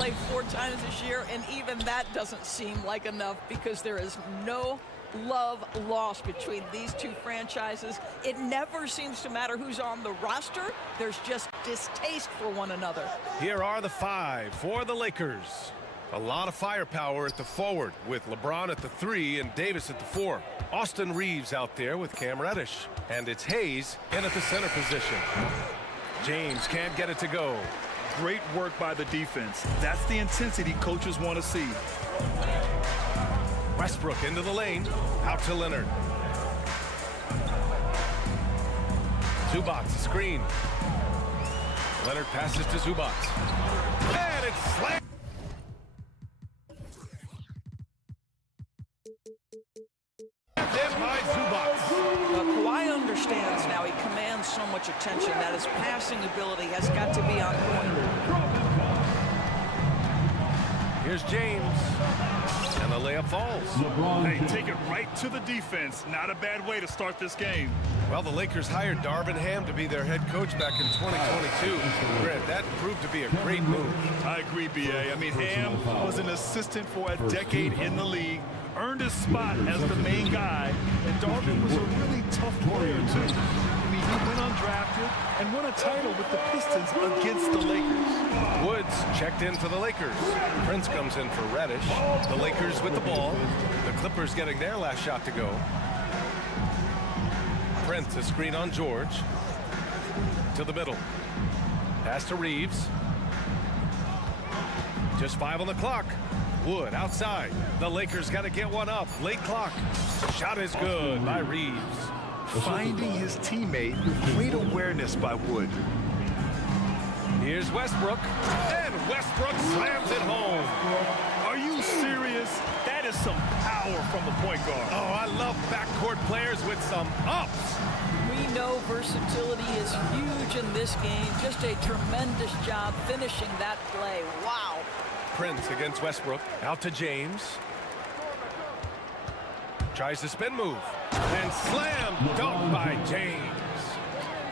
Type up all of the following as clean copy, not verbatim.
play 4 times this year, and even that doesn't seem like enough because there is no love lost between these two franchises. It never seems to matter who's on the roster. There's just distaste for one another. Here are the 5 for the Lakers. A lot of firepower at the forward with LeBron at the 3 and Davis at the 4. Austin Reeves out there with Cam Reddish. And it's Hayes in at the center position. James can't get it to go. Great work by the defense. That's the intensity coaches want to see. Westbrook into the lane, out to Leonard. Zubac, screen. Leonard passes to Zubac. And it's slammed. By Zubac. Kawhi understands now. He commands so much attention that his passing ability has got to be on point. Here's James. And the layup falls. Hey, take it right to the defense. Not a bad way to start this game. Well, the Lakers hired Darvin Ham to be their head coach back in 2022. Grant, that proved to be a great move. I agree, B.A. I mean, Ham was an assistant for a decade in the league, earned his spot as the main guy, and Darvin was a really tough player, too. I mean, he went undrafted and won a title with the Pistons against the Lakers. Woods checked in for the Lakers. Prince comes in for Reddish. The Lakers with the ball. The Clippers getting their last shot to go. Prince, a screen on George. To the middle. Pass to Reeves. Just 5 on the clock. Wood outside. The Lakers got to get one up. Late clock. Shot is good by Reeves. Finding his teammate. Great awareness by Wood. Here's Westbrook. And Westbrook slams it home. Are you serious? That is some power from the point guard. Oh, I love backcourt players with some ups. We know versatility is huge in this game. Just a tremendous job finishing that play. Wow. Prince against Westbrook. Out to James. Tries the spin move. And slam dunk by James.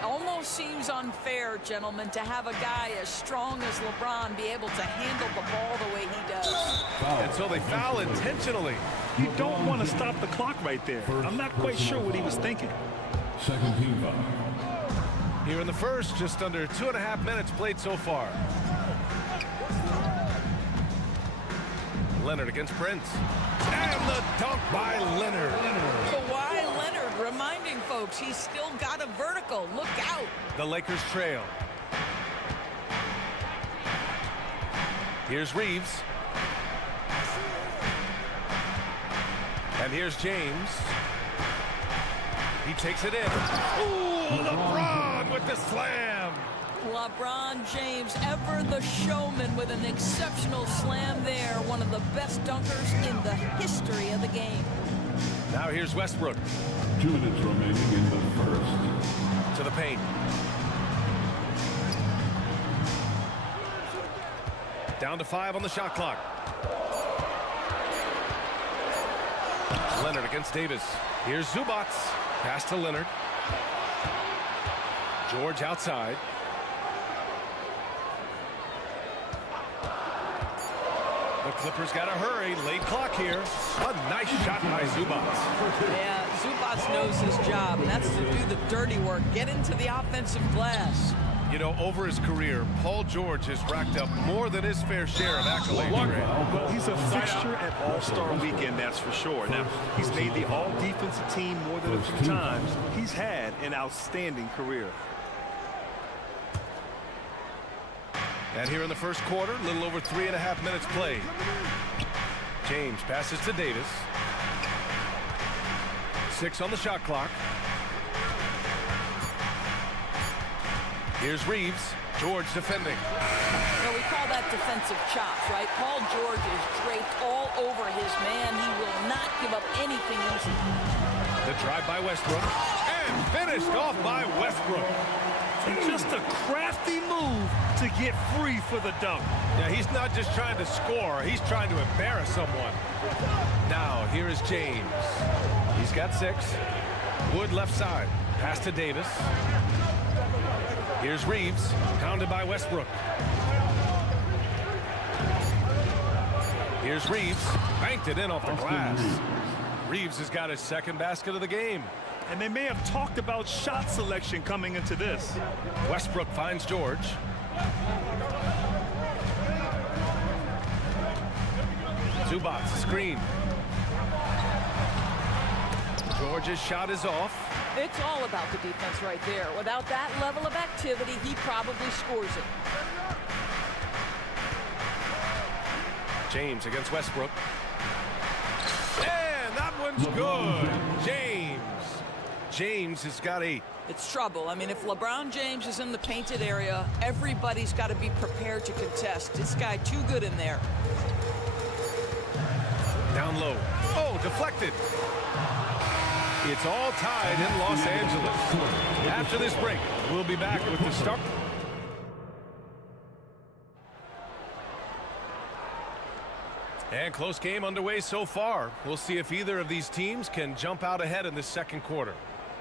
Almost seems unfair, gentlemen, to have a guy as strong as LeBron be able to handle the ball the way he does. And so they foul intentionally. You don't want to stop the clock right there. I'm not quite sure what he was thinking. Second team foul. Here in the first, just under 2.5 minutes played so far. Leonard against Prince. And the dunk by Leonard. Kawhi Leonard reminding folks he's still got a vertical. Look out. The Lakers trail. Here's Reeves. And here's James. He takes it in. Ooh, LeBron with the slam. LeBron James, ever the showman with an exceptional slam there. One of the best dunkers in the history of the game. Now here's Westbrook. 2 minutes remaining in the first. To the paint. Down to 5 on the shot clock. Leonard against Davis. Here's Zubac. Pass to Leonard. George outside. The Clippers got to hurry. Late clock here. A nice shot by Zubac. Yeah, Zubac knows his job, and that's to do the dirty work. Get into the offensive glass. You know, over his career, Paul George has racked up more than his fair share of accolades. Well, he's a fixture at All-Star Weekend, that's for sure. Now, he's made the All-Defensive team more than a few times. He's had an outstanding career. And here in the first quarter, a little over 3.5 minutes played. James passes to Davis. 6 on the shot clock. Here's Reeves. George defending. Now, we call that defensive chops, right? Paul George is draped all over his man. He will not give up anything easy. The drive by Westbrook. And finished off by Westbrook. Just a crafty move to get free for the dunk. Yeah, he's not just trying to score. He's trying to embarrass someone. Now, here is James. He's got 6. Wood left side. Pass to Davis. Here's Reeves. Pounded by Westbrook. Here's Reeves. Banked it in off the glass. Reeves has got his second basket of the game. And they may have talked about shot selection coming into this. Westbrook finds George. Zubats, screen. George's shot is off. It's all about the defense right there. Without that level of activity, he probably scores it. James against Westbrook. And that one's good. James has got 8. It's trouble. I mean, if LeBron James is in the painted area, everybody's got to be prepared to contest. This guy too good in there. Down low. Oh, deflected. It's all tied in Los Angeles. After this break, we'll be back with the start. And close game underway so far. We'll see if either of these teams can jump out ahead in this second quarter.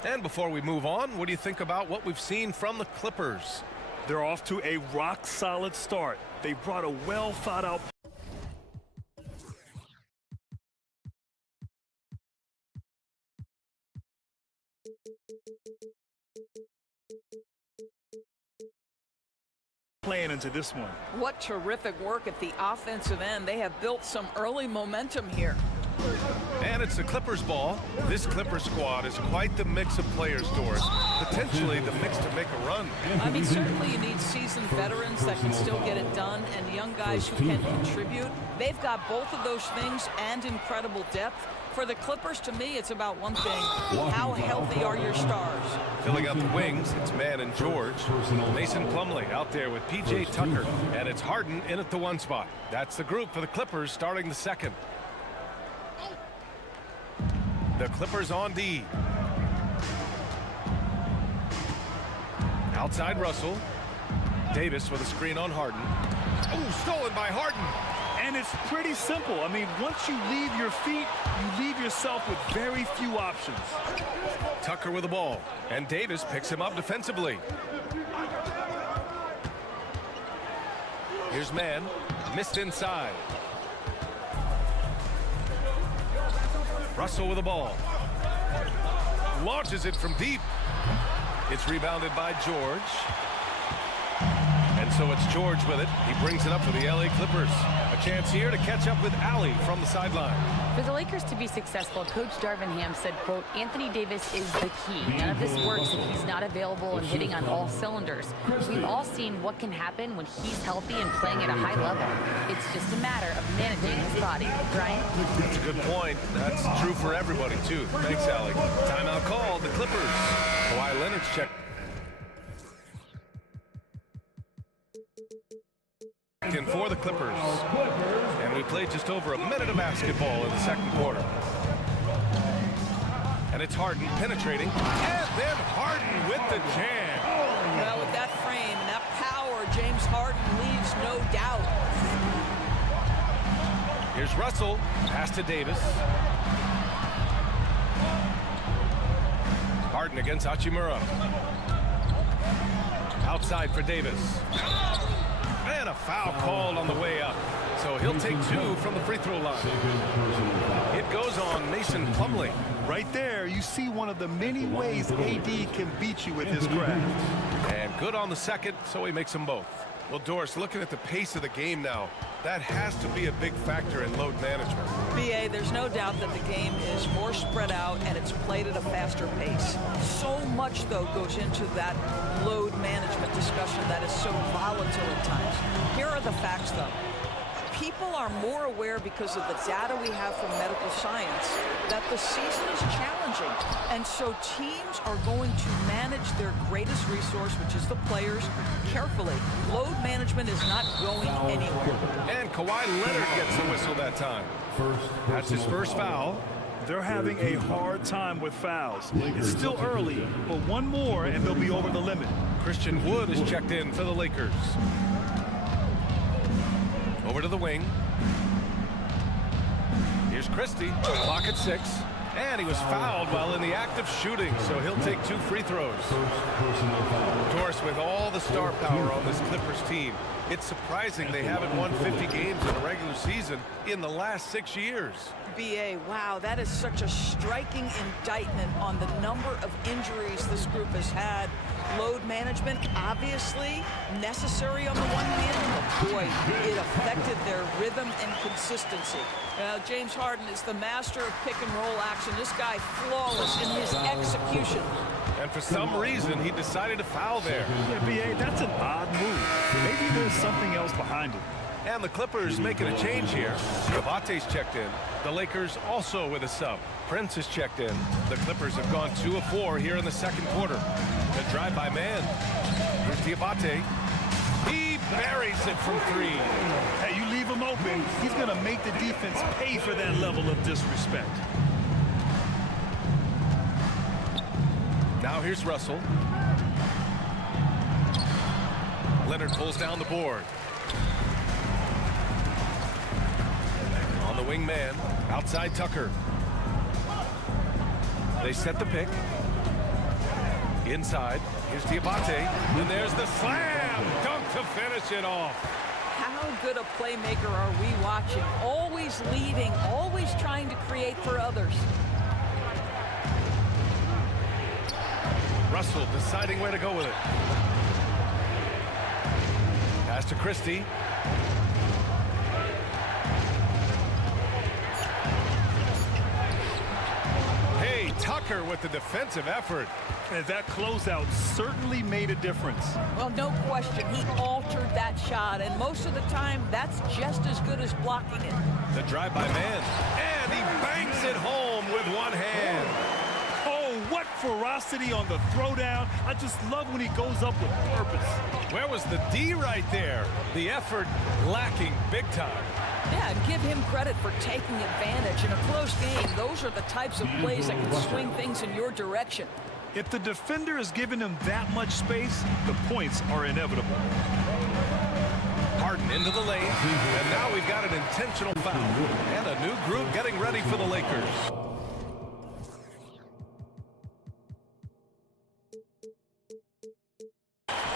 And before we move on, what do you think about what we've seen from the Clippers? They're off to a rock-solid start. They brought a well-thought-out playing into this one. What terrific work at the offensive end. They have built some early momentum here. And it's the Clippers ball. This Clippers squad is quite the mix of players, Doris. Potentially the mix to make a run. I mean, certainly you need seasoned veterans that can still get it done and young guys who can contribute. They've got both of those things and incredible depth. For the Clippers, to me, it's about one thing. How healthy are your stars? Filling out the wings, it's Mann and George. Mason Plumlee out there with P.J. Tucker. And it's Harden in at the 1 spot. That's the group for the Clippers starting the second. The Clippers on D. Outside Russell. Davis with a screen on Harden. Oh, stolen by Harden. And it's pretty simple. I mean, once you leave your feet, you leave yourself with very few options. Tucker with the ball. And Davis picks him up defensively. Here's Mann. Missed inside. Russell with the ball. Launches it from deep. It's rebounded by George. And so it's George with it. He brings it up for the LA Clippers. A chance here to catch up with Allie from the sideline. For the Lakers to be successful, Coach Darvin Ham said, quote, Anthony Davis is the key. None of this works if he's not available and hitting on all cylinders. We've all seen what can happen when he's healthy and playing at a high level. It's just a matter of managing his body. Brian? That's a good point. That's true for everybody, too. Thanks, Allie. Timeout called. The Clippers. Kawhi Leonard's check. In for the Clippers. And we played just over a minute of basketball in the second quarter. And it's Harden penetrating. And then Harden with the jam. Well, with that frame and that power, James Harden leaves no doubt. Here's Russell. Pass to Davis. Harden against Hachimura. Outside for Davis. And a foul called on the way up. So he'll take 2 from the free throw line. It goes on Mason Plumlee. Right there, you see one of the many ways AD can beat you with his craft. And good on the second, so he makes them both. Well, Doris, looking at the pace of the game now, that has to be a big factor in load management. BA, there's no doubt that the game is more spread out and it's played at a faster pace. So much, though, goes into that load management discussion that is so volatile at times. Here are the facts, though. People are more aware because of the data we have from medical science that the season is challenging. And so teams are going to manage their greatest resource, which is the players, carefully. Load management is not going anywhere. And Kawhi Leonard gets the whistle that time. That's his first foul. They're having a hard time with fouls. It's still early, but one more and they'll be over the limit. Christian Wood is checked in for the Lakers. Over to the wing. Here's Christie. Clock at 6. And he was fouled while in the act of shooting, so he'll take 2 free throws. Doris, with all the star power on this Clippers team, It's surprising they haven't won 50 games in a regular season in the last 6 years. BA, wow, that is such a striking indictment on the number of injuries this group has had. Load management, obviously necessary on the one hand, but boy, it affected their rhythm and consistency. James Harden is the master of pick and roll action. This guy flawless in his execution. And for some reason, he decided to foul there. Yeah, BA, that's an odd move. Maybe there's something else behind it. And the Clippers making a change here. Diabate's checked in. The Lakers also with a sub. Prince is checked in. The Clippers have gone 2 of 4 here in the second quarter. The drive-by man. Here's Diabate. He buries it from 3. Hey, you leave him open, he's going to make the defense pay for that level of disrespect. Now here's Russell. Leonard pulls down the board. On the wing man, outside Tucker. They set the pick. Inside, here's Diabate, and there's the slam! Dunk to finish it off. How good a playmaker are we watching? Always leading, always trying to create for others. Russell deciding where to go with it. Pass to Christie. Hey, Tucker with the defensive effort. And that closeout certainly made a difference. Well, no question, he altered that shot, and most of the time, that's just as good as blocking it. The drive-by man, and he banks it home with one hand. Oh, what ferocity on the throwdown. I just love when he goes up with purpose. Where was the D right there? The effort lacking big time. Yeah, and give him credit for taking advantage. In a close game, those are the types of plays that can swing things in your direction. If the defender is giving him that much space, the points are inevitable. Harden into the lane, and now we've got an intentional foul. And a new group getting ready for the Lakers.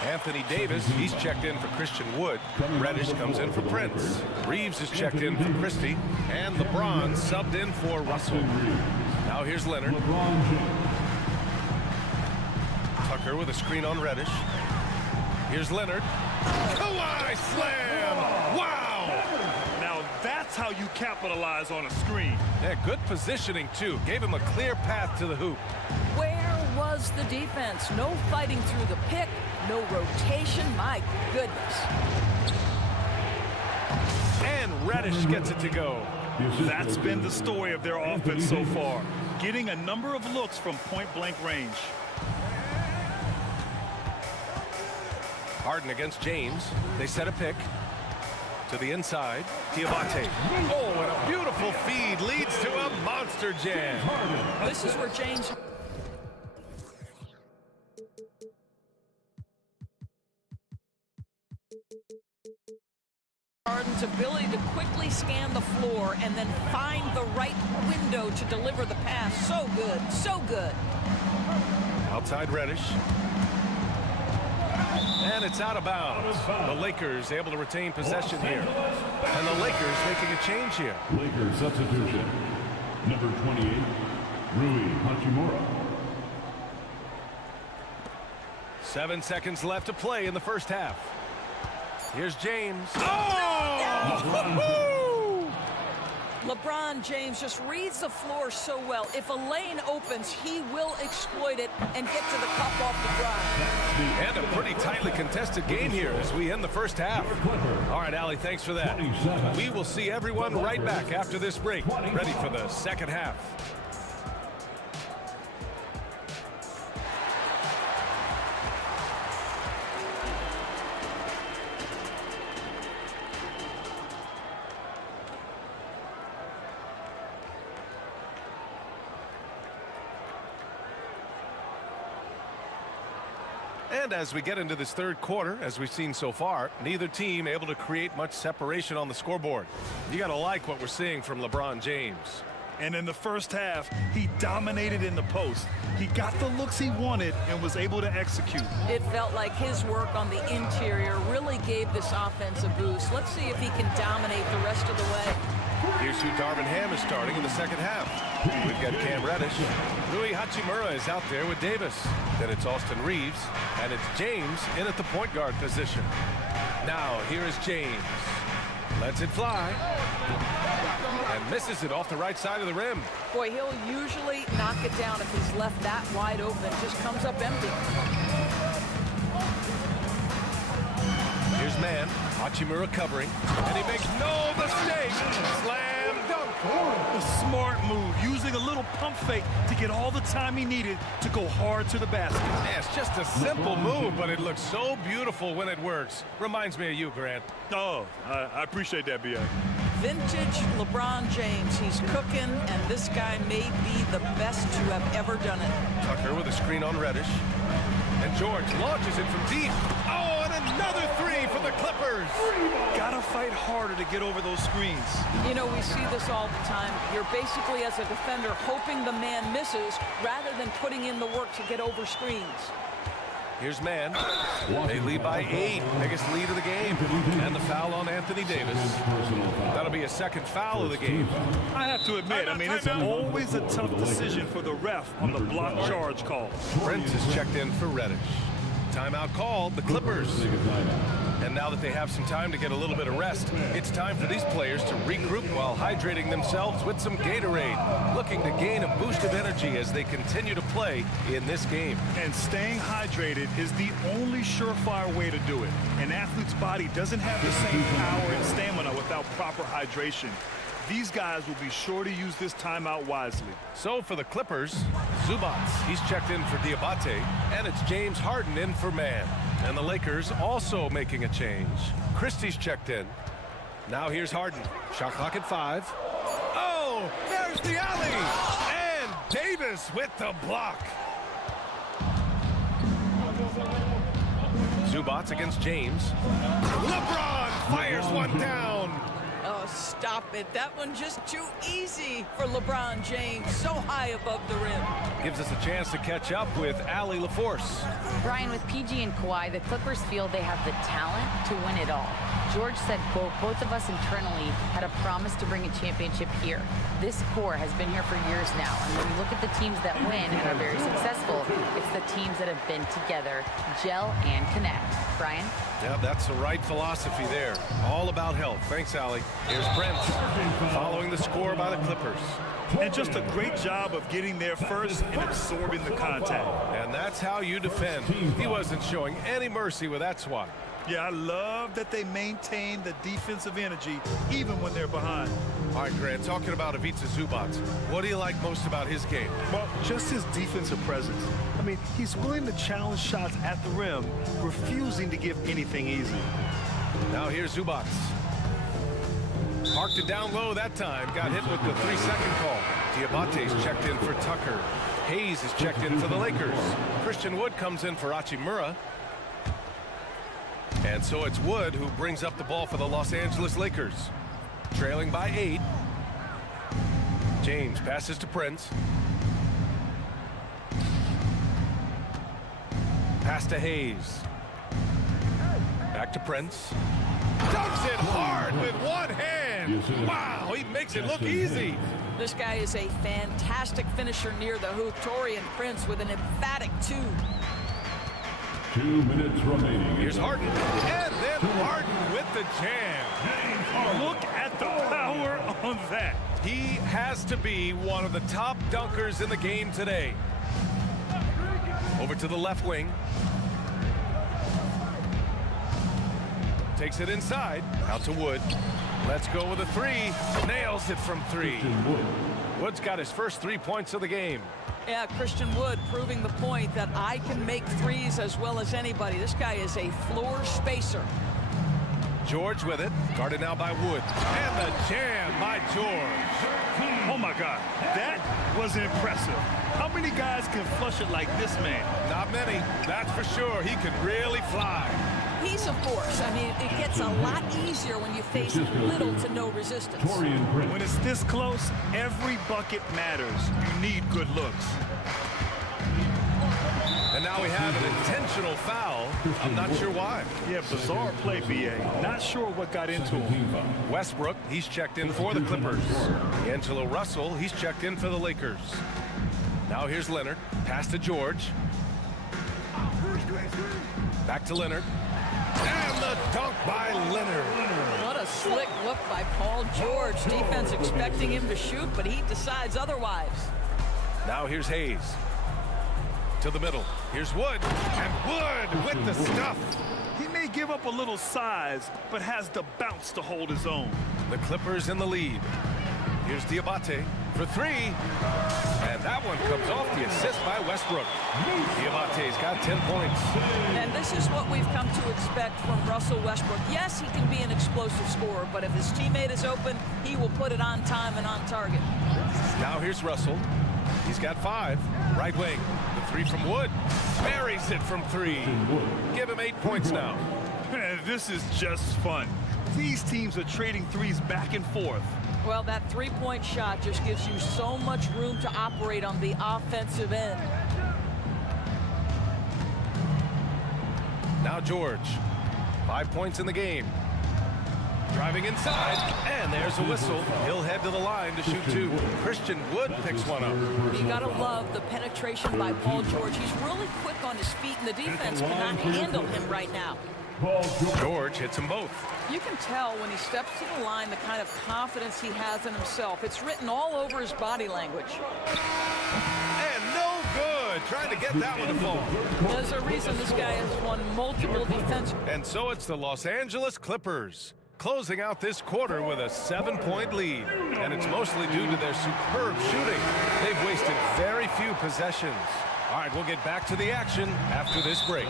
Anthony Davis, he's checked in for Christian Wood. Reddish comes in for Prince. Reeves is checked in for Christie. And LeBron subbed in for Russell. Now here's Leonard. Tucker with a screen on Reddish. Here's Leonard. Kawhi slam! Wow! Now that's how you capitalize on a screen. Yeah, good positioning too. Gave him a clear path to the hoop. Where was the defense? No fighting through the pick, no rotation. My goodness. And Reddish gets it to go. That's been the story of their offense so far. Getting a number of looks from point-blank range. Harden against James. They set a pick. To the inside. Diabate. Oh, and a beautiful feed leads to a monster jam. This is where James... Harden's ability to quickly scan the floor and then find the right window to deliver the pass. So good, so good. Outside Reddish. And it's out of bounds. The Lakers able to retain possession here. And the Lakers making a change here. Lakers substitution. Number 28, Rui Hachimura. 7 seconds left to play in the first half. Here's James. Oh! LeBron James just reads the floor so well. If a lane opens, he will exploit it and get to the cup off the drive. And a pretty tightly contested game here as we end the first half. All right, Allie, thanks for that. We will see everyone right back after this break, ready for the second half. And as we get into this third quarter, as we've seen so far, neither team able to create much separation on the scoreboard. You got to like what we're seeing from LeBron James. And in the first half, he dominated in the post. He got the looks he wanted and was able to execute. It felt like his work on the interior really gave this offense a boost. Let's see if he can dominate the rest of the way. Here's who Darvin Ham is starting in the second half. We've got Cam Reddish. Rui Hachimura is out there with Davis. Then it's Austin Reeves, and it's James in at the point guard position. Now, here is James. Lets it fly. And misses it off the right side of the rim. Boy, he'll usually knock it down if he's left that wide open. Just comes up empty. Here's man, Hachimura covering, and he makes no mistake. Slam dunk. A smart move, using a little pump fake to get all the time he needed to go hard to the basket. Yeah, it's just a simple move, but it looks so beautiful when it works. Reminds me of you, Grant. Oh, I appreciate that, B.A. Vintage LeBron James. He's cooking, and this guy may be the best to have ever done it. Tucker with a screen on Reddish. And George launches it from deep. Oh, and another three for the Clippers. Gotta fight harder to get over those screens. You know, we see this all the time. You're basically, as a defender, hoping the man misses rather than putting in the work to get over screens. Here's man. They lead by 8. Biggest lead of the game. And the foul on Anthony Davis. That'll be a second foul of the game. I have to admit, it's always a tough decision for the ref on the block charge call. Prince is checked in for Reddish. Timeout called, the Clippers. And now that they have some time to get a little bit of rest, it's time for these players to regroup while hydrating themselves with some Gatorade, looking to gain a boost of energy as they continue to play in this game. And staying hydrated is the only surefire way to do it. An athlete's body doesn't have the same power and stamina without proper hydration. These guys will be sure to use this timeout wisely. So for the Clippers, Zubats, he's checked in for Diabate, and it's James Harden in for man. And the Lakers also making a change. Christie's checked in. Now here's Harden. Shot clock at 5. Oh, there's the alley! And Davis with the block. Zubats against James. LeBron fires one down. Oh, stop it. That one just too easy for LeBron James. So high above the rim. Gives us a chance to catch up with Allie LaForce. Brian, with PG and Kawhi, the Clippers feel they have the talent to win it all. George said, quote, both of us internally had a promise to bring a championship here. This core has been here for years now, and when you look at the teams that win and are very successful, it's the teams that have been together, gel and connect. Brian? Yeah, that's the right philosophy there. All about health. Thanks, Allie. Here's Prince, following the score by the Clippers. And just a great job of getting there first and absorbing the contact. And that's how you defend. He wasn't showing any mercy with that swat. Yeah, I love that they maintain the defensive energy even when they're behind. All right, Grant, talking about Ivica Zubats, what do you like most about his game? Well, just his defensive presence. He's willing to challenge shots at the rim, refusing to give anything easy. Now here's Zubats. Parked it down low that time. Got hit with the 3-second call. Diabate's checked in for Tucker. Hayes is checked in for the Lakers. Christian Wood comes in for Hachimura. And so it's Wood who brings up the ball for the Los Angeles Lakers. Trailing by 8. James passes to Prince. Pass to Hayes. Back to Prince. Dunks it hard with one hand. Wow, he makes it look easy. This guy is a fantastic finisher near the hoop. Taurean Prince with an emphatic 2. 2 minutes remaining. Here's Harden. And then Harden with the jam. Look at the power on that. He has to be one of the top dunkers in the game today. Over to the left wing. Takes it inside. Out to Wood. Let's go with a 3. Nails it from 3. Wood's got his first 3 points of the game. Yeah, Christian Wood proving the point that I can make threes as well as anybody. This guy is a floor spacer. George with it. Guarded now by Wood. And the jam by George. Oh, my God. That was impressive. How many guys can flush it like this man? Not many. That's for sure. He can really fly. He's of force. I mean, it gets a lot easier when you face little to no resistance. When it's this close, every bucket matters. You need good looks. And now we have an intentional foul. I'm not sure why. Yeah, bizarre play, BA. Not sure what got into him. Westbrook, he's checked in for the Clippers. D'Angelo Russell, he's checked in for the Lakers. Now here's Leonard. Pass to George. Back to Leonard. And the dunk by Leonard. What a slick look by Paul George. Defense expecting him to shoot, but he decides otherwise. Now here's Hayes. To the middle. Here's Wood. And Wood with the stuff. He may give up a little size, but has the bounce to hold his own. The Clippers in the lead. Here's Diabate for three. And that one comes off the assist by Westbrook. Diabate's got 10 points. And this is what we've come to expect from Russell Westbrook. Yes, he can be an explosive scorer, but if his teammate is open, he will put it on time and on target. Now here's Russell. He's got 5. Right wing. The three from Wood. Buries it from 3. Give him 8 points now. This is just fun. These teams are trading threes back and forth. Well, that three-point shot just gives you so much room to operate on the offensive end. Now George. 5 points in the game. Driving inside, and there's a whistle. He'll head to the line to shoot 2. Christian Wood picks one up. You gotta love the penetration by Paul George. He's really quick on his feet, and the defense cannot handle him right now. George hits them both. You can tell when he steps to the line the kind of confidence he has in himself. It's written all over his body language. And no good. Trying to get that one to fall. There's a reason this guy has won multiple defense. And so it's the Los Angeles Clippers closing out this quarter with a 7-point lead. And it's mostly due to their superb shooting. They've wasted very few possessions. All right, we'll get back to the action after this break.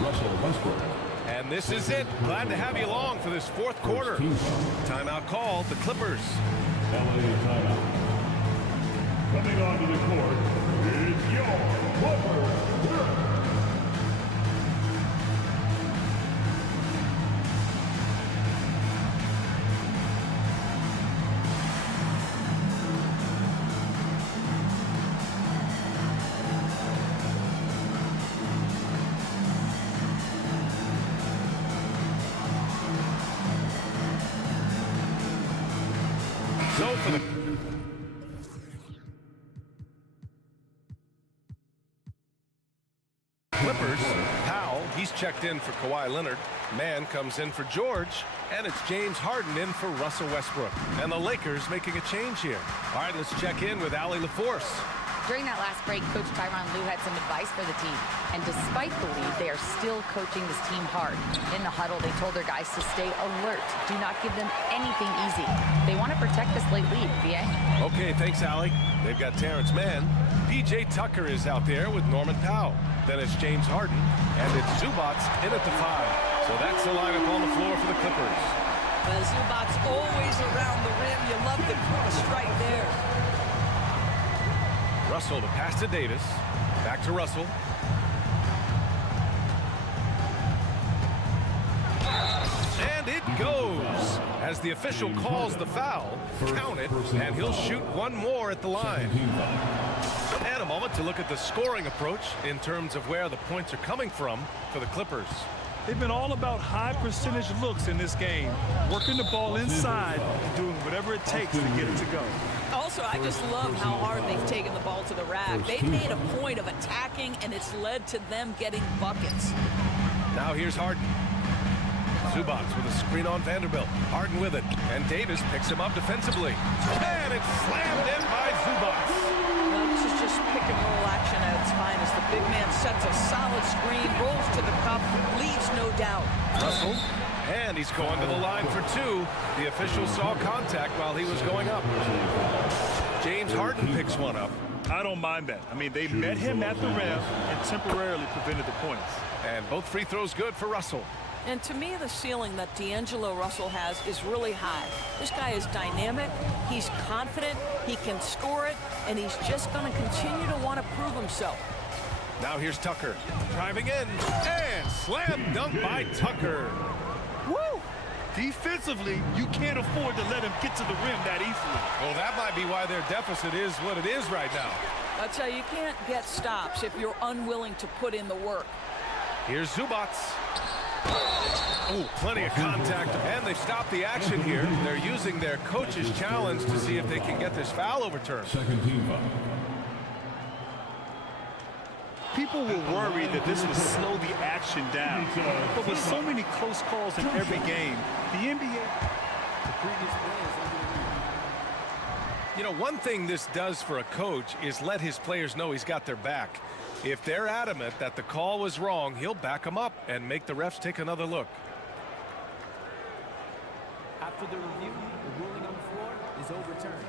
Russell Westbrook. And this is it. Glad to have you along for this 4th quarter. Timeout called, the Clippers. LA timeout. Coming onto the court is your Clippers. So for the Clippers, Powell, he's checked in for Kawhi Leonard. Mann comes in for George, and it's James Harden in for Russell Westbrook. And the Lakers making a change here. All right, let's check in with Allie LaForce. During that last break, Coach Tyronn Lue had some advice for the team. And despite the lead, they are still coaching this team hard. In the huddle, they told their guys to stay alert. Do not give them anything easy. They want to protect this late lead, BA. Okay, thanks, Allie. They've got Terrence Mann. P.J. Tucker is out there with Norman Powell. Then it's James Harden, and it's Zubats in at the 5. So that's the lineup on the floor for the Clippers. Zubats always around the rim. You love the quick strike there. Russell to pass to Davis. Back to Russell. And it goes. As the official calls the foul, count it, and he'll shoot one more at the line. And a moment to look at the scoring approach in terms of where the points are coming from for the Clippers. They've been all about high percentage looks in this game, working the ball inside and doing whatever it takes to get it to go. Also, I just love how hard they've taken the ball to the rack. They've made a point of attacking, and it's led to them getting buckets. Now here's Harden. Zubats with a screen on Vanderbilt. Harden with it, and Davis picks him up defensively. And it's slammed in by Zubats. Now, this is just pick and roll action at its finest. The big man sets a solid screen, rolls to the cup, leaves no doubt. Russell, and he's going to the line for 2. The official saw contact while he was going up. James Harden picks one up. I don't mind that. I mean, they met him at the rim and temporarily prevented the points. And both free throws good for Russell. And to me, the ceiling that D'Angelo Russell has is really high. This guy is dynamic, he's confident, he can score it, and he's just going to continue to want to prove himself. Now here's Tucker, driving in, and slam dunk by Tucker. Woo! Defensively, you can't afford to let him get to the rim that easily. Well, that might be why their deficit is what it is right now. I tell you, you can't get stops if you're unwilling to put in the work. Here's Zubats. Oh, plenty of contact, and they've stopped the action here. They're using their coach's challenge to see if they can get this foul overturned. Second team foul. People were worried that this would slow the action down. But with so many close calls in every game, the NBA... You know, one thing this does for a coach is let his players know he's got their back. If they're adamant that the call was wrong, he'll back them up and make the refs take another look. After the review, the ruling on the floor is overturned.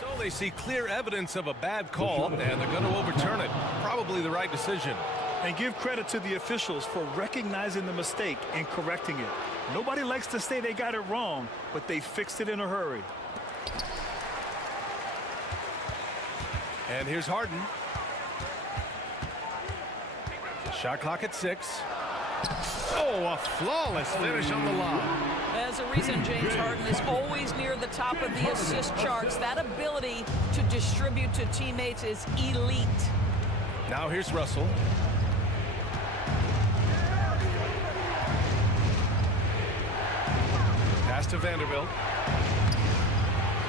So they see clear evidence of a bad call, and they're going to overturn it. Probably the right decision. And give credit to the officials for recognizing the mistake and correcting it. Nobody likes to say they got it wrong, but they fixed it in a hurry. And here's Harden. Shot clock at 6. Oh, a flawless finish on the lob. There's a reason James Harden is always near the top of the assist charts. That ability to distribute to teammates is elite. Now here's Russell. Pass to Vanderbilt.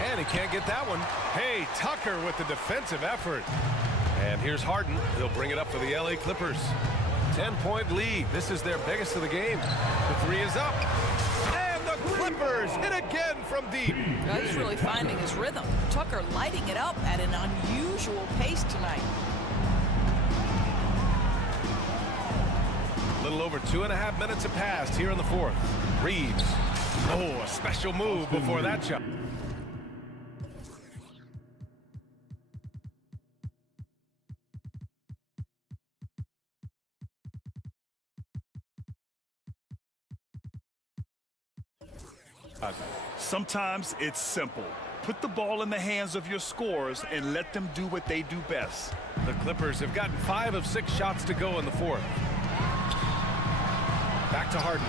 And he can't get that one. Hey, Tucker with the defensive effort. And here's Harden. He'll bring it up for the LA Clippers. 10-point lead. This is their biggest of the game. The three is up. And the Clippers hit again from deep. He's really finding his rhythm. Tucker lighting it up at an unusual pace tonight. A little over 2.5 minutes have passed here in the fourth. Reeves. Oh, a special move before that shot. Sometimes it's simple. Put the ball in the hands of your scorers and let them do what they do best. The Clippers have gotten 5 of 6 shots to go in the fourth. Back to Harden.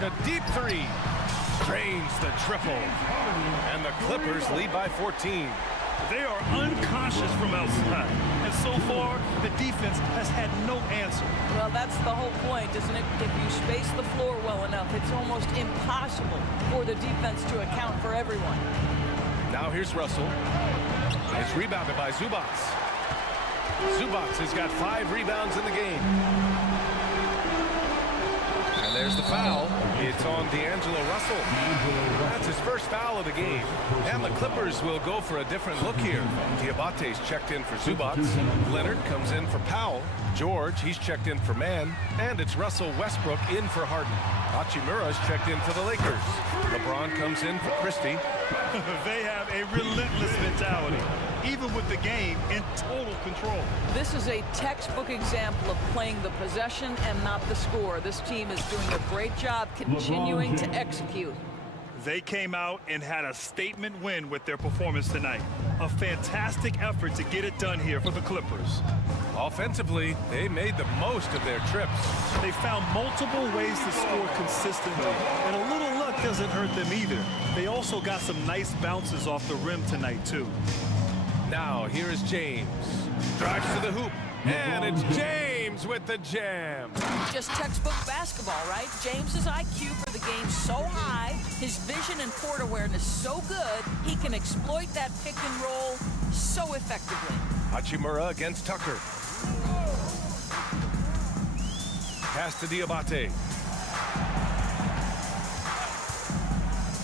The deep three drains the triple. And the Clippers lead by 14. They are unconscious from outside. And so far, the defense has had no answer. Well, that's the whole point, isn't it? If you space the floor well enough, it's almost impossible for the defense to account for everyone. Now here's Russell. It's rebounded by Zubats. Zubats has got 5 rebounds in the game. And there's the foul. It's on D'Angelo Russell. That's his first foul of the game. And the Clippers will go for a different look here. Diabate's checked in for Zubats. Leonard comes in for Powell. George, he's checked in for Mann. And it's Russell Westbrook in for Harden. Hachimura's checked in for the Lakers. LeBron comes in for Christie. They have a relentless mentality, even with the game in total control. This is a textbook example of playing the possession and not the score. This team is doing a great job continuing to execute. They came out and had a statement win with their performance tonight. A fantastic effort to get it done here for the Clippers. Offensively, they made the most of their trips. They found multiple ways to score consistently, and a little luck doesn't hurt them either. They also got some nice bounces off the rim tonight, too. Now, here is James. Drives to the hoop, and it's James with the jam. Just textbook basketball, right? James's IQ for the game so high, his vision and court awareness so good, he can exploit that pick and roll so effectively. Hachimura against Tucker. Pass to Diabate.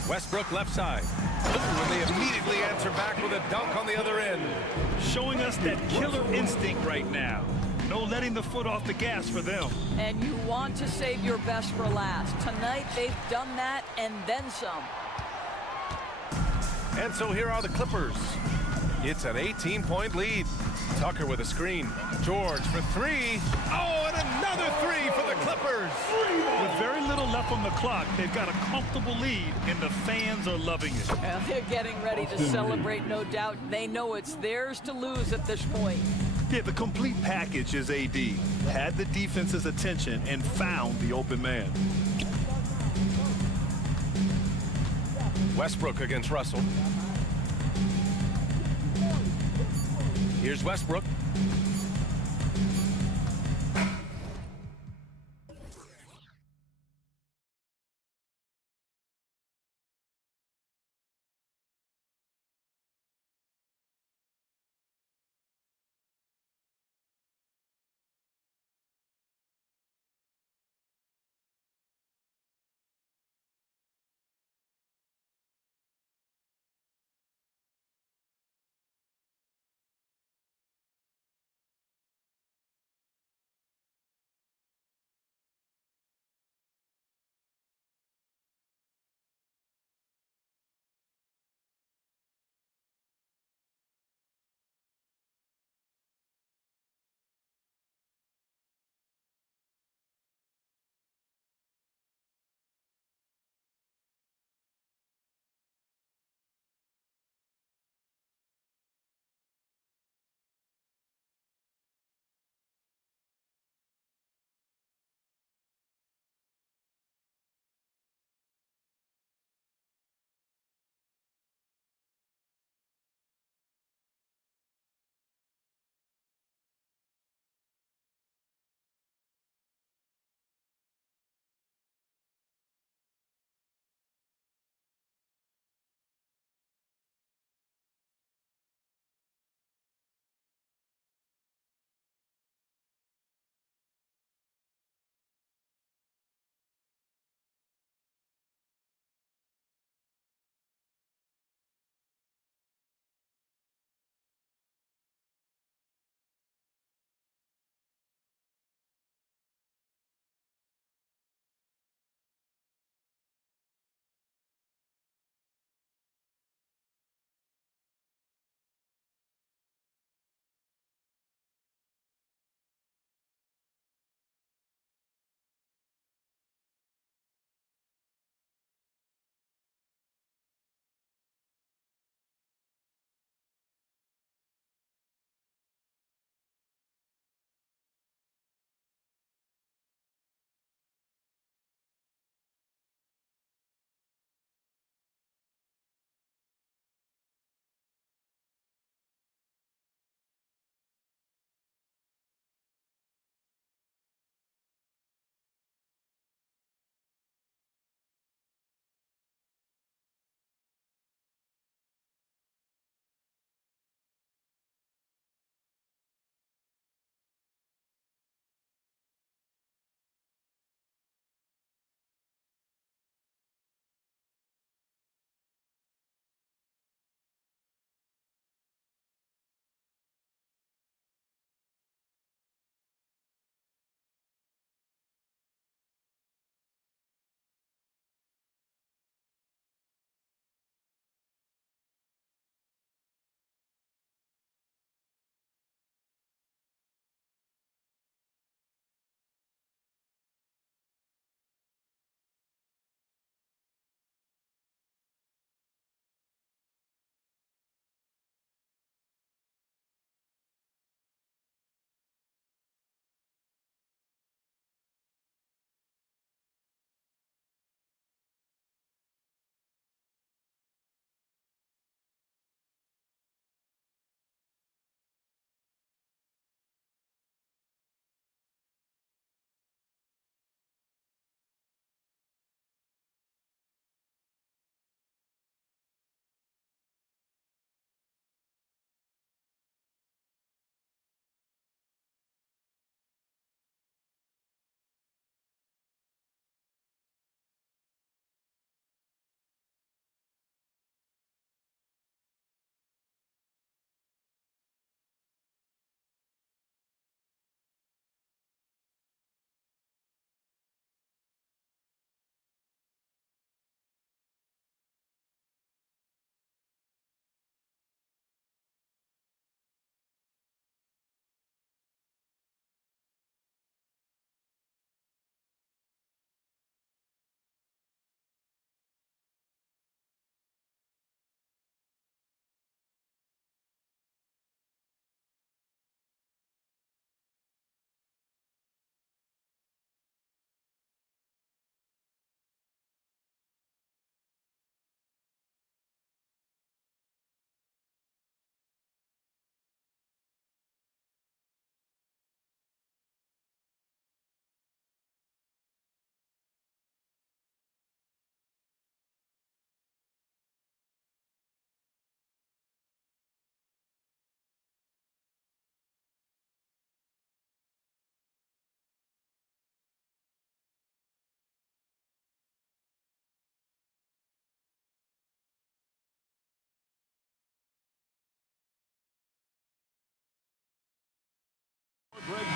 Westbrook left side. And they immediately answer back with a dunk on the other end. Showing us that killer instinct right now. No letting the foot off the gas for them. And you want to save your best for last. Tonight, they've done that and then some. And so here are the Clippers. It's an 18-point lead. Tucker with a screen. George for three. Oh, and another three for the Clippers. With very little left on the clock, they've got a comfortable lead, and the fans are loving it. Well, they're getting ready to celebrate, no doubt. They know it's theirs to lose at this point. Yeah, the complete package is AD. Had the defense's attention and found the open man. Westbrook against Russell. Here's Westbrook.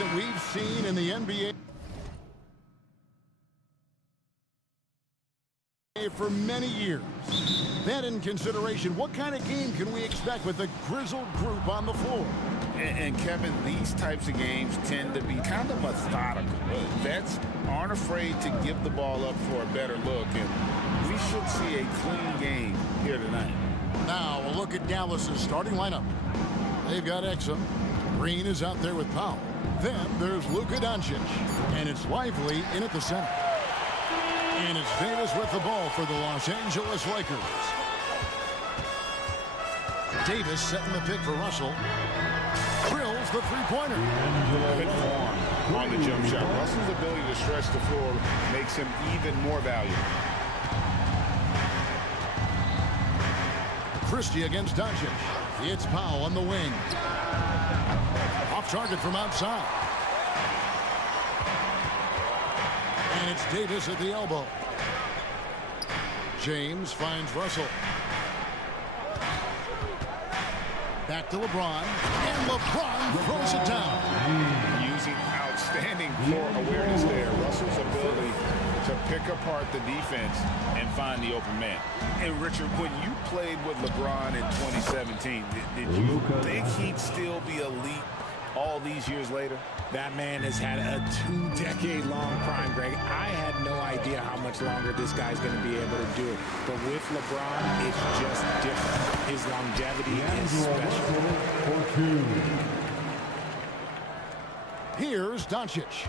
that we've seen in the NBA for many years. That in consideration, what kind of game can we expect with a grizzled group on the floor? And Kevin, these types of games tend to be kind of methodical. Vets aren't afraid to give the ball up for a better look, and we should see a clean game here tonight. Now, a look at Dallas's starting lineup. They've got Exum. Green is out there with Powell. Then there's Luka Doncic, and it's Lively in at the center. And it's Davis with the ball for the Los Angeles Lakers. Davis setting the pick for Russell. Drills the three-pointer. Good form on the jump shot. Russell's ability to stretch the floor makes him even more valuable. Christie against Doncic. It's Powell on the wing. Off target from outside. And it's Davis at the elbow. James finds Russell. Back to LeBron. And LeBron throws it down. Using outstanding floor awareness there. Russell's ability to pick apart the defense and find the open man. And Richard, when you played with LeBron in 2017, did you think he'd still be elite all these years later? That man has had a 2-decade-long prime, Greg. I had no idea how much longer this guy's going to be able to do it. But with LeBron, it's just different. His longevity is special. Here's Doncic.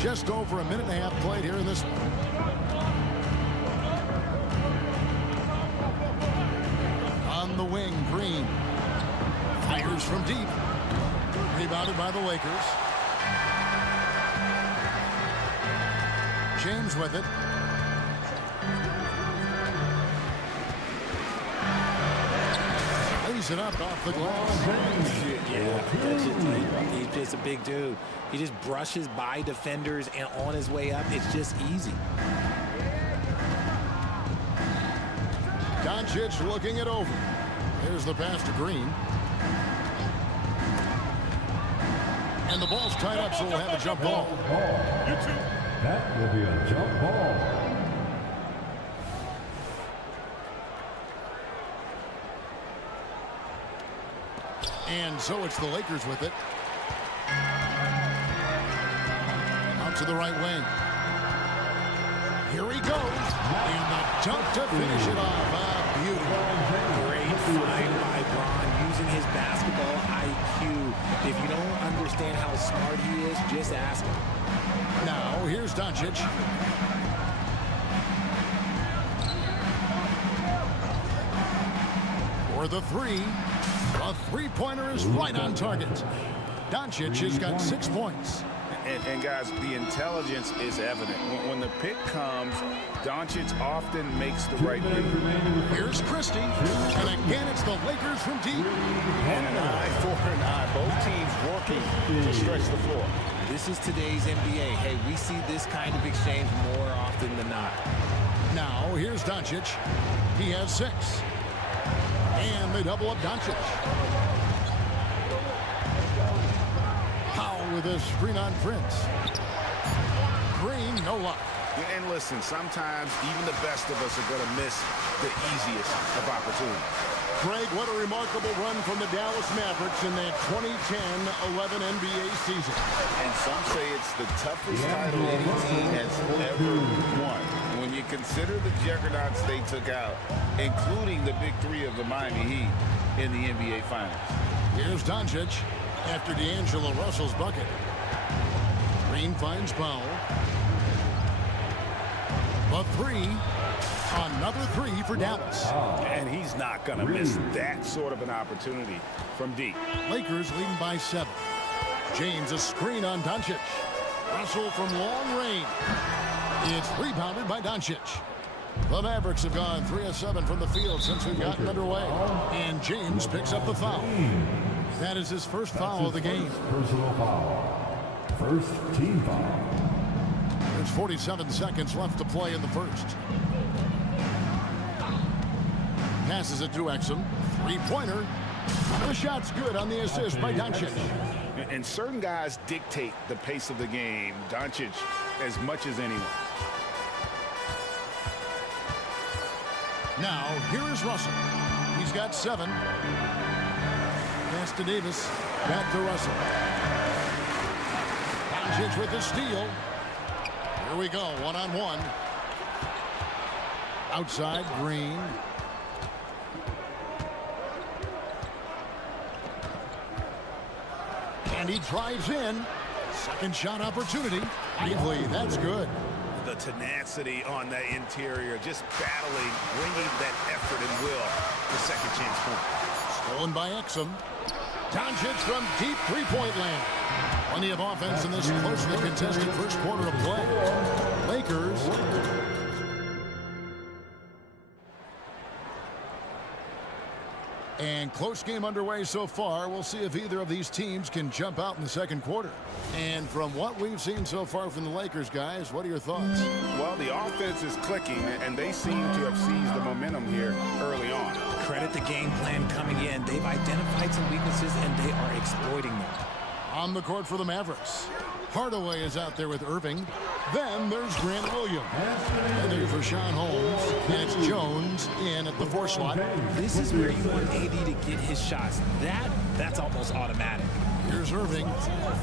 Just over a minute and a half played here in this one. On the wing, Green. Fires from deep. Rebounded by the Lakers. James with it. Lays it up off the glass. Yeah, he's just a big dude. He just brushes by defenders and on his way up, it's just easy. Doncic looking it over. Here's the pass to Green. And the ball's tied up, so we'll have a jump ball. That will be a jump ball. And so it's the Lakers with it. Out to the right wing. Here he goes. And the dunk to finish it off. Beautiful. Great find by Bron using his basketball IQ. If you don't understand how smart he is, just ask him. Now, here's Doncic. For the three. A three-pointer is right on target. Doncic has got 6 points. And guys, the intelligence is evident. When the pick comes, Doncic often makes the right read. Here's Christie. And again, it's the Lakers from deep. And an eye for an eye. Both teams working to stretch the floor. This is today's NBA. Hey, we see this kind of exchange more often than not. Now, here's Doncic. He has 6. And they double up Doncic. Powell with a screen on Prince. Green, no luck. And listen, sometimes even the best of us are going to miss the easiest of opportunities. Greg, what a remarkable run from the Dallas Mavericks in that 2010-11 NBA season. And some say it's the toughest title any team has ever won. When you consider the juggernauts they took out, including the big three of the Miami Heat in the NBA Finals. Here's Doncic after D'Angelo Russell's bucket. Green finds Powell. The three. Another three for Dallas. And he's not going to miss that sort of an opportunity from deep. Lakers leading by 7. James a screen on Doncic. Russell from long range. It's rebounded by Doncic. The Mavericks have gone 3 of 7 from the field since we've gotten underway. And James picks up the foul. That is his first foul of the game. Personal foul. First team foul. There's 47 seconds left to play in the first. Passes it to Exum. Three-pointer. The shot's good on the assist by Doncic. And certain guys dictate the pace of the game. Doncic as much as anyone. Now, here is Russell. He's got 7. Pass to Davis. Back to Russell. Doncic with the steal. Here we go, one-on-one. Outside, Green. And he drives in. Second shot opportunity. Lively, that's good. The tenacity on that interior, just battling, bringing that effort and will for second chance point. Stolen by Exum. Doncic from deep three-point land. Plenty of offense in this closely contested first quarter of play. Lakers. And close game underway so far. We'll see if either of these teams can jump out in the second quarter. And from what we've seen so far from the Lakers, guys, what are your thoughts? Well, the offense is clicking, and they seem to have seized the momentum here early on. Credit the game plan coming in. They've identified some weaknesses, and they are exploiting them. On the court for the Mavericks. Hardaway is out there with Irving. Then there's Grant Williams. And there's Rashawn Holmes. And it's Jones in at the 4 slot. This is where you want AD to get his shots. That's almost automatic. Here's Irving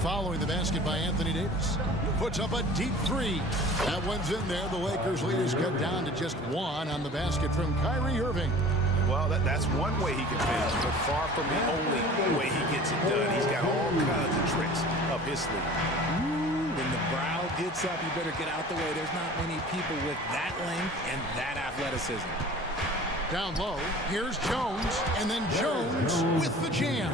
following the basket by Anthony Davis. Puts up a deep 3. That one's in there. The Lakers lead is cut down to just 1 on the basket from Kyrie Irving. Well, that's one way he can finish, but far from the only way he gets it done. He's got all kinds of tricks up his sleeve. When the brow gets up, you better get out the way. There's not many people with that length and that athleticism. Down low, here's Jones, and then Jones with the jam.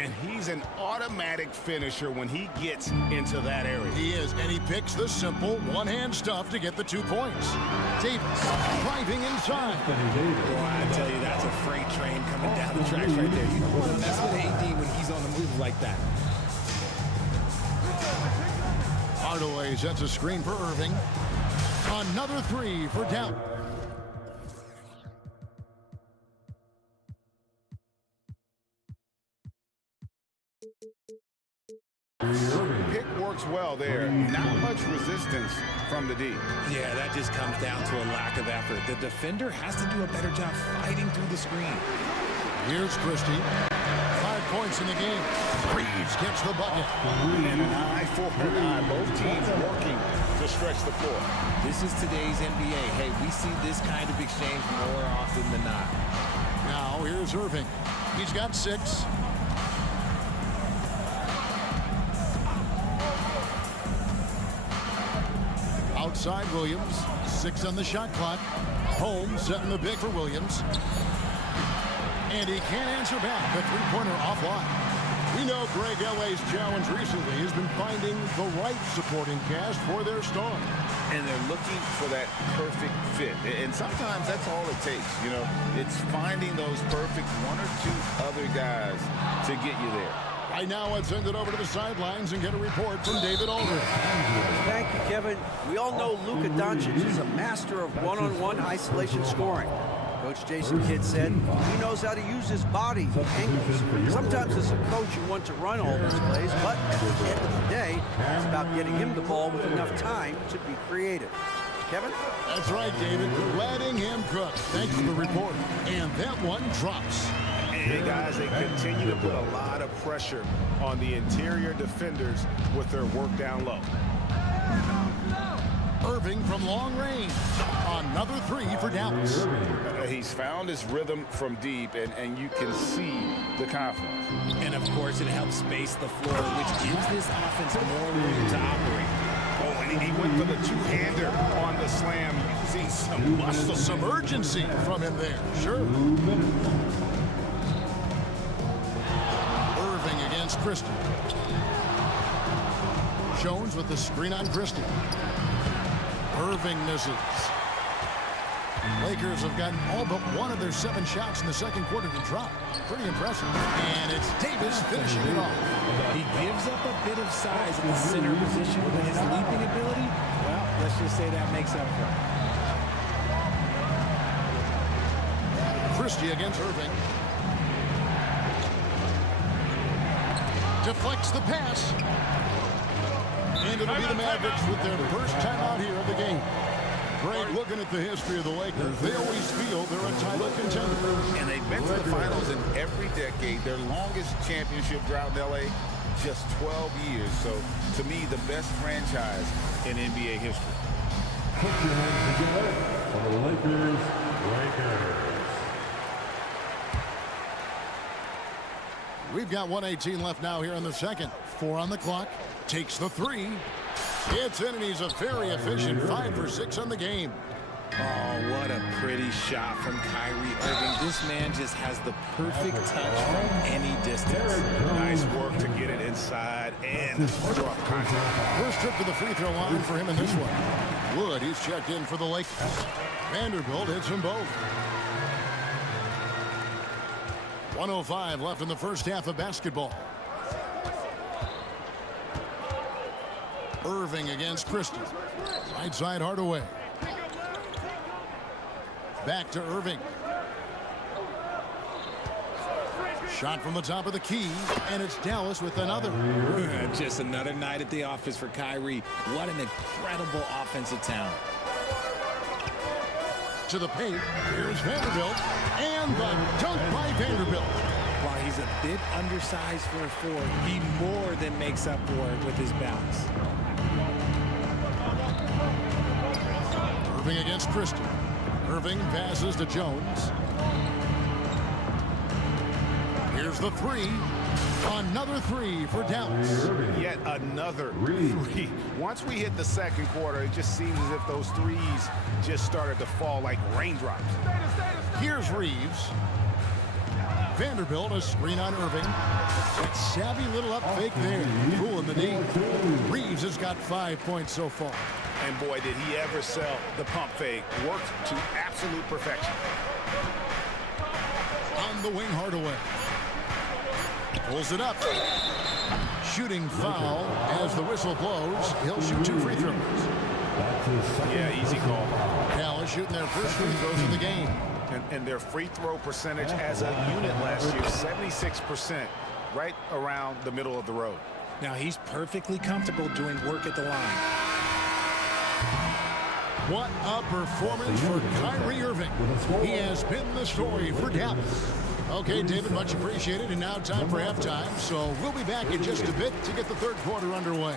And he's an automatic finisher when he gets into that area. He is, and he picks the simple one-hand stuff to get the 2 points. Davis driving inside. Boy, I tell you, that's a freight train coming down the tracks right there. You don't want to mess with AD when he's on the move like that. Hardaway sets a screen for Irving. Another 3 for Down. Pick works well there. Not much resistance from the D. Yeah, that just comes down to a lack of effort. The defender has to do a better job fighting through the screen. Here's Christie. 5 points in the game. Reeves gets the bucket. And an eye for an eye. Both teams working to stretch the floor. This is today's NBA. Hey, we see this kind of exchange more often than not. Now here's Irving. He's got 6. Outside Williams. 6 on the shot clock. Holmes setting the big for Williams. And he can't answer back. The three-pointer offline. We know Greg L.A.'s challenge recently has been finding the right supporting cast for their star. And they're looking for that perfect fit. And sometimes that's all it takes. You know, it's finding those perfect 1 or 2 other guys to get you there. Right now, let's send it over to the sidelines and get a report from David Aldridge. Thank you, Kevin. We all know Luka Doncic is a master of one-on-one isolation scoring. Coach Jason Kidd said he knows how to use his body and angles. Sometimes as a coach you want to run all those plays, but at the end of the day, it's about getting him the ball with enough time to be creative. Kevin? That's right, David. Letting him cook. Thanks for the report. And that one drops. Hey, guys, they continue to put a lot of pressure on the interior defenders with their work down low. Irving from long range. Another 3 for Dallas. He's found his rhythm from deep, and you can see the confidence. And, of course, it helps space the floor, which gives this offense more room to operate. Oh, and he went for the two-hander on the slam, using some muscle. Some urgency from him there. Sure. Irving against Christie. Jones with the screen on Christie. Irving misses. Lakers have gotten all but 1 of their 7 shots in the second quarter to drop. Pretty impressive. And it's Davis finishing it off. He gives up a bit of size in the center position, but his leaping ability, well, let's just say that makes up for it. Christie against Irving. Deflects the pass. And it'll be the Mavericks with their first timeout here of the game. Greg, looking at the history of the Lakers, they always feel they're a title contender. And they've been to the finals in every decade. Their longest championship drought in L.A., just 12 years. So, to me, the best franchise in NBA history. Put your hands together for the Lakers. We've got 1:18 left now here in the second. 4 on the clock. Takes the three. It's in, and he's a very efficient 5 for 6 on the game. Oh, what a pretty shot from Kyrie Irving. This man just has the perfect touch from any distance. Nice work to get it inside and drop contact. First trip to the free throw line for him in this one. Wood, he's checked in for the Lakers. Vanderbilt hits them both. 1:05 left in the first half of basketball. Irving against Christie. Right side Hardaway. Back to Irving. Shot from the top of the key, and it's Dallas with another. Just another night at the office for Kyrie. What an incredible offensive talent. To the paint, here's Vanderbilt, and the dunk by Vanderbilt. While he's a bit undersized for a forward, he more than makes up for it with his bounce. Irving against Christie. Irving passes to Jones. Here's the three. Another three for Dallas. Yet another three. Once we hit the second quarter, it just seems as if those threes just started to fall like raindrops. Here's Reeves. Vanderbilt, a screen on Irving. That savvy little up fake there. Cool in the knee. Reeves has got 5 points so far. And boy, did he ever sell the pump fake. Worked to absolute perfection. On the wing, Hardaway. Pulls it up. Shooting foul as the whistle blows. He'll shoot 2 free throws. Yeah, easy call. Dallas shooting their first free throws of the game. And their free throw percentage as a unit last year, 76%, right around the middle of the road. Now he's perfectly comfortable doing work at the line. What a performance for Kyrie Irving. He has been the story for Dallas. Okay, David, much appreciated. And now time for halftime. So we'll be back in just a bit to get the third quarter underway.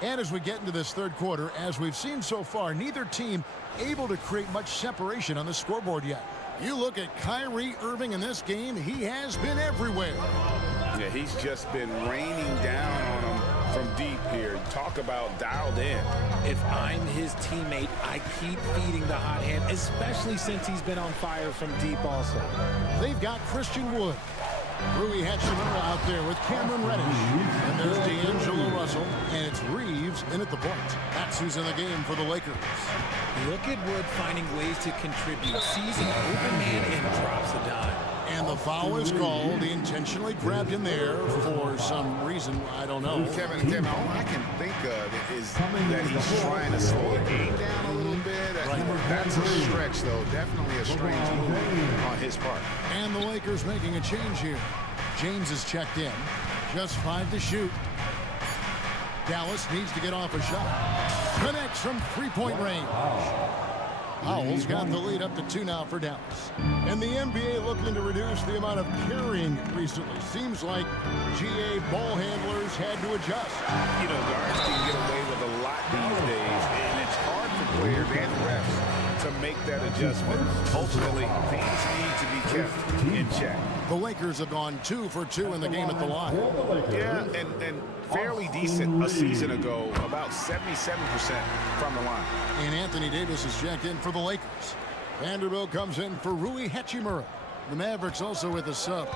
And as we get into this third quarter, as we've seen so far, neither team able to create much separation on the scoreboard yet. You look at Kyrie Irving in this game, he has been everywhere. Yeah, he's just been raining down on him from deep here. Talk about dialed in. If I'm his teammate, I keep feeding the hot hand, especially since he's been on fire from deep also. They've got Christian Wood. Rui Hachimura out there with Cameron Reddish. And there's D'Angelo Russell, and it's Reeves in at the point. That's who's in the game for the Lakers. Look at Wood finding ways to contribute. Sees an open man and drops a dime. And the foul is called. He intentionally grabbed him there for some reason. I don't know. Kevin, all I can think of is that he's trying to slow the game down a little bit. That's a stretch, though. Definitely a strange move on his part. And the Lakers making a change here. James is checked in. Just 5 to shoot. Dallas needs to get off a shot. Connects from three-point range. Howell's got the lead up to 2 now for Dallas. And the NBA looking to reduce the amount of carrying recently. Seems like GA ball handlers had to adjust. You know, guards can get away with a lot these days, and it's hard for players and refs to make that adjustment. Ultimately, things need to be kept in check. The Lakers have gone 2 for 2 in the game at the line. Yeah, and fairly decent a season ago, about 77% from the line. And Anthony Davis is checked in for the Lakers. Vanderbilt comes in for Rui Hachimura. The Mavericks also with a sub.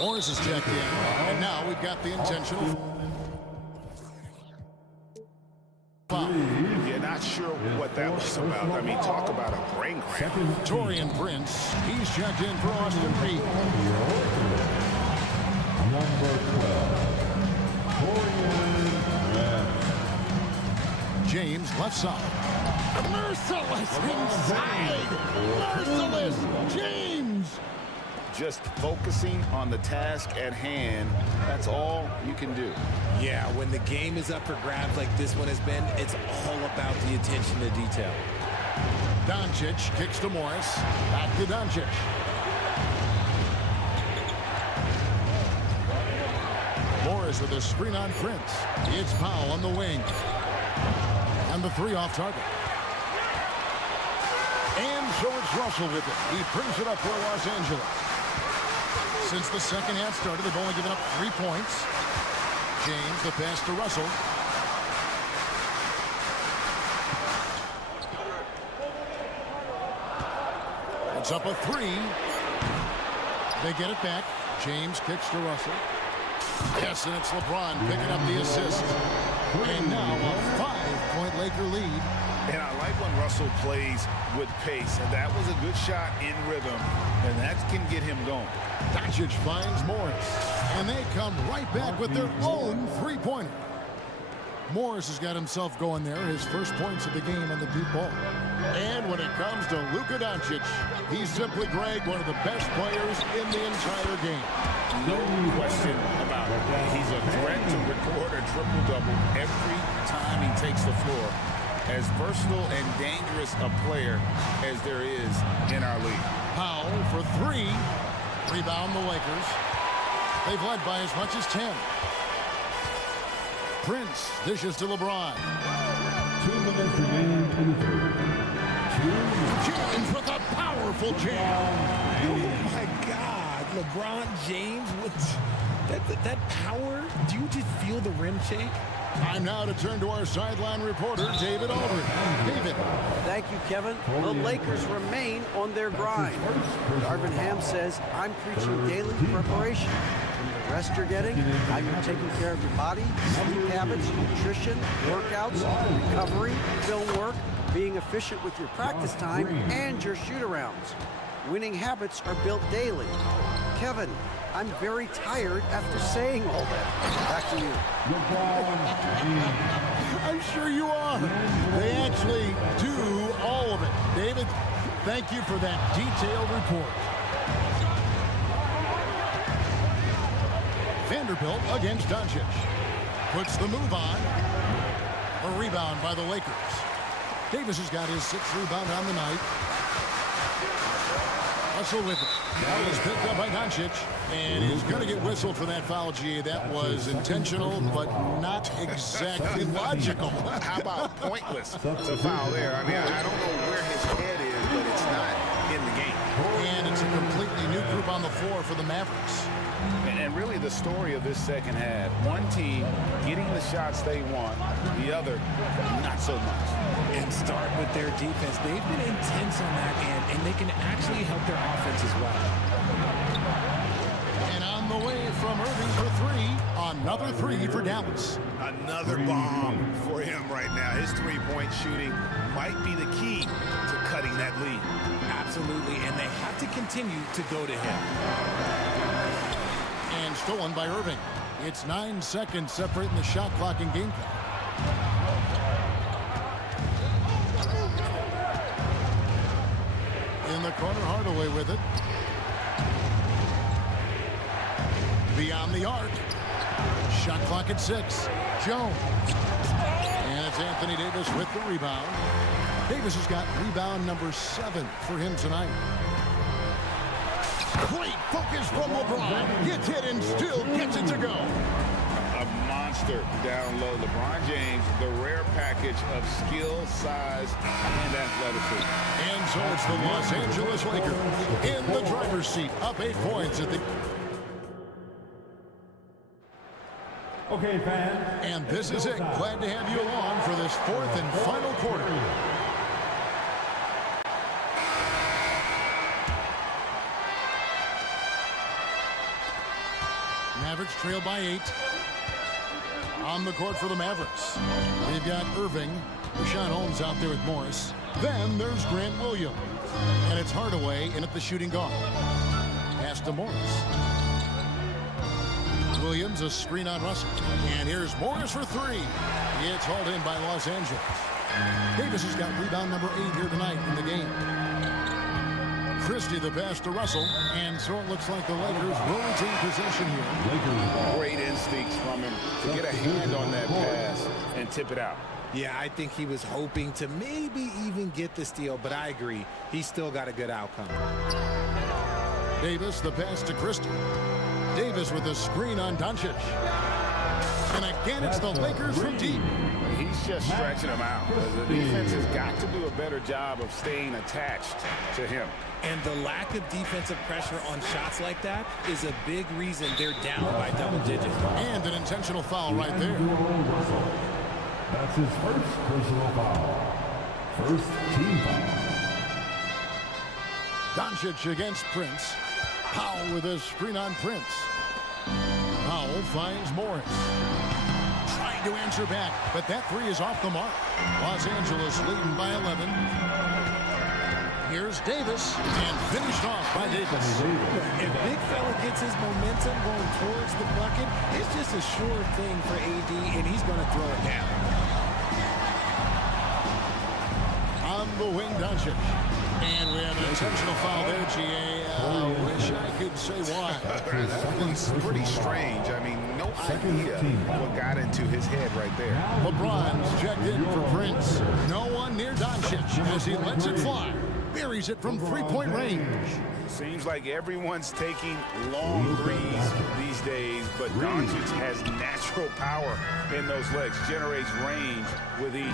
Morris is checked in. And now we've got the intentional foul. Yeah, not sure what that was about. I mean, talk about a brain cramp. Torian Prince, he's checked in for Austin Reeves. James left side. Merciless inside. Merciless James. Just focusing on the task at hand, that's all you can do. Yeah, when the game is up for grabs like this one has been, it's all about the attention to detail. Doncic kicks to Morris. Back to Doncic. Morris with a screen on Prince. It's Powell on the wing. And the three off target. And so it's Russell with it. He brings it up for Los Angeles. Since the second half started, they've only given up 3 points. James, the pass to Russell. It's up a 3. They get it back. James kicks to Russell. Yes, and it's LeBron picking up the assist. And now a 5-point Laker lead. And I like when Russell plays with pace. And that was a good shot in rhythm. And that can get him going. Doncic finds Morris. And they come right back with their own three-pointer. Morris has got himself going there. His first points of the game on the deep ball. And when it comes to Luka Doncic, he's simply, Greg, one of the best players in the entire game. No question about it. He's a threat to record a triple-double every time he takes the floor. As versatile and dangerous a player as there is in our league. Powell for 3. Rebound the Lakers. They've led by as much as 10. Prince dishes to LeBron. 2 minutes remaining in the third. James with a powerful jam. Oh my God, LeBron James with that power. Do you just feel the rim shake? Time now to turn to our sideline reporter, David Aldridge. David. Thank you, Kevin. The Lakers remain on their grind. Darvin Ham says, I'm preaching daily preparation. From the rest you're getting, how you're taking care of your body, sleep habits, nutrition, workouts, recovery, film work, being efficient with your practice time, and your shoot-arounds. Winning habits are built daily. Kevin, I'm very tired after saying all that. Back to you. I'm sure you are. They actually do all of it. David, thank you for that detailed report. Vanderbilt against Doncic. Puts the move on. A rebound by the Lakers. Davis has got his 6th rebound on the night. Russell with it. That was picked up by Doncic. And he's going to get whistled for that foul, G. That was intentional, but not exactly logical. How about pointless to foul there? I mean, I don't know where his head is, but it's not in the game. And it's a completely new group on the floor for the Mavericks. And really the story of this second half, one team getting the shots they want, the other not so much. And start with their defense. They've been intense on that end, and they can actually help their offense as well. And on the way from Irving for 3, another 3 for Dallas. Another bomb for him right now. His three-point shooting might be the key to cutting that lead. Absolutely, and they have to continue to go to him. And stolen by Irving. It's 9 seconds separating the shot clock and game clock. In the corner, Hardaway with it. Beyond the arc. Shot clock at 6. Jones. And it's Anthony Davis with the rebound. Davis has got rebound number 7 for him tonight. Great focus from LeBron. Gets hit and still gets it to go. A monster down low. LeBron James, the rare package of skill, size, and athleticism. And so it's the Los Angeles Lakers in the driver's seat, up 8 points at the... Okay, fans. And this is it. Glad to have you along for this 4th and final quarter. Mavericks trail by 8. On the court for the Mavericks. They've got Irving, Rashawn Holmes out there with Morris. Then there's Grant Williams. And it's Hardaway in at the shooting guard. Pass to Morris. Williams, a screen on Russell. And here's Morris for three. It's hauled in by Los Angeles. Davis has got rebound number 8 here tonight in the game. Christie the pass to Russell, and so it looks like the Lakers will retain possession here. Great instincts from him to get a hand on that pass and tip it out. Yeah, I think he was hoping to maybe even get the steal, but I agree. He's still got a good outcome. Davis, the pass to Christie. Davis with a screen on Doncic. And again, it's the Lakers from deep. He's just stretching him out. The defense has got to do a better job of staying attached to him. And the lack of defensive pressure on shots like that is a big reason they're down by double digits. And an intentional foul right there. That's his first personal foul. First team foul. Doncic against Prince. Powell with a screen on Prince. Powell finds Morris. Trying to answer back, but that three is off the mark. Los Angeles leading by 11. Here's Davis, and finished off by Davis. If big fella gets his momentum going towards the bucket, it's just a sure thing for AD, and he's going to throw it down. On the wing, Doncic. And we have an intentional foul there, GA. I wish I could say why. That one's pretty strange. I mean, no idea what got into his head right there. LeBron's checked in for Prince. No one near Doncic as he lets it fly. Buries it from three-point range. Seems like everyone's taking long threes these days, but Doncic has natural power in those legs, generates range with ease.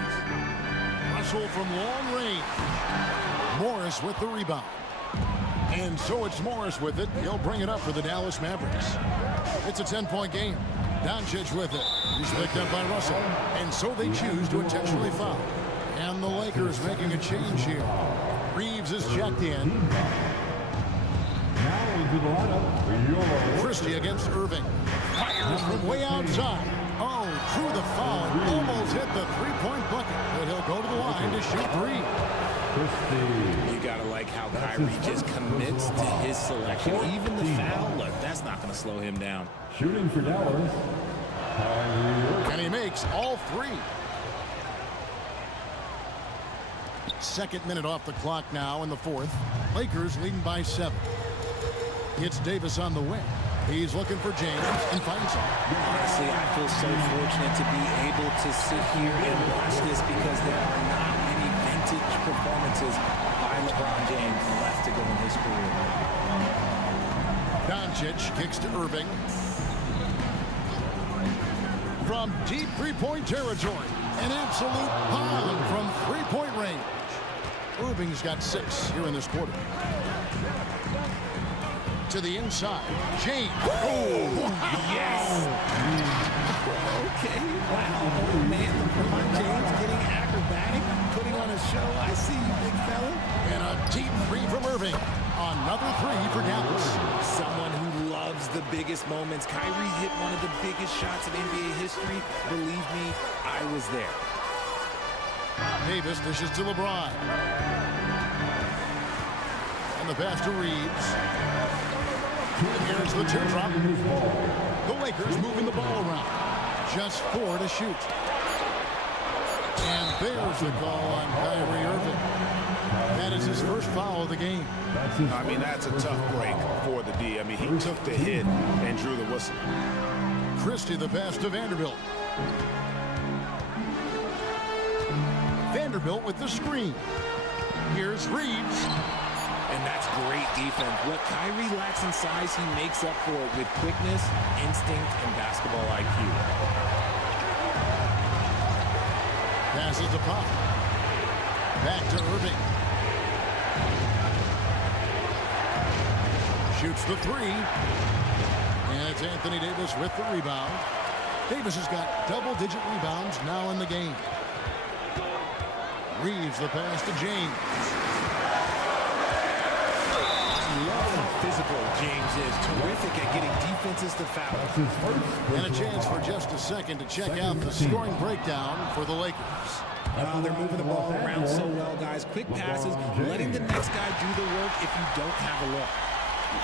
Russell from long range. Morris with the rebound. And so it's Morris with it. He'll bring it up for the Dallas Mavericks. It's a 10-point game. Doncic with it. He's picked up by Russell. And so they choose to intentionally foul. And the Lakers making a change here. Reeves is checked in. Now into the lineup. Christie against Irving. Fires from way outside. Oh, through the foul. Almost hit the three-point bucket. But he'll go to the line to shoot three. You gotta like how Kyrie just commits to his selection. Even the foul, look, that's not gonna slow him down. Shooting for Dallas. And he makes all three. Second minute off the clock now in the fourth. Lakers leading by 7. It's Davis on the wing. He's looking for James and finds him. Honestly, I feel so fortunate to be able to sit here and watch this because there are not many vintage performances by LeBron James left to go in his career. Doncic kicks to Irving. From deep three-point territory, an absolute bomb from three-point range. Irving's got 6 here in this quarter. To the inside, James. Oh, yes! Okay, wow. Oh, man, LeBron James getting acrobatic, putting on a show. I see you, big fella. And a deep three from Irving. Another three for Dallas. Someone who loves the biggest moments. Kyrie hit one of the biggest shots of NBA history. Believe me, I was there. Davis dishes to LeBron. And the pass to Reeves. Here's the teardrop. The Lakers moving the ball around. Just 4 to shoot. And there's the call on Kyrie Irving. That is his first foul of the game. I mean, that's a tough break for the D. I mean, he took the hit and drew the whistle. Christie the pass to Vanderbilt. Vanderbilt with the screen. Here's Reeves. And that's great defense. What Kyrie lacks in size, he makes up for it with quickness, instinct, and basketball IQ. Passes to Pop. Back to Irving. Shoots the three. And it's Anthony Davis with the rebound. Davis has got double-digit rebounds now in the game. Reeves the pass to James. Love how physical James is. Terrific at getting defenses to foul. And a chance for just a second to check out the scoring breakdown for the Lakers. They're moving the ball around so well, guys. Quick passes, letting the next guy do the work if you don't have a look.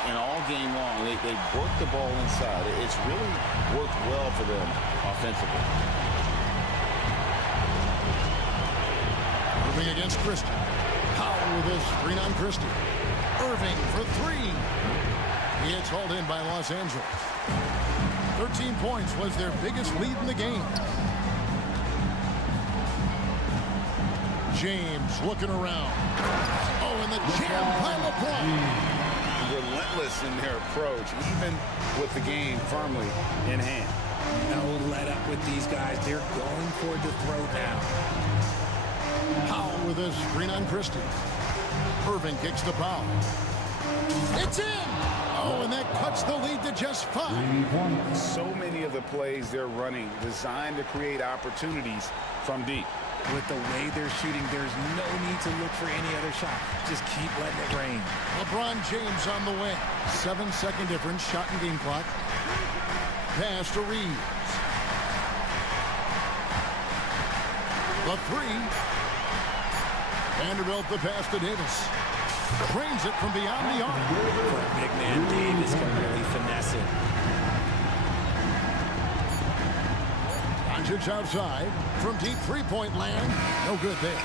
and all game long, they work the ball inside. It's really worked well for them offensively. Irving against Christie. Powell with a screen on Christie. Irving for three. He gets hauled in by Los Angeles. 13 points was their biggest lead in the game. James looking around. Oh, and the jam by LeBron. Relentless in their approach, even with the game firmly in hand. No let up with these guys. They're going for the throw now. Powell with a screen on Christie. Irving kicks to Powell. It's in! Oh, and that cuts the lead to just 5. So many of the plays they're running designed to create opportunities from deep. With the way they're shooting, there's no need to look for any other shot. Just keep letting it rain. LeBron James on the way. 7-second difference, shot and game clock. Pass to Reeves. The three. Vanderbilt the pass to Davis. Trains it from beyond the arc. For a big man, Davis can really finesse it. Doncic outside from deep three-point land. No good there.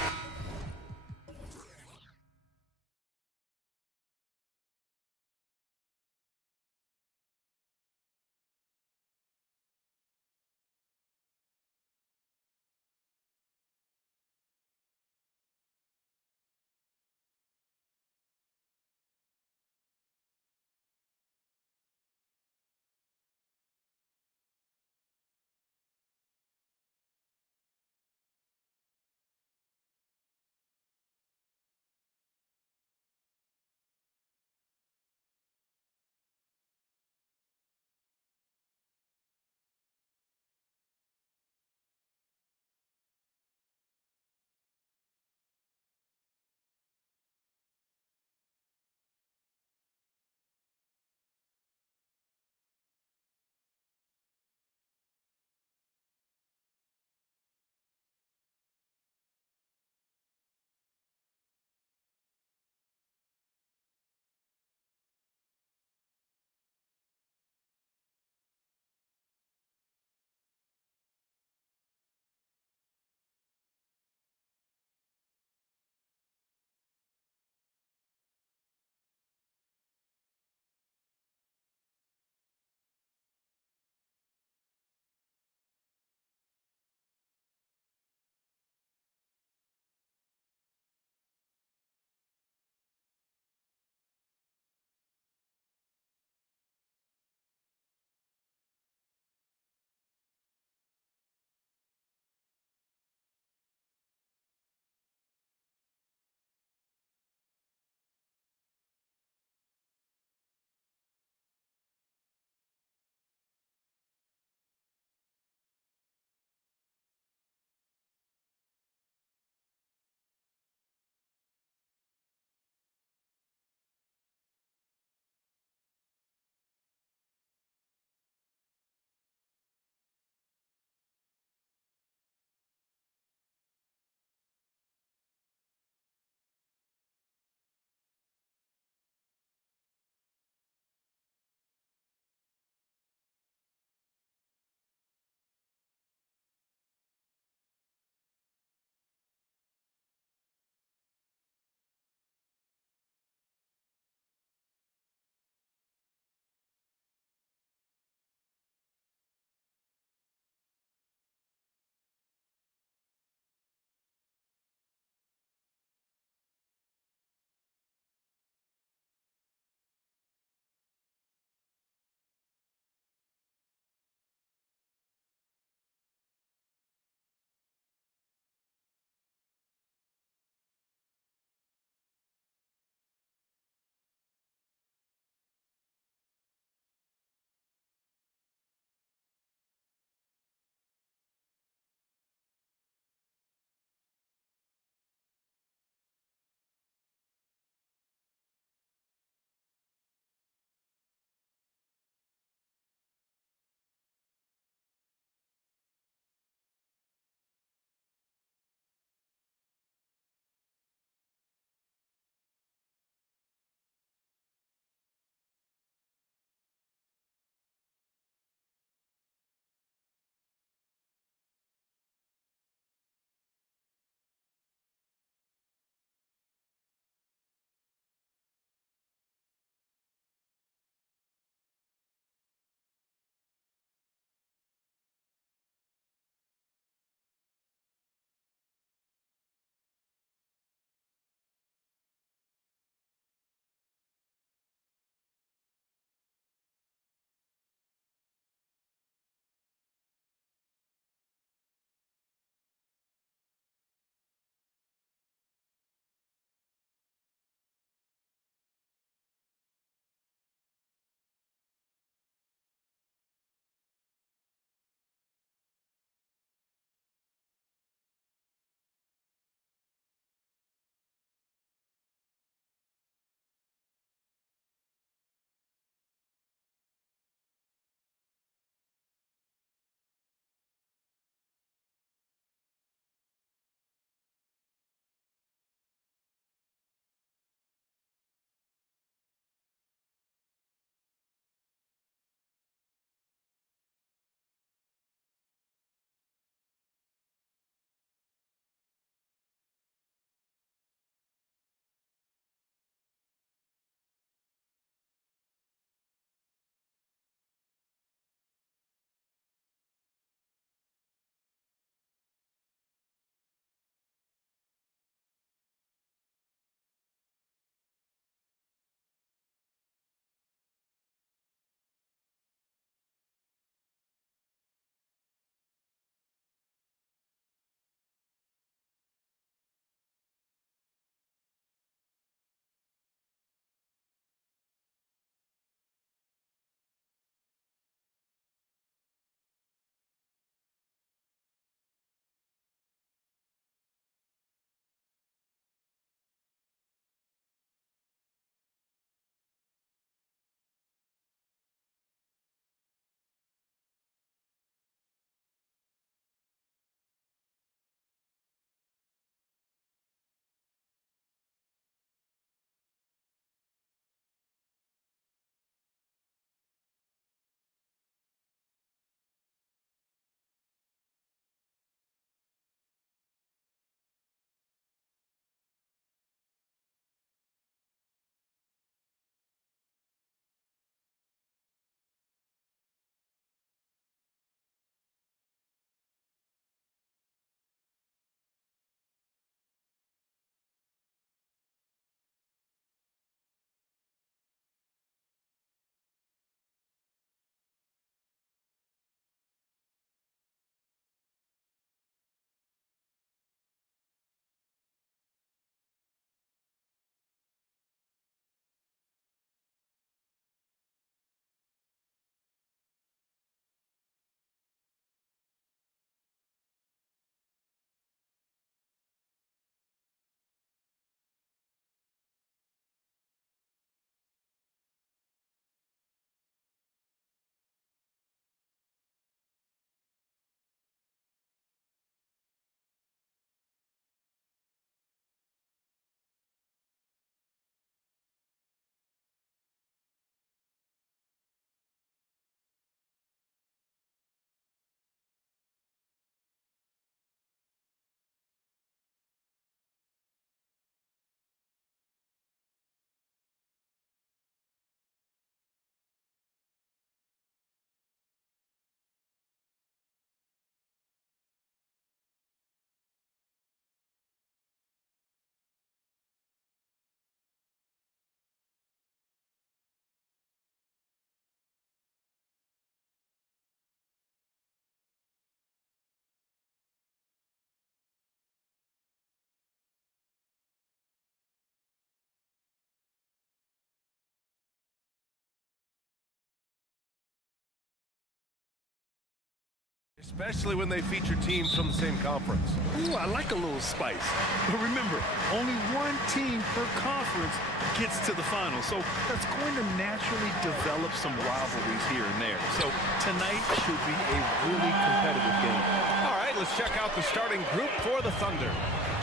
especially when they feature teams from the same conference. Ooh, I like a little spice. But remember, only one team per conference gets to the final, so that's going to naturally develop some rivalries here and there. So tonight should be a really competitive game. All right, let's check out the starting group for the Thunder.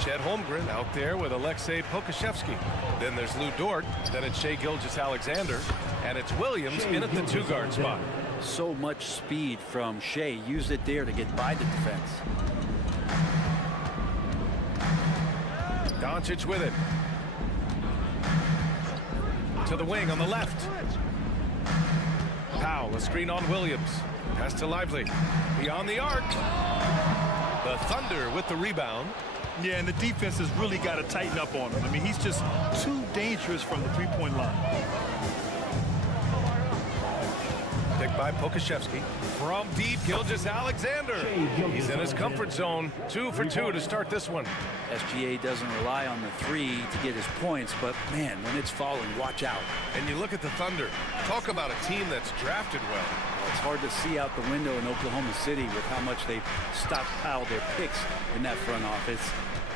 Chet Holmgren out there with Alexei Pokashevsky. Then there's Lou Dort, then it's Shai Gilgeous-Alexander, and it's Williams in at the two-guard spot. So much speed from Shai. Used it there to get by the defense. Doncic with it. To the wing on the left. Powell, a screen on Williams. Pass to Lively. Beyond the arc. The Thunder with the rebound. Yeah, and the defense has really got to tighten up on him. I mean, he's just too dangerous from the three-point line. Picked by Pokashevsky. From deep, Gilgeous-Alexander. He's in his comfort zone. 2 for 2 to start this one. SGA doesn't rely on the three to get his points, but man, when it's falling, watch out. And you look at the Thunder. Talk about a team that's drafted well. It's hard to see out the window in Oklahoma City with how much they stockpile their picks in that front office.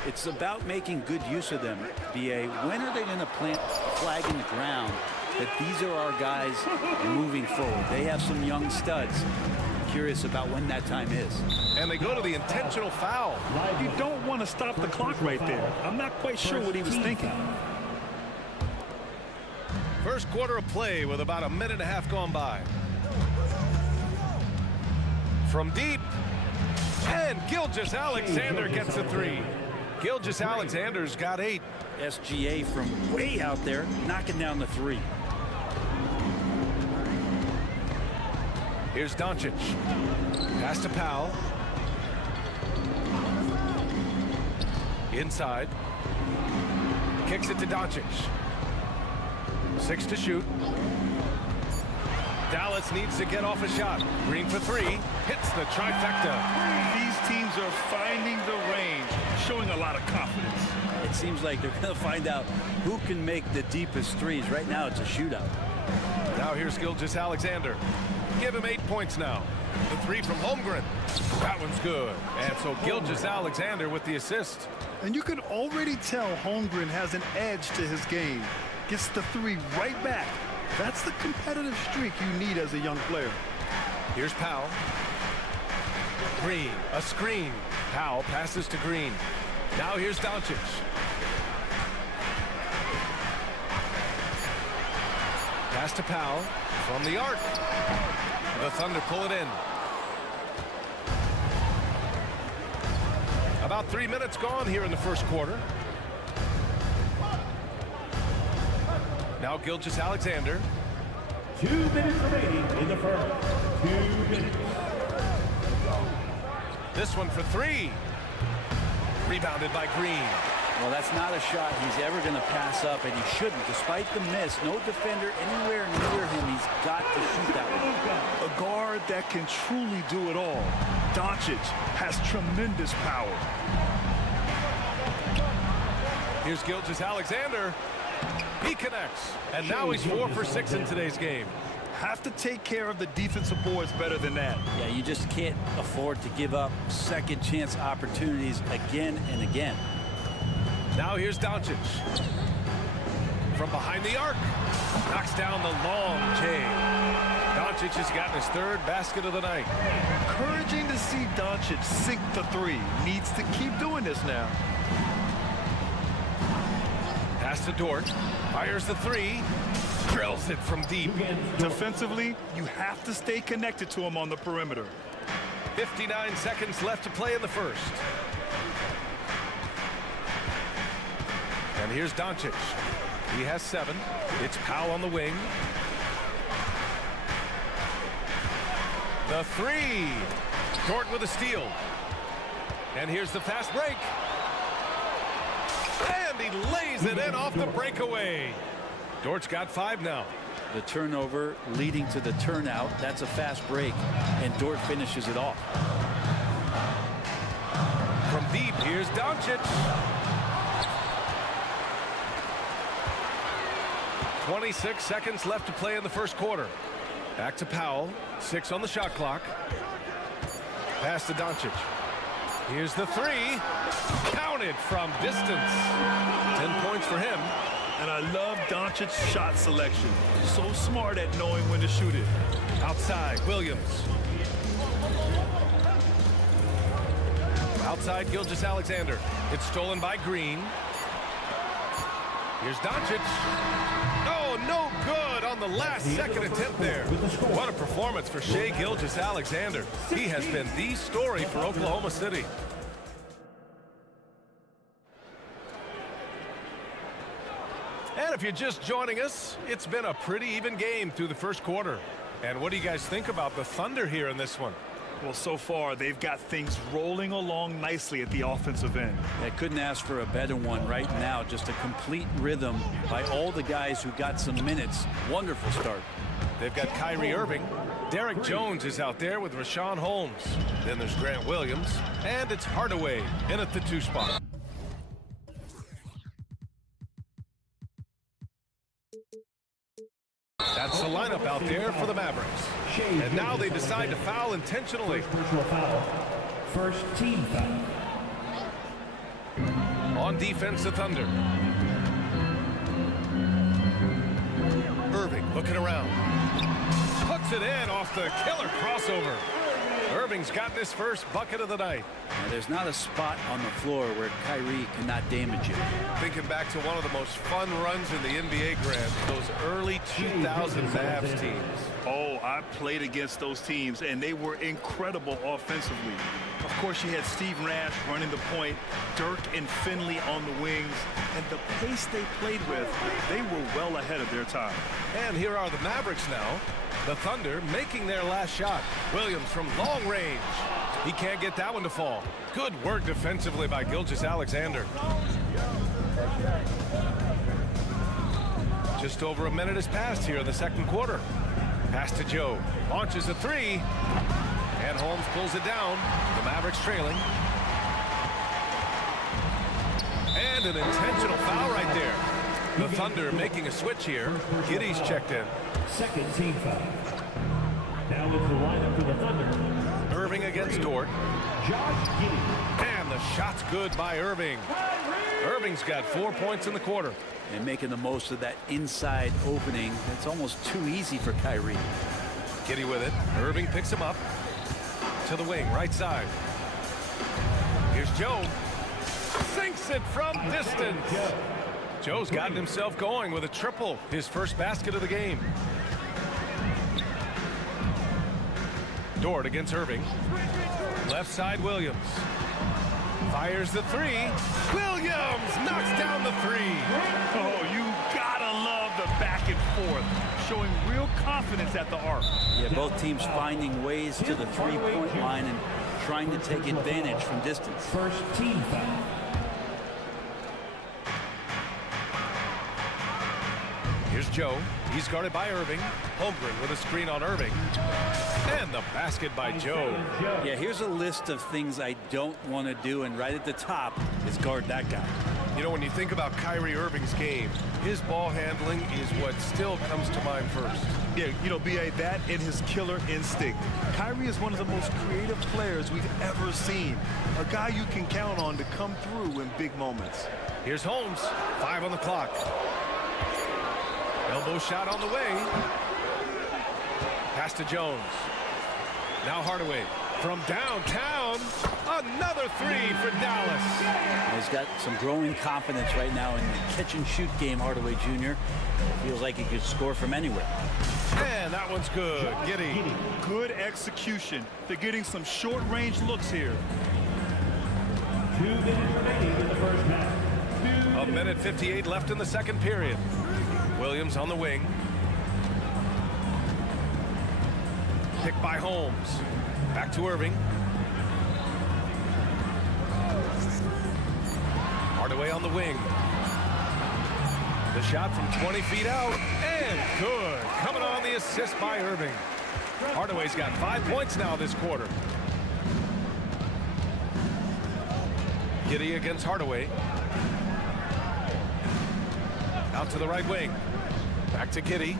It's about making good use of them. BA, when are they going to plant a flag in the ground that these are our guys moving forward? They have some young studs. Curious about when that time is. And they go to the intentional foul. You don't want to stop the clock right there. I'm not quite sure what he was thinking. First quarter of play with about a minute and a half gone by. From deep, and Gilgeous-Alexander gets a three. Gilgeous-Alexander's got 8. SGA from way out there, knocking down the three. Here's Doncic. Pass to Powell. Inside. Kicks it to Doncic. 6 to shoot. Dallas needs to get off a shot. Green for 3. Hits the trifecta. These teams are finding the range, showing a lot of confidence. It seems like they're going to find out who can make the deepest threes. Right now, it's a shootout. Now here's Gilgeous-Alexander. Give him 8 points now. The 3 from Holmgren. That one's good. And so Gilgeous-Alexander with the assist. And you can already tell Holmgren has an edge to his game. Gets the 3 right back. That's the competitive streak you need as a young player. Here's Powell. Green, a screen. Powell passes to Green. Now here's Doncic. Pass to Powell from the arc. The Thunder pull it in. About 3 minutes gone here in the first quarter. Now Gilgeous-Alexander. 2 minutes remaining in the first. 2 minutes. This one for 3. Rebounded by Green. Well, that's not a shot he's ever going to pass up, and he shouldn't. Despite the miss, no defender anywhere near him. He's got to shoot that one. A guard that can truly do it all. Doncic has tremendous power. Here's Gilgeous-Alexander. He connects. And now he's 4 for 6 in today's game. Have to take care of the defensive boards better than that. Yeah, you just can't afford to give up second chance opportunities again and again. Now here's Doncic. From behind the arc. Knocks down the long J. Doncic has gotten his 3rd basket of the night. Encouraging to see Doncic sink the 3. Needs to keep doing this now. Pass to Dort. Fires the 3. Drills it from deep. Defensively, you have to stay connected to him on the perimeter. 59 seconds left to play in the first. And here's Doncic. He has 7. It's Powell on the wing. The 3. Dort with a steal. And here's the fast break. And he lays it in off the breakaway. Dort's got 5 now. The turnover leading to the turnout. That's a fast break, and Dort finishes it off. From deep, here's Doncic. 26 seconds left to play in the first quarter. Back to Powell. 6 on the shot clock. Pass to Doncic. Here's the three. Counted from distance. 10 points for him. And I love Doncic's shot selection. So smart at knowing when to shoot it. Outside, Williams. Outside, Gilgeous-Alexander. It's stolen by Green. Here's Doncic. Oh, no good on the last second attempt there. What a performance for Shai Gilgeous-Alexander. He has been the story for Oklahoma City. And if you're just joining us, it's been a pretty even game through the first quarter. And what do you guys think about the Thunder here in this one? Well, so far, they've got things rolling along nicely at the offensive end. They couldn't ask for a better one right now. Just a complete rhythm by all the guys who got some minutes. Wonderful start. They've got Kyrie Irving. Derek Jones is out there with Rashawn Holmes. Then there's Grant Williams. And it's Hardaway in at the 2 spot. That's the lineup out there for the Mavericks. And now they decide to foul intentionally. First team foul. On defense, the Thunder. Irving looking around. Puts it in off the killer crossover. Irving's got his first bucket of the night. Now, there's not a spot on the floor where Kyrie cannot damage you. Thinking back to one of the most fun runs in the NBA, Grant, those early 2000 Mavs teams. Oh, I played against those teams, and they were incredible offensively. Of course, you had Steve Nash running the point, Dirk and Finley on the wings, and the pace they played with, they were well ahead of their time. And here are the Mavericks now. The Thunder making their last shot. Williams from long range. He can't get that one to fall. Good work defensively by Gilgeous-Alexander. Just over a minute has passed here in the second quarter. Pass to Joe. Launches a three. And Holmes pulls it down. The Mavericks trailing. And an intentional foul right there. The Thunder making a switch here. Giddey's checked in. Second team foul. Now into the lineup for the Thunder. Irving against Dort. Josh Giddey. And the shot's good by Irving. Irving's got 4 points in the quarter. And making the most of that inside opening. It's almost too easy for Kyrie. Giddey with it. Irving picks him up. To the wing, right side. Here's Joe. Sinks it from distance. Joe's gotten himself going with a triple. His first basket of the game. Dort against Irving. Left side, Williams. Fires the three. Williams knocks down the three. Oh, you gotta love the back and forth. Showing real confidence at the arc. Yeah, both teams finding ways to the three-point line and trying to take advantage from distance. First team foul. Here's Joe. He's guarded by Irving. Holmgren with a screen on Irving. And the basket by Joe. Yeah, here's a list of things I don't want to do, and right at the top is guard that guy. You know, when you think about Kyrie Irving's game, his ball handling is what still comes to mind first. Yeah, you know, B.A., that and his killer instinct. Kyrie is one of the most creative players we've ever seen. A guy you can count on to come through in big moments. Here's Holmes. 5 on the clock. Elbow shot on the way. Pass to Jones. Now Hardaway from downtown. Another three for Dallas. He's got some growing confidence right now in the catch-and-shoot game, Hardaway Jr. Feels like he could score from anywhere. And that one's good. Giddey. Good execution. They're getting some short-range looks here. 2 minutes remaining in the first half. 1:58 left in the second period. Williams on the wing. Picked by Holmes. Back to Irving. Hardaway on the wing. The shot from 20 feet out. And good. Coming on the assist by Irving. Hardaway's got 5 points now this quarter. Giddey against Hardaway. Out to the right wing. Back to Giddey.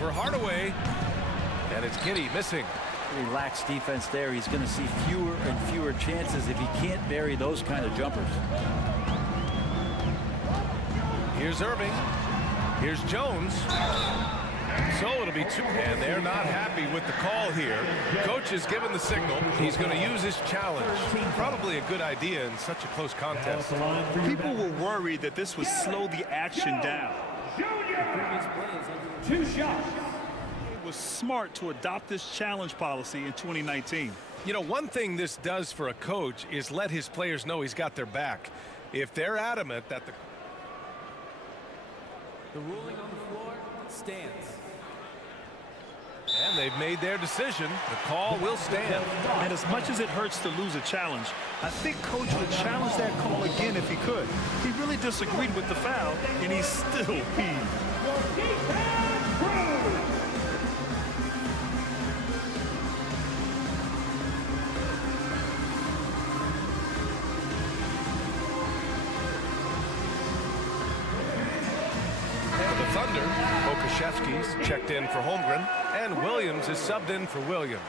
Over Hardaway. And it's Giddy missing. Relaxed defense there. He's going to see fewer and fewer chances if he can't bury those kind of jumpers. Here's Irving. Here's Jones. So it'll be two, and they're not happy with the call here. Coach is given the signal. He's going to use his challenge. Probably a good idea in such a close contest. People were worried that this would slow the action down. Two shots. It was smart to adopt this challenge policy in 2019. You know, one thing this does for a coach is let his players know he's got their back. If they're adamant that the ruling on the floor stands. And they've made their decision. The call will stand. And as much as it hurts to lose a challenge, I think Coach would challenge that call again if he could. He really disagreed with the foul, and he's still peeved. Thunder, Okashevsky's checked in for Holmgren, and Williams is subbed in for Williams.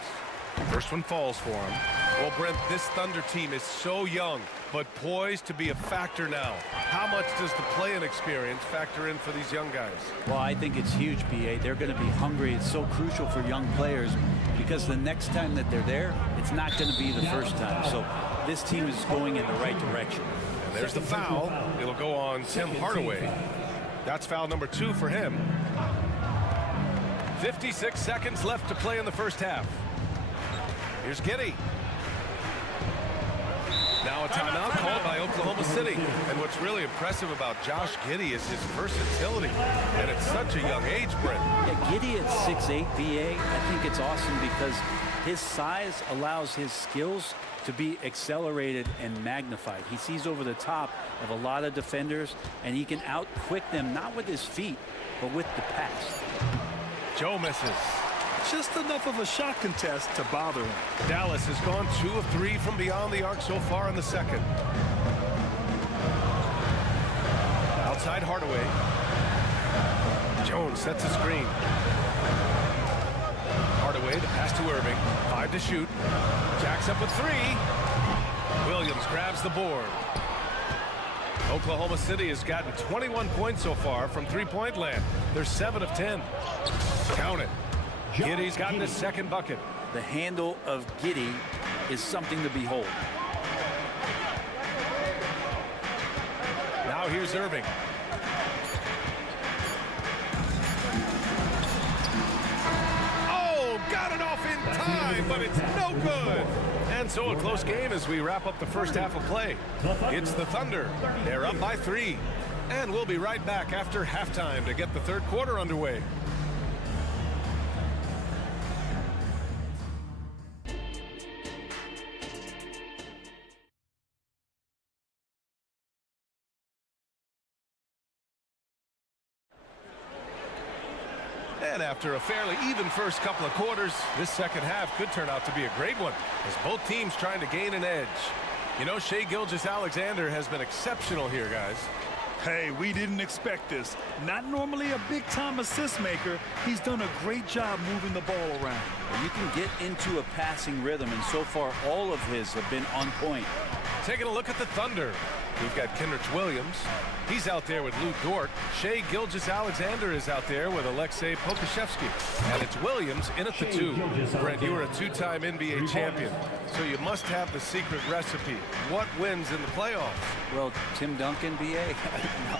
First one falls for him. Well, Brent, this Thunder team is so young, but poised to be a factor now. How much does the play-in experience factor in for these young guys? Well, I think it's huge, B.A. They're going to be hungry. It's so crucial for young players because the next time that they're there, it's not going to be the first time. So this team is going in the right direction. And there's the foul. It'll go on Tim Hardaway. That's foul number 2 for him. 56 seconds left to play in the first half. Here's Giddy. Now a timeout called by Oklahoma City. And what's really impressive about Josh Giddy is his versatility. And at such a young age, Brent. Yeah, Giddy at 6'8", B.A., I think it's awesome because his size allows his skills to be accelerated and magnified. He sees over the top of a lot of defenders, and he can out-quick them, not with his feet, but with the pass. Joe misses. Just enough of a shot contest to bother him. Dallas has gone 2 of 3 from beyond the arc so far in the second. Outside Hardaway. Jones sets a screen. Hardaway, the pass to Irving. 5 to shoot. Jacks up with 3. Williams grabs the board. Oklahoma City has gotten 21 points so far from three-point land. They're 7 of 10. Count it. Giddy's gotten his second bucket. The handle of Giddy is something to behold. Now here's Irving. Oh, got it off in time, but it's no good. And so a close game as we wrap up the first half of play. It's the Thunder. They're up by 3. And we'll be right back after halftime to get the third quarter underway. And after a fairly even first couple of quarters, this second half could turn out to be a great one as both teams trying to gain an edge. You know, Shai Gilgeous-Alexander has been exceptional here, guys. Hey, we didn't expect this. Not normally a big-time assist maker. He's done a great job moving the ball around. You can get into a passing rhythm, and so far all of his have been on point. Taking a look at the Thunder. We've got Kenrich Williams. He's out there with Lou Dort. Shai Gilgeous-Alexander is out there with Alexei Pokusevsky. And it's Williams in at the 2. Brent, you were a 2-time NBA champion, so you must have the secret recipe. What wins in the playoffs? Well, Tim Duncan, B.A.,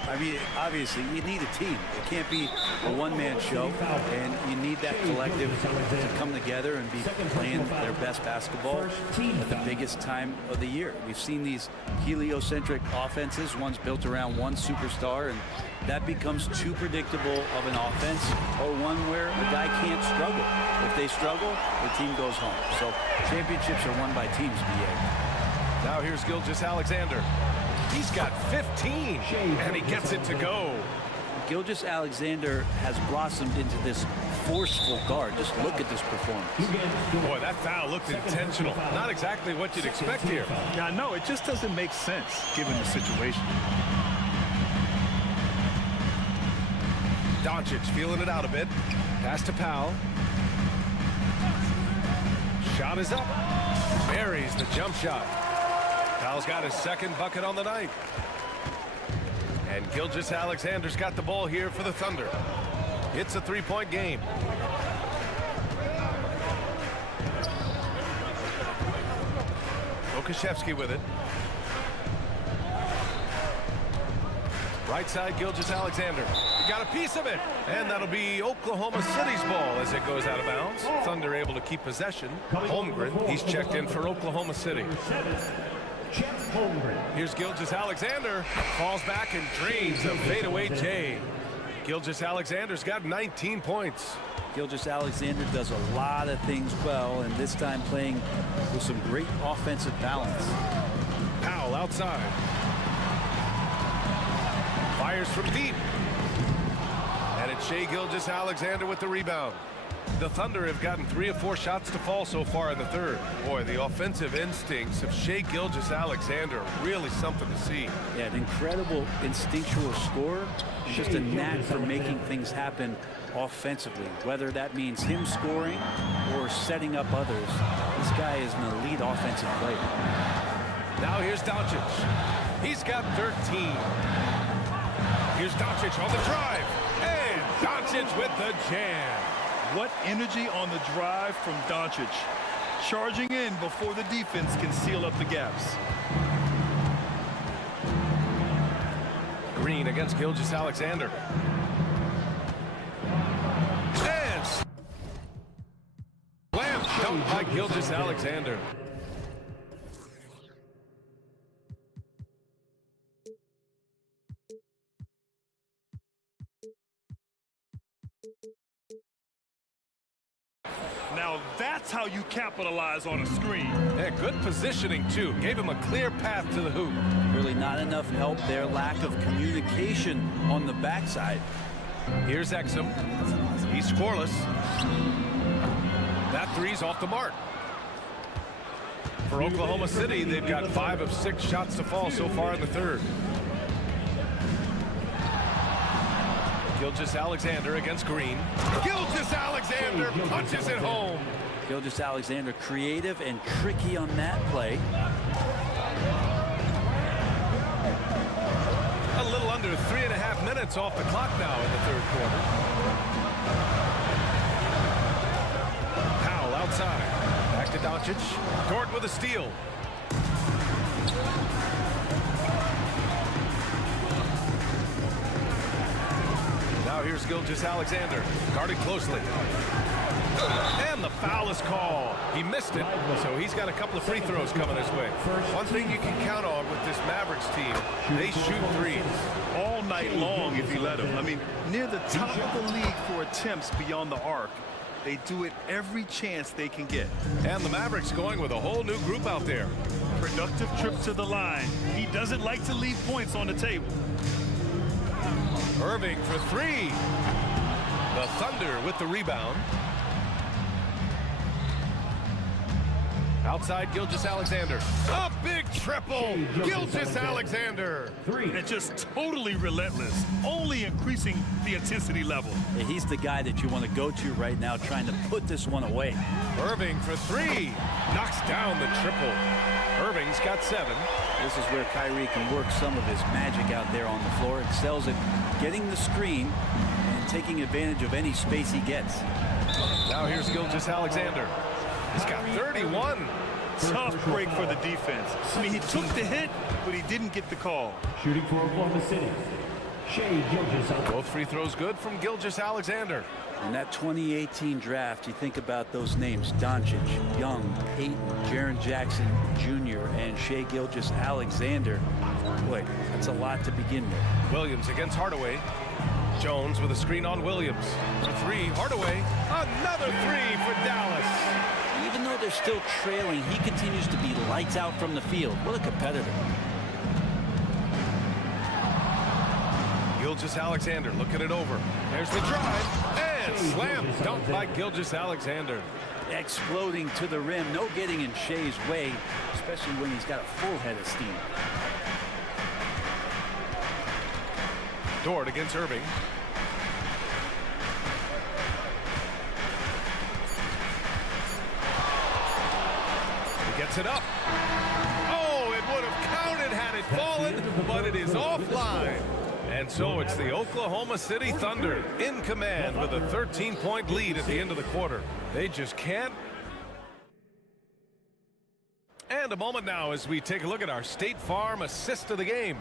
I mean, obviously, you need a team. It can't be a one-man show, and you need that collective to come together and be playing their best basketball at the biggest time of the year. We've seen these heliocentric offenses, one's built around one superstar, and that becomes too predictable of an offense, or one where a guy can't struggle. If they struggle, the team goes home. So championships are won by teams, B.A. Now here's Gilgeous-Alexander. He's got 15, and he gets it to go. Gilgeous-Alexander has blossomed into this forceful guard. Just look at this performance. Boy, that foul looked intentional. Not exactly what you'd expect here. Yeah, I know. It just doesn't make sense given the situation. Doncic feeling it out a bit. Pass to Powell. Shot is up. Buries the jump shot. Powell's got his second bucket on the night. And Gilgeous-Alexander's got the ball here for the Thunder. It's a three-point game. Okashevsky with it. Right side, Gilgeous-Alexander. He got a piece of it. And that'll be Oklahoma City's ball as it goes out of bounds. Thunder able to keep possession. Holmgren, he's checked in for Oklahoma City. Here's Gilgeous-Alexander. Falls back and drains a fadeaway J. Gilgeous-Alexander's got 19 points. Gilgeous-Alexander does a lot of things well, and this time playing with some great offensive balance. Powell outside. Fires from deep. And it's Shai Gilgeous-Alexander with the rebound. The Thunder have gotten 3 or 4 shots to fall so far in the third. Boy, the offensive instincts of Shai Gilgeous-Alexander are really something to see. Yeah, an incredible instinctual scorer. Just a knack for making things happen offensively, whether that means him scoring or setting up others. This guy is an elite offensive player. Now here's Doncic. He's got 13. Here's Doncic on the drive. And Doncic with the jam. What energy on the drive from Doncic. Charging in before the defense can seal up the gaps. Green against Gilgeous-Alexander. And slam dunk by Gilgeous-Alexander. Now that's how you capitalize on a screen. Yeah, good positioning too. Gave him a clear path to the hoop. Really not enough help there. Lack of communication on the backside. Here's Exum. He's scoreless. That three's off the mark. For Oklahoma City, they've got 5 of 6 shots to fall so far in the third. Gilgeous-Alexander against Green. Gilgeous-Alexander punches it home. Gilgeous-Alexander creative and tricky on that play. A little under 3.5 minutes off the clock now in the third quarter. Powell outside. Back to Doncic. Dort with a steal. Now here's Gilgeous-Alexander, guarded closely. And the foul is called. He missed it, so he's got a couple of free throws coming his way. One thing you can count on with this Mavericks team, they shoot threes. All night long if he let them. I mean, near the top of the league for attempts beyond the arc. They do it every chance they can get. And the Mavericks going with a whole new group out there. Productive trip to the line. He doesn't like to leave points on the table. Irving for 3. The Thunder with the rebound. Outside Gilgeous-Alexander. A big triple. Gilgeous-Alexander. And just totally relentless. Only increasing the intensity level. Yeah, he's the guy that you want to go to right now, trying to put this one away. Irving for 3. Knocks down the triple. Irving's got 7. This is where Kyrie can work some of his magic out there on the floor. Excels at getting the screen and taking advantage of any space he gets. Now here's Gilgeous-Alexander. He's got 31. Tough break for the defense. I mean, he took the hit, but he didn't get the call. Shooting for Oklahoma City, Shai Gilgeous-Alexander. Both free throws good from Gilgeous-Alexander. In that 2018 draft, you think about those names: Doncic, Young, Payton, Jaren Jackson Jr., and Shai Gilgeous-Alexander. Boy, that's a lot to begin with. Williams against Hardaway. Jones with a screen on Williams. For 3, Hardaway. Another 3 for Dallas. Even though they're still trailing, he continues to be lights out from the field. What a competitor. Gilgeous-Alexander looking it over. There's the drive. And slam dunk by Gilgeous-Alexander. Exploding to the rim. No getting in Shai's way, especially when he's got a full head of steam. Dort against Irving. puts it up. Oh, it would have counted had it fallen, but it is offline. And so it's the Oklahoma City Thunder in command with a 13-point lead at the end of the quarter. They just can't. And a moment now as we take a look at our State Farm assist of the game.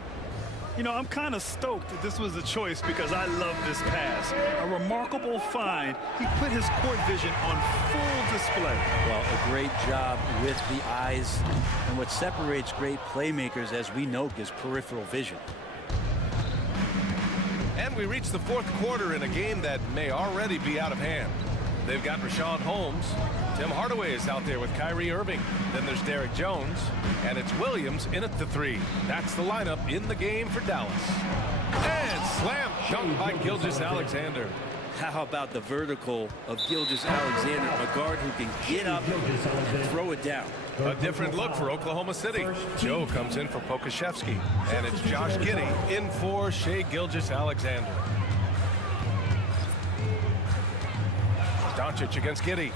You know, I'm kind of stoked that this was a choice because I love this pass. A remarkable find. He put his court vision on full display. Well, a great job with the eyes. And what separates great playmakers, as we know, is peripheral vision. And we reach the fourth quarter in a game that may already be out of hand. They've got Rashawn Holmes. Tim Hardaway is out there with Kyrie Irving. Then there's Derek Jones. And it's Williams in at the three. That's the lineup in the game for Dallas. And slam dunk by Gilgeous-Alexander. How about the vertical of Gilgeous-Alexander, a guard who can get up and throw it down. A different look for Oklahoma City. Joe comes in for Pokashevsky. And it's Josh Giddey in for Shai Gilgeous-Alexander. Doncic against Giddey.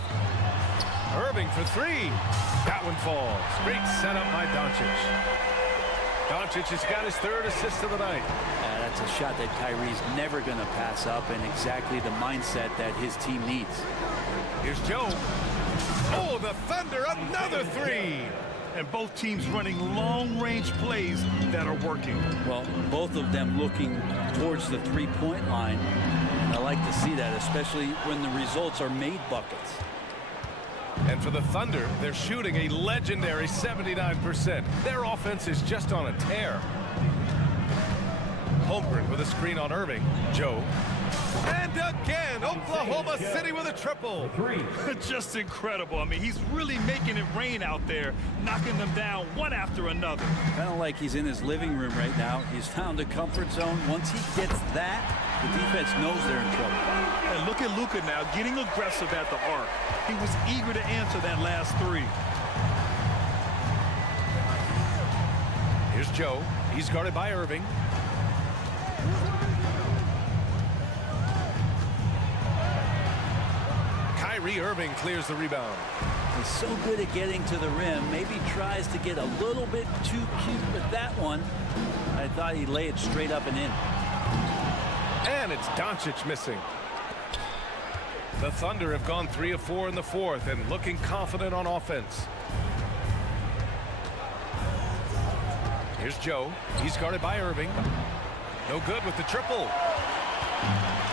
Irving for three. That one falls. Great setup by Doncic. Doncic has got his third assist of the night. That's a shot that Kyrie's never going to pass up, and exactly the mindset that his team needs. Here's Joe. Oh, the Thunder, another three. And both teams running long-range plays that are working. Well, both of them looking towards the three-point line. And I like to see that, especially when the results are made buckets. And for the Thunder, they're shooting a legendary 79%. Their offense is just on a tear. Holmgren with a screen on Irving. Joe. And again, Oklahoma City with a triple. Just incredible. I mean, he's really making it rain out there, knocking them down one after another. Kind of like he's in his living room right now. He's found a comfort zone. Once he gets that, the defense knows they're in trouble. And look at Luka now, getting aggressive at the arc. He was eager to answer that last three. Here's Joe. He's guarded by Irving. Kyrie Irving clears the rebound. He's so good at getting to the rim. Maybe tries to get a little bit too cute with that one. I thought he'd lay it straight up and in. And it's Doncic missing. The Thunder have gone 3 of 4 in the fourth and looking confident on offense. Here's Joe. He's guarded by Irving. No good with the triple.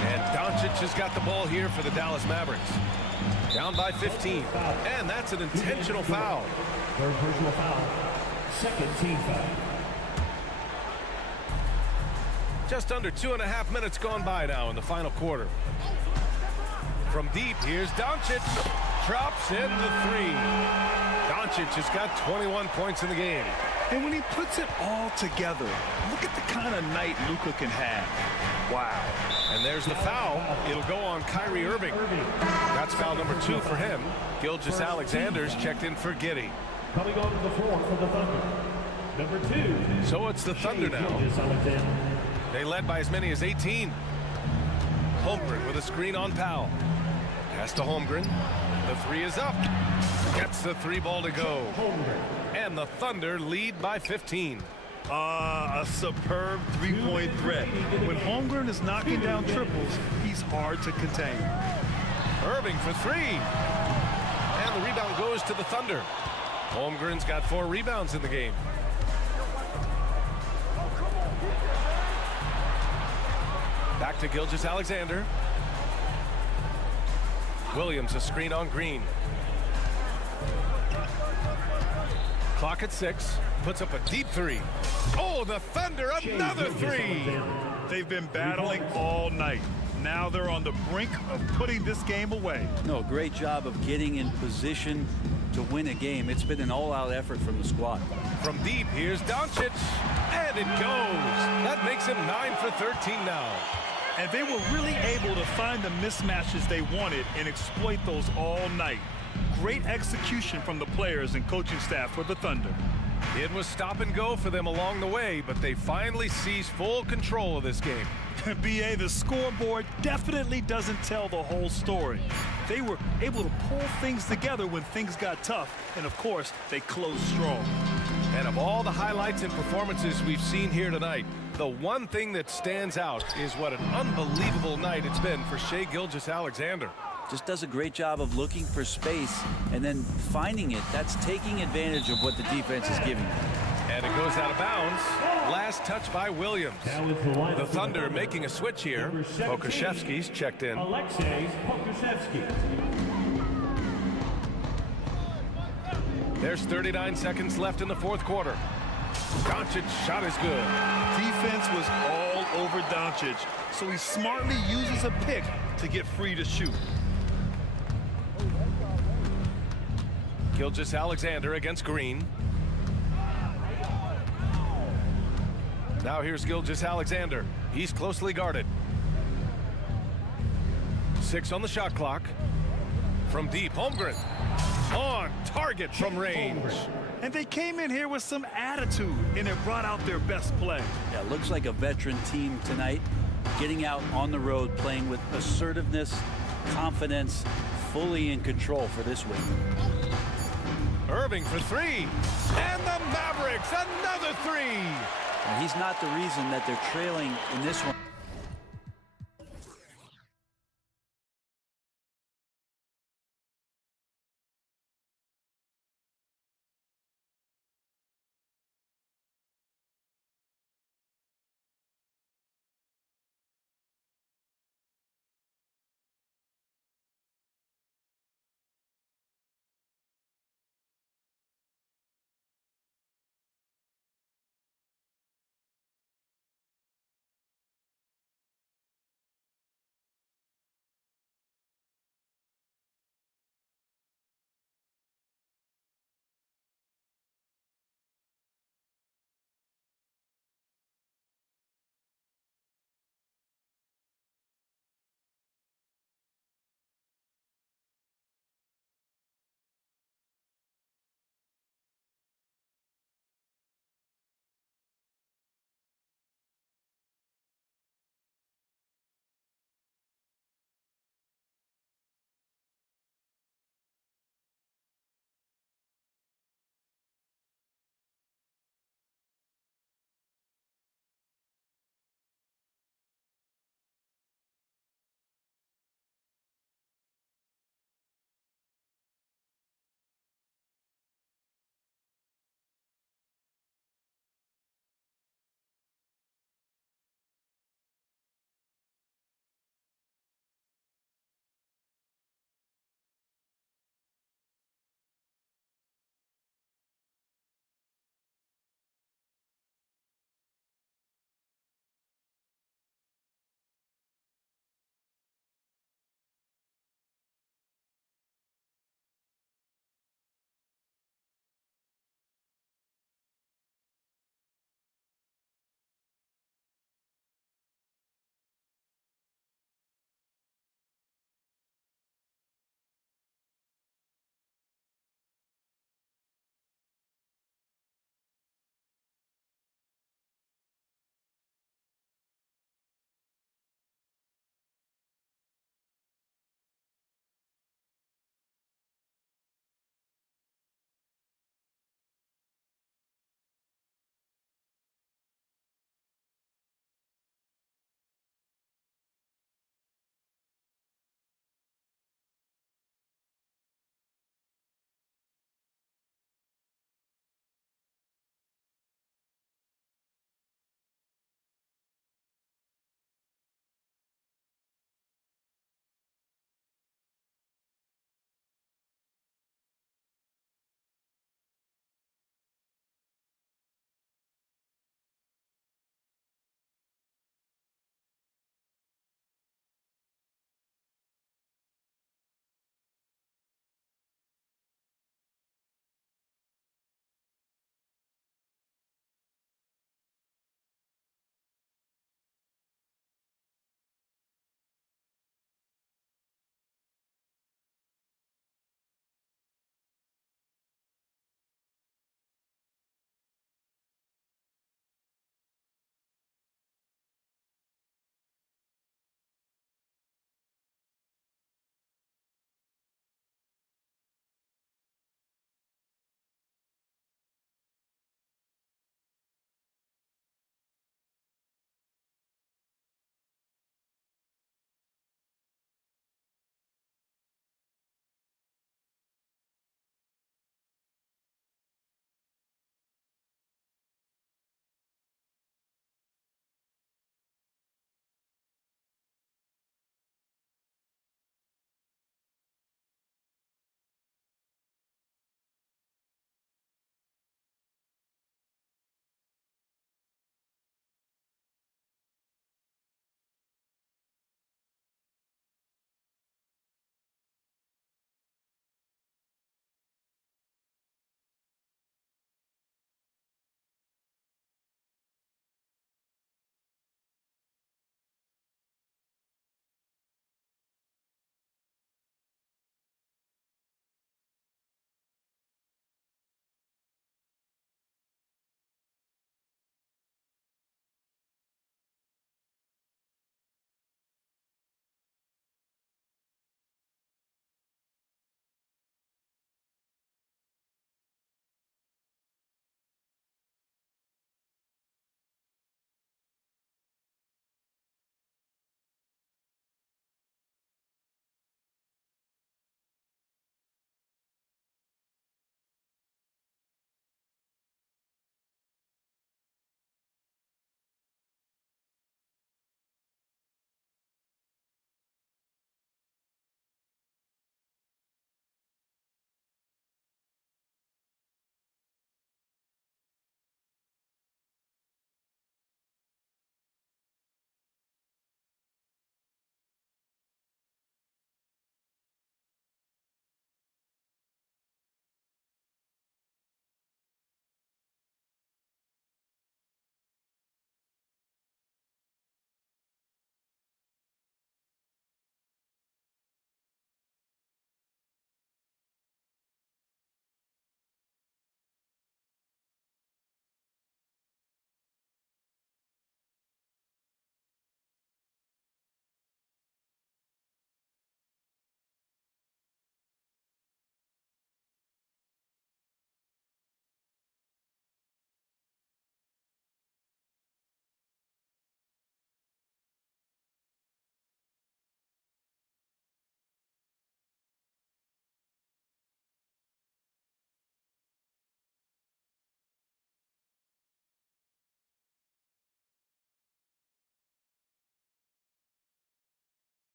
And Doncic has got the ball here for the Dallas Mavericks. Down by 15. And that's an intentional foul. Third personal foul. Second team foul. Just under 2.5 minutes gone by now in the final quarter. From deep, here's Doncic. Drops in the three. Doncic has got 21 points in the game. And when he puts it all together, look at the kind of night Luka can have. Wow. And there's the foul. It'll go on Kyrie Irving. That's foul number 2 for him. Gilgeous-Alexander's checked in for Giddey. Coming onto the floor for the Thunder. Number 2. So it's the Thunder now. They led by as many as 18. Holmgren with a screen on Powell. Pass to Holmgren. The three is up. Gets the three ball to go. And the Thunder lead by 15. A superb three-point threat. When Holmgren is knocking down triples, he's hard to contain. Irving for three. And the rebound goes to the Thunder. Holmgren's got 4 rebounds in the game. Back to Gilgeous-Alexander. Williams a screen on Green. Clock at 6. Puts up a deep three. Oh, the Thunder, another three. They've been battling all night. Now they're on the brink of putting this game away. No, great job of getting in position to win a game. It's been an all-out effort from the squad. From deep, here's Doncic. And it goes. That makes him 9 for 13 now. And they were really able to find the mismatches they wanted and exploit those all night. Great execution from the players and coaching staff for the Thunder. It was stop and go for them along the way, but they finally seized full control of this game. BA, the scoreboard definitely doesn't tell the whole story. They were able to pull things together when things got tough, and of course, they closed strong. And of all the highlights and performances we've seen here tonight, the one thing that stands out is what an unbelievable night it's been for Shai Gilgeous-Alexander. Just does a great job of looking for space and then finding it. That's taking advantage of what the defense is giving them. And it goes out of bounds. Last touch by Williams. The Thunder making a switch here. Pokuševski's checked in. Alexei Pokuševski. There's 39 seconds left in the fourth quarter. Doncic's shot is good. Defense was all over Doncic, so he smartly uses a pick to get free to shoot. Gilgeous-Alexander against Green. Now here's Gilgeous-Alexander. He's closely guarded. 6 on the shot clock. From deep, Holmgren. On target from range. And they came in here with some attitude, and it brought out their best play. Yeah, looks like a veteran team tonight, getting out on the road, playing with assertiveness, confidence, fully in control for this win. Irving for 3. And the Mavericks, another 3. And he's not the reason that they're trailing in this one.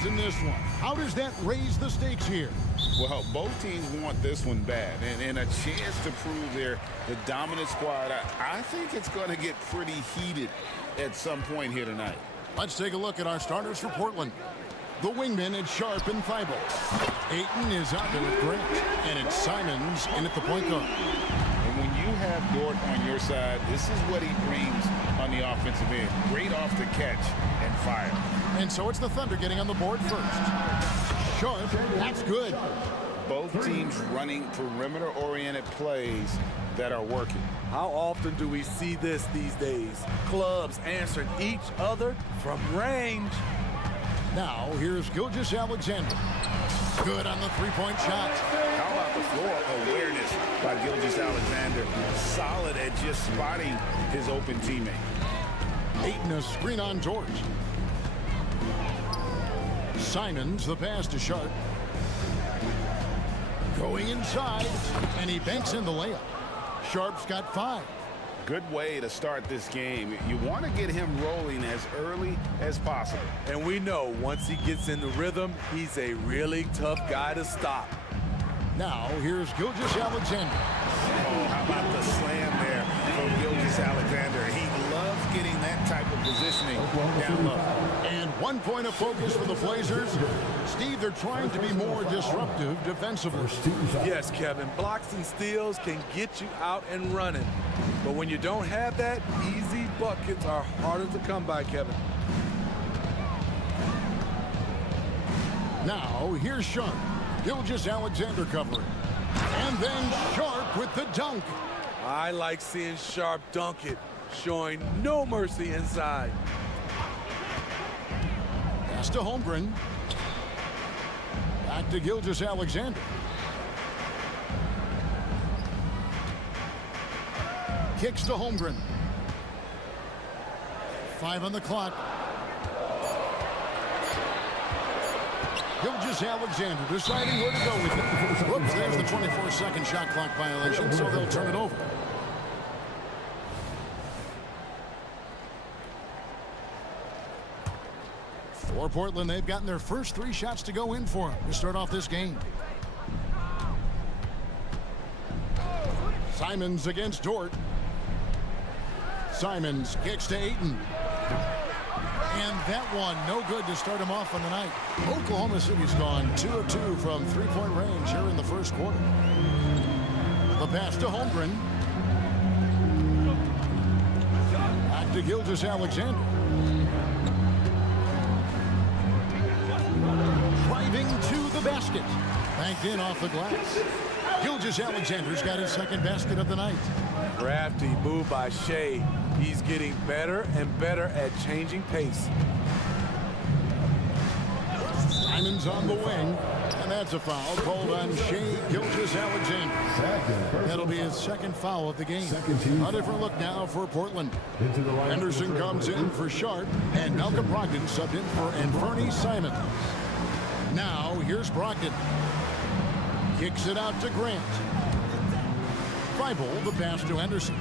shots in this one. How does that raise the stakes here? Well, both teams want this one bad, and a chance to prove they're the dominant squad. I think it's going to get pretty heated at some point here tonight. Let's take a look at our starters for Portland. The wingmen is Sharp and Thibault. Ayton is out there with Grant, and it's Simons in at the point guard. And when you have Dort on your side, this is what he brings on the offensive end. Great off the catch and fire. And so it's the Thunder getting on the board first. Sharp, that's good. Both teams running perimeter-oriented plays that are working. How often do we see this these days? Clubs answering each other from range. Now, here's Gilgeous-Alexander. Good on the three-point shot. How about the floor awareness by Gilgeous-Alexander? Solid at just spotting his open teammate. Ayton a screen on George. Simons, the pass to Sharp. Going inside, and he banks in the layup. Sharp's got 5. Good way to start this game. You want to get him rolling as early as possible. And we know once he gets in the rhythm, he's a really tough guy to stop. Now, here's Gilgeous-Alexander. Oh, how about the slam there from Gilgeous-Alexander? He loves getting that type of positioning down low. And 1 point of focus for the Blazers. Steve, they're trying to be more disruptive defensively. Yes, Kevin, blocks and steals can get you out and running. But when you don't have that, easy buckets are harder to come by, Kevin. Now, here's Sharp. Gilgeous-Alexander covering. And then Sharp with the dunk. I like seeing Sharp dunk it, showing no mercy inside. Pass to Holmgren. Back to Gilgeous-Alexander. Kicks to Holmgren. 5 on the clock. Gilgeous-Alexander deciding where to go with it. Whoops, there's the 24-second shot clock violation, so they'll turn it over. For Portland, they've gotten their first 3 shots to go in for them to start off this game. Simons against Dort. Simons kicks to Ayton. And that one, no good to start him off on the night. Oklahoma City's gone 2 of 2 from three-point range here in the first quarter. The pass to Holmgren. Back to Gilgeous-Alexander. Driving to the basket. Banked in off the glass. Gilgeous-Alexander's got his second basket of the night. Crafty move by Shea. He's getting better and better at changing pace. Simons on the wing, and that's a foul called on Shea Gilgeous-Alexander. That'll be his second foul of the game. A different look now for Portland. Henderson comes in for Sharp, and Malcolm Brogdon subbed in for Anfernee Simons. Now, here's Brogdon. Kicks it out to Grant. Thibault, the pass to Henderson.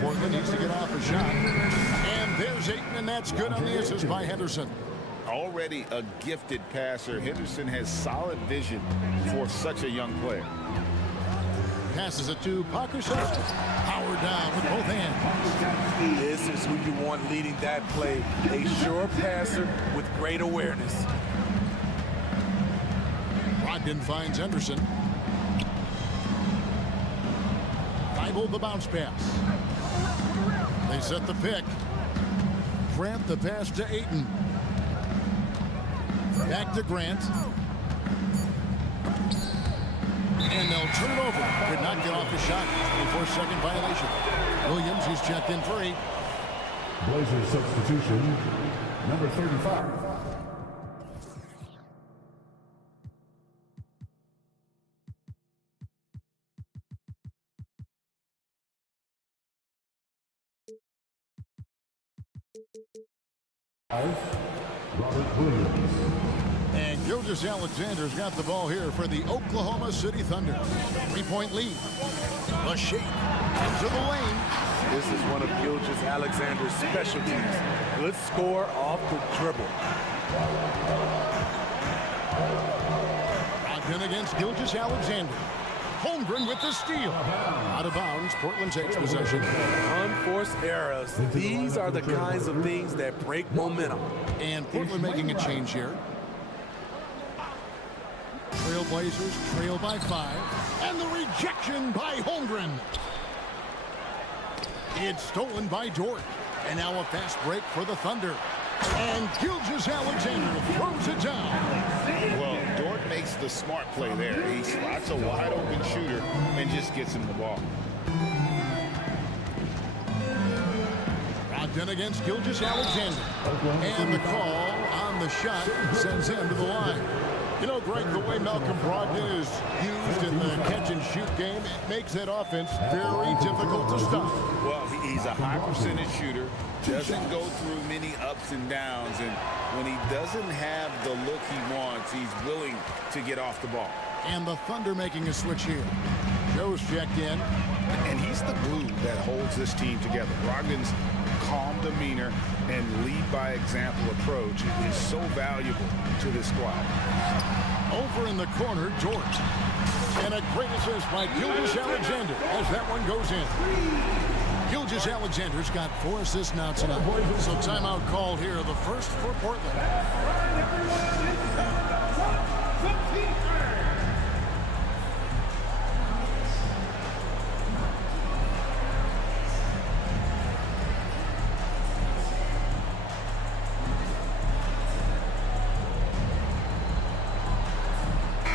Portland needs to get off a shot. And there's Ayton, and that's good on the assist by Henderson. Already a gifted passer, Henderson has solid vision for such a young player. Passes it to Parker Sexton. Power down with both hands. This is who you want leading that play. A sure passer with great awareness. Brogdon finds Henderson. Thibault the bounce pass. They set the pick. Grant the pass to Ayton. Back to Grant. And they'll turn it over. Could not get off the shot. 24-second violation. Williams, who's checked in for 8. Blazers substitution, number 35. Robert Williams. And Gilgeous-Alexander's got the ball here for the Oklahoma City Thunder. 3-point lead. A shake into the lane. This is one of Gilgeous-Alexander's specialties. Good score off the dribble. Brogdon against Gilgeous Alexander. Holmgren with the steal. Out of bounds, Portland takes possession. Unforced errors. These are the kinds of things that break momentum. And Portland making a change here. Trailblazers trail by 5. And the rejection by Holmgren. It's stolen by Dort. And now a fast break for the Thunder. And Gilgeous Alexander throws it down. Well, Dort makes the smart play there. He slots a wide open shooter and just gets him the ball. Brogdon against Gilgeous Alexander. And the call on the shot sends him to the line. You know, Greg, the way Malcolm Brogdon is used in the catch-and-shoot game, it makes that offense very difficult to stop. Well, he's a high-percentage shooter, doesn't go through many ups and downs, and when he doesn't have the look he wants, he's willing to get off the ball. And the Thunder making a switch here. Joe's checked in. And he's the glue that holds this team together. Brogdon's calm demeanor and lead-by-example approach is so valuable to this squad. Over in the corner, Dort. And a great assist by Gilgeous Alexander as that one goes in. Gilgeous Alexander's got 4 assists now tonight. So timeout called here, the first for Portland.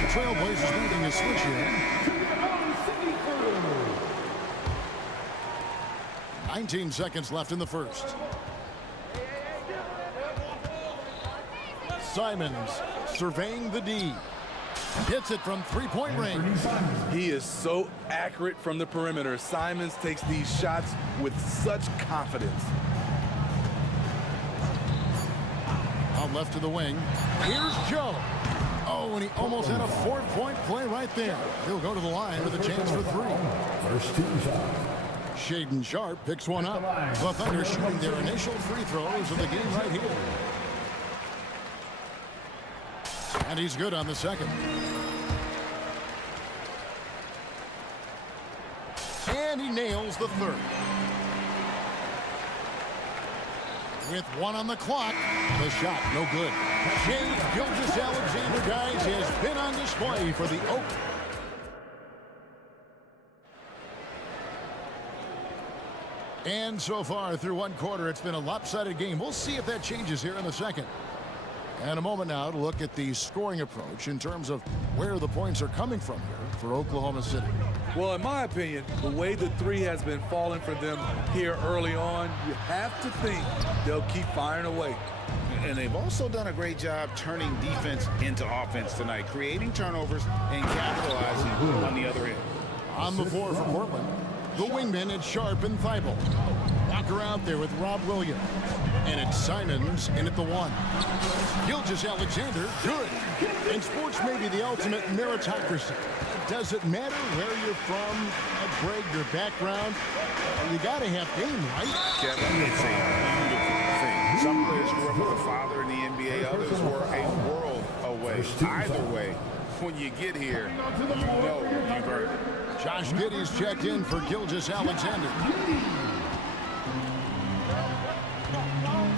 Trailblazers making a switch here. 19 seconds left in the first. Simons surveying the D. Hits it from three-point range. He is so accurate from the perimeter. Simons takes these shots with such confidence. Out left to the wing. Here's Joe. Oh, and he almost had a 4-point play right there. He'll go to the line with a chance for 3. First team shot. Shaedon Sharpe picks one up. The Thunder shooting their initial free throws of the game right here. And he's good on the second. And he nails the third. With 1 on the clock, the shot no good. Gilgeous Alexander, guys, has been on display for the Oak. And so far through one quarter, it's been a lopsided game. We'll see if that changes here in the second. And a moment now to look at the scoring approach in terms of where the points are coming from here for Oklahoma City. Well, in my opinion, the way the 3 has been falling for them here early on, you have to think they'll keep firing away. And they've also done a great job turning defense into offense tonight, creating turnovers and capitalizing on the other end. On the floor for Portland, the wingmen, it's Sharpe and Thibault. Walker out there with Rob Williams. And it's Simons in at the 1. Gilgeous Alexander, good. And sports may be the ultimate meritocracy. Does it matter where you're from, Greg, your background? You got to have game, right? Kevin, it's a beautiful thing. Some players grew up with a father in the NBA. Others were a world away. Either way, when you get here, you know you've earned it. Josh Giddey's checked in for Gilgeous Alexander.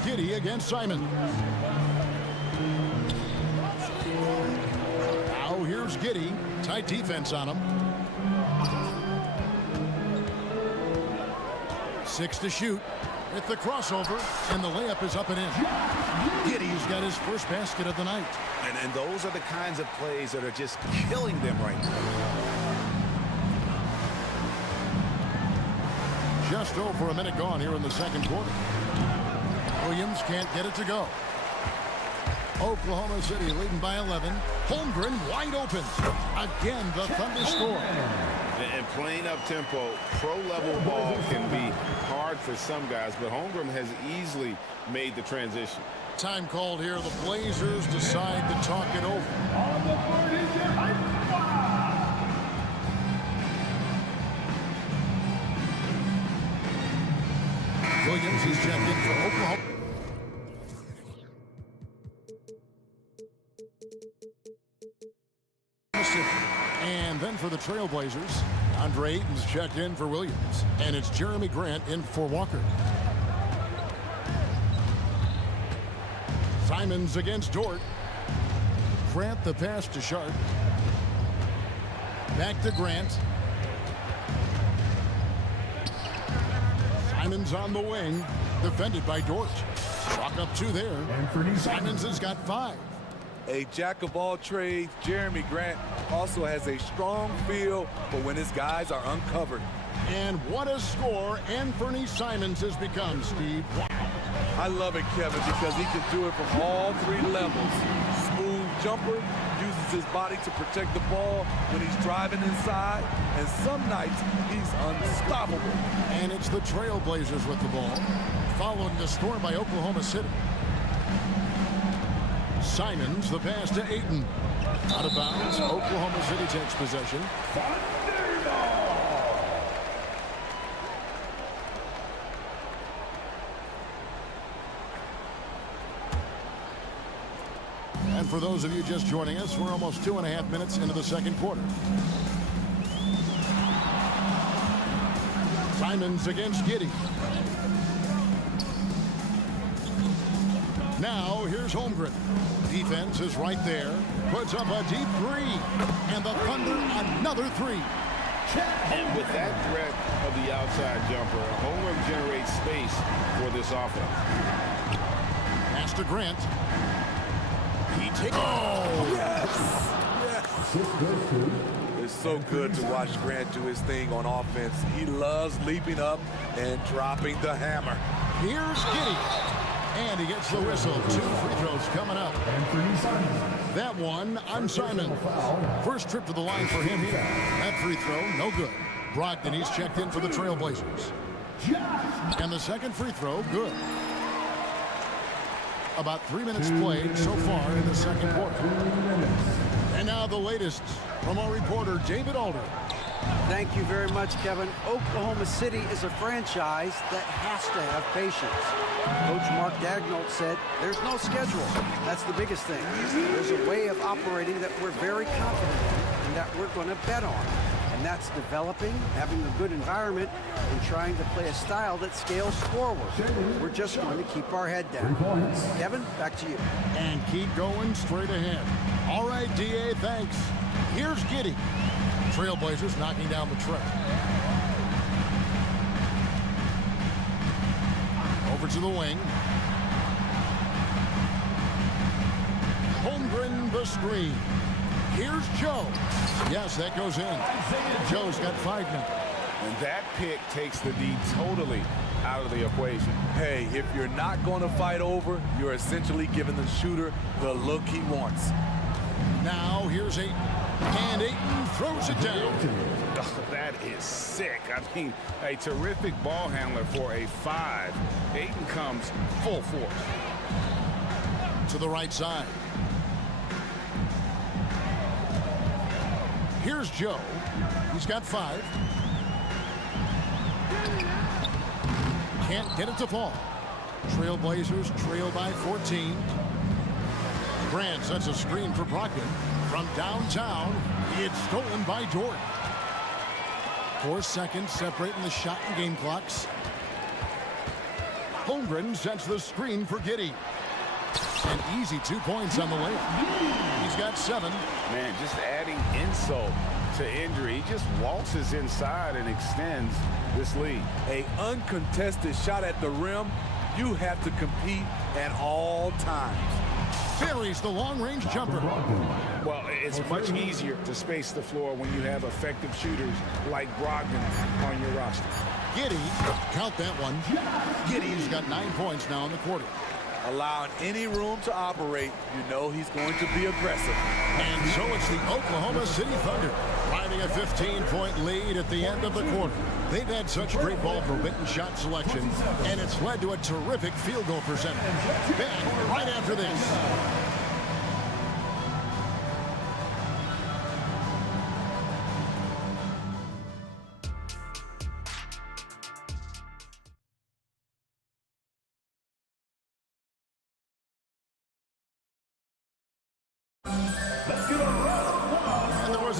Giddey against Simon. Now here's Giddey. Tight defense on him. 6 to shoot. With the crossover, and the layup is up and in. Giddey's got his first basket of the night. And those are the kinds of plays that are just killing them right now. Just over a minute gone here in the second quarter. Williams can't get it to go. Oklahoma City leading by 11. Holmgren wide open. Again, the Thunder score. And playing up tempo, pro-level ball can be hard for some guys, but Holmgren has easily made the transition. Time called here. The Blazers decide to talk it over. On the board is your high squad. Williams is checked in for Oklahoma. for the Trailblazers. Andre Ayton's checked in for Williams. And it's Jeremy Grant in for Walker. Simons against Dort. Grant the pass to Sharp. Back to Grant. Simons on the wing. Defended by Dort. Chalk up 2 there. Simons has got 5. A jack of all trades, Jeremy Grant also has a strong feel for when his guys are uncovered. And what a score Anthony Simons has become, Steve. Wow. I love it, Kevin, because he can do it from all 3 levels. Smooth jumper, uses his body to protect the ball when he's driving inside, and some nights he's unstoppable. And it's the Trailblazers with the ball, following the score by Oklahoma City. Simons, the pass to Ayton. Out of bounds, Oklahoma City takes possession. And for those of you just joining us, we're almost 2.5 minutes into the second quarter. Simons against Giddey. Now, here's Holmgren. Defense is right there. Puts up a deep 3. And the Thunder, another 3. And with that threat of the outside jumper, Holmgren generates space for this offense. Pass to Grant. He takes. Oh, yes! Yes! It's so good to watch Grant do his thing on offense. He loves leaping up and dropping the hammer. Here's Giddey. And he gets the whistle. 2 free throws coming up. That one on Simon. First trip to the line for him here. That free throw, no good. Brogdon, he's checked in for the Trailblazers. And the second free throw, good. About 3 minutes played so far in the second quarter. And now the latest from our reporter, David Alder. Thank you very much, Kevin. Oklahoma City is a franchise that has to have patience. Coach Mark Daigneault said there's no schedule. That's the biggest thing. There's a way of operating that we're very confident in and that we're going to bet on. And that's developing, having a good environment, and trying to play a style that scales forward. We're just going to keep our head down. Kevin, back to you. And keep going straight ahead. All right, DA, thanks. Here's Giddey. Trailblazers knocking down the tray. Over to the wing. Holmgren the screen. Here's Joe. Yes, that goes in. Joe's got 5 now. And that pick takes the D totally out of the equation. Hey, if you're not going to fight over, you're essentially giving the shooter the look he wants. Now here's Ayton. And Ayton throws it down. Oh, that is sick. I mean, a terrific ball handler for a 5. Ayton comes full force. To the right side. Here's Joe. He's got 5. Can't get it to fall. Trailblazers trail by 14. Grant sets a screen for Brogdon. From downtown, it's stolen by Dort. 4 seconds separating the shot and game clocks. Holmgren sets the screen for Giddey. An easy 2 points on the layup. He's got 7. Man, just adding insult to injury. He just waltzes inside and extends this lead. A uncontested shot at the rim, you have to compete at all times. Buries the long-range jumper. Well, it's much easier to space the floor when you have effective shooters like Brogdon on your roster. Giddey, count that one. Giddey's got 9 points now in the quarter. Allowing any room to operate, you know he's going to be aggressive. And so it's the Oklahoma City Thunder riding a 15-point lead at the end of the quarter. They've had such great ball forbidden shot selection, and it's led to a terrific field goal percentage. Back right after this.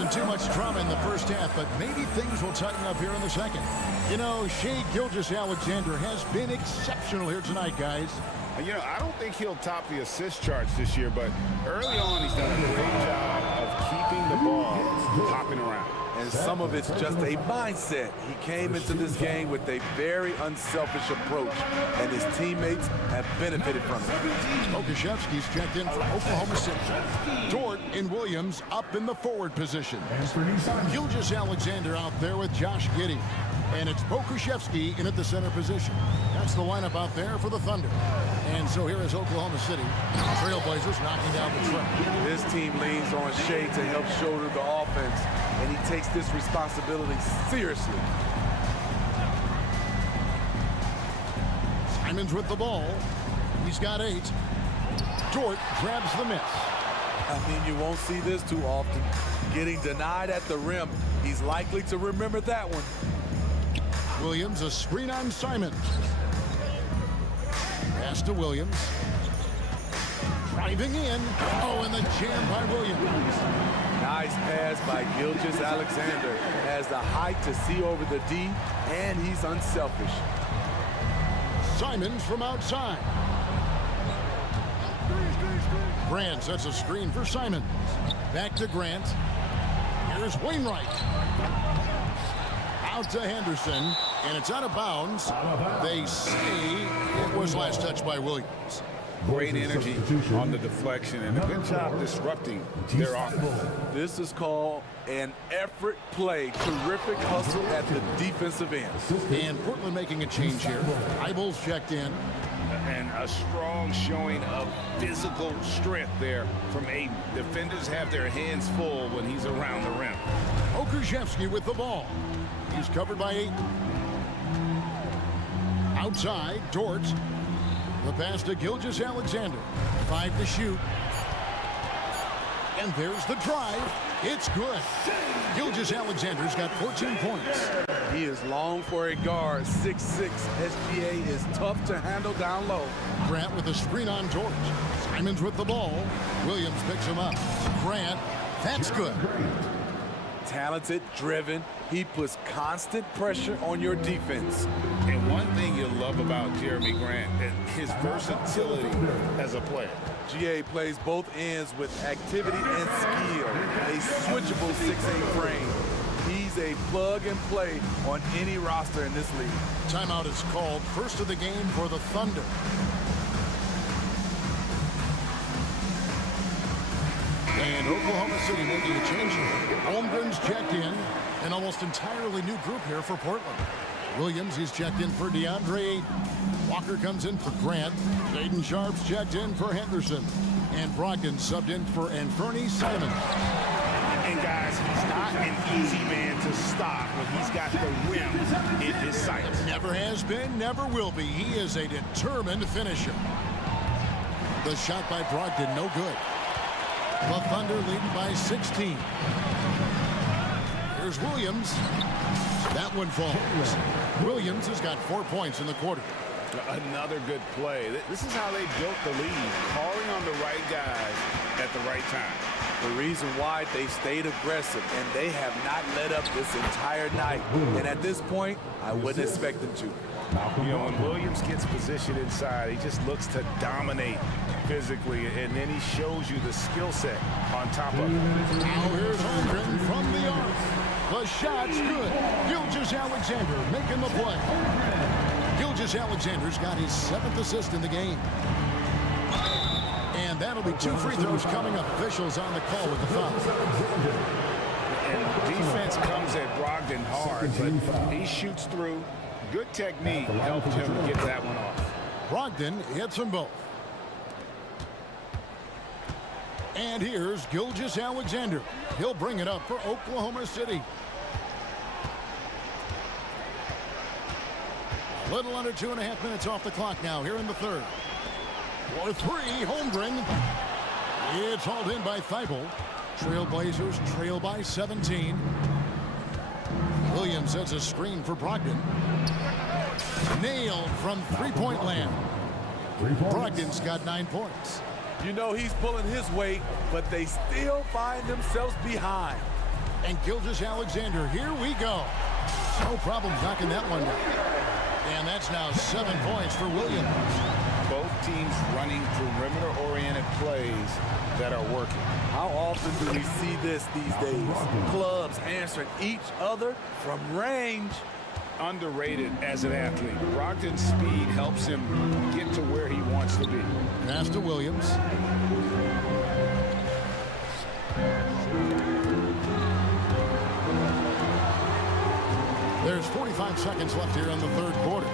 Wasn't too much drama in the first half, but maybe things will tighten up here in the second. You know, Shea Gilgeous-Alexander has been exceptional here tonight, guys. You know, I don't think he'll top the assist charts this year, but early on he's done a great job of keeping the ball hopping around. And some of it's just a mindset. He came into this game with a very unselfish approach, and his teammates have benefited from it. Okashevsky's checked in for Oklahoma City. Dort and Williams up in the forward position. Gilgeous-Alexander out there with Josh Giddey. And it's Pokushevsky in at the center position. That's the lineup out there for the Thunder. And so here is Oklahoma City. Trailblazers knocking down the trap. This team leans on Shea to help shoulder the offense, and he takes this responsibility seriously. Simons with the ball. He's got 8. Dort grabs the miss. I mean, you won't see this too often. Getting denied at the rim. He's likely to remember that one. Williams, a screen on Simons. Pass to Williams. Driving in. Oh, and the jam by Williams. Nice pass by Gilgeous-Alexander. Has the height to see over the D, and he's unselfish. Simons from outside. Grant sets a screen for Simons. Back to Grant. Here's Wainwright. Out to Henderson, and it's out of bounds. They say it was last touched by Williams. Great energy on the deflection and a good job disrupting their offense. This is called an effort play. Terrific hustle at the defensive end. And Portland making a change here. Eibel's checked in. And a strong showing of physical strength there from Aiden. Defenders have their hands full when he's around the rim. Okashevsky with the ball. He's covered by 8. Outside, Dort. The pass to Gilgeous-Alexander. 5 to shoot. And there's the drive. It's good. Gilgeous-Alexander's got 14 points. He is long for a guard. 6'6". SGA is tough to handle down low. Grant with a screen on Dort. Simons with the ball. Williams picks him up. Grant, that's good. Talented, driven. He puts constant pressure on your defense. And one thing you'll love about Jeremy Grant is his versatility as a player. GA plays both ends with activity and skill. A switchable 6'8" frame. He's a plug and play on any roster in this league. Timeout is called. First of the game for the Thunder. And Oklahoma City making a change. Holmgren's checked in. An almost entirely new group here for Portland. Williams, he's checked in for DeAndre Ayton. Walker comes in for Grant. Jaden Sharp's checked in for Henderson. And Brogdon subbed in for Anthony Simons. And guys, he's not an easy man to stop when he's got the rim in his sights. Never has been, never will be. He is a determined finisher. The shot by Brogdon, no good. The Thunder leading by 16. Here's Williams. That one falls. Williams has got 4 points in the quarter. Another good play. This is how they built the lead, calling on the right guys at the right time. The reason why they stayed aggressive, and they have not let up this entire night. And at this point, I wouldn't expect them to. You know, when Williams gets positioned inside, he just looks to dominate physically, and then he shows you the skill set on top of it. Now here's Holmgren from the arc. The shot's good. Gilgeous-Alexander making the play. Gilgeous-Alexander's got his 7th assist in the game. And that'll be 2 free throws coming up. Officials on the call with the foul. And defense comes at Brogdon hard, but he shoots through. Good technique helped him get that one off. Brogdon hits them both. And here's Gilgeous-Alexander. He'll bring it up for Oklahoma City. A little under 2.5 minutes off the clock now here in the third. For 3, Holmgren. It's hauled in by Thibault. Trailblazers trail by 17. Williams sets a screen for Brogdon. Nailed from three-point land. Brogdon's got 9 points. You know he's pulling his weight, but they still find themselves behind. And Gilgeous Alexander, here we go. No problem knocking that one down. And that's now 7 points for Williams. Both teams running perimeter-oriented plays that are working. How often do we see this these days? Clubs answering each other from range. Underrated as an athlete. Brogdon's speed helps him get to where he wants to be. Pass to Williams. There's 45 seconds left here in the third quarter.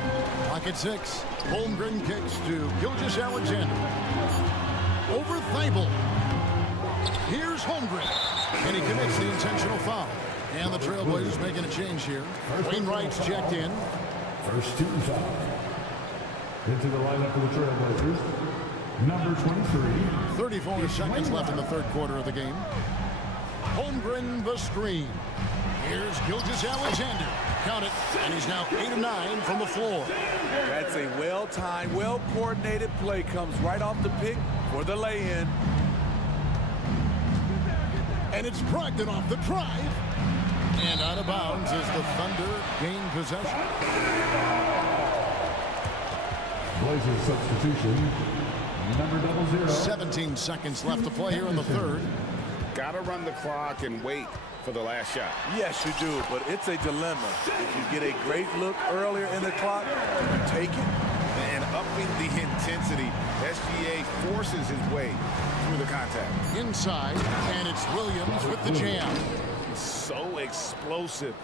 Clock at 6. Holmgren kicks to Gilgeous Alexander. Over Thibault. Here's Holmgren. And he commits the intentional foul. And the Trailblazers making a change here. Wainwright's checked in. First team foul. Into the lineup for the Trailblazers, number 23. 34 seconds left in the third quarter of the game. Holmgren the screen. Here's Gilgeous Alexander. Count it. And he's now 8 of 9 from the floor. That's a well-timed, well-coordinated play. Comes right off the pick for the lay-in. And it's Brogdon off the drive. And out of bounds as the Thunder gain possession. Blazers substitution, number 00. 17 seconds left to play here in the third. Got to run the clock and wait for the last shot. Yes, you do, but it's a dilemma. If you get a great look earlier in the clock, you take it. And upping the intensity, SGA forces his way through the contact. Inside, and it's Williams with the jam. So explosive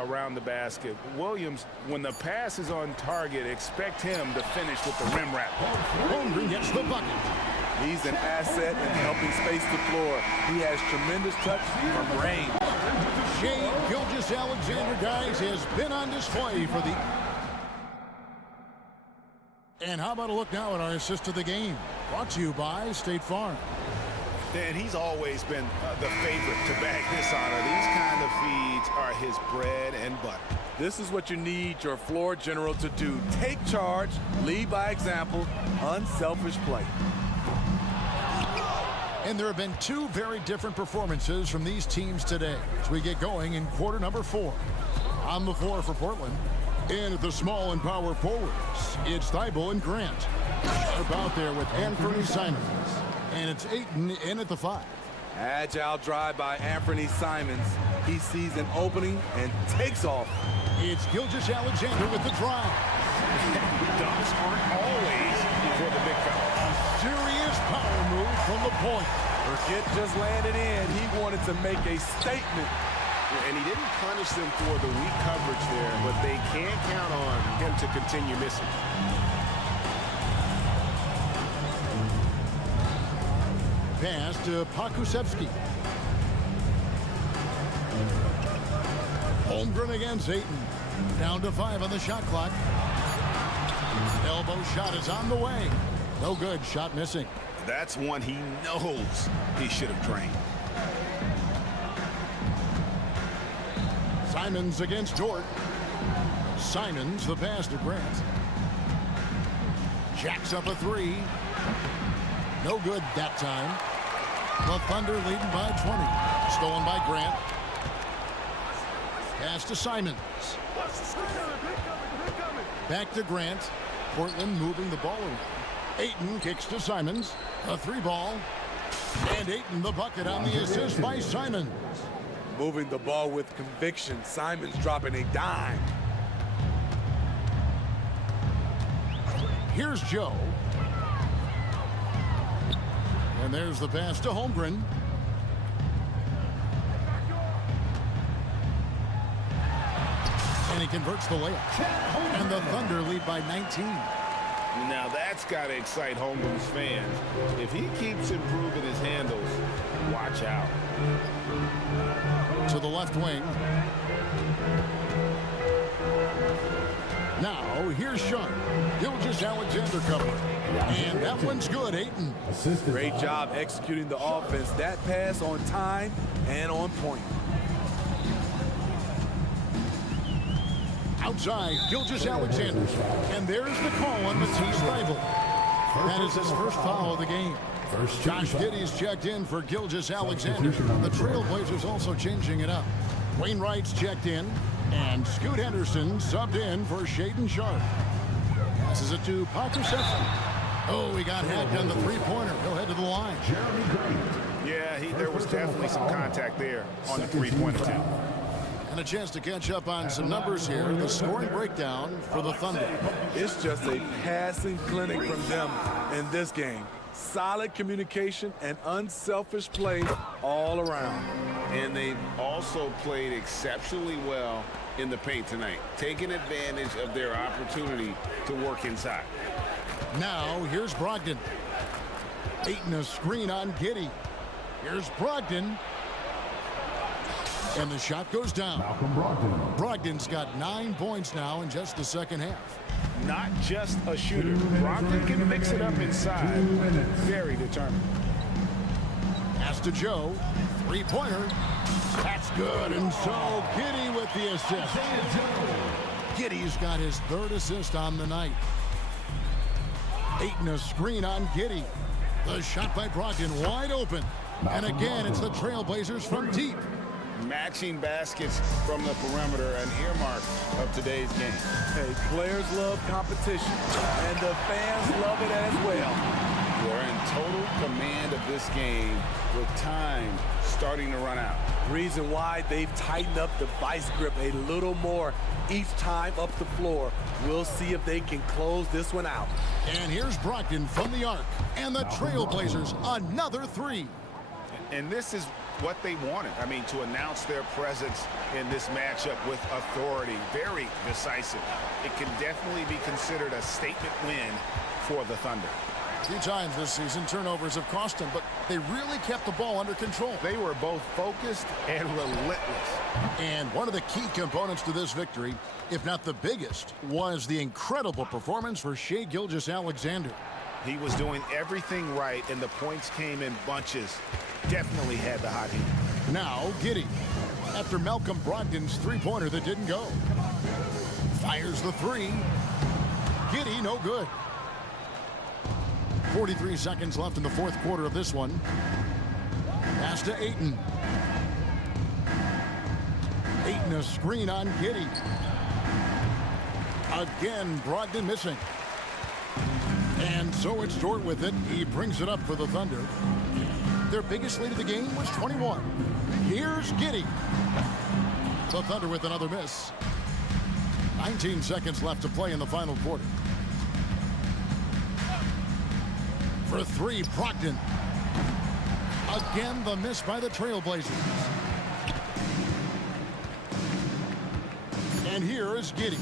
around the basket. Williams, when the pass is on target, expect him to finish with the rim wrap. Holmgren gets the bucket. He's an asset in helping space the floor. He has tremendous touch from range. Shea Gilgeous Alexander, guys, has been on display for the... And how about a look now at our assist of the game? Brought to you by State Farm. And he's always been the favorite to bag this honor. These kind of feeds are his bread and butter. This is what you need your floor general to do. Take charge, lead by example, unselfish play. And there have been two very different performances from these teams today as we get going in quarter number 4. On the floor for Portland, and at the small and power forwards, it's Thibault and Grant. Sharp out there with Anthony Simons. And it's Ayton in at the 5. Agile drive by Anthony Simons. He sees an opening and takes off. It's Gilgeous Alexander with the drive. Dunks aren't always for the big fella. A serious power move from the point. Burkett just landed in. He wanted to make a statement. And he didn't punish them for the weak coverage there, but they can't count on him to continue missing. Pass to Pakusevsky. Holmgren against Ayton. Down to 5 on the shot clock. Elbow shot is on the way. No good. Shot missing. That's one he knows he should have drained. Simons against Dort. Simons, the pass to Grant. Jacks up a 3. No good that time. The Thunder leading by 20. Stolen by Grant. Pass to Simons. Back to Grant. Portland moving the ball around. Ayton kicks to Simons. A 3-ball. And Ayton the bucket on the assist by Simons. Moving the ball with conviction. Simons dropping a dime. Here's Joe. And there's the pass to Holmgren. And he converts the layup. And the Thunder lead by 19. Now that's got to excite Holmgren's fans. If he keeps improving his handles, watch out. To the left wing. Now, here's Sean. Gilgeous Alexander cover. And that one's good, Ayton. Great job executing the offense. That pass on time and on point. Outside, Gilgeous Alexander. And there's the call on Matisse Thibault. That is his first foul of the game. Josh Giddey's checked in for Gilgeous-Alexander. The Trailblazers also changing it up. Wainwright's checked in, and Scoot Henderson subbed in for Shaden Sharp. Passes it to Parker Sefton. Oh, he got hacked on the three-pointer. He'll head to the line. Yeah, there was definitely some contact there on the three-point attempt. And a chance to catch up on some numbers here. The scoring breakdown for the Thunder. It's just a passing clinic from them in this game. Solid communication and unselfish play all around. And they've also played exceptionally well in the paint tonight, taking advantage of their opportunity to work inside. Now, here's Brogdon. Ayton a screen on Giddey. Here's Brogdon. And the shot goes down. Brogdon's got 9 points now in just the second half. Not just a shooter. Brogdon can mix it up inside. Very determined. Pass to Joe. Three-pointer. That's good. And so Giddey with the assist. Giddey's got his third assist on the night. Ayton a screen on Giddey. The shot by Brogdon wide open. And again, it's the Trailblazers from deep. Matching baskets from the perimeter, an earmark of today's game. Hey, players love competition, and the fans love it as well. They're in total command of this game with time starting to run out. Reason why they've tightened up the vice grip a little more each time up the floor. We'll see if they can close this one out. And here's Brogdon from the arc. And the Trailblazers, another three. And this is what they wanted. I mean, to announce their presence in this matchup with authority. Very decisive. It can definitely be considered a statement win for the Thunder. 3 times this season, turnovers have cost them, but they really kept the ball under control. They were both focused and relentless. And one of the key components to this victory, if not the biggest, was the incredible performance for Shai Gilgeous-Alexander. He was doing everything right, and the points came in bunches. Definitely had the hot heat. Now, Giddey, after Malcolm Brogdon's three-pointer that didn't go. Fires the three. Giddey, no good. 43 seconds left in the fourth quarter of this one. Pass to Ayton. Ayton a screen on Giddey. Again, Brogdon missing. And so it's Dort with it. He brings it up for the Thunder. Their biggest lead of the game was 21. Here's Giddey. The Thunder with another miss. 19 seconds left to play in the final quarter. For three, Brogdon. Again, the miss by the Trailblazers. And here is Giddey.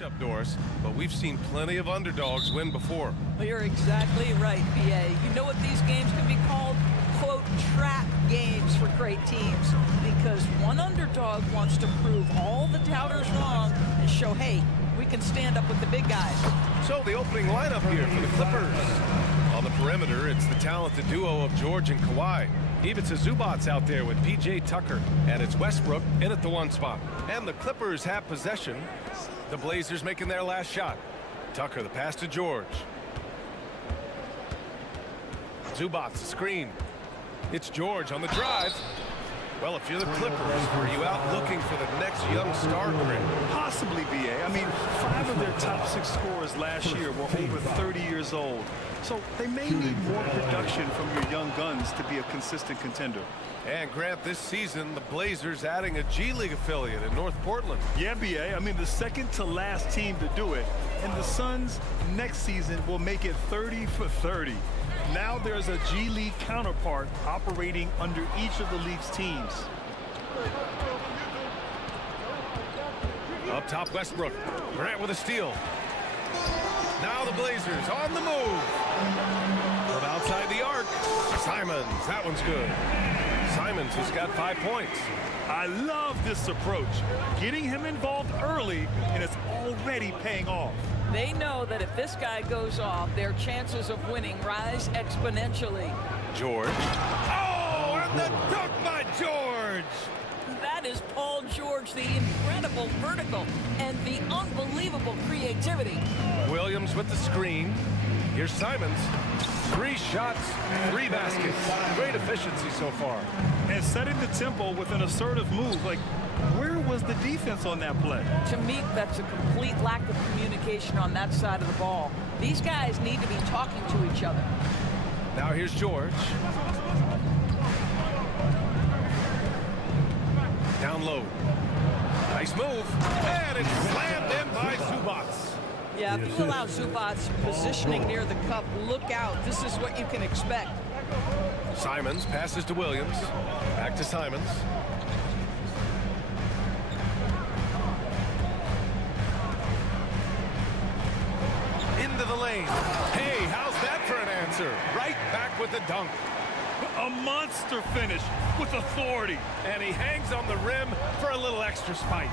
matchup, Doris, but we've seen plenty of underdogs win before. Well, you're exactly right, BA. You know what these games can be called? Quote, trap games for great teams, because one underdog wants to prove all the doubters wrong and show, hey, we can stand up with the big guys. So the opening lineup here for the Clippers. On the perimeter, it's the talented duo of George and Kawhi. Ivica Zubac's out there with P.J. Tucker, and it's Westbrook in at the 1 spot. And the Clippers have possession. The Blazers making their last shot. Tucker, the pass to George. Zubac's screen. It's George on the drive. Well, if you're the Clippers, are you out looking for the next young star grid? Possibly, BA. I mean, 5 of their top 6 scorers last year were over 30 years old. So they may need more production from your young guns to be a consistent contender. And Grant, this season, the Blazers adding a G League affiliate in North Portland. Yeah, BA. I mean, the second to last team to do it. And the Suns next season will make it 30 for 30. Now there's a G League counterpart operating under each of the league's teams. Up top, Westbrook. Grant with a steal. Now the Blazers on the move. From outside the arc. Simons, that one's good. Simons has got 5 points. I love this approach. Getting him involved early, and it's already paying off. They know that if this guy goes off, their chances of winning rise exponentially. George. Oh, and the dunk by George! That is Paul George, the incredible vertical and the unbelievable creativity. Williams with the screen. Here's Simons. 3 shots, 3 baskets. Great efficiency so far. And setting the tempo with an assertive move. Like, where was the defense on that play? To me, that's a complete lack of communication on that side of the ball. These guys need to be talking to each other. Now here's George. Down low. Nice move. And it's slammed in by Zubac. Yeah, if you allow Zubac's positioning near the cup, look out. This is what you can expect. Simons passes to Williams. Back to Simons. Into the lane. Hey, how's that for an answer? Right back with the dunk. A monster finish with authority. And he hangs on the rim for a little extra spice.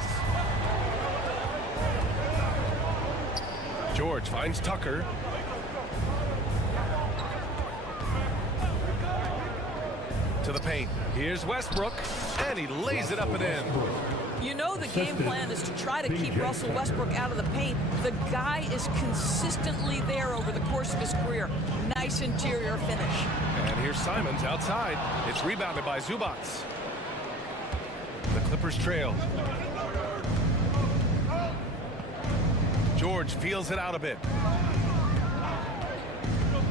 George finds Tucker. To the paint. Here's Westbrook, and he lays it up and in. You know the game plan is to try to keep Russell Westbrook out of the paint. The guy is consistently there over the course of his career. Nice interior finish. And here's Simons outside. It's rebounded by Zubac. The Clippers trail. George feels it out a bit.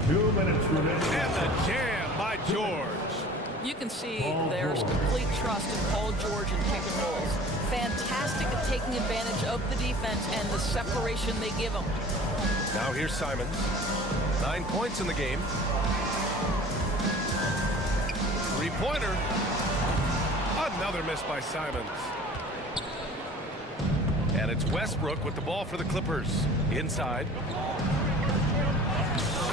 2 minutes remaining. And the jam by George. You can see there's complete trust in Paul George and pick and rolls. Fantastic at taking advantage of the defense and the separation they give him. Now here's Simons. 9 points in the game. 3-pointer. Another miss by Simons. And it's Westbrook with the ball for the Clippers. Inside.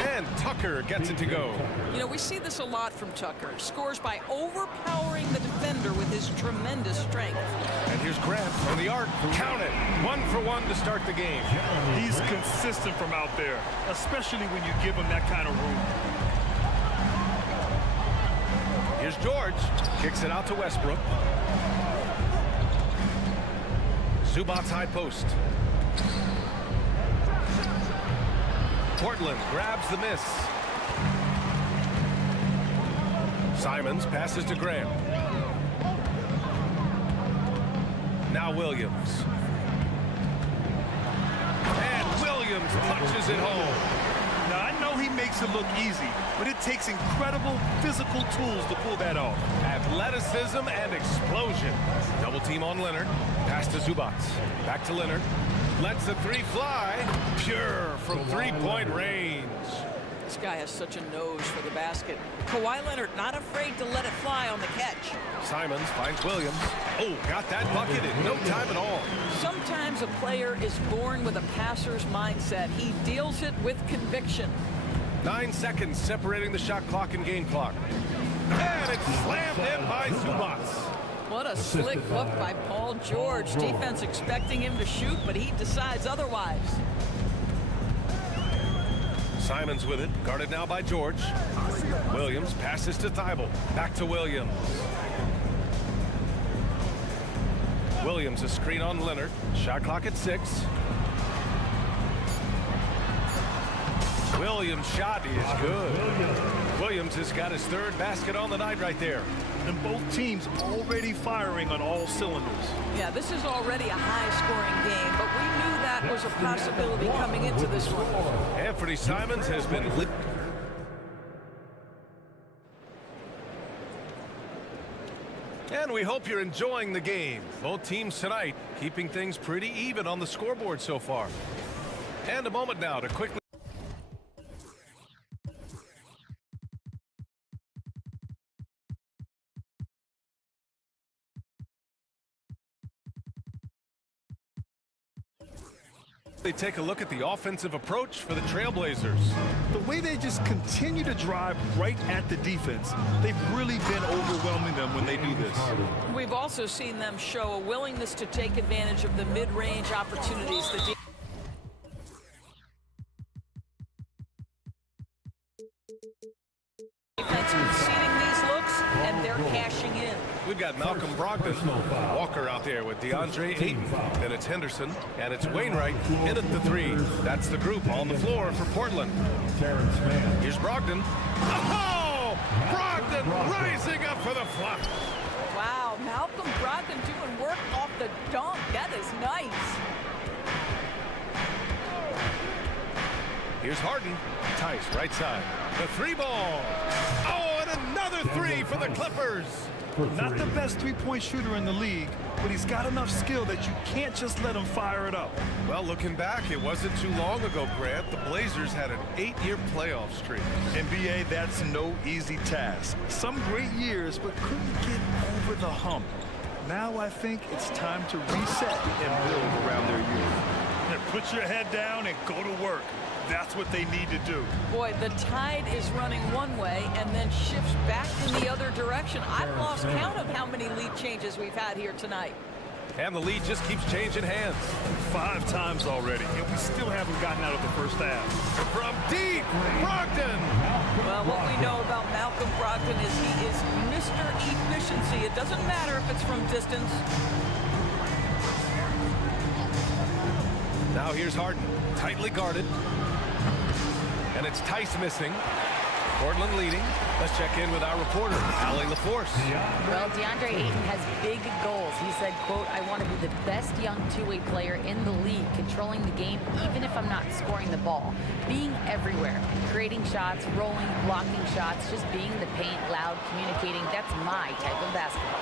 And Tucker gets it to go. You know, we see this a lot from Tucker. Scores by overpowering the defender with his tremendous strength. And here's Grant from the arc. Count it. 1 for 1 to start the game. He's consistent from out there, especially when you give him that kind of room. Here's George. Kicks it out to Westbrook. Zubac's high post. Portland grabs the miss. Simons passes to Graham. Now Williams. And Williams punches it home. Now, I know he makes it look easy, but it takes incredible physical tools to pull that off. Athleticism and explosion. Double team on Leonard. Pass to Zubac. Back to Leonard. Lets the 3 fly. Pure from 3-point range. It's guy has such a nose for the basket. Kawhi Leonard not afraid to let it fly on the catch. Simons finds Williams. Oh, got that bucket in no time at all. Sometimes a player is born with a passer's mindset. He deals it with conviction. 9 seconds separating the shot clock and game clock. And it's slammed in by Zubac. What a slick hook by Paul George. Defense expecting him to shoot, but he decides otherwise. Simons with it, guarded now by George. Williams passes to Thibault. Back to Williams. Williams a screen on Leonard. Shot clock at 6. Williams' shot is good. Williams has got his 3rd basket on the night right there. And both teams already firing on all cylinders. Yeah, this is already a high-scoring game, but we knew that was a possibility coming into this one. Anthony Simons has been lit. And we hope you're enjoying the game. Both teams tonight keeping things pretty even on the scoreboard so far. And a moment now to quickly... They take a look at the offensive approach for the Trailblazers. The way they just continue to drive right at the defense, they've really been overwhelming them when they do this. We've also seen them show a willingness to take advantage of the mid-range opportunities. The defense conceding these looks, and they're cashing in. We've got Malcolm Brogdon, Walker out there with DeAndre Ayton. Then it's Henderson, and it's Wainwright in at the 3. That's the group on the floor for Portland. Here's Brogdon. Oh! Brogdon rising up for the flop. Wow, Malcolm Brogdon doing work off the dunk. That is nice. Here's Harden. Tice, right side. The 3 ball. Oh, and another 3 for the Clippers. Not the best three-point shooter in the league, but he's got enough skill that you can't just let him fire it up. Well, looking back, it wasn't too long ago, Grant. The Blazers had an 8-year playoff streak. NBA, that's no easy task. Some great years, but couldn't get over the hump. Now I think it's time to reset and build around their youth. And put your head down and go to work. That's what they need to do. Boy, the tide is running one way and then shifts back in the other direction. I've lost count of how many lead changes we've had here tonight. And the lead just keeps changing hands. 5 times already, and we still haven't gotten out of the first half. From deep, Brogdon. Well, what we know about Malcolm Brogdon is he is Mr. Efficiency. It doesn't matter if it's from distance. Now here's Harden, tightly guarded. And it's Tice missing. Portland leading. Let's check in with our reporter, Allie LaForce. Well, DeAndre Ayton has big goals. He said, quote, I want to be the best young two-way player in the league, controlling the game even if I'm not scoring the ball. Being everywhere, creating shots, rolling, blocking shots, just being in the paint, loud, communicating. That's my type of basketball.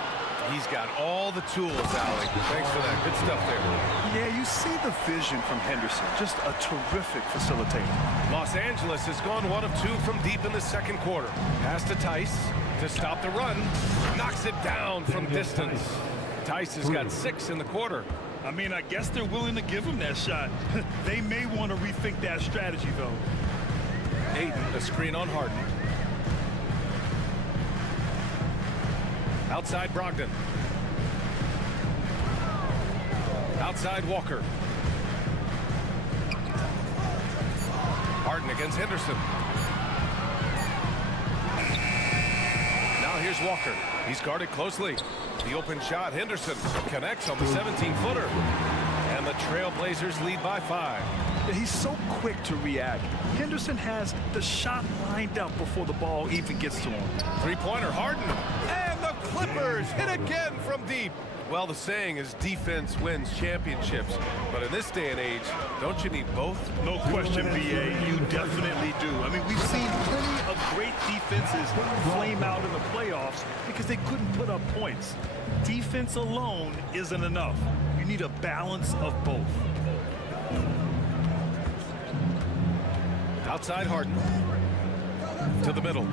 He's got all the tools, Allie. Thanks for that. Good stuff there. Yeah, you see the vision from Henderson. Just a terrific facilitator. Los Angeles has gone 1 of 2 from deep in the second quarter. Pass to Tice to stop the run. Knocks it down from distance. Tice has got 6 in the quarter. I mean, I guess they're willing to give him that shot. They may want to rethink that strategy, though. Ayton, a screen on Harden. Outside Brogdon. Outside Walker. Harden against Henderson. Now here's Walker. He's guarded closely. The open shot, Henderson connects on the 17-footer. And the Trailblazers lead by 5. He's so quick to react. Henderson has the shot lined up before the ball even gets to him. Three-pointer, Harden. And the Clippers hit again from deep. Well, the saying is defense wins championships. But in this day and age, don't you need both? No question, B.A. You definitely do. I mean, we've seen plenty of great defenses flame out in the playoffs because they couldn't put up points. Defense alone isn't enough. You need a balance of both. Outside Harden. To the middle.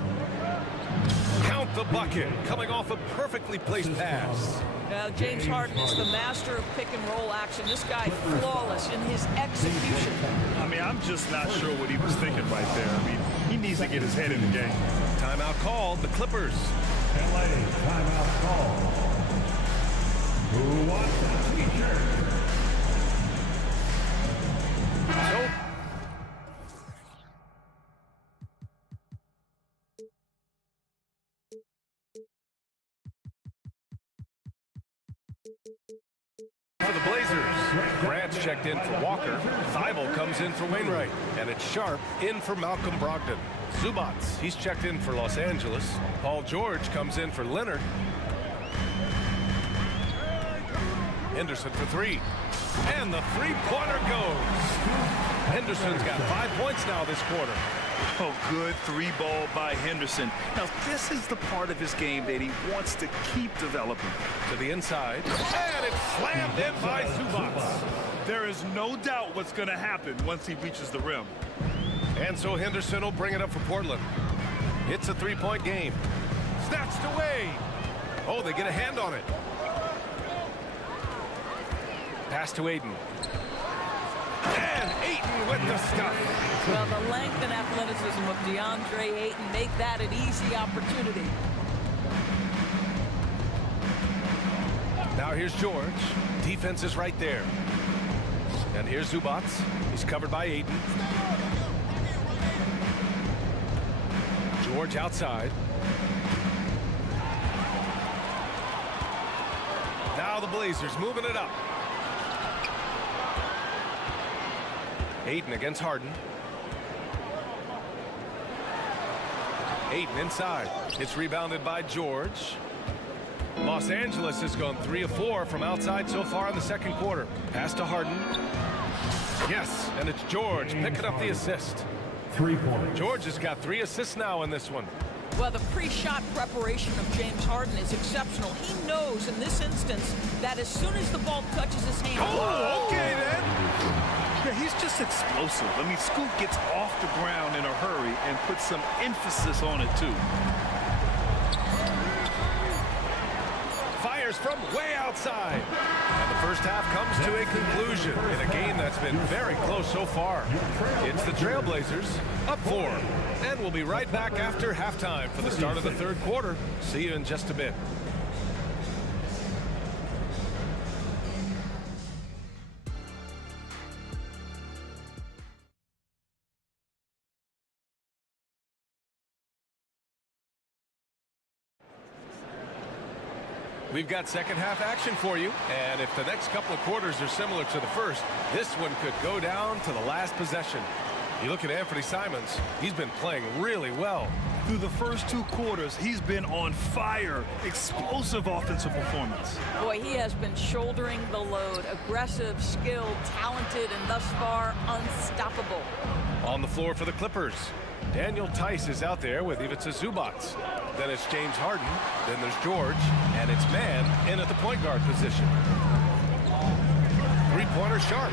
Count the bucket, coming off a perfectly placed pass. Now, James Harden is the master of pick and roll action. This guy flawless in his execution. I mean, I'm just not sure what he was thinking right there. I mean, he needs to get his head in the game. Timeout called, the Clippers. LA, timeout call. Who wants that t-shirt? So, for the Blazers, Grant's checked in for Walker. Thibault comes in for Wainwright. And it's Sharp in for Malcolm Brogdon. Zubats, he's checked in for Los Angeles. Paul George comes in for Leonard. Henderson for three. And the three-pointer goes. Henderson's got 5 points now this quarter. Oh, good three ball by Henderson. Now, this is the part of his game that he wants to keep developing. To the inside. And it's slammed in by Zubats. There is no doubt what's going to happen once he reaches the rim. And so Henderson will bring it up for Portland. It's a three-point game. Snatched away. Oh, they get a hand on it. Pass to Aiden. And Ayton with the stuff. Well, the length and athleticism of DeAndre Ayton make that an easy opportunity. Now here's George. Defense is right there. And here's Zubats. He's covered by Ayton. George outside. Now the Blazers moving it up. Ayton against Harden. Ayton inside. It's rebounded by George. Los Angeles has gone 3 of 4 from outside so far in the second quarter. Pass to Harden. Yes, and it's George picking up the assist. 3 points. George has got 3 assists now in this one. Well, the pre-shot preparation of James Harden is exceptional. He knows in this instance that as soon as the ball touches his hand... Oh, okay then. Yeah, he's just explosive. I mean, Scoot gets off the ground in a hurry and puts some emphasis on it, too. Fires from way outside. And the first half comes to a conclusion in a game that's been very close so far. It's the Trailblazers up 4. And we'll be right back after halftime for the start of the third quarter. See you in just a bit. We've got second half action for you, and if the next couple of quarters are similar to the first, this one could go down to the last possession. You look at Anthony Simons, he's been playing really well. Through the first 2 quarters, he's been on fire. Explosive offensive performance. Boy, he has been shouldering the load. Aggressive, skilled, talented, and thus far unstoppable. On the floor for the Clippers, Daniel Tice is out there with Ivica Zubats. Then it's James Harden, then there's George, and it's Man in at the point guard position. Three-pointer Sharp.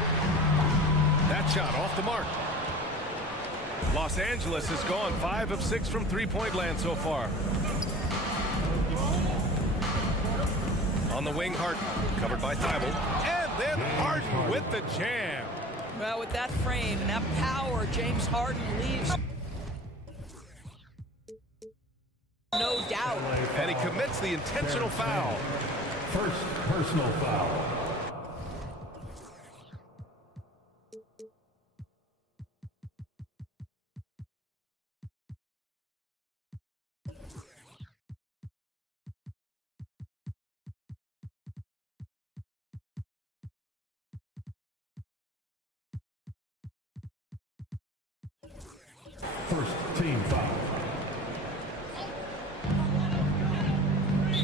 That shot off the mark. Los Angeles has gone 5 of 6 from three-point land so far. On the wing, Harden, covered by Thibault. And then Harden with the jam. Well, with that frame and that power, James Harden leaves no doubt. And he commits the intentional foul. First personal foul. First team foul.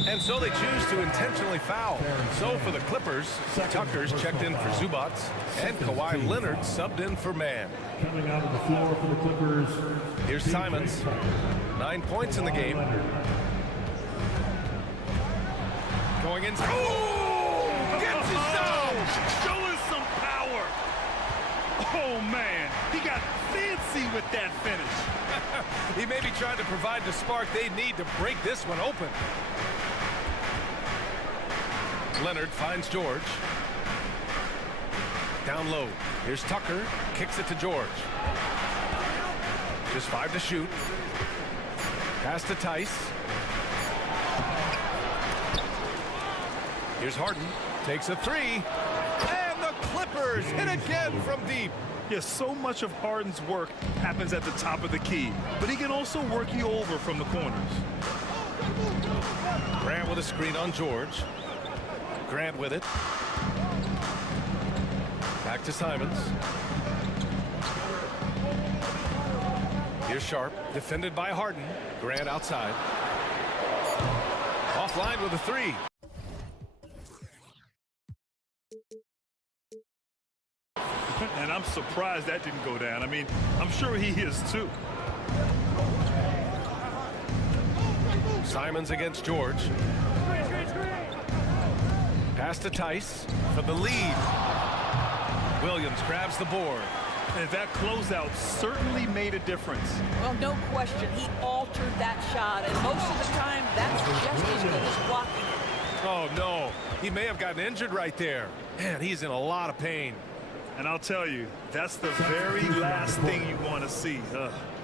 And so they choose to intentionally foul. So for the Clippers, Tucker's checked in for Zubats, and Kawhi Leonard subbed in for Man. Coming out of the floor for the Clippers. Here's Simons. 9 points in the game. Going in. Oh! Gets it down! Show us some power! Oh, man. He got fancy with that finish. He may be trying to provide the spark they need to break this one open. Leonard finds George. Down low. Here's Tucker. Kicks it to George. Just 5 to shoot. Pass to Tice. Here's Harden. Takes a 3. And the Clippers hit again from deep. Yes, so much of Harden's work happens at the top of the key, but he can also work you over from the corners. Grant with a screen on George. Grant with it. Back to Simons. Here's Sharp, defended by Harden. Grant outside. Offline with a 3. And I'm surprised that didn't go down. I mean, I'm sure he is too. Simons against George. Pass to Tice for the lead. Williams grabs the board. And that closeout certainly made a difference. Well, no question. He altered that shot, and most of the time, that's just as good as blocking it. Oh, no. He may have gotten injured right there. Man, he's in a lot of pain. And I'll tell you, that's the very last thing you want to see.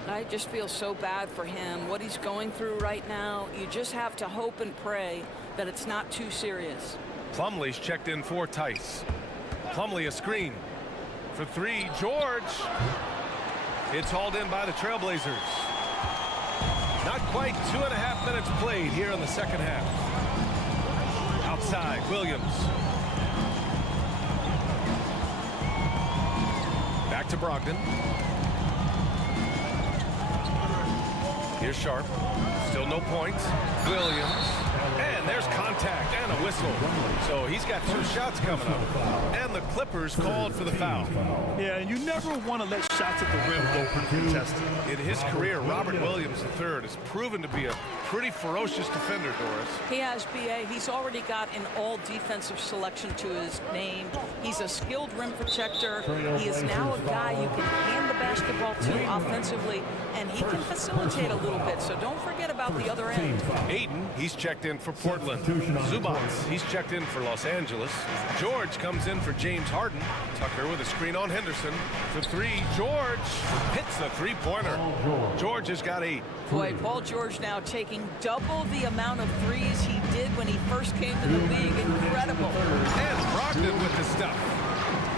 I just feel so bad for him. What he's going through right now, you just have to hope and pray that it's not too serious. Plumlee's checked in for Tice. Plumlee a screen. For 3, George. It's hauled in by the Trailblazers. Not quite 2.5 minutes played here in the second half. Outside, Williams. Back to Brogdon. Here's Sharp. Still no points. Williams. And there's contact and a whistle. So he's got 2 shots coming up. And the Clippers called for the foul. Yeah, and you never want to let shots at the rim go uncontested. In his career, Robert Williams III has proven to be a pretty ferocious defender, Doris. He has, B.A. He's already got an all-defensive selection to his name. He's a skilled rim protector. He is now a guy you can hand the basketball to offensively, and he can facilitate a little bit, so don't forget about the other end. Aiden, he's checked in for Portland. Zubats, he's checked in for Los Angeles. George comes in for James Harden. Tucker with a screen on Henderson. For 3, George hits the 3-pointer. George has got 8. Boy, Paul George now taking double the amount of threes he did when he first came to the league. Incredible. And Brogdon with the stuff.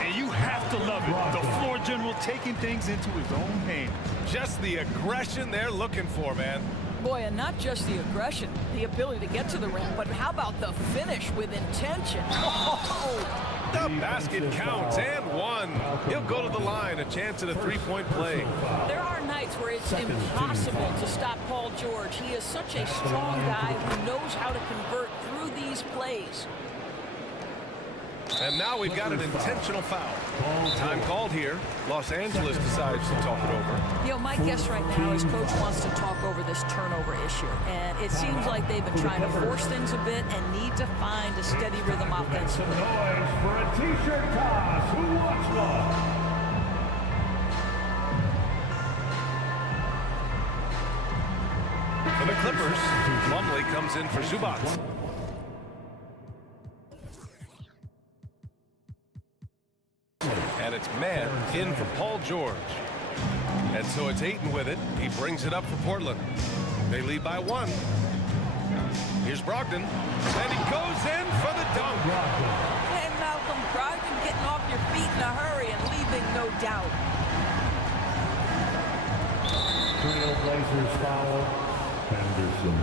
And you have to love it. The floor general taking things into his own hands. Just the aggression they're looking for, man. Boy, and not just the aggression, the ability to get to the rim, but how about the finish with intention? Oh! The basket counts, and 1. He'll go to the line, a chance at a 3-point play. There are nights where it's impossible to stop Paul George. He is such a strong guy who knows how to convert through these plays. And now we've got an intentional foul. Time called here. Los Angeles decides to talk it over. You know, my guess right now is Coach wants to talk over this turnover issue. And it seems like they've been trying to force things a bit and need to find a steady rhythm offensively. Noise for a t-shirt toss. Who wants one? For the Clippers, Plumlee comes in for Zubats. And it's man in for Paul George. And so it's Ayton with it. He brings it up for Portland. They lead by 1. Here's Brogdon. And he goes in for the dunk. And Malcolm Brogdon getting off your feet in a hurry and leaving no doubt. Trailblazers foul. Henderson.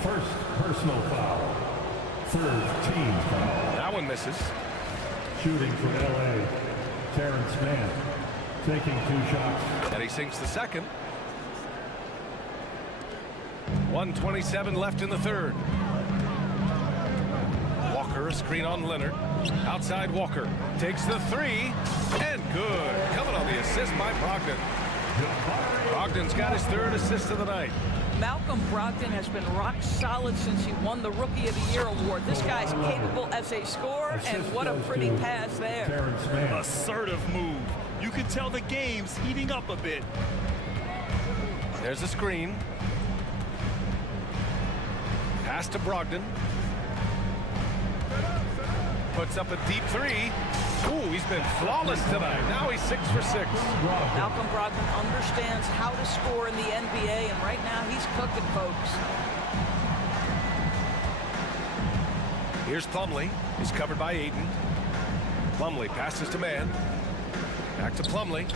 First personal foul. Third team foul. That one misses. Shooting for L.A. Terrence Mann taking 2 shots. And he sinks the second. 1:27 left in the third. Walker, a screen on Leonard. Outside Walker. Takes the 3. And good. Coming on the assist by Brogdon. Brogdon's got his 3rd assist of the night. Malcolm Brogdon has been rock solid since he won the Rookie of the Year award. This guy's capable as a scorer, and what a pretty pass there. Assertive move. You can tell the game's heating up a bit. There's a screen. Pass to Brogdon. Puts up a deep three. Ooh, he's been flawless tonight. Now he's 6 for 6. Malcolm Brogdon understands how to score in the NBA, and right now he's cooking, folks. Here's Plumlee. He's covered by Aiden. Plumlee passes to man. Back to Plumlee.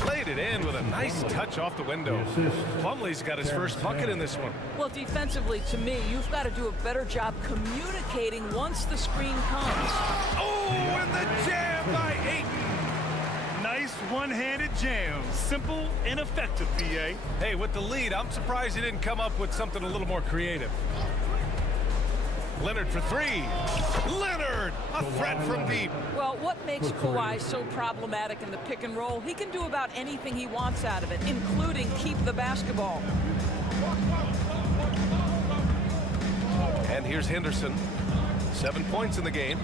Played it in with a nice touch off the window. Plumlee's got his first bucket in this one. Well, defensively, to me, you've got to do a better job communicating once the screen comes. Oh, and the jam by Aiden. Nice one-handed jam. Simple and effective, BA. Hey, with the lead, I'm surprised he didn't come up with something a little more creative. Leonard for three. Leonard, a threat from deep. Well, what makes Kawhi so problematic in the pick and roll? He can do about anything he wants out of it, including keep the basketball. And here's Henderson. 7 points in the game.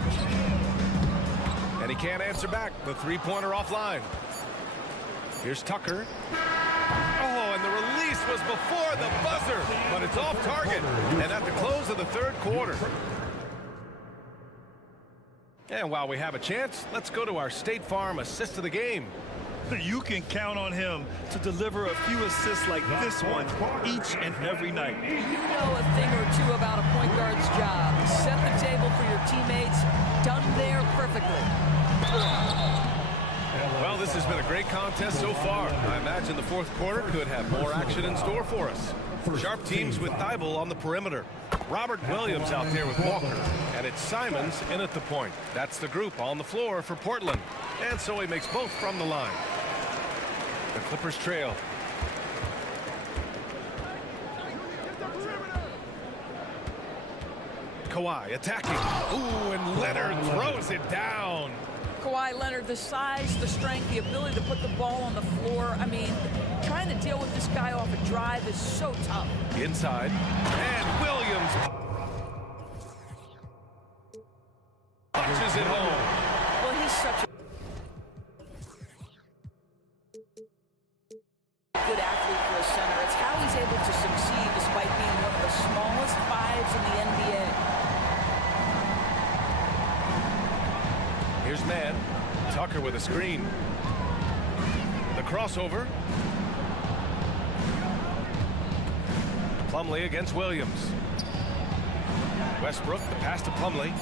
And he can't answer back. The three-pointer offline. Here's Tucker. Oh, and the release was before the buzzer, but it's off target. And at the close of the third quarter. And while we have a chance, let's go to our State Farm assist of the game. You can count on him to deliver a few assists like this one each and every night. You know a thing or two about a point guard's job. Set the table for your teammates. Done there perfectly. Well, this has been a great contest so far. I imagine the fourth quarter could have more action in store for us. Sharp teams with Thibault on the perimeter. Robert Williams out there with Walker. And it's Simons in at the point. That's the group on the floor for Portland. And so he makes both from the line. The Clippers trail. Kawhi attacking. Ooh, and Leonard throws it down. Kawhi Leonard, the size, the strength, the ability to put the ball on the floor. I mean, trying to deal with this guy off a drive is so tough. Inside. And Williams punches it home. Well, he's such a good athlete for a center. It's how he's able to succeed despite being one of the smallest fives in the NBA. Here's man. Tucker with a screen. The crossover. Plumlee against Williams. Westbrook, the pass to Plumlee.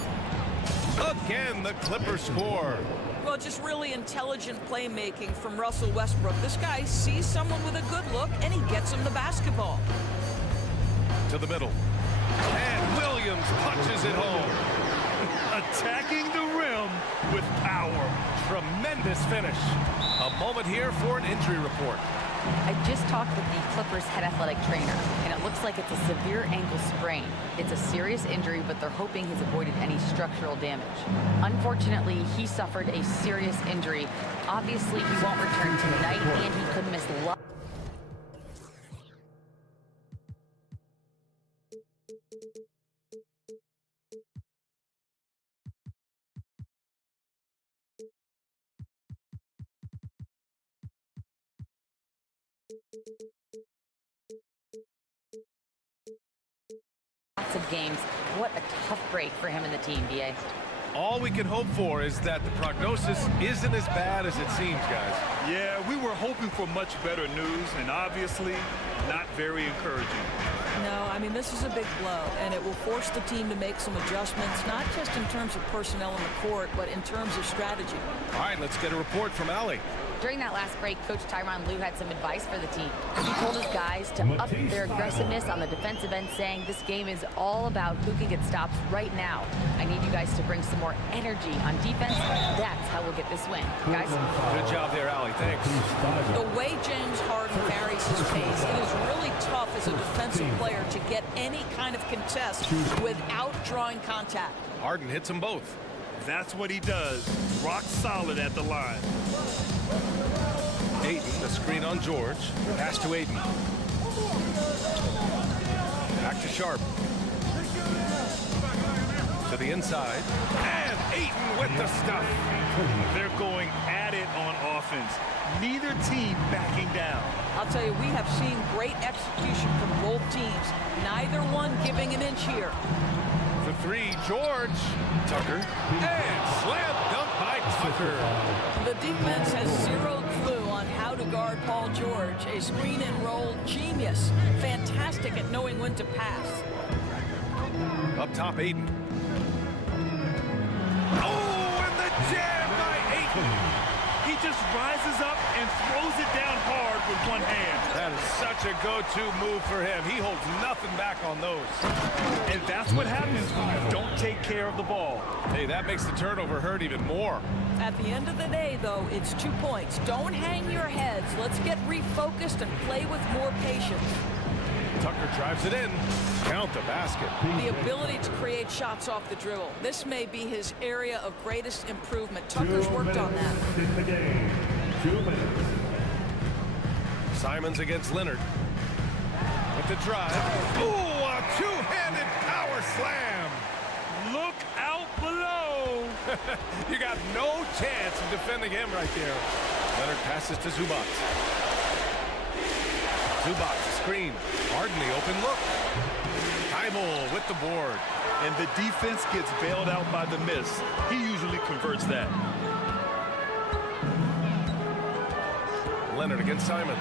Again, the Clippers score. Well, just really intelligent playmaking from Russell Westbrook. This guy sees someone with a good look, and he gets him the basketball. To the middle. And Williams punches it home. Attacking the rim with power. Tremendous finish. A moment here for an injury report. I just talked with the Clippers head athletic trainer, and it looks like it's a severe ankle sprain. It's a serious injury, but they're hoping he's avoided any structural damage. Unfortunately, he suffered a serious injury. Obviously, he won't return tonight, and he could miss lots. Of games. What a tough break for him and the team, BA. All we can hope for is that the prognosis isn't as bad as it seems, guys. Yeah, we were hoping for much better news, and obviously not very encouraging. No, I mean, this is a big blow, and it will force the team to make some adjustments, not just in terms of personnel in the court, but in terms of strategy. All right, let's get a report from Allie. During that last break, Coach Tyronn Lue had some advice for the team. He told his guys to up their aggressiveness on the defensive end, saying this game is all about who can get stops right now. I need you guys to bring some more energy on defense. That's how we'll get this win. Guys? Good job there, Allie. Thanks. The way James Harden varies his pace, it is really tough as a defensive player to get any kind of contest without drawing contact. Harden hits them both. That's what he does. Rock solid at the line. Aiden, the screen on George. Pass to Aiden. Back to Sharp. To the inside. And Ayton with the stuff. They're going at it on offense. Neither team backing down. I'll tell you, we have seen great execution from both teams. Neither one giving an inch here. For three, George. Tucker. And slam dunk by Tucker. The defense has zero clue on how to guard Paul George. A screen and roll genius. Fantastic at knowing when to pass. Up top, Ayton. Oh, and the jam by Ayton. He just rises up and throws it down hard with one hand. That is such a go-to move for him. He holds nothing back on those. And that's what happens when you don't take care of the ball. Hey, that makes the turnover hurt even more. At the end of the day, though, it's 2 points. Don't hang your heads. Let's get refocused and play with more patience. Tucker drives it in. Count the basket. The ability to create shots off the dribble. This may be his area of greatest improvement. Tucker's worked on that. In the game. 2 minutes. Simons against Leonard. With the drive. Ooh, a two-handed power slam. Look out below. You got no chance of defending him right there. Leonard passes to Zubac. Zubac, screen. Harden the open look. Keimel with the board. And the defense gets bailed out by the miss. He usually converts that. Leonard against Simons.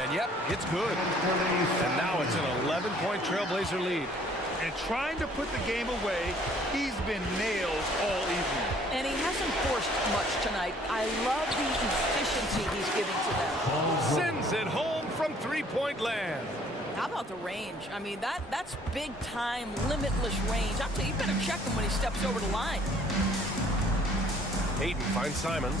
And yep, it's good. And now it's an 11-point Trailblazer lead. And trying to put the game away, he's been nailed all evening. And he hasn't forced much tonight. I love the efficiency he's giving to them. Sends it home from three-point land. How about the range? I mean, that's big-time, limitless range. I'll tell you, you better check him when he steps over the line. Ayton finds Simons.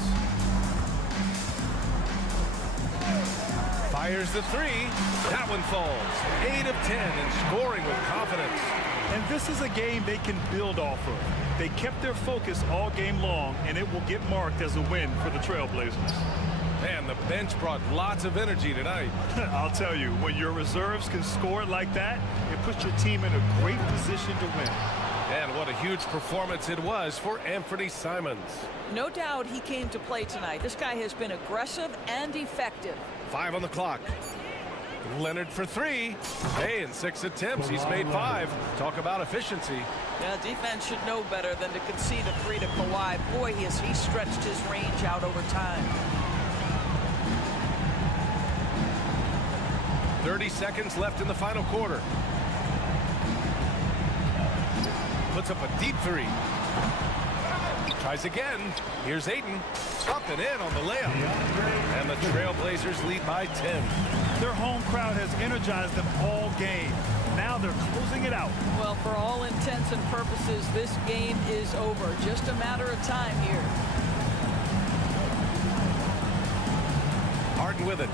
Fires the three. That one falls. 8 of 10 and scoring with confidence. And this is a game they can build off of. They kept their focus all game long, and it will get marked as a win for the Trailblazers. Man, the bench brought lots of energy tonight. I'll tell you, when your reserves can score like that, it puts your team in a great position to win. And what a huge performance it was for Anthony Simons. No doubt he came to play tonight. This guy has been aggressive and effective. 5 on the clock. Leonard for 3. Hey, in 6 attempts, he's made 5. Talk about efficiency. Yeah, defense should know better than to concede a 3 to Kawhi. Boy, he stretched his range out over time. 30 seconds left in the final quarter. Puts up a deep 3. Tries again. Here's Ayton. Up and in on the layup. And the Trailblazers lead by 10. Their home crowd has energized them all game. Now they're closing it out. Well, for all intents and purposes, this game is over. Just a matter of time here. Harden with it.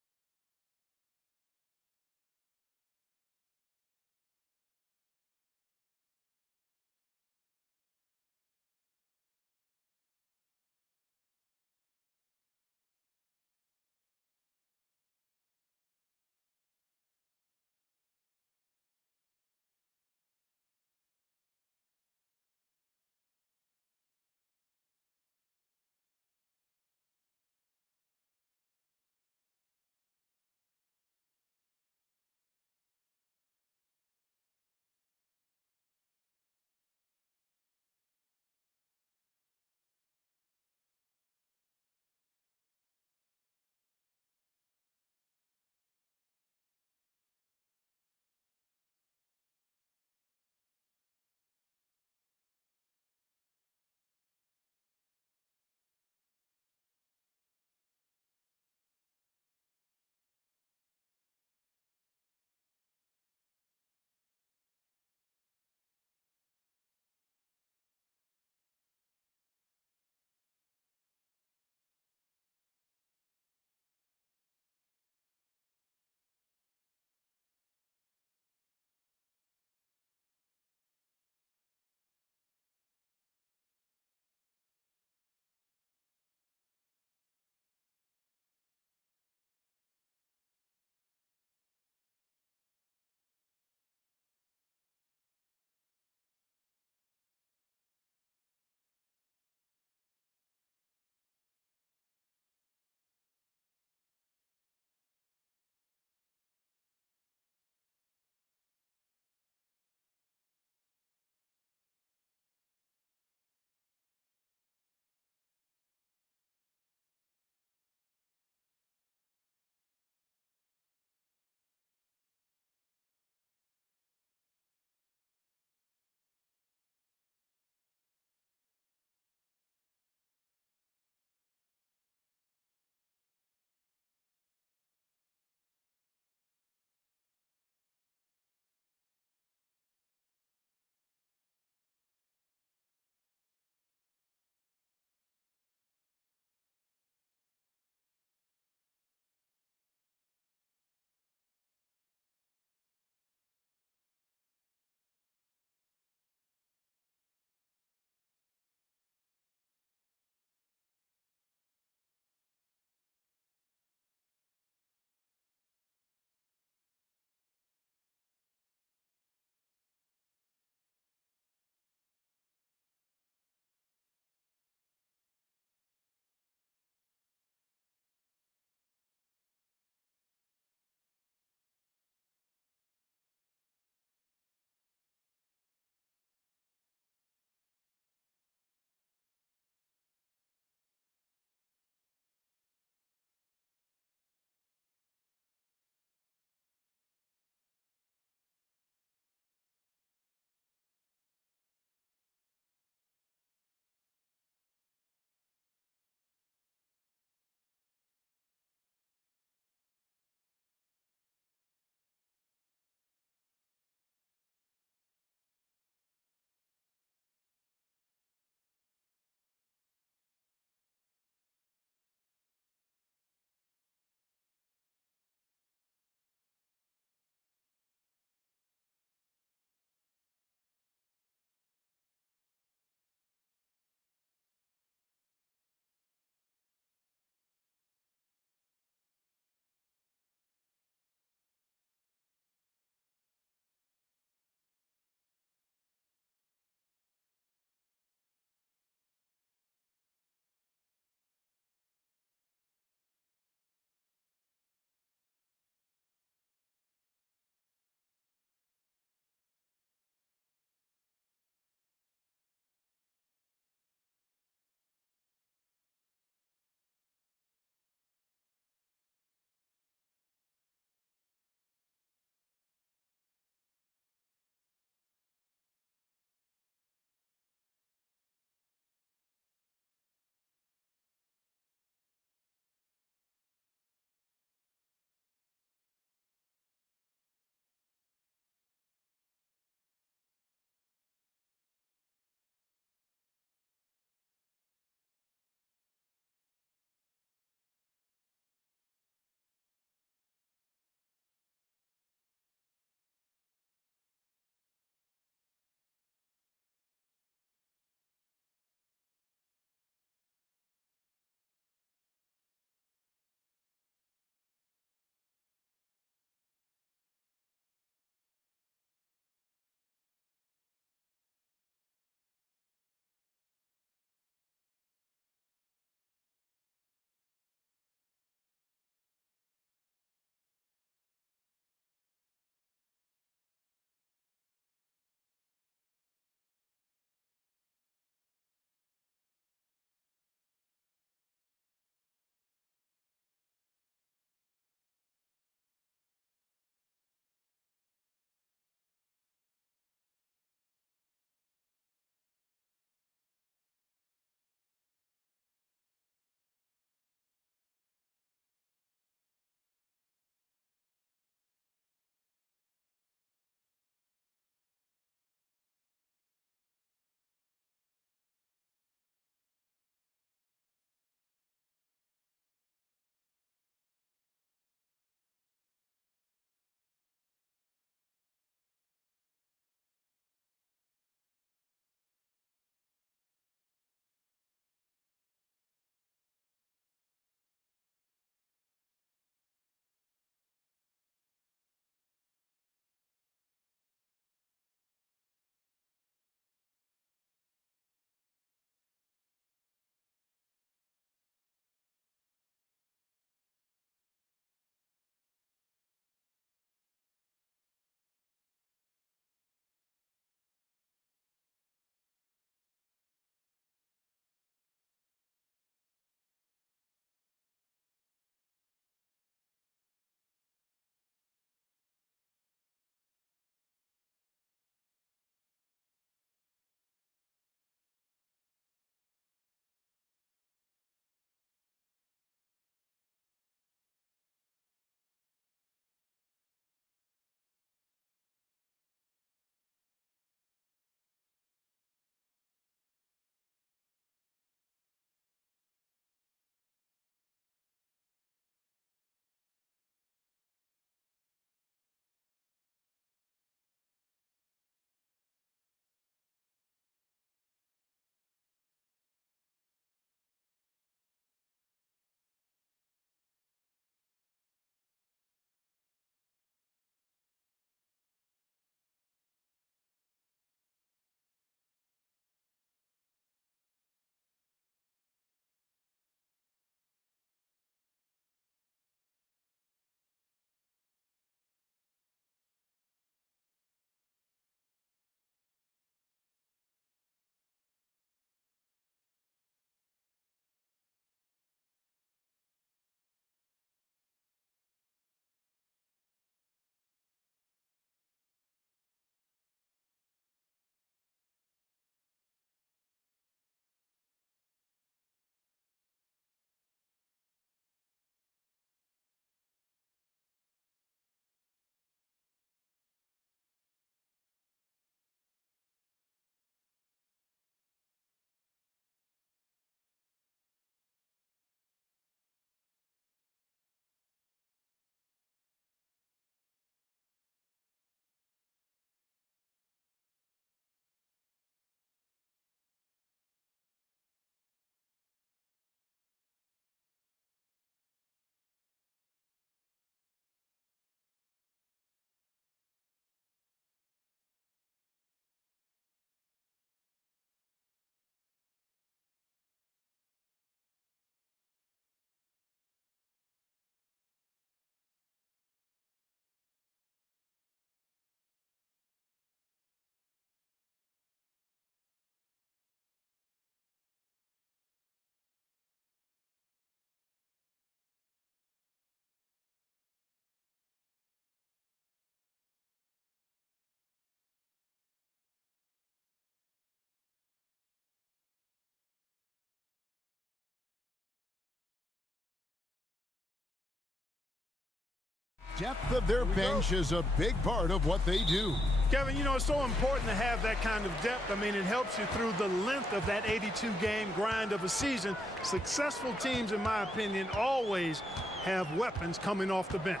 Depth of their bench is a big part of what they do. Kevin, you know, it's so important to have that kind of depth. I mean, it helps you through the length of that 82-game grind of a season. Successful teams, in my opinion, always have weapons coming off the bench.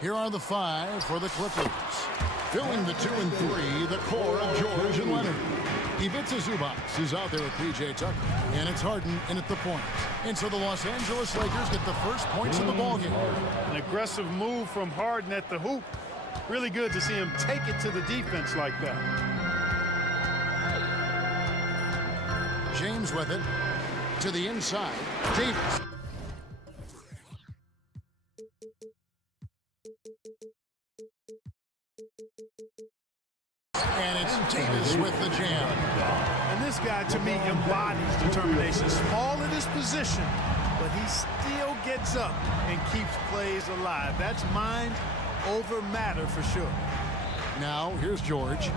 Here are the 5 for the Clippers. Filling the 2 and 3, the core of George and Leonard. Ivica Zubac is out there with P.J. Tucker, and it's Harden in at the point. And so the Los Angeles Lakers get the first points of the ballgame. An aggressive move from Harden at the hoop. Really good to see him take it to the defense like that. James with it. To the inside. Davis. And it's Davis with the jam. And this guy, to me, embodies determination. Small in his position, but he still gets up and keeps plays alive. That's mind over matter for sure. Now, here's George.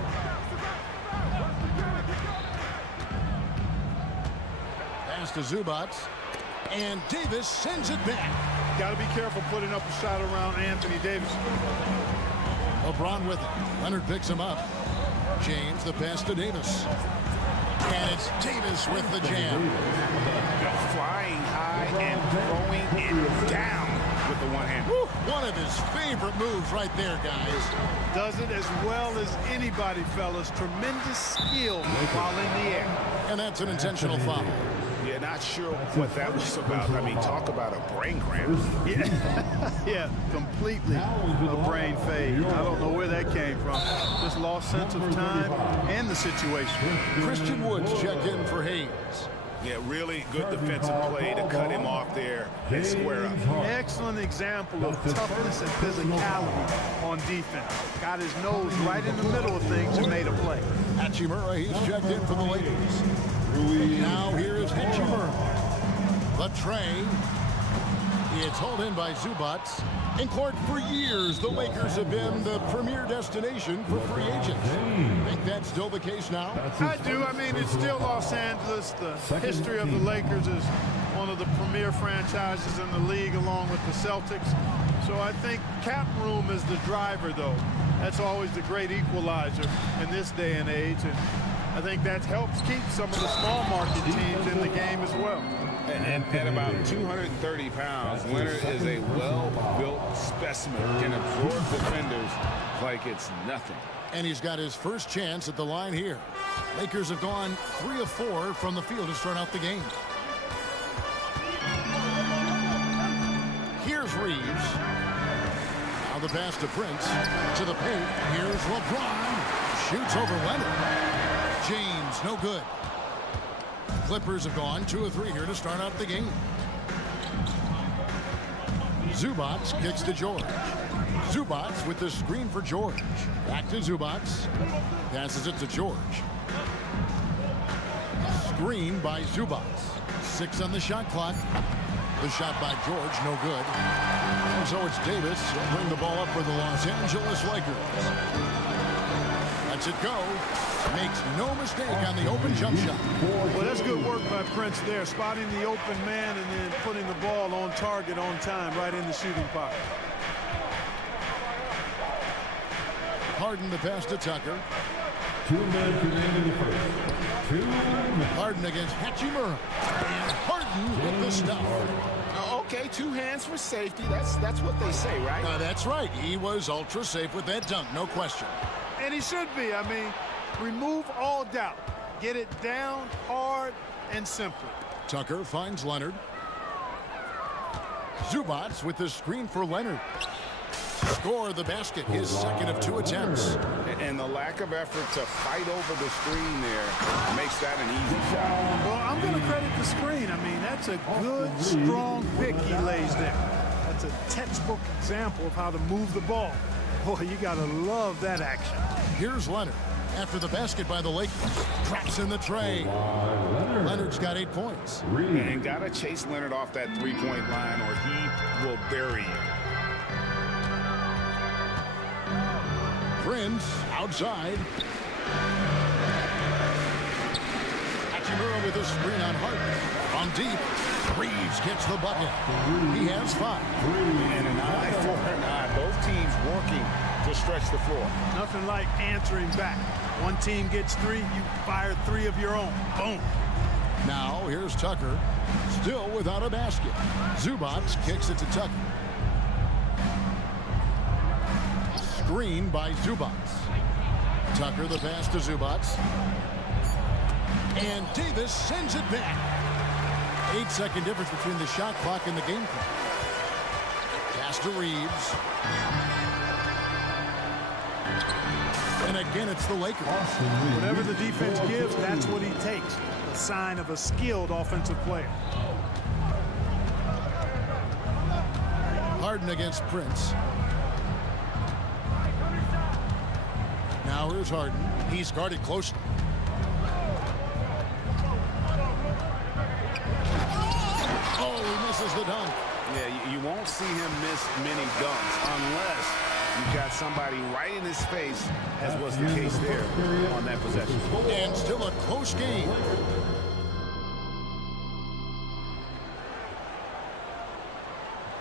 Pass to Zubac. And Davis sends it back. Got to be careful putting up a shot around Anthony Davis. LeBron with it. Leonard picks him up. James, the pass to Davis. And it's Davis with the jam. Flying high and throwing it down with the one hand. One of his favorite moves right there, guys. Does it as well as anybody, fellas. Tremendous skill while in the air. And that's an intentional foul. Yeah, not sure what that was about. I mean, talk about a brain cramp. Yeah, completely a brain fade. I don't know where that came from. Just lost sense of time and the situation. Christian Woods check in for Hayes. Yeah, really good defensive play to cut him off there and square up. Excellent example of toughness and physicality on defense. Got his nose right in the middle of things and made a play. Hachimura, he's checked in for the Lakers. Now here is Hachimura. The tray. It's hauled in by Zubac. In court for years, the Lakers have been the premier destination for free agents. Think that's still the case now? I do. I mean, it's still Los Angeles. The history of the Lakers is one of the premier franchises in the league along with the Celtics. So I think cap room is the driver, though. That's always the great equalizer in this day and age. And I think that helps keep some of the small market teams in the game as well. And at about 230 pounds, Leonard is a well-built specimen, can absorb defenders like it's nothing. And he's got his first chance at the line here. Lakers have gone 3 of 4 from the field to start out the game. Here's Reeves. Now the pass to Prince. To the paint. Here's LeBron. Shoots over Leonard. James, no good. Clippers have gone 2 of 3 here to start out the game. Zubac kicks to George. Zubac with the screen for George. Back to Zubac. Passes it to George. Screen by Zubac. 6 on the shot clock. The shot by George, no good. And so it's Davis who'll bring the ball up for the Los Angeles Lakers. Lets it go. Makes no mistake on the open jump shot. Well, that's good work by Prince there, spotting the open man and then putting the ball on target on time right in the shooting pocket. Harden the pass to Tucker. 2 minutes remaining in the first. 2 minutes. Harden against Hachimura. And Harden with the stuff. Okay, 2 hands for safety. That's what they say, right? That's right. He was ultra safe with that dunk, no question. And he should be. I mean, remove all doubt. Get it down hard and simply. Tucker finds Leonard. Zubac with the screen for Leonard. Score the basket, his second of 2 attempts. And the lack of effort to fight over the screen there makes that an easy shot. Well, I'm going to credit the screen. I mean, that's a good, strong pick he lays there. That's a textbook example of how to move the ball. Boy, you got to love that action. Here's Leonard. After the basket by the Lakers. Traps in the tray. Leonard's got 8 points. And got to chase Leonard off that 3-point line or he will bury you. Prince outside. Hachimura with a screen on Harden. On deep. Reeves gets the bucket. He has 5. And an eye for stretch the floor. Nothing like answering back. One team gets 3, you fire 3 of your own. Boom. Now here's Tucker, still without a basket. Zubats kicks it to Tucker. Screen by Zubats. Tucker the pass to Zubats. And Davis sends it back. 8-second difference between the shot clock and the game clock. Pass to Reeves. And again, it's the Lakers. Whatever the defense gives, that's what he takes. A sign of a skilled offensive player. Harden against Prince. Now here's Harden. He's guarded closely. Oh, he misses the dunk. Yeah, you won't see him miss many dunks unless you've got somebody right in his face, as was the case there on that possession. And still a close game.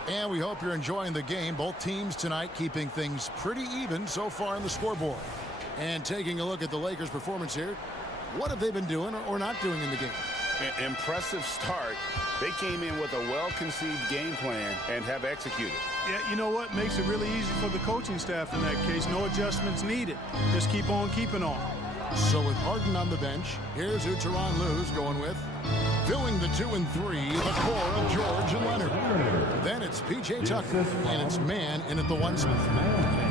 And we hope you're enjoying the game. Both teams tonight keeping things pretty even so far on the scoreboard. And taking a look at the Lakers' performance here, what have they been doing or not doing in the game? Impressive start. They came in with a well-conceived game plan and have executed. Yeah, you know what? Makes it really easy for the coaching staff in that case. No adjustments needed. Just keep on keeping on. So with Harden on the bench, here's who Tyronn Lue's going with. Filling the 2 and 3, the core of George and Leonard. Then it's P.J. Tucker, and it's man in at the 1 spot.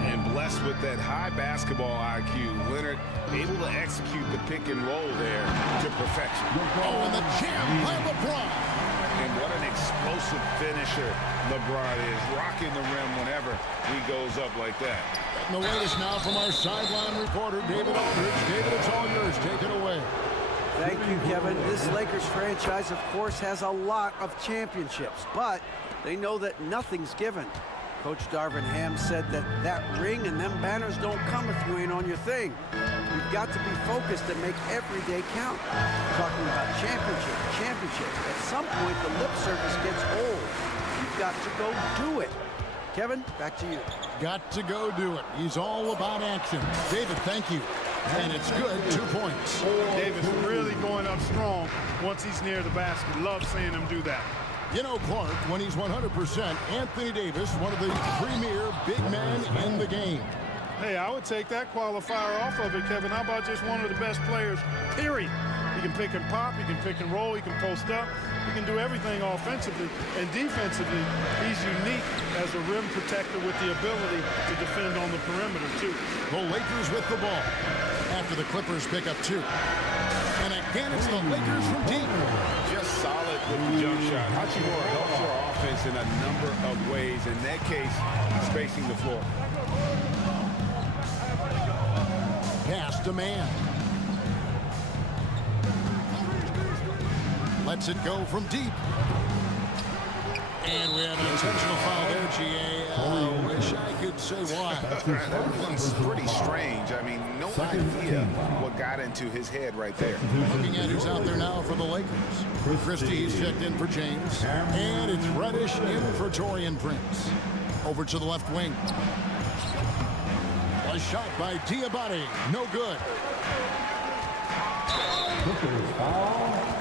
And blessed with that high basketball IQ, Leonard able to execute the pick and roll there to perfection. Oh, and the jam by LeBron. And what an explosive finisher LeBron is, rocking the rim whenever he goes up like that. And the latest now from our sideline reporter, David Aldridge. David, it's all yours. Take it away. Thank you, Kevin. This Lakers franchise, of course, has a lot of championships, but they know that nothing's given. Coach Darvin Ham said that ring and them banners don't come if you ain't on your thing. You've got to be focused and make every day count. Talking about championship. At some point, the lip service gets old. You've got to go do it. Kevin, back to you. Got to go do it. He's all about action. David, thank you. And it's good, 2 points. Davis really going up strong once he's near the basket. Love seeing him do that. You know, Clark, when he's 100%, Anthony Davis, one of the premier big men in the game. Hey, I would take that qualifier off of it, Kevin. How about just one of the best players, period? He can pick and pop, he can pick and roll, he can post up, he can do everything offensively. And defensively, he's unique as a rim protector with the ability to defend on the perimeter, too. The Lakers with the ball after the Clippers pick up 2. And again, it's the Lakers from deep. Just solid with the jump shot. Hachimura helps your offense in a number of ways. In that case, spacing the floor. Pass to man. Lets it go from deep. And we have an intentional foul there, G.A. I wish I could say why. That one's pretty strange. I mean, no idea what got into his head right there. Looking at who's out there now for the Lakers. Christie's checked in for James. And it's Reddish in for Taurean Prince. Over to the left wing. A shot by Diabate. No good.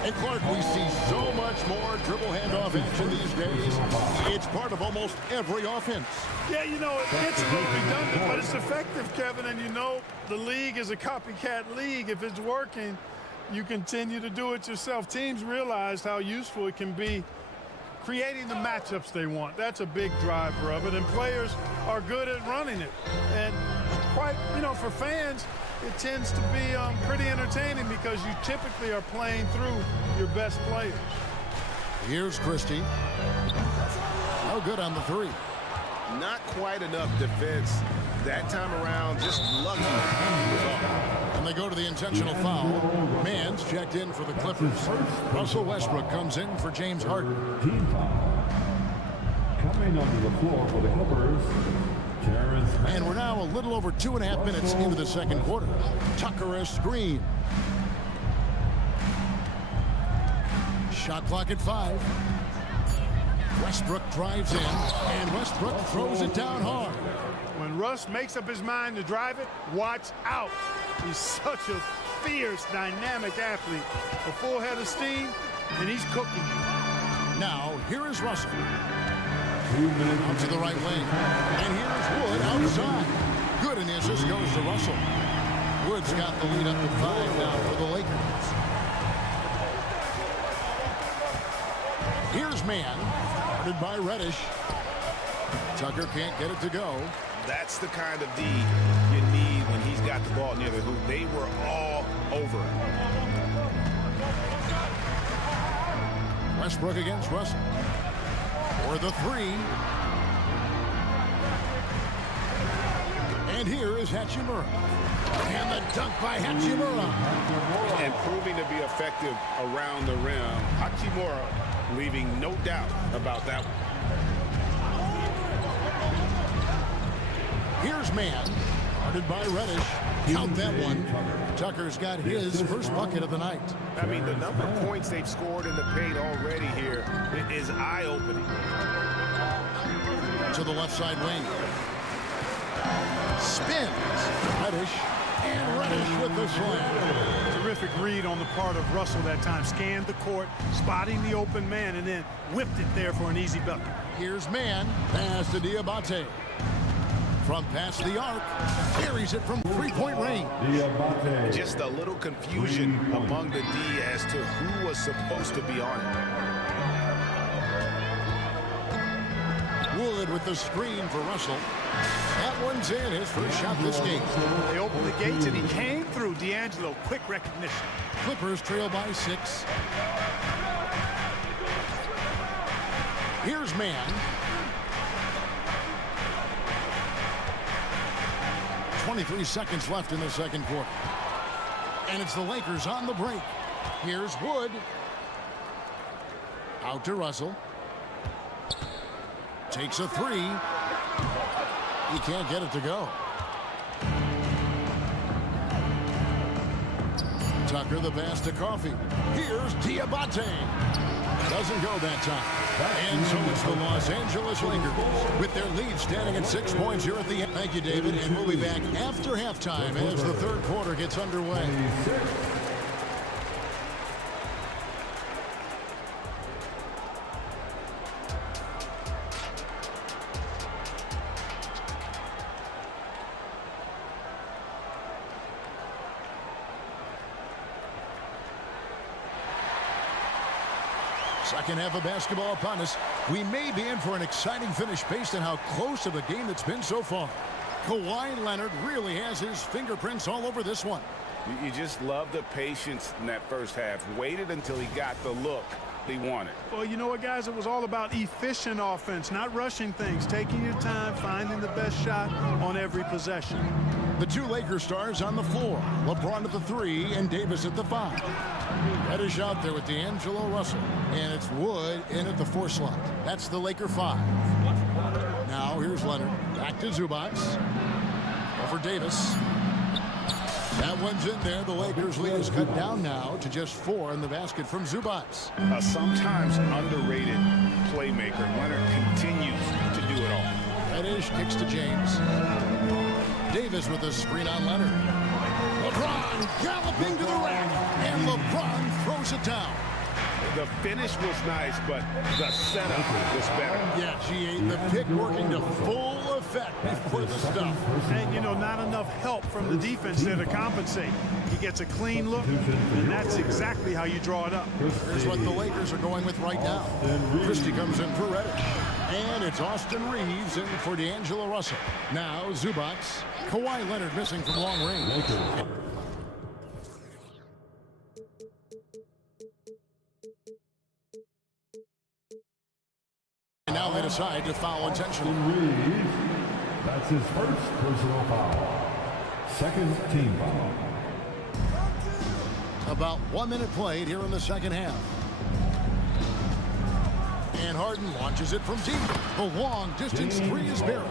And Clark, we see so much more dribble handoff action these days. It's part of almost every offense. Yeah, you know, it gets a little redundant, but it's effective, Kevin. And you know, the league is a copycat league. If it's working, you continue to do it yourself. Teams realize how useful it can be creating the matchups they want. That's a big driver of it, and players are good at running it. And quite, you know, for fans, it tends to be pretty entertaining because you typically are playing through your best players. Here's Christie. No good on the 3. Not quite enough defense that time around. Just lucky. And they go to the intentional foul. Mann's checked in for the Clippers. Russell Westbrook comes in for James Harden. Team foul. Coming onto the floor for the Clippers. And we're now a little over 2.5 minutes into the second quarter. Tucker a screen. Shot clock at 5. Westbrook drives in, and Westbrook throws it down hard. When Russ makes up his mind to drive it, watch out. He's such a fierce, dynamic athlete. A full head of steam, and he's cooking you. Now, here is Russell. Out to the right wing. And here's Wood outside. Good, and the assist goes to Russell. Wood's got the lead up to 5 now for the Lakers. Here's Man, guarded by Reddish. Tucker can't get it to go. That's the kind of D you need when he's got the ball near the hoop. They were all over it. Westbrook against Russell. For the three. And here is Hachimura. And the dunk by Hachimura. And proving to be effective around the rim. Hachimura leaving no doubt about that one. Here's Man, guarded by Reddish. Count that one. Tucker's got his first bucket of the night. I mean, the number of points they've scored in the paint already here is eye-opening. To the left side wing. Spins. Reddish. And Reddish with the slam. Terrific read on the part of Russell that time. Scanned the court, spotting the open man, and then whipped it there for an easy bucket. Here's Man. Pass to Diabate. From past the arc, carries it from three-point range. Just a little confusion among the D as to who was supposed to be on it. Wood with the screen for Russell. That one's in, his first shot this game. They opened the gates and he came through. D'Angelo, quick recognition. Clippers trail by 6. Here's Man. 23 seconds left in the second quarter. And it's the Lakers on the break. Here's Wood. Out to Russell. Takes a three. He can't get it to go. Tucker the pass to Coffee. Here's Diabate. Doesn't go that time. And so it's the Los Angeles Lakers with their lead standing at 6 points here at the end. Thank you, David. And we'll be back after halftime as the third quarter gets underway. Second half of basketball upon us. We may be in for an exciting finish based on how close of a game it's been so far. Kawhi Leonard really has his fingerprints all over this one. You just love the patience in that first half. Waited until he got the look he wanted. Well, you know what, guys? It was all about efficient offense, not rushing things, taking your time, finding the best shot on every possession. The two Lakers stars on the floor. LeBron at the 3 and Davis at the 5. Reddish out there with D'Angelo Russell. And it's Wood in at the 4 slot. That's the Laker 5. Now here's Leonard. Back to Zubac. Over Davis. That one's in there. The Lakers lead is cut down now to just 4 in the basket from Zubac. A sometimes underrated playmaker. Leonard continues to do it all. Reddish kicks to James. Davis with a screen on Leonard. LeBron galloping to the rack. And LeBron throws it down. The finish was nice, but the setup was better. Yeah, G8, the pick working to full effect before the stuff. And, you know, not enough help from the defense there to compensate. He gets a clean look, and that's exactly how you draw it up. Here's what the Lakers are going with right now. Christie comes in for Reddish. And it's Austin Reeves in for D'Angelo Russell. Now Zubac. Kawhi Leonard missing from long range. And now they decide to foul intentionally. That's his first personal foul. Second team foul. About 1 minute played here in the second half. And Harden launches it from deep. The long distance 3 is buried.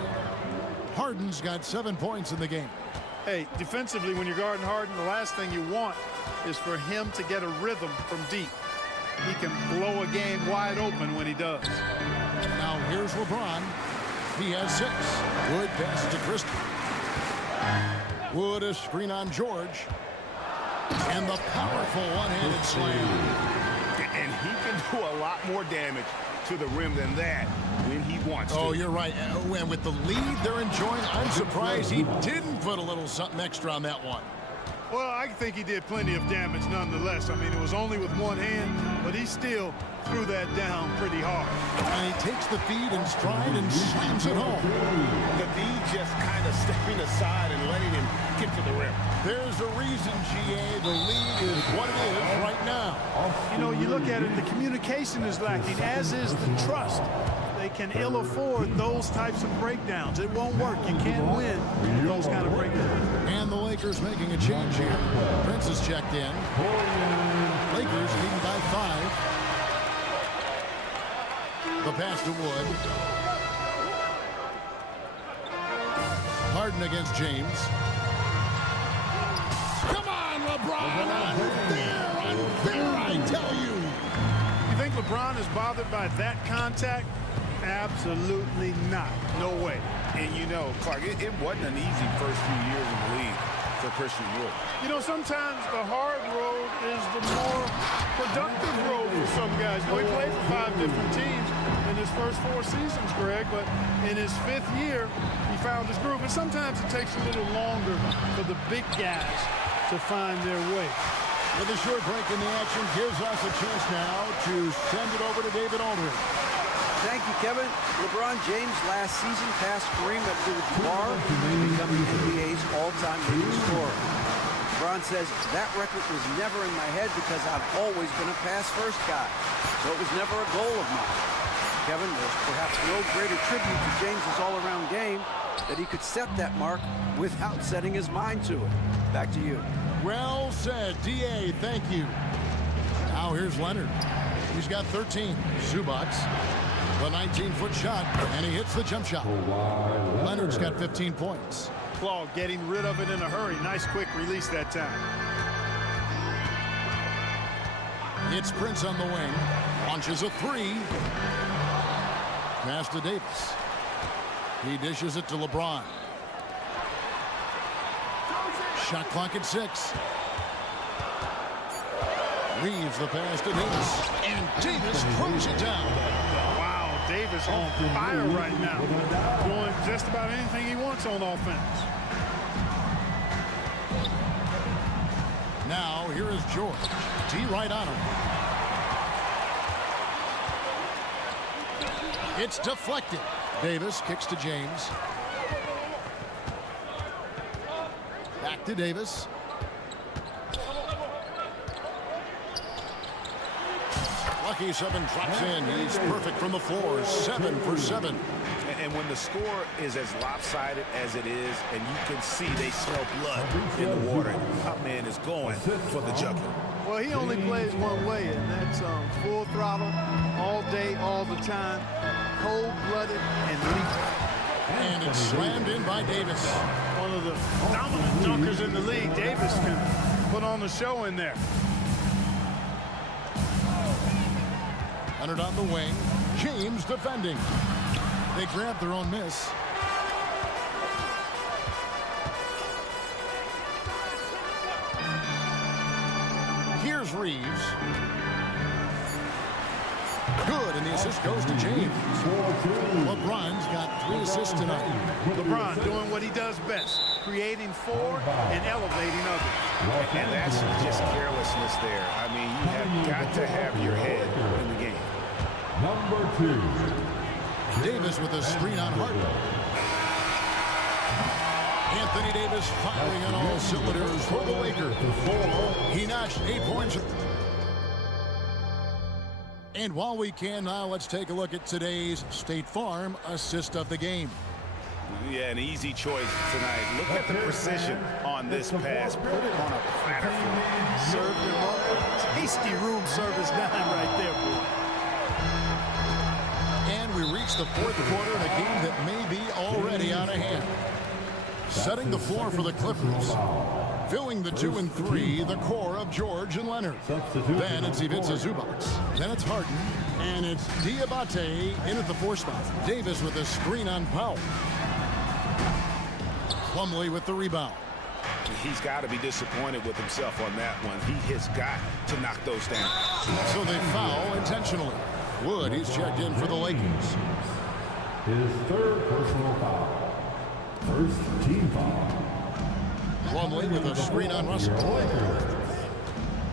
Harden's got 7 points in the game. Hey, defensively, when you're guarding Harden, the last thing you want is for him to get a rhythm from deep. He can blow a game wide open when he does. Now here's LeBron. He has 6. Wood passes to Christie. Wood a screen on George. And the powerful one-handed slam. And he can do a lot more damage to the rim than that when he wants to. Oh, you're right. And with the lead they're enjoying, I'm surprised he didn't put a little something extra on that one. Well, I think he did plenty of damage nonetheless. I mean, it was only with one hand, but he still threw that down pretty hard. And he takes the feed in stride and slams it home. The D just kind of stepping aside and letting him get to the rim. There's a reason, GA, the lead is what it is right now. You know, you look at it, the communication is lacking, as is the trust. They can ill afford those types of breakdowns. It won't work. You can't win with those kind of breakdowns. And the Lakers making a change here. Prince is checked in. Lakers leading by 5. The pass to Wood. Harden against James. Come on, LeBron! Unfair, I tell you! You think LeBron is bothered by that contact? Absolutely not. No way. And you know, Clark, it wasn't an easy first few years in the league for Christian Wood. You know, sometimes the hard road is the more productive road for some guys. You know, he played for 5 different teams in his first 4 seasons, Greg, but in his 5th year, he found his groove. And sometimes it takes a little longer for the big guys to find their way. With a short break in the action, gives us a chance now to send it over to David Aldridge. Thank you, Kevin. LeBron James last season passed Kareem Abdul-Jabbar, becoming the NBA's all-time leading scorer. LeBron says, that record was never in my head because I've always been a pass-first guy, so it was never a goal of mine. Kevin, there's perhaps no greater tribute to James's all-around game that he could set that mark without setting his mind to it. Back to you. Well said, D.A., thank you. Now here's Leonard. He's got 13. Zubac. The 19-foot shot, and he hits the jump shot. Leonard's got 15 points. Claw getting rid of it in a hurry. Nice quick release that time. It's Prince on the wing. Launches a 3. Pass to Davis. He dishes it to LeBron. Shot clock at 6. Reeves the pass to Davis. And Davis throws it down. Davis on fire right now, doing just about anything he wants on offense. Now here is George. D right on him. It's deflected. Davis kicks to James. Back to Davis. Lucky 7 drops in. He's perfect from the floor. 7 for 7. And when the score is as lopsided as it is, and you can see they smell blood in the water, top man is going for the jugular. Well, he only plays one way, and that's full throttle, all day, all the time, cold-blooded and lethal. And it's slammed in by Davis. One of the dominant dunkers in the league. Davis can put on the show in there. Leonard on the wing. James defending. They grab their own miss. Here's Reeves. Good, and the assist goes to James. LeBron's got 3 assists tonight. LeBron doing what he does best, creating for and elevating others. And that's just carelessness there. I mean, you have got to have your head in the game. Number 2. Davis with a screen on Harden. Anthony Davis firing on all cylinders for the Lakers. He notched 8 points. And while we can now, let's take a look at today's State Farm assist of the game. Yeah, an easy choice tonight. Look at the precision on this pass. Put it on a platter. Served him up. Tasty room service dime right there, boy. And we reach the 4th quarter in a game that may be already out of hand. Setting the floor for the Clippers. Filling the 2 and 3, the core of George and Leonard. Then it's Ivica Zubac. Then it's Harden. And it's Diabate in at the 4 spot. Davis with a screen on Powell. Plumlee with the rebound. He's got to be disappointed with himself on that one. He has got to knock those down. So they foul intentionally. Wood, he's checked in for the Lakers. His 3rd personal foul. 1st team foul. Plumlee with a screen on Russell.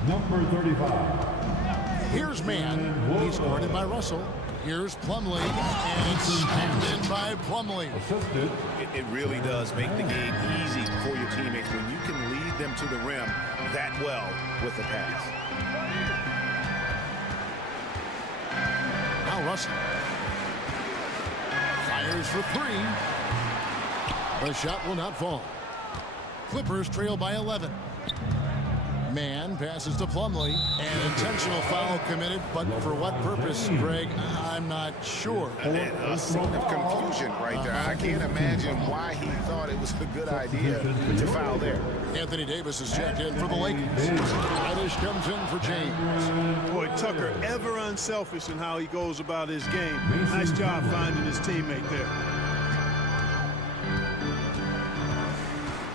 Number 35. Here's Mann. He's guarded by Russell. Here's Plumlee, and it's snapped in by Plumlee. It really does make the game easy for your teammates when you can lead them to the rim that well with the pass. Now Russell fires for 3. The shot will not fall. Clippers trail by 11. Mann passes to Plumlee. An intentional foul committed, but for what purpose, Greg? I'm not sure. A scene of confusion right there. I can't imagine why he thought it was a good idea to foul there. Anthony Davis is checked in for the Lakers. Reddish comes in for James. Boy, Tucker, ever unselfish in how he goes about his game. Nice job finding his teammate there.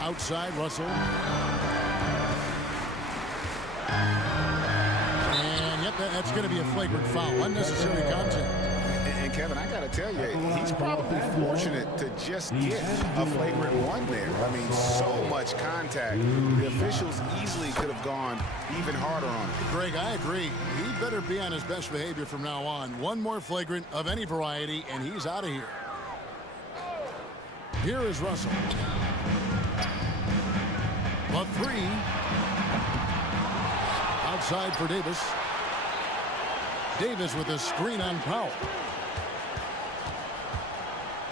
Outside, Russell. And yep, that's going to be a flagrant foul. Unnecessary contact. And Kevin, I got to tell you, he's probably fortunate to just get a flagrant one there. I mean, so much contact. The officials easily could have gone even harder on it. Greg, I agree. He better be on his best behavior from now on. One more flagrant of any variety, and he's out of here. Here is Russell. A 3. Outside for Davis. Davis with a screen on Powell.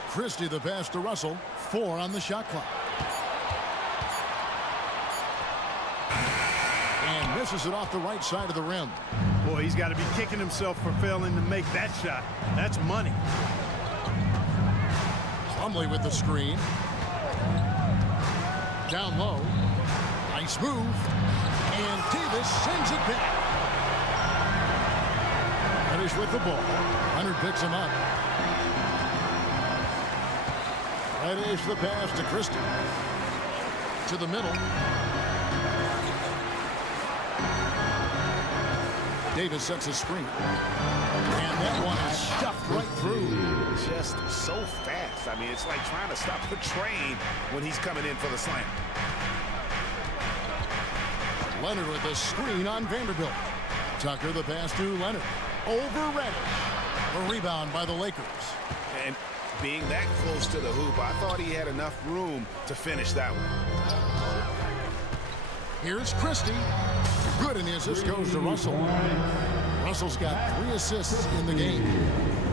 Christie the pass to Russell. 4 on the shot clock. And misses it off the right side of the rim. Boy, he's got to be kicking himself for failing to make that shot. That's money. Plumlee with the screen. Down low. Nice move. And Davis sends it back. Reddish with the ball. Leonard picks him up. Reddish the pass to Christie. To the middle. Davis sets a screen. And that one is stuffed right through. Just so fast. I mean, it's like trying to stop a train when he's coming in for the slam. Leonard with a screen on Vanderbilt. Tucker the pass to Leonard. Over Reddish. A rebound by the Lakers. And being that close to the hoop, I thought he had enough room to finish that one. Here's Christie. Good, and the assist goes to Russell. Russell's got 3 assists in the game.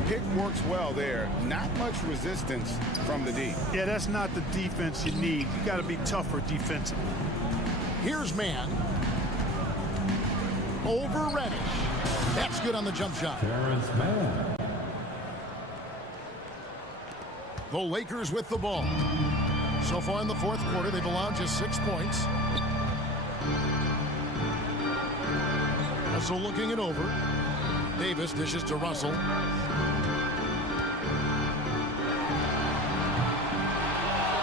Pick works well there. Not much resistance from the D. Yeah, that's not the defense you need. You got to be tougher defensively. Here's Mann. Over Reddish. That's good on the jump shot. The Lakers with the ball. So far in the 4th quarter, they've allowed just 6 points. Russell looking it over. Davis dishes to Russell.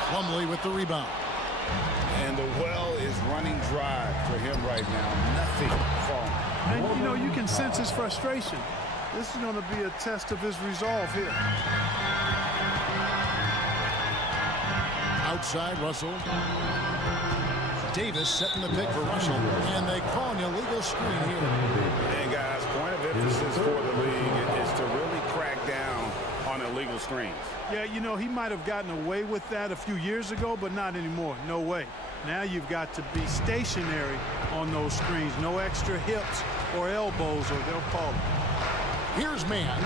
Plumlee with the rebound. And the well is running dry for him right now. Nothing falling. And, you know, you can sense his frustration. This is going to be a test of his resolve here. Outside, Russell. Davis setting the pick for Russell. And they call an illegal screen here. And, guys, point of emphasis for the league is to really crack down on illegal screens. Yeah, you know, he might have gotten away with that a few years ago, but not anymore. No way. Now you've got to be stationary on those screens. No extra hips or elbows, or they'll call it. Here's Mann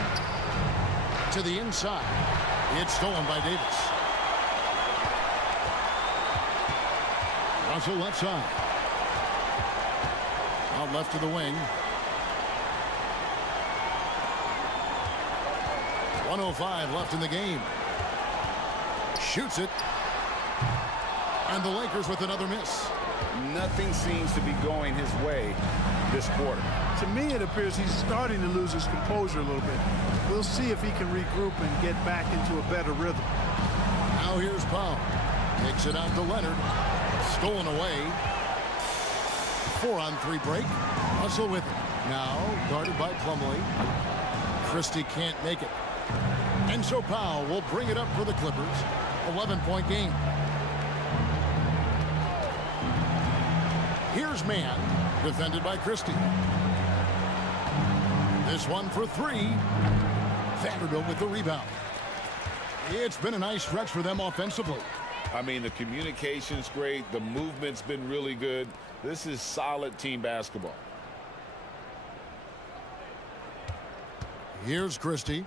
to the inside. It's stolen by Davis. Russell left side. Out left to the wing. 1:05 left in the game. Shoots it. And the Lakers with another miss. nothing seems to be going his way this quarter. To me, it appears he's starting to lose his composure a little bit. We'll see if he can regroup and get back into a better rhythm. Now here's Powell. Kicks it out to Leonard. Stolen away. 4-on-3 break. Russell with it. Now guarded by Plumlee. Christie can't make it. And so Powell will bring it up for the Clippers. 11-point game. Here's Mann, defended by Christie. This one for three. Vanderbilt with the rebound. It's been a nice stretch for them offensively. I mean, the communication's great. The movement's been really good. This is solid team basketball. Here's Christie.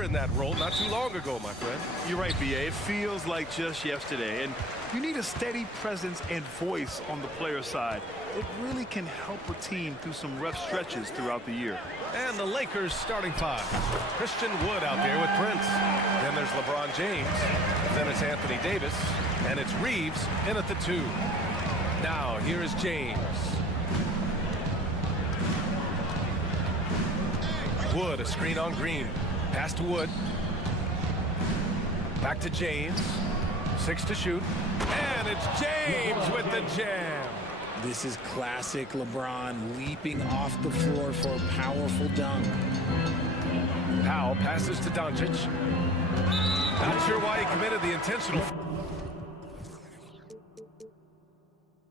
were in that role not too long ago, my friend. You're right, B.A. It feels like just yesterday. And you need a steady presence and voice on the player side. It really can help a team through some rough stretches throughout the year. And the Lakers starting five. Christian Wood out there with Prince. Then there's LeBron James. Then it's Anthony Davis. And it's Reeves in at the 2. Now, here is James. Wood, a screen on Green. Pass to Wood. Back to James. 6 to shoot. And it's James with the jam. This is classic LeBron leaping off the floor for a powerful dunk. Powell passes to Doncic. Not sure why he committed the intentional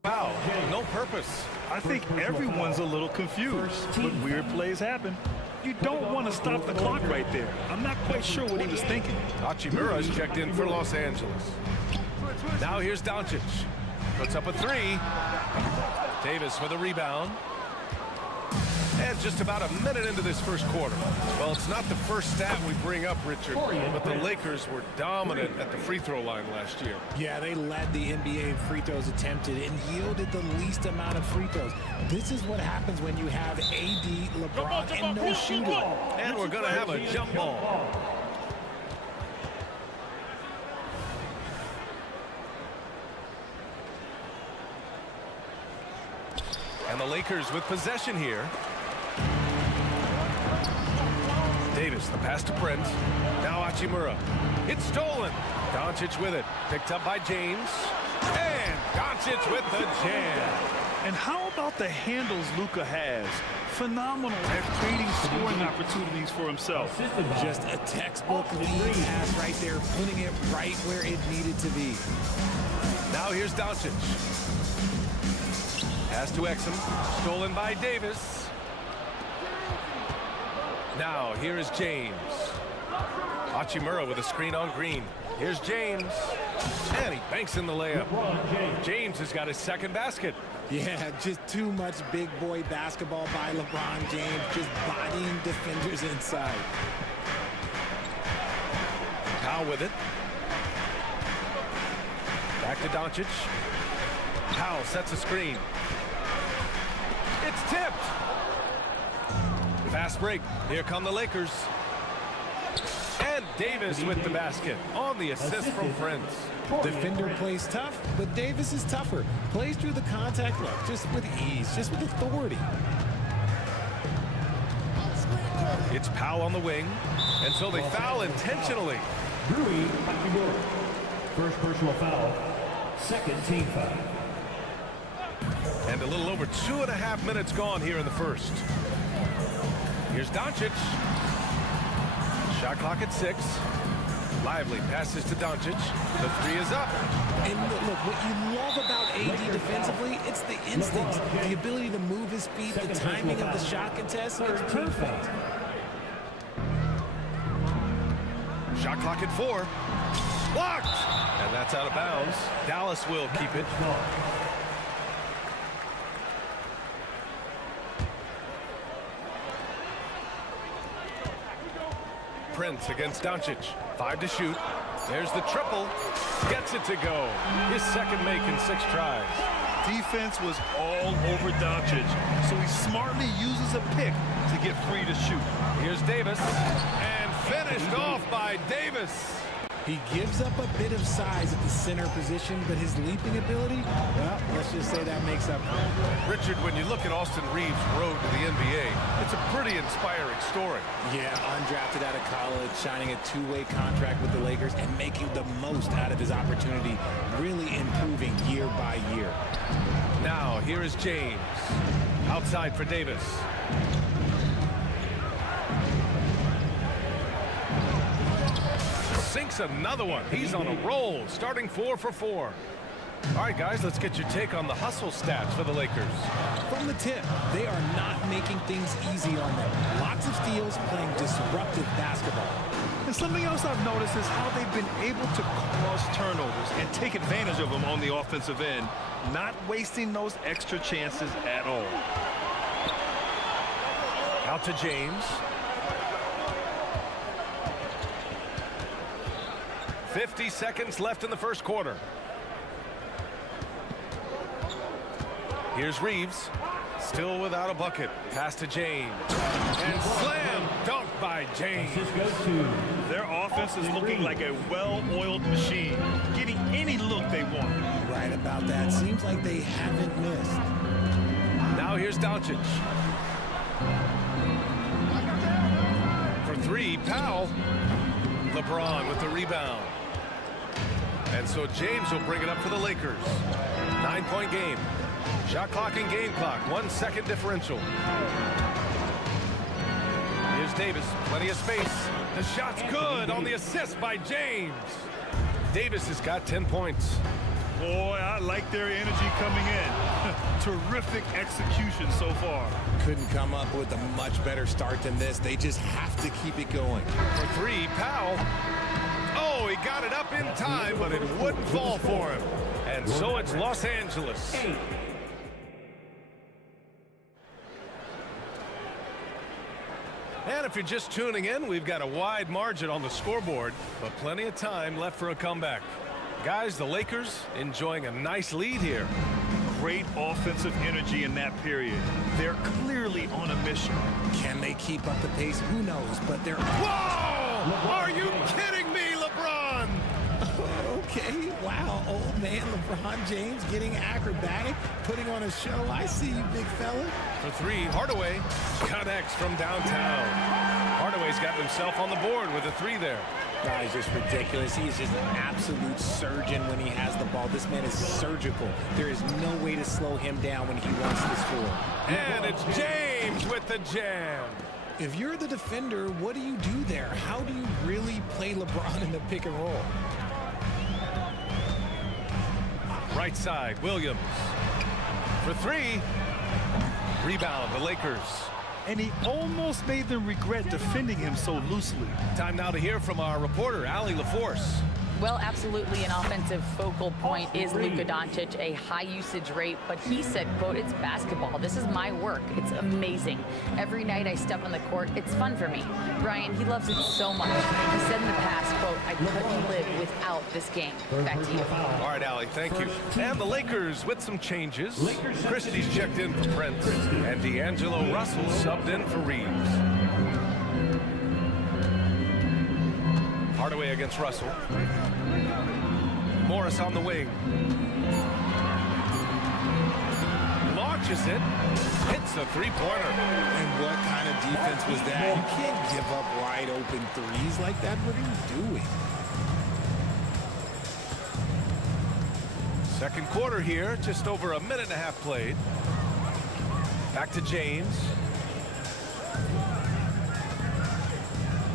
foul. No purpose. I think everyone's a little confused, but weird plays happen. You don't want to stop the clock right there. I'm not quite sure what he was thinking. Hachimura's checked in for Los Angeles. Now here's Doncic. Puts up a 3. Davis with a rebound. And just about a minute into this first quarter. Well, it's not the first stat we bring up, Richard, but the Lakers were dominant at the free throw line last year. Yeah, they led the NBA in free throws attempted and yielded the least amount of free throws. This is what happens when you have AD, LeBron, and no shooting. And we're going to have a jump ball. And the Lakers with possession here. Davis, the pass to Prince. Now Hachimura. It's stolen. Doncic with it. Picked up by James. And Doncic with the jam. And how about the handles Luka has? Phenomenal at creating scoring opportunities for himself. Just a textbook lead pass right there, putting it right where it needed to be. Now here's Doncic. Pass to Exum. Stolen by Davis. Now, here is James. Hachimura with a screen on Green. Here's James. And he banks in the layup. James has got his second basket. Yeah, just too much big boy basketball by LeBron James, just bodying defenders inside. Powell with it. Back to Doncic. Powell sets a screen. It's tipped. Fast break. Here come the Lakers. And Davis with the basket on the assist from Prince. Defender plays tough, but Davis is tougher. Plays through the contact look, just with ease, just with authority. It's Powell on the wing, and so they foul intentionally. First personal foul, second team foul. And a little over 2.5 minutes gone here in the first. Here's Doncic. Shot clock at 6. Lively passes to Doncic. The 3 is up. And look, what you love about AD defensively, it's the instincts, the ability to move his feet, the timing of the shot contest. It's perfect. Shot clock at 4. Blocked! And that's out of bounds. Dallas will keep it. Prince against Doncic. 5 to shoot. There's the triple. Gets it to go. His second make in 6 tries. Defense was all over Doncic, so he smartly uses a pick to get free to shoot. Here's Davis. And finished off by Davis. He gives up a bit of size at the center position, but his leaping ability, well, let's just say that makes up for it. Richard, when you look at Austin Reeves' road to the NBA, it's a pretty inspiring story. Yeah, undrafted out of college, signing a 2-way contract with the Lakers and making the most out of his opportunity, really improving year by year. Now, here is James. Outside for Davis. Sinks another one. He's on a roll, starting 4 for 4. All right, guys, let's get your take on the hustle stats for the Lakers. From the tip, they are not making things easy on them. Lots of steals, playing disruptive basketball. And something else I've noticed is how they've been able to cause turnovers and take advantage of them on the offensive end, not wasting those extra chances at all. Out to James. 50 seconds left in the first quarter. Here's Reeves. Still without a bucket. Pass to James. And slam dunk by James. Their offense is looking like a well-oiled machine, getting any look they want. Right about that. Seems like they haven't missed. Now here's Doncic. For three, Powell. LeBron with the rebound. And so James will bring it up for the Lakers. 9-point game. Shot clock and game clock. 1 second differential. Here's Davis. Plenty of space. The shot's good on the assist by James. Davis has got 10 points. Boy, I like their energy coming in. Terrific execution so far. Couldn't come up with a much better start than this. They just have to keep it going. For three, Powell. Oh, he got it up in time, but it wouldn't fall for him. And so it's Los Angeles. And if you're just tuning in, we've got a wide margin on the scoreboard, but plenty of time left for a comeback. Guys, the Lakers enjoying a nice lead here. Great offensive energy in that period. They're clearly on a mission. Can they keep up the pace? Who knows, but they're... Whoa! Are you kidding me, LeBron? Okay, wow, old man LeBron James getting acrobatic, putting on a show. I see you, big fella. For three, Hardaway connects from downtown. Hardaway's got himself on the board with a three there. He's just ridiculous. He's just an absolute surgeon when he has the ball. This man is surgical. There is no way to slow him down when he wants to score. And it's James with the jam. If you're the defender, what do you do there? How do you really play LeBron in the pick and roll? Right side, Williams. For three. Rebound, the Lakers. And he almost made them regret defending him so loosely. Time now to hear from our reporter, Allie LaForce. Well, absolutely an offensive focal point is Luka Doncic, a high usage rate, but he said, quote, "It's basketball. This is my work. It's amazing. Every night I step on the court, it's fun for me." Brian, he loves it so much. He said in the past, quote, "I couldn't live without this game." Back to you. All right, Allie, thank you. And the Lakers with some changes. Christie's checked in for Prince, and D'Angelo Russell subbed in for Reeves. Hardaway against Russell. Morris on the wing. Launches it. Hits a three-pointer. And what kind of defense was that? You can't give up wide open threes like that. What are you doing? Second quarter here. Just over a minute and a half played. Back to James.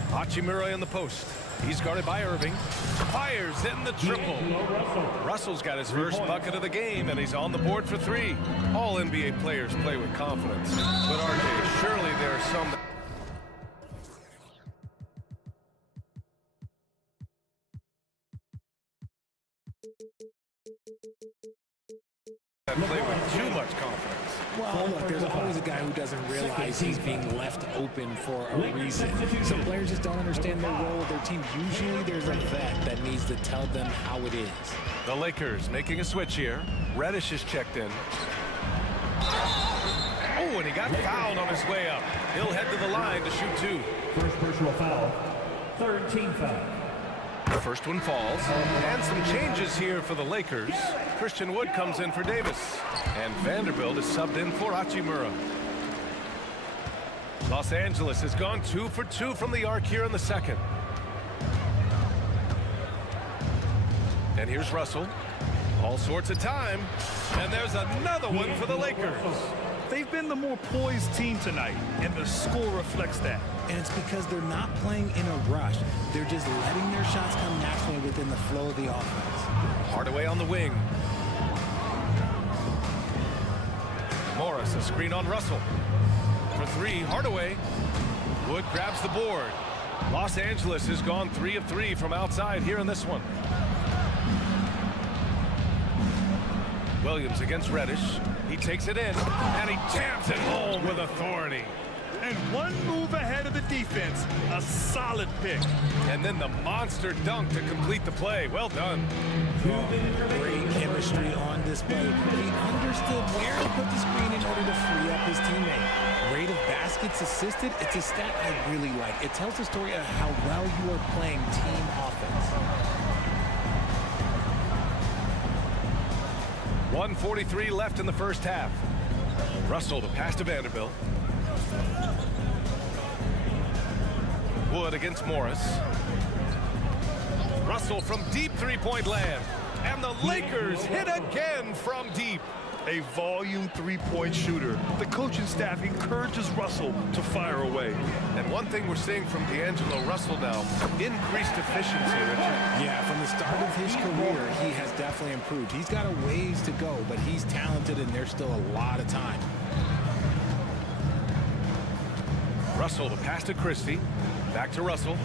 Hachimura in the post. He's guarded by Irving. Fires in the triple. Russell's got his first bucket of the game, and he's on the board for three. All NBA players play with confidence. But RJ, surely there are some that play with too much confidence. Well, look, there's always a guy who doesn't realize he's being left open for a reason. Some players just don't understand their role with their team. Usually there's a vet that needs to tell them how it is. The Lakers making a switch here. Reddish is checked in. Oh, and he got fouled on his way up. He'll head to the line to shoot two. First personal foul. Third team foul. The first one falls. And some changes here for the Lakers. Christian Wood comes in for Davis. And Vanderbilt is subbed in for Hachimura. Los Angeles has gone 2 for 2 from the arc here in the second. And here's Russell. All sorts of time. And there's another one for the Lakers. They've been the more poised team tonight, and the score reflects that. And it's because they're not playing in a rush. They're just letting their shots come naturally within the flow of the offense. Hardaway on the wing. Morris, a screen on Russell. For three, Hardaway. Wood grabs the board. Los Angeles has gone 3 of 3 from outside here in this one. Williams against Reddish. He takes it in, and he jams it home with authority. And one move ahead of the defense. A solid pick. And then the monster dunk to complete the play. Well done. Great chemistry on display. He understood where to put the screen in order to free up his teammate. Rate of baskets assisted, it's a stat I really like. It tells the story of how well you are playing team offense. 1:43 left in the first half. Russell to pass to Vanderbilt. Wood against Morris. Russell from deep three-point land. And the Lakers hit again from deep. A volume three-point shooter. The coaching staff encourages Russell to fire away. And one thing we're seeing from D'Angelo Russell now, increased efficiency, Richard. Yeah, from the start of his career, he has definitely improved. He's got a ways to go, but he's talented and there's still a lot of time. Russell to pass to Christie. Back to Russell.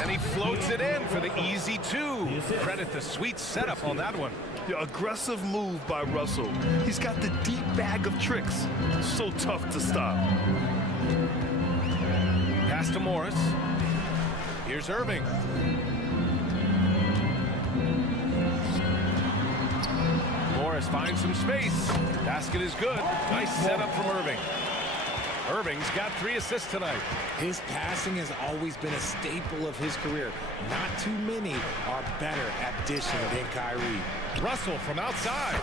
And he floats it in for the easy two. Credit the sweet setup on that one. The aggressive move by Russell. He's got the deep bag of tricks. So tough to stop. Pass to Morris. Here's Irving. Morris finds some space. Basket is good. Nice setup from Irving. Irving's got 3 assists tonight. His passing has always been a staple of his career. Not too many are better at dishing than Kyrie. Russell from outside.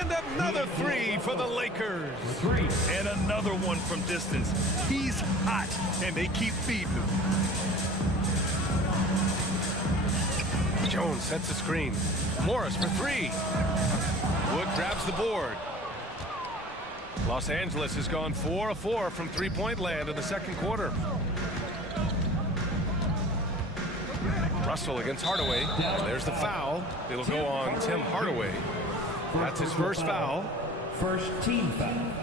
And another 3 for the Lakers. And another one from distance. He's hot, and they keep feeding him. Jones sets a screen. Morris for 3. Wood grabs the board. Los Angeles has gone 4 of 4 from three-point land in the second quarter. Russell against Hardaway. And there's the foul. It'll go on Tim Hardaway. That's his first foul. First team foul.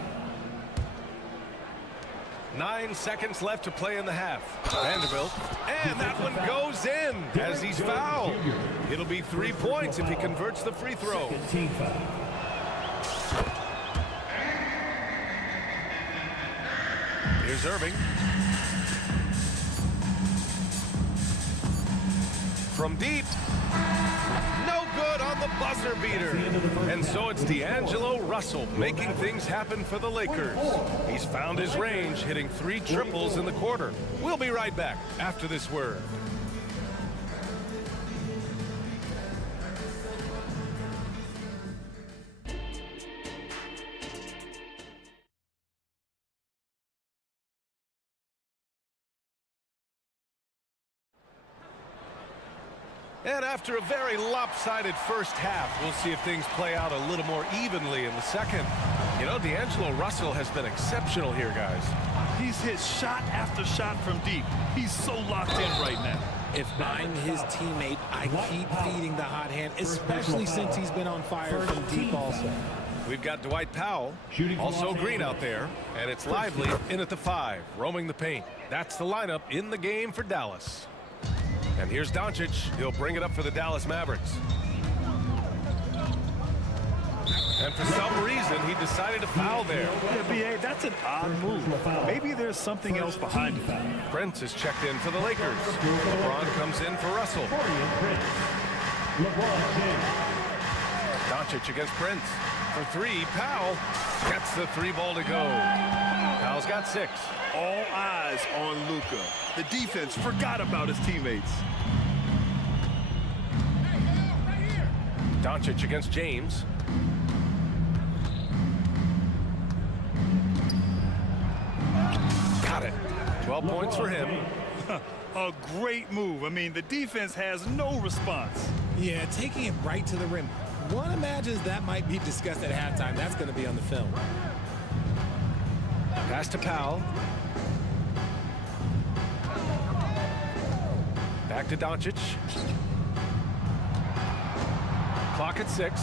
9 seconds left to play in the half. Vanderbilt. And that one goes in as he's fouled. It'll be 3 points if he converts the free throw. Team foul. Here's Irving. From deep. No good on the buzzer beater. And so it's D'Angelo Russell making things happen for the Lakers. He's found his range, hitting 3 triples in the quarter. We'll be right back after this word. And after a very lopsided first half, we'll see if things play out a little more evenly in the second. You know, D'Angelo Russell has been exceptional here, guys. He's hit shot after shot from deep. He's so locked in right now. If I'm his teammate, I keep feeding the hot hand, especially since he's been on fire from deep also. We've got Dwight Powell, also green out there, and it's Lively in at the 5, roaming the paint. That's the lineup in the game for Dallas. And here's Doncic. He'll bring it up for the Dallas Mavericks. And for some reason, he decided to foul there. Yeah, B.A., that's an odd move. Maybe there's something else behind it. Prince is checked in for the Lakers. LeBron comes in for Russell. Doncic against Prince. For 3, Powell gets the 3 ball to go. Powell's got 6. All eyes on Luka. The defense forgot about his teammates. Doncic against James. Got it. 12 points for him. A great move. I mean, the defense has no response. Yeah, taking it right to the rim. One imagines that might be discussed at halftime. That's going to be on the film. Pass to Powell. Back to Doncic. Clock at 6.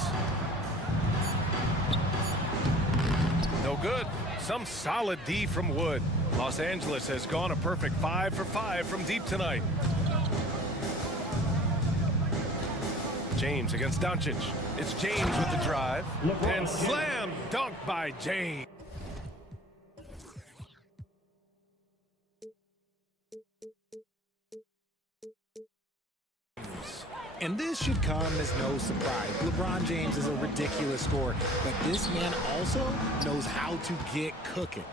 No good. Some solid D from Wood. Los Angeles has gone a perfect 5 for 5 from deep tonight. James against Doncic. It's James with the drive. And slam dunk by James. And this should come as no surprise. LeBron James is a ridiculous scorer, but this man also knows how to get cooking.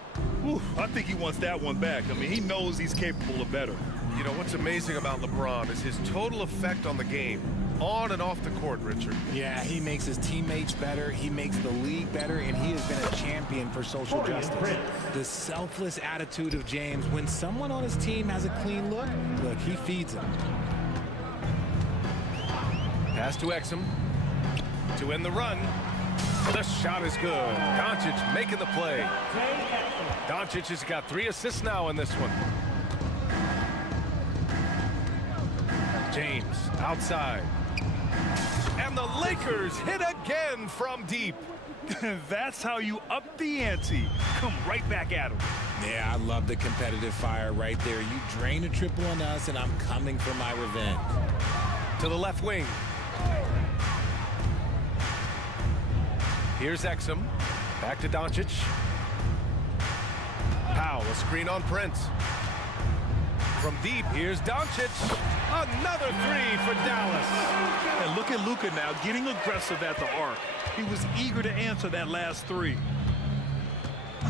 Ooh, I think he wants that one back. I mean, he knows he's capable of better. You know, what's amazing about LeBron is his total effect on the game, on and off the court, Richard. Yeah, he makes his teammates better, he makes the league better, and he has been a champion for social justice. The selfless attitude of James, when someone on his team has a clean look, he feeds them. Pass to Exum to win the run. The shot is good. Doncic making the play. Doncic has got 3 assists now in this one. James outside. And the Lakers hit again from deep. That's how you up the ante. Come right back at him. Yeah, I love the competitive fire right there. You drain a triple on us, and I'm coming for my revenge. To the left wing. Here's Exum. Back to Doncic. Powell, a screen on Prince. From deep, here's Doncic. Another 3 for Dallas. And look at Luka now getting aggressive at the arc. He was eager to answer that last 3.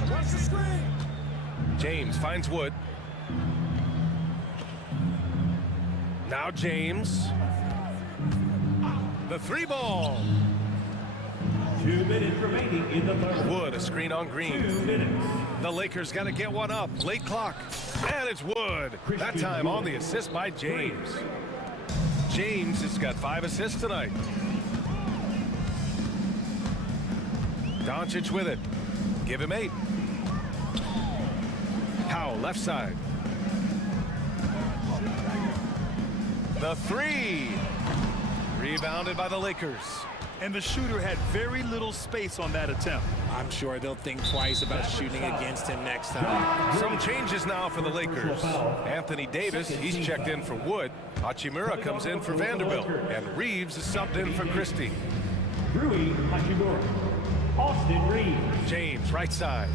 Watch the screen. James finds Wood. Now James. The 3 ball. 2 minutes remaining in the third. Wood, a screen on Green. 2 minutes. The Lakers got to get one up. Late clock. And it's Wood. That time on the assist by James. James has got 5 assists tonight. Doncic with it. Give him 8. Powell, left side. The 3. Rebounded by the Lakers. And the shooter had very little space on that attempt. I'm sure they'll think twice about shooting against him next time. Some changes now for the Lakers. Anthony Davis, he's checked in for Wood. Hachimura comes in for Vanderbilt. And Reeves is subbed in for Christie. Rui Hachimura. Austin Reeves. James, right side.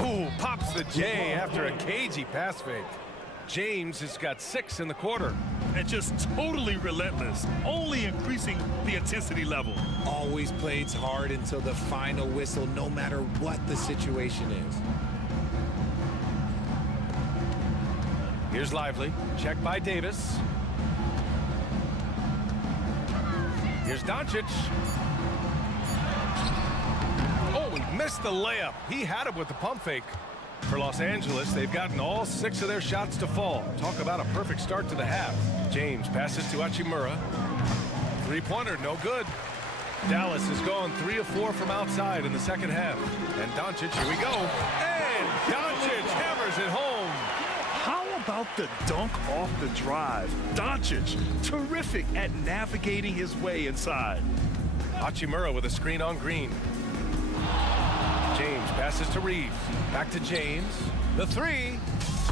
Ooh, pops the J after a cagey pass fake. James has got 6 in the quarter. And just totally relentless, only increasing the intensity level. Always plays hard until the final whistle, no matter what the situation is. Here's Lively, checked by Davis. Here's Doncic. Oh, he missed the layup. He had it with the pump fake. For Los Angeles, they've gotten all 6 of their shots to fall. Talk about a perfect start to the half. James passes to Hachimura. 3-pointer, no good. Dallas has gone 3 of 4 from outside in the second half. And Doncic, here we go. And Doncic hammers it home. How about the dunk off the drive? Doncic, terrific at navigating his way inside. Hachimura with a screen on Green. James passes to Reeves. Back to James. The 3.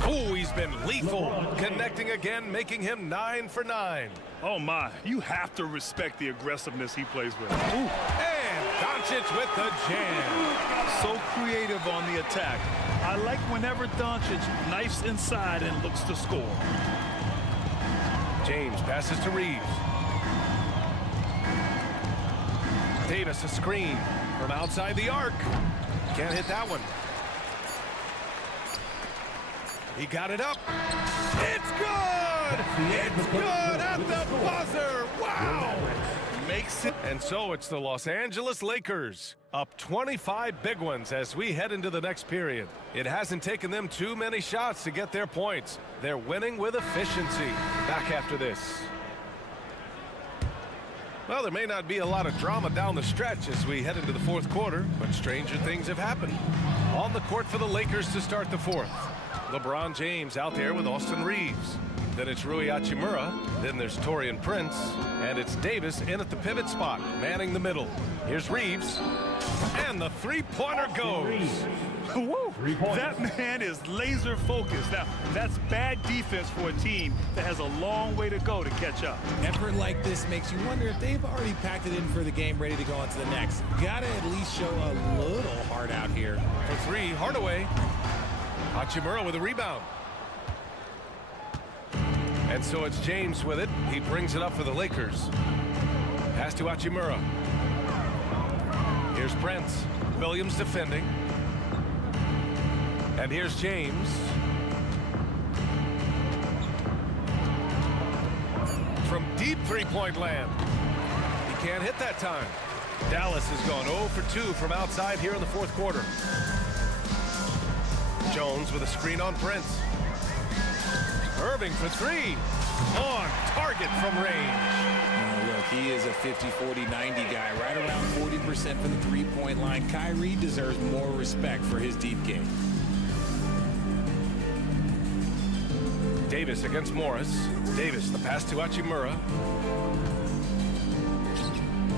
Oh, he's been lethal. Connecting again, making him 9 for 9. Oh, my. You have to respect the aggressiveness he plays with. Ooh. And Doncic with the jam. So creative on the attack. I like whenever Doncic knifes inside and looks to score. James passes to Reeves. Davis, a screen from outside the arc. Can't hit that one. He got it up. It's good! It's good at the buzzer! Wow! Makes it. And so it's the Los Angeles Lakers, up 25 big ones as we head into the next period. It hasn't taken them too many shots to get their points. They're winning with efficiency. Back after this. Well, there may not be a lot of drama down the stretch as we head into the fourth quarter, but stranger things have happened. On the court for the Lakers to start the fourth. LeBron James out there with Austin Reeves. Then it's Rui Hachimura. Then there's Taurean Prince. And it's Davis in at the pivot spot, manning the middle. Here's Reeves. And the 3-pointer goes. Woo! That man is laser focused. Now, that's bad defense for a team that has a long way to go to catch up. Effort like this makes you wonder if they've already packed it in for the game, ready to go on to the next. Gotta at least show a little heart out here. For 3, Hardaway. Hachimura with a rebound. And so it's James with it. He brings it up for the Lakers. Pass to Hachimura. Here's Prince. Williams defending. And here's James. From deep three-point land. He can't hit that time. Dallas has gone 0 for 2 from outside here in the fourth quarter. Jones with a screen on Prince. Irving for three. On target from range. Look, he is a 50-40-90 guy, right around 40% from the three-point line. Kyrie deserves more respect for his deep game. Davis against Morris. Davis, the pass to Hachimura.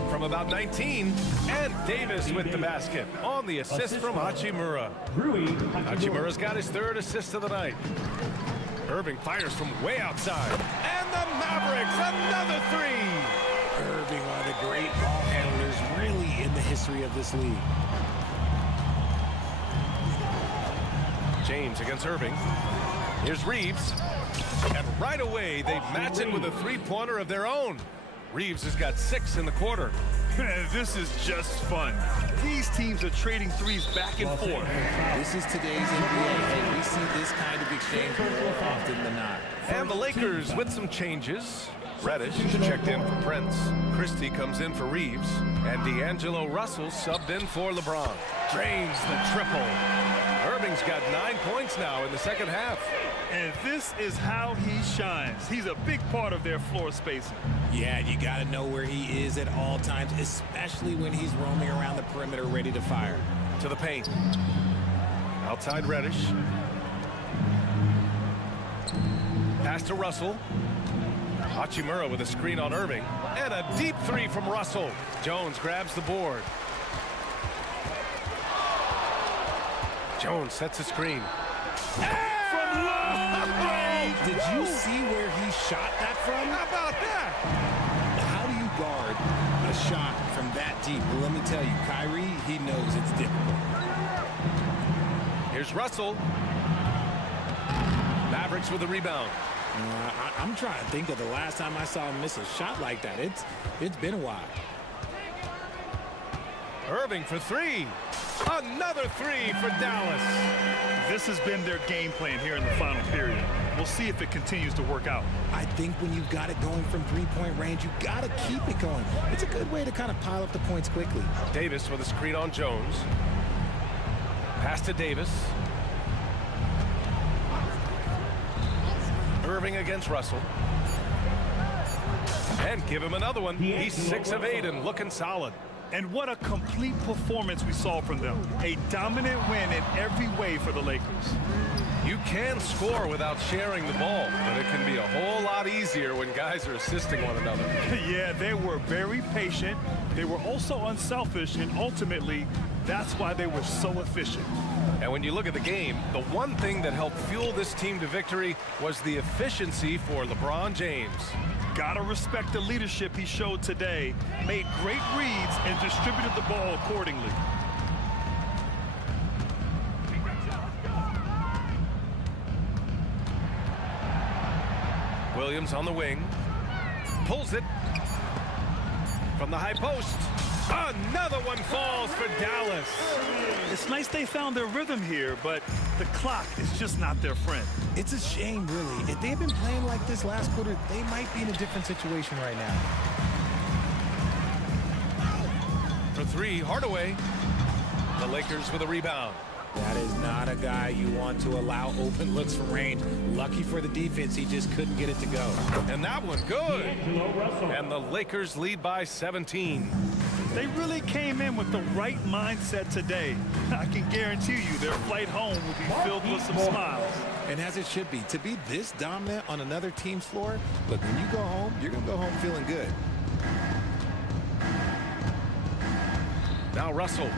From about 19, and Davis with the basket on the assist from Hachimura. Hachimura's got his third assist of the night. Irving fires from way outside. And the Mavericks, another three! Irving, one of the great ball handlers really in the history of this league. James against Irving. Here's Reeves. And right away, they match it with a three-pointer of their own. Reeves has got 6 in the quarter. This is just fun. These teams are trading threes back and forth. This is today's NBA, and we see this kind of exchange more often than not. And the Lakers with some changes. Reddish checked in for Prince. Christie comes in for Reeves. And D'Angelo Russell subbed in for LeBron. Drains the triple. Irving's got 9 points now in the second half. And this is how he shines. He's a big part of their floor spacing. Yeah, you got to know where he is at all times, especially when he's roaming around the perimeter ready to fire. To the paint. Outside Reddish. Pass to Russell. Hachimura with a screen on Irving. And a deep three from Russell. Jones grabs the board. Jones sets a screen. From long range! Did you see where he shot that from? How about that? How do you guard a shot from that deep? Well, let me tell you, Kyrie, he knows it's difficult. Here's Russell. Mavericks with the rebound. I'm trying to think of the last time I saw him miss a shot like that. It's been a while. Irving for three. Another three for Dallas. This has been their game plan here in the final period. We'll see if it continues to work out. I think when you've got it going from three-point range, you've got to keep it going. It's a good way to kind of pile up the points quickly. Davis with a screen on Jones. Pass to Davis. Irving against Russell. And give him another one. He's 6 of 8 and looking solid. And what a complete performance we saw from them. A dominant win in every way for the Lakers. You can score without sharing the ball, but it can be a whole lot easier when guys are assisting one another. Yeah, they were very patient. They were also unselfish, and ultimately, that's why they were so efficient. And when you look at the game, the one thing that helped fuel this team to victory was the efficiency for LeBron James. Gotta respect the leadership he showed today. Made great reads and distributed the ball accordingly. Williams on the wing. Pulls it from the high post. Another one falls for Dallas. It's nice they found their rhythm here, but the clock is just not their friend. It's a shame, really. If they had been playing like this last quarter, they might be in a different situation right now. For three, Hardaway. The Lakers with a rebound. That is not a guy you want to allow open looks from range. Lucky for the defense, he just couldn't get it to go. And that one good. And the Lakers lead by 17. They really came in with the right mindset today. I can guarantee you their flight home will be filled with some smiles. And as it should be, to be this dominant on another team's floor, look, when you go home, you're going to go home feeling good. Now Russell.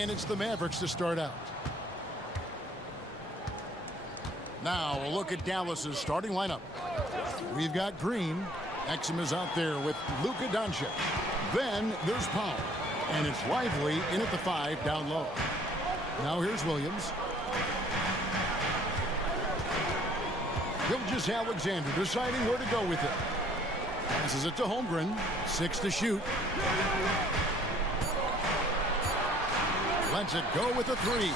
And it's the Mavericks to start out. Now a look at Dallas's starting lineup. We've got Green. Exum is out there with Luka Doncic. Then there's Powell. And it's Lively in at the 5 down low. Now here's Williams. Gilgeous Alexander deciding where to go with it. Passes it to Holmgren. 6 to shoot. Lets it go with a 3.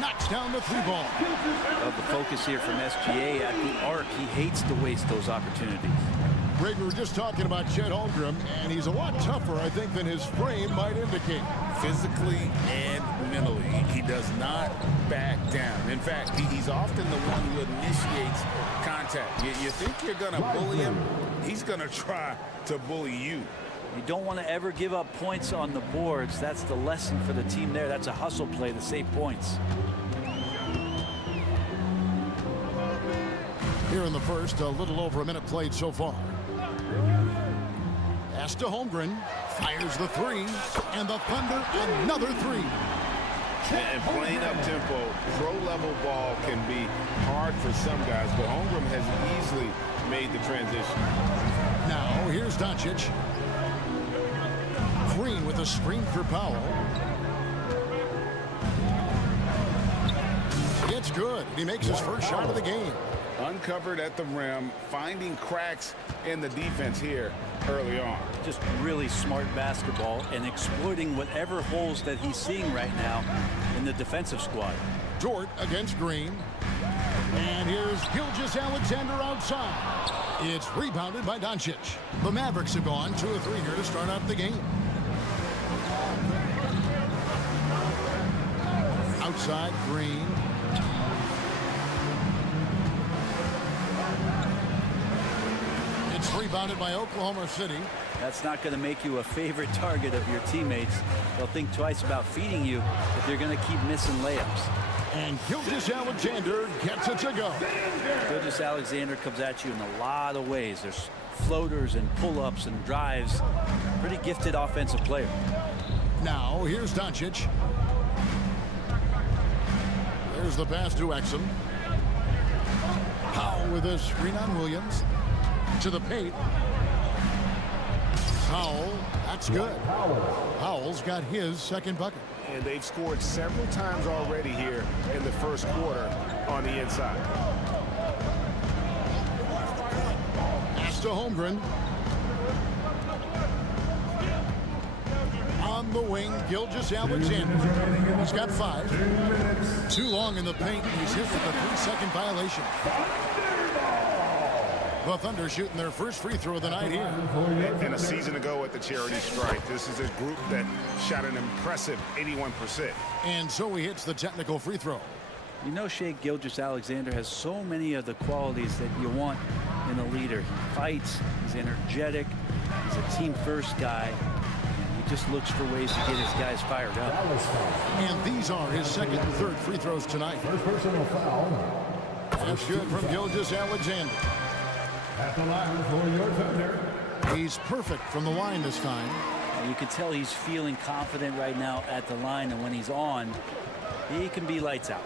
Knocks down the 3 ball. Love the focus here from SGA at the arc. He hates to waste those opportunities. Greg, we were just talking about Chet Holmgren, and he's a lot tougher, I think, than his frame might indicate. Physically and mentally, he does not back down. In fact, he's often the one who initiates contact. You think you're going to bully him, he's going to try to bully you. You don't want to ever give up points on the boards. That's the lesson for the team there. That's a hustle play to save points. Here in the first, a little over a minute played so far. Pass to Holmgren. Fires the 3. And the Thunder, another 3. And playing up tempo, pro-level ball can be hard for some guys, but Holmgren has easily made the transition. Now, here's Doncic. Green with a screen for Powell. It's good. He makes his first shot of the game. Uncovered at the rim, finding cracks in the defense here early on. Just really smart basketball and exploiting whatever holes that he's seeing right now in the defensive squad. Dort against Green. And here's Gilgeous Alexander outside. It's rebounded by Doncic. The Mavericks have gone 2 of 3 here to start out the game. Outside, Green. It's rebounded by Oklahoma City. That's not going to make you a favorite target of your teammates. They'll think twice about feeding you if they're going to keep missing layups. And Gilgeous Alexander gets it to go. Gilgeous Alexander comes at you in a lot of ways. There's floaters and pull-ups and drives. Pretty gifted offensive player. Now, here's Doncic. There's the pass to Exum. Powell with a screen on Williams. To the paint. Powell, that's good. Powell's got his second bucket. And they've scored several times already here in the first quarter on the inside. Pass to Holmgren. On the wing, Gilgeous Alexander. He's got 5. Too long in the paint. He's hit with a 3-second violation. The Thunder shooting their first free throw of the night here. And a season ago at the charity stripe, this is a group that shot an impressive 81%. And so he hits the technical free throw. You know, Shea Gilgeous Alexander has so many of the qualities that you want in a leader. He fights, he's energetic, he's a team-first guy. He just looks for ways to get his guys fired up. And these are his second and third free throws tonight. First personal foul. That's good from Gilgeous Alexander. At the line for your Thunder. He's perfect from the line this time. You can tell he's feeling confident right now at the line, and when he's on, he can be lights out.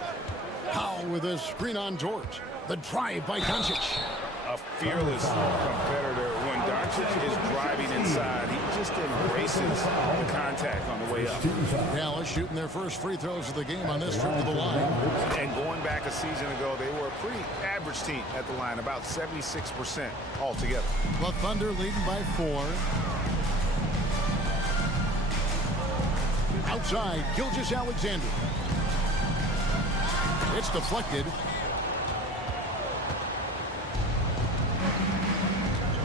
Powell with a screen on Dort. The drive by Doncic. A fearless competitor. When Doncic is driving inside, he just embraces the contact on the way up. Dallas shooting their first free throws of the game on this trip to the line. And going back a season ago, they were a pretty average team at the line, about 76% altogether. The Thunder leading by 4. Outside, Gilgeous Alexander. It's deflected.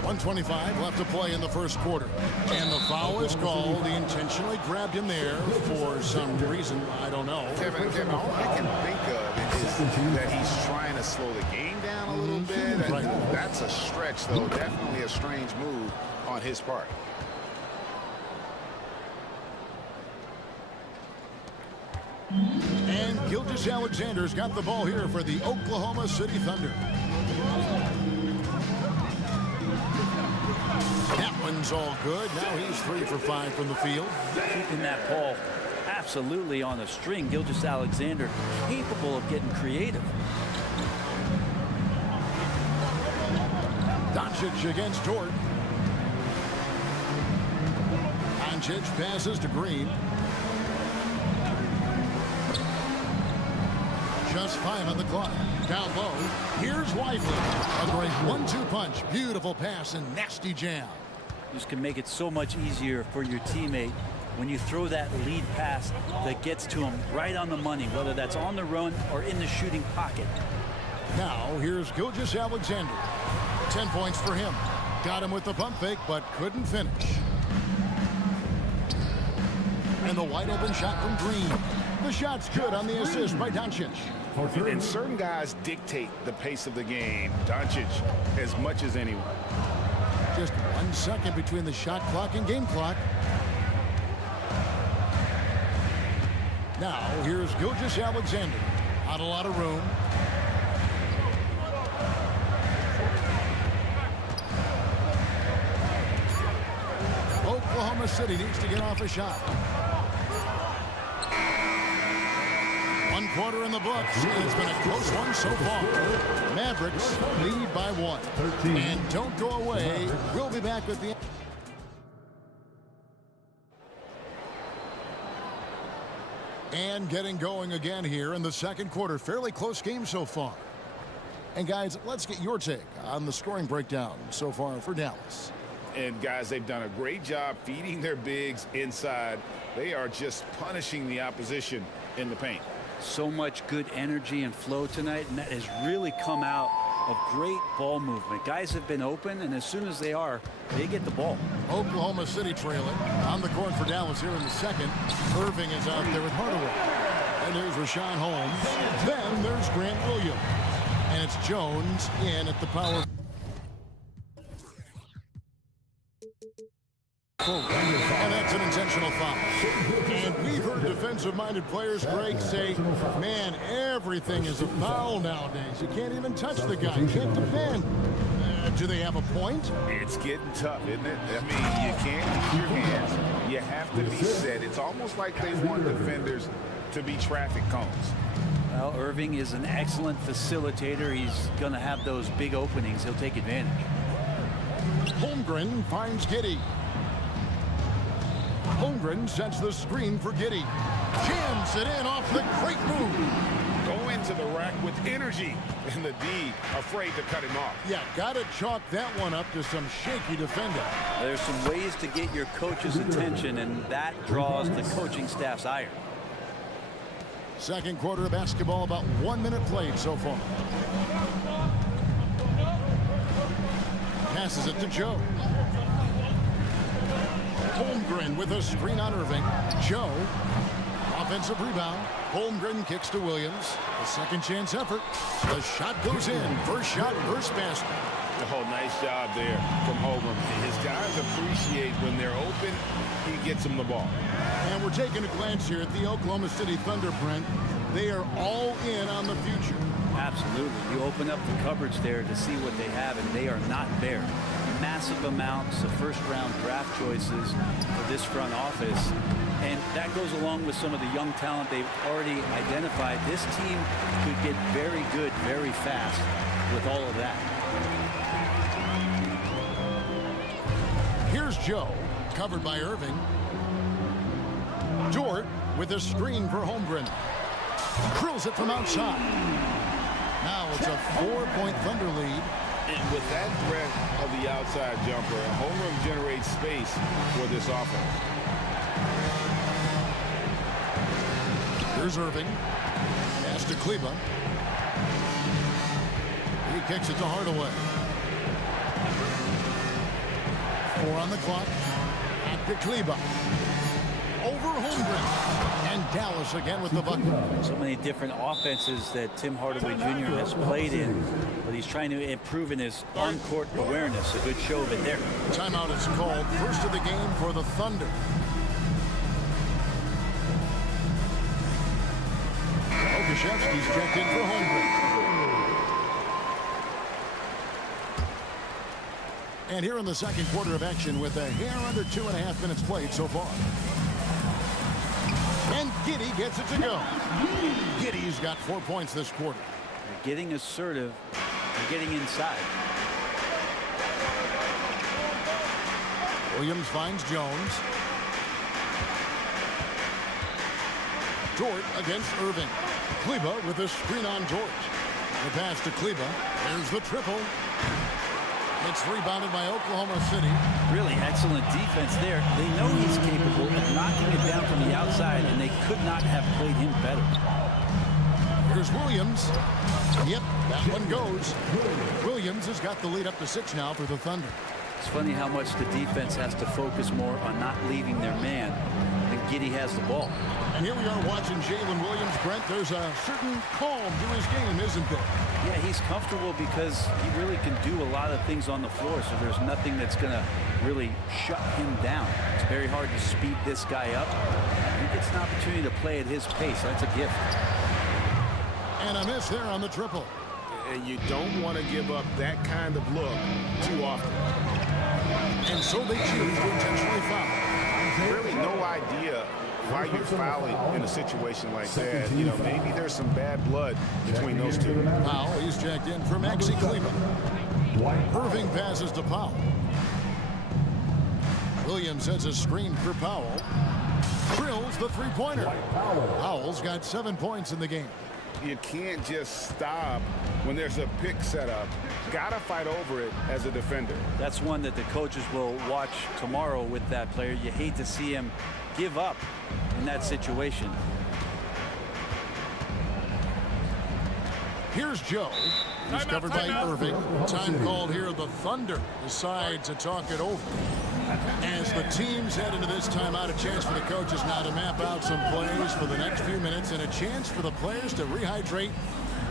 1:25 left to play in the first quarter. And the foul is called. He intentionally grabbed him there for some reason. I don't know. Kevin, all I can think of is that he's trying to slow the game down a little bit. Right. That's a stretch, though. Definitely a strange move on his part. And Gilgeous Alexander's got the ball here for the Oklahoma City Thunder. That one's all good. Now he's 3 for 5 from the field. Keeping that ball absolutely on a string. Gilgeous-Alexander capable of getting creative. Doncic against Dort. Doncic passes to Green. Just 5 on the clock. Down low. Here's Lively. A great 1-2 punch. Beautiful pass and nasty jam. This can make it so much easier for your teammate when you throw that lead pass that gets to him right on the money, whether that's on the run or in the shooting pocket. Now, here's Gilgeous-Alexander. 10 points for him. Got him with the pump fake, but couldn't finish. And the wide open shot from Green. The shot's good on the assist by Doncic. And certain guys dictate the pace of the game. Doncic as much as anyone. Just 1 second between the shot clock and game clock. Now, here's Gilgeous-Alexander. Not a lot of room. Oklahoma City needs to get off a shot. 1 quarter in the books. It's been a close one so far. Mavericks lead by 1. And don't go away. We'll be back with the... And getting going again here in the second quarter. Fairly close game so far. And guys, let's get your take on the scoring breakdown so far for Dallas. And guys, they've done a great job feeding their bigs inside. They are just punishing the opposition in the paint. So much good energy and flow tonight, and that has really come out of great ball movement. Guys have been open, and as soon as they are, they get the ball. Oklahoma City trailing on the court for Dallas here in the second. Irving is out there with Hardaway. And there's Rashawn Holmes. Then there's Grant Williams. And it's Jones in at the power. And that's an intentional foul. And we've heard defensive-minded players, Greg, say, man, everything is a foul nowadays. You can't even touch the guy. You can't defend. Do they have a point? It's getting tough, isn't it? I mean, you can't use your hands. You have to be set. It's almost like they want defenders to be traffic cones. Well, Irving is an excellent facilitator. He's going to have those big openings. He'll take advantage. Holmgren finds Giddey. Holmgren sets the screen for Giddey. Jams it in off the great move. Go into the rack with energy. And the D afraid to cut him off. Yeah, got to chalk that one up to some shaky defending. There's some ways to get your coach's attention, and that draws the coaching staff's ire. Second quarter of basketball, about 1 minute played so far. Passes it to Joe. Holmgren with a screen on Irving. Joe, offensive rebound. Holmgren kicks to Williams. A second chance effort. The shot goes in. First shot, first basket. Oh, nice job there from Holmgren. His guys appreciate when they're open, he gets them the ball. And we're taking a glance here at the Oklahoma City Thunder, Brent. They are all in on the future. Absolutely. You open up the cupboards there to see what they have, and they are not bare. Massive amounts of first-round draft choices for this front office. And that goes along with some of the young talent they've already identified. This team could get very good very fast with all of that. Here's Joe, covered by Irving. Dort with a screen for Holmgren. Drills it from outside. Now it's a 4-point Thunder lead. And with that threat of the outside jumper, Holmgren generates space for this offense. Here's Irving. Pass to Kleba. He kicks it to Hardaway. 4 on the clock. Back to Kleba. Over Holmgren. And Dallas again with the bucket. So many different offenses that Tim Hardaway Jr. has played in, but he's trying to improve in his on-court awareness. A good show of it there. Timeout is called. First of the game for the Thunder. Okashevsky's checked in for Holmgren. And here in the second quarter of action with a hair under 2.5 minutes played so far. And Giddy gets it to go. Giddy's got 4 points this quarter. They're getting assertive. They're getting inside. Williams finds Jones. Dort against Irving. Kleba with a screen on Dort. The pass to Kleba. There's the triple. It's rebounded by Oklahoma City. Really excellent defense there. They know he's capable of knocking it down from the outside, and they could not have played him better. Here's Williams. Yep, that one goes. Williams has got the lead up to 6 now for the Thunder. It's funny how much the defense has to focus more on not leaving their man than Giddy has the ball. And here we are watching Jalen Williams, Brent. There's a certain calm to his game, isn't there? Yeah, he's comfortable because he really can do a lot of things on the floor, so there's nothing that's going to really shut him down. It's very hard to speed this guy up. He gets an opportunity to play at his pace. That's a gift. And a miss there on the triple. And you don't want to give up that kind of look too often. And so they choose to intentionally foul. Really no idea why you're fouling in a situation like that. You know, maybe there's some bad blood between those two. Powell, he's checked in for Maxi Kleba. Irving passes to Powell. Williams sets a screen for Powell. Drills the three-pointer. Powell's got 7 points in the game. You can't just stop when there's a pick set up. Gotta fight over it as a defender. That's one that the coaches will watch tomorrow with that player. You hate to see him give up in that situation. Here's Joe. He's covered by Irving. Time called here. The Thunder decide to talk it over. As the teams head into this timeout, a chance for the coaches now to map out some plays for the next few minutes and a chance for the players to rehydrate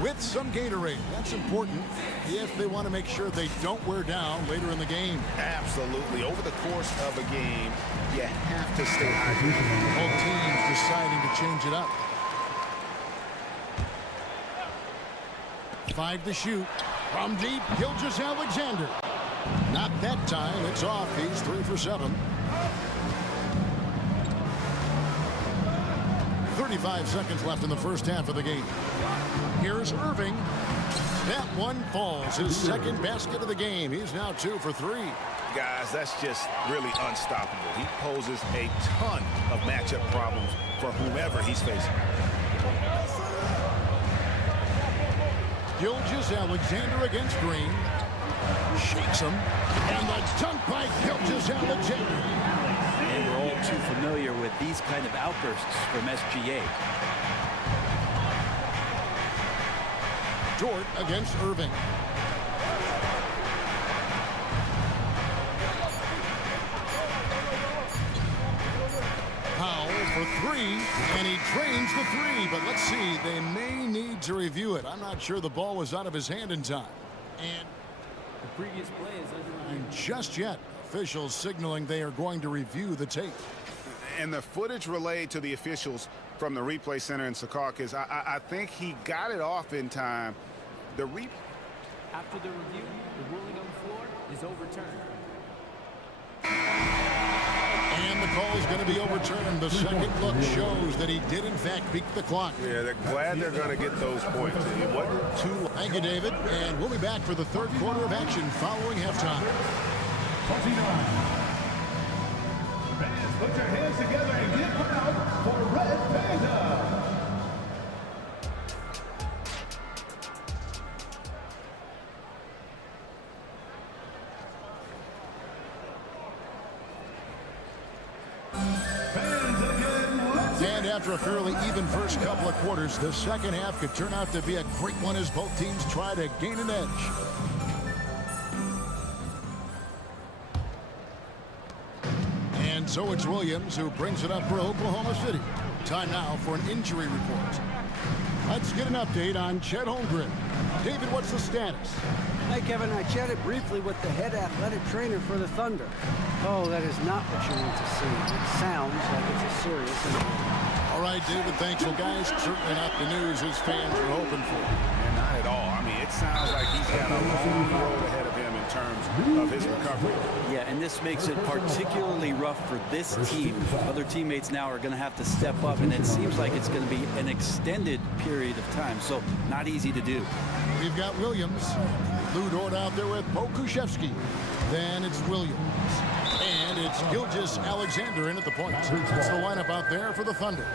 with some Gatorade. That's important if they want to make sure they don't wear down later in the game. Absolutely. Over the course of a game, you have to stay hydrated. Both teams deciding to change it up. 5 to shoot. From deep, Gilgeous-Alexander. Not that time. It's off. He's 3 for 7. 35 seconds left in the first half of the game. Here's Irving. That one falls. His second basket of the game. He's now 2 for 3. Guys, that's just really unstoppable. He poses a ton of matchup problems for whomever he's facing. Gilgeous-Alexander against Green. Shakes him. And the dunk by Gilgeous-Alexander. And we're all too familiar with these kind of outbursts from SGA. Dort against Irving. Powell for 3, and he drains the 3. But let's see, they may need to review it. I'm not sure the ball was out of his hand in time. And the previous play is under review. Just yet, officials signaling they are going to review the tape. And the footage relayed to the officials from the replay center in Secaucus, I think he got it off in time. After the review, the ruling on the floor is overturned. And the call is going to be overturned. The second look shows that he did, in fact, beat the clock. Yeah, they're glad they're going to get those points. It wasn't too. Thank you, David. And we'll be back for the third quarter of action following halftime. 29. Fans, put your hands together and give it out for Red Panda. And after a fairly even first couple of quarters, the second half could turn out to be a great one as both teams try to gain an edge. And so it's Williams who brings it up for Oklahoma City. Time now for an injury report. Let's get an update on Chet Holmgren. David, what's the status? Hey, Kevin, I chatted briefly with the head athletic trainer for the Thunder. Oh, that is not what you want to see. It sounds like it's a serious injury. All right, David, thanks. Well, guys, certainly not the news his fans are hoping for. And not at all. I mean, it sounds like he's got a long road ahead of him in in terms of his recovery. Yeah, and this makes it particularly rough for this team. Other teammates now are going to have to step up, and it seems like it's going to be an extended period of time, so not easy to do. We've got Williams. Lou Dort out there with Pokushevsky. Then it's Williams. And it's Gilgeous Alexander in at the point. It's the lineup out there for the Thunder.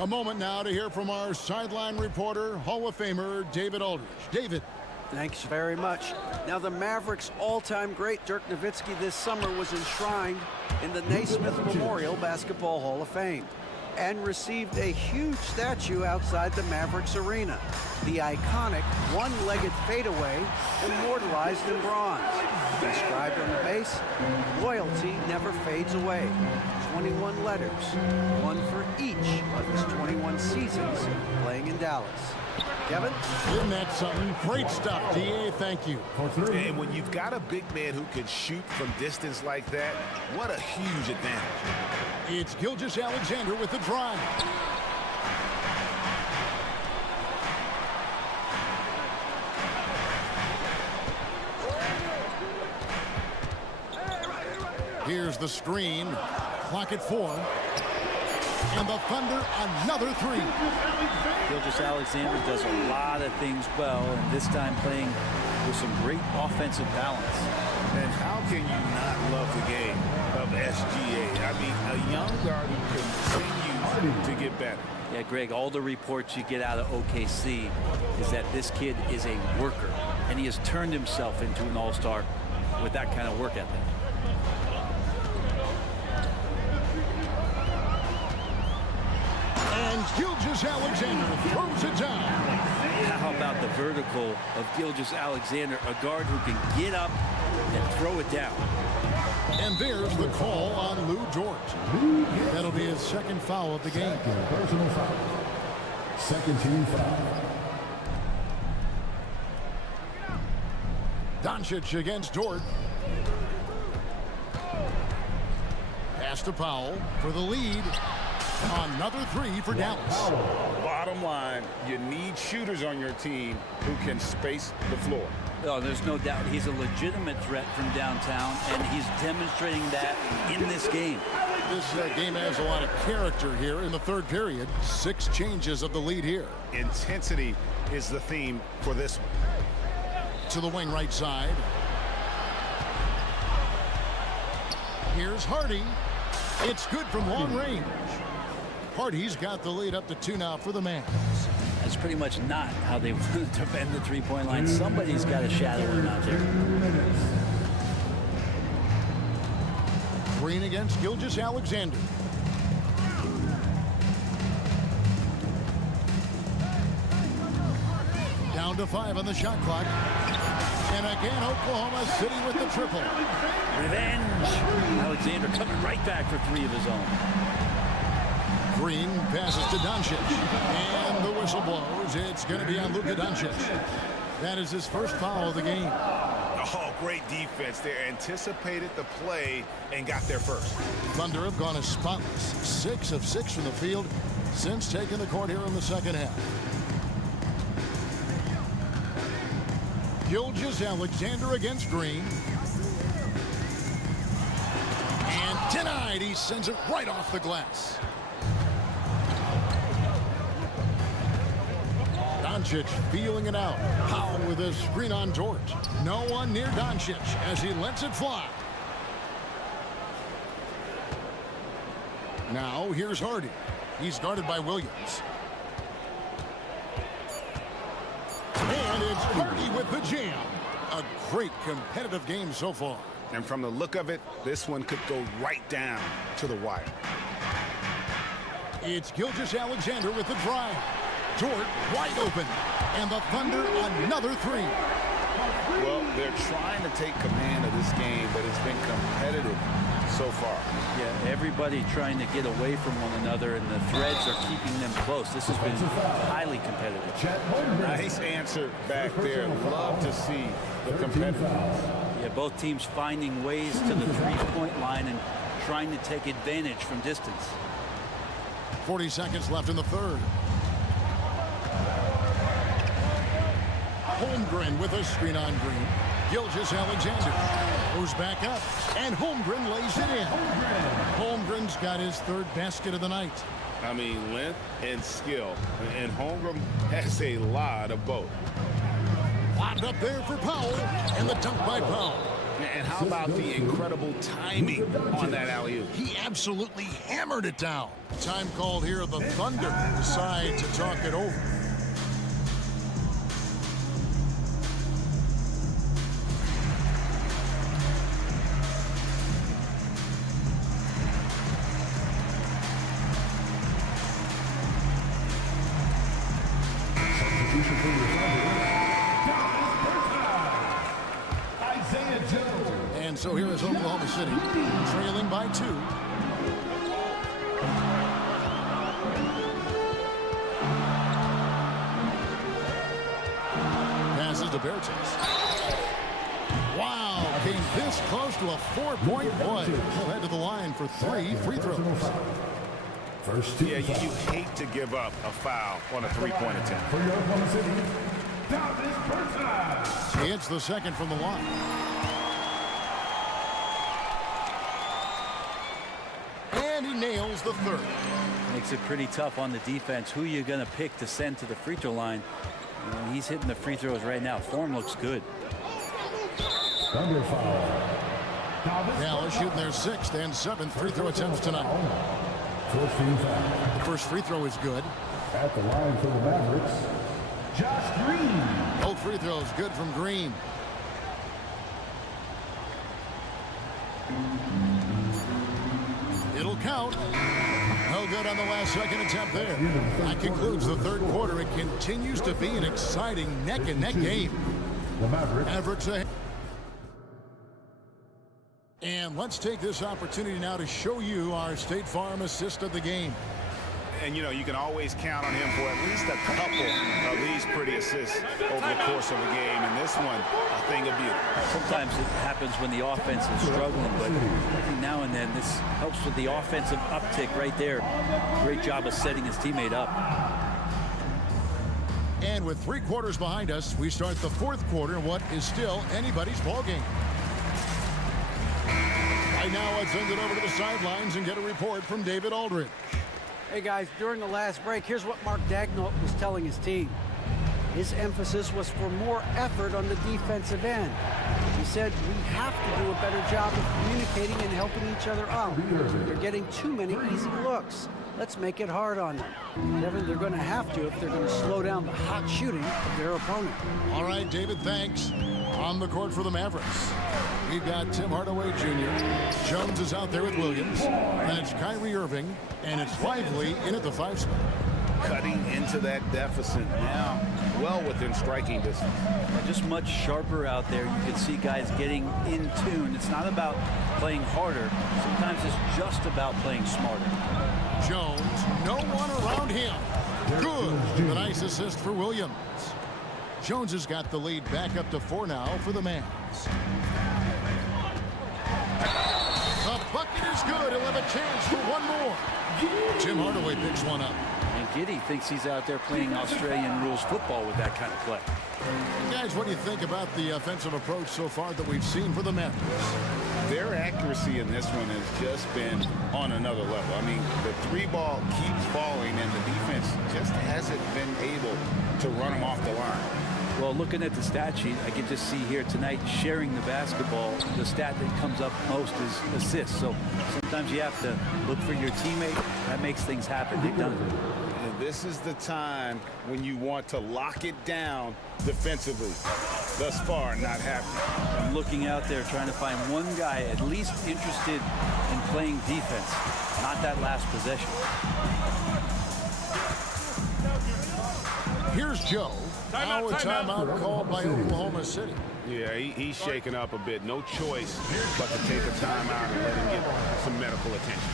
A moment now to hear from our sideline reporter, Hall of Famer David Aldridge. David. Thanks very much. Now, the Mavericks' all-time great Dirk Nowitzki this summer was enshrined in the Naismith Memorial Basketball Hall of Fame and received a huge statue outside the Mavericks arena. The iconic one-legged fadeaway immortalized in bronze. Inscribed on the base, loyalty never fades away. 21 letters, one for each of his 21 seasons playing in Dallas. Kevin? Isn't that something? Great stuff, D.A. Thank you. And when you've got a big man who can shoot from distance like that, what a huge advantage. It's Gilgeous Alexander with the drive. Here's the screen. Clock at 4. And the Thunder, another three. Gilgeous Alexander does a lot of things well, and this time playing with some great offensive balance. And how can you not love the game of SGA? I mean, a young guard who continues to get better. Yeah, Greg, all the reports you get out of OKC is that this kid is a worker, and he has turned himself into an all-star with that kind of work ethic. And Gilgeous Alexander throws it down. How about the vertical of Gilgeous Alexander, a guard who can get up and throw it down. And there's the call on Lou Dort. That'll be his second foul of the game. Personal foul. Second team foul. Doncic against Dort. Pass to Powell for the lead. Another three for Dallas. Bottom line, you need shooters on your team who can space the floor. Oh, there's no doubt he's a legitimate threat from downtown, and he's demonstrating that in this game. This game has a lot of character here in the third period. 6 changes of the lead here. Intensity is the theme for this one. To the wing right side. Here's Hardy. It's good from long range. Hardy's got the lead up to 2 now for the Mavs. That's pretty much not how they want to defend the three-point line. Somebody's got to shadow him out there. Green against Gilgeous Alexander. Down to 5 on the shot clock. And again, Oklahoma City with the triple. Revenge. Alexander coming right back for 3 of his own. Green passes to Doncic. And the whistle blows. It's going to be on Luka Doncic. That is his first foul of the game. Oh, great defense there. Anticipated the play and got there first. Thunder have gone as spotless. 6 of 6 from the field since taking the court here in the second half. Gilgeous Alexander against Green. And denied. He sends it right off the glass. Doncic feeling it out. Powell with a screen on Dort. No one near Doncic as he lets it fly. Now here's Hardy. He's guarded by Williams. And it's Hardy with the jam. A great competitive game so far. And from the look of it, this one could go right down to the wire. It's Gilgeous Alexander with the drive. Dort wide open. And the Thunder another 3. Well, they're trying to take command of this game, but it's been competitive so far. Yeah, everybody trying to get away from one another, and the threads are keeping them close. This has been highly competitive. Nice answer back there. Love to see the competitiveness. Yeah, both teams finding ways to the three-point line and trying to take advantage from distance. 40 seconds left in the third. Holmgren with a screen on Green. Gilgeous-Alexander goes back up, and Holmgren lays it in. Holmgren's got his third basket of the night. I mean, length and skill. And Holmgren has a lot of both. Lobbed up there for Powell, and the dunk by Powell. And how about the incredible timing on that alley-oop? He absolutely hammered it down. Time called here, the Thunder decide to talk it over. And so here is Oklahoma City, trailing by 2. Passes to Bertens. Wow, came this close to a 4-point play. He'll head to the line for 3 free throws. Yeah, you hate to give up a foul on a three-point attempt. For your Oklahoma City, Bertens. He hits the second from the line. And he nails the third. Makes it pretty tough on the defense. Who you're going to pick to send to the free throw line? He's hitting the free throws right now. Form looks good. Thunder foul. Dallas shooting their 6th and 7th free throw attempts tonight. The first free throw is good. At the line for the Mavericks, Josh Green. Both free throws good from Green. It'll count. No good on the last second attempt there. That concludes the third quarter. It continues to be an exciting neck-and-neck game. The Mavericks ahead. And let's take this opportunity now to show you our State Farm assist of the game. And, you know, you can always count on him for at least a couple of these pretty assists over the course of a game. And this one, a thing of beauty. Sometimes it happens when the offense is struggling, but every now and then this helps with the offensive uptick right there. Great job of setting his teammate up. And with 3 quarters behind us, we start the 4th quarter in what is still anybody's ballgame. Right now, let's send it over to the sidelines and get a report from David Aldridge. Hey guys, during the last break, here's what Mark Dagnall was telling his team. His emphasis was for more effort on the defensive end. He said, we have to do a better job of communicating and helping each other out. They're getting too many easy looks. Let's make it hard on them. Kevin, they're going to have to if they're going to slow down the hot shooting of their opponent. All right, David, thanks. On the court for the Mavericks, we've got Tim Hardaway Jr. Jones is out there with Williams. And it's Kyrie Irving, and it's Lively in at the 5 spot. Cutting into that deficit now, well within striking distance. Just much sharper out there. You can see guys getting in tune. It's not about playing harder. Sometimes it's just about playing smarter. Jones, no one around him. Good. A nice assist for Williams. Jones has got the lead back up to 4 now for the Mavs. The bucket is good. He'll have a chance for one more. Tim Hardaway picks one up. And Giddey thinks he's out there playing Australian rules football with that kind of play. Guys, what do you think about the offensive approach so far that we've seen for the Mavericks? Their accuracy in this one has just been on another level. I mean, the 3 ball keeps falling, and the defense just hasn't been able to run them off the line. Well, looking at the stat sheet, I can just see here tonight sharing the basketball. The stat that comes up most is assists. So sometimes you have to look for your teammate. That makes things happen. They've done it. And this is the time when you want to lock it down defensively. Thus far, not happening. I'm looking out there trying to find one guy at least interested in playing defense, not that last possession. Here's Joe. Now a timeout called by Oklahoma City. Yeah, he's shaking up a bit. No choice but to take a timeout and let him get some medical attention.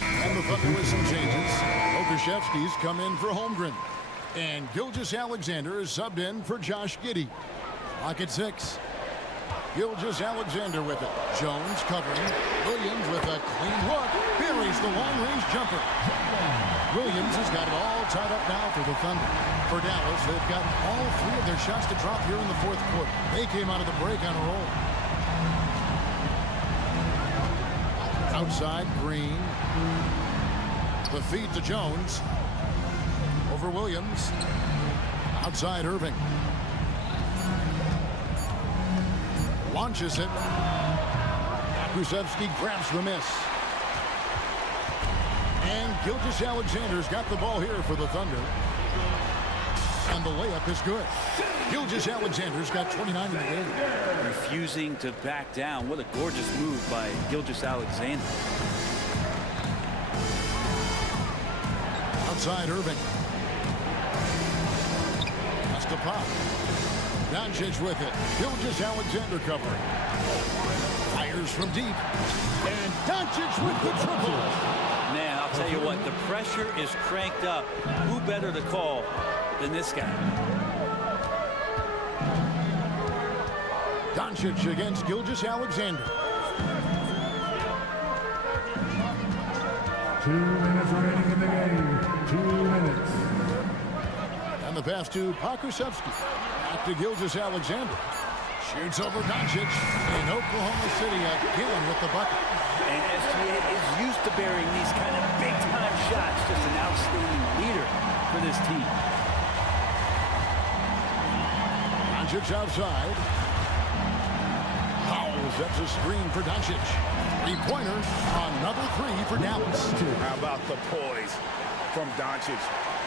And the Thunder with some changes. Okashevsky's come in for Holmgren. And Gilgeous-Alexander is subbed in for Josh Giddey. Clock at 6. Gilgeous-Alexander with it. Jones covering. Williams with a clean look. Buries the long-range jumper. Williams has got it all tied up now for the Thunder. For Dallas, they've got all three of their shots to drop here in the fourth quarter. They came out of the break on a roll. Outside, Green. The feed to Jones. Over Williams. Outside, Irving. Launches it. Krusevsky grabs the miss. And Gilgeous-Alexander's got the ball here for the Thunder. And the layup is good. Gilgeous-Alexander's got 29 in the game. Refusing to back down. What a gorgeous move by Gilgeous-Alexander. Outside, Irving. That's the pop. Doncic with it. Gilgeous-Alexander covering. Fires from deep. And Doncic with the triple. Man, I'll tell you what, the pressure is cranked up. Who better to call than this guy? Doncic against Gilgeous-Alexander. 2 minutes remaining in the game. 2 minutes. And the pass to Krusevsky. Back to Gilgeous-Alexander. Shoots over Doncic in Oklahoma City again with the bucket. And SGA is used to bearing these kind of big-time shots. Just an outstanding leader for this team. Doncic outside. Howell sets a screen for Doncic. Three-pointer. Another three for Dallas. How about the poise from Doncic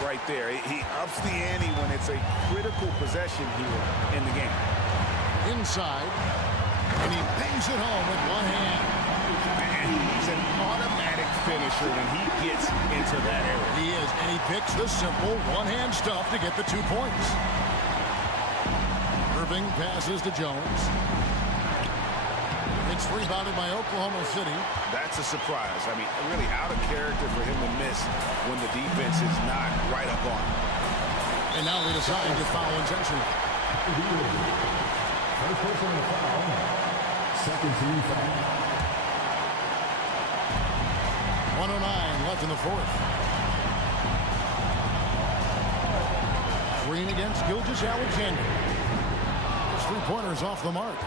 right there? He ups the ante when it's a critical possession here in the game. Inside. And he bangs it home with one hand. And he's an automatic finisher when he gets into that area. He is, and he picks the simple one-hand stuff to get the 2 points. Irving passes to Jones. It's rebounded by Oklahoma City. That's a surprise. I mean, really out of character for him to miss when the defense is not right up on him. And now they decide to foul intentionally. First personal foul. Second team foul. 1:09 left in the fourth. Green against Gilgeous-Alexander. His three-pointer is off the mark.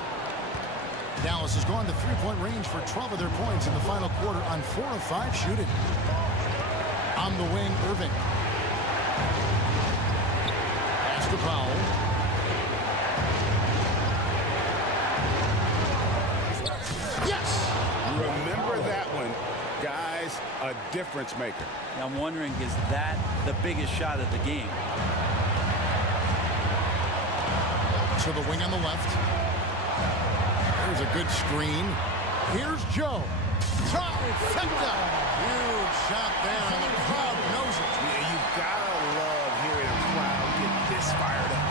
Dallas has gone to three-point range for 12 of their points in the final quarter on 4 of 5 shooting. On the wing, Irving. Pass to Powell. Yes! Remember that one, guys, a difference maker. I'm wondering, is that the biggest shot of the game? To the wing on the left. There's a good screen. Here's Joe. Trifecta. Huge shot there, and the crowd knows it. Yeah, you gotta love hearing a crowd get this fired up.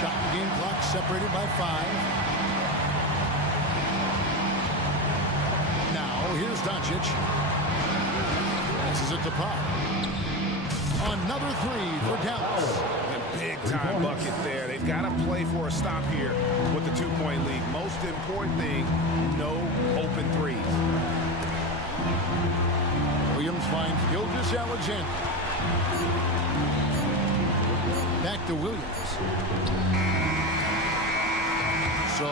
Shot and game clock separated by 5. Now, here's Doncic. This is it to Pop. Another three for Dallas. Big-time bucket there. They've got to play for a stop here with the 2-point lead. Most important thing, no open threes. Williams finds Gilgeous-Alexander. Back to Williams. So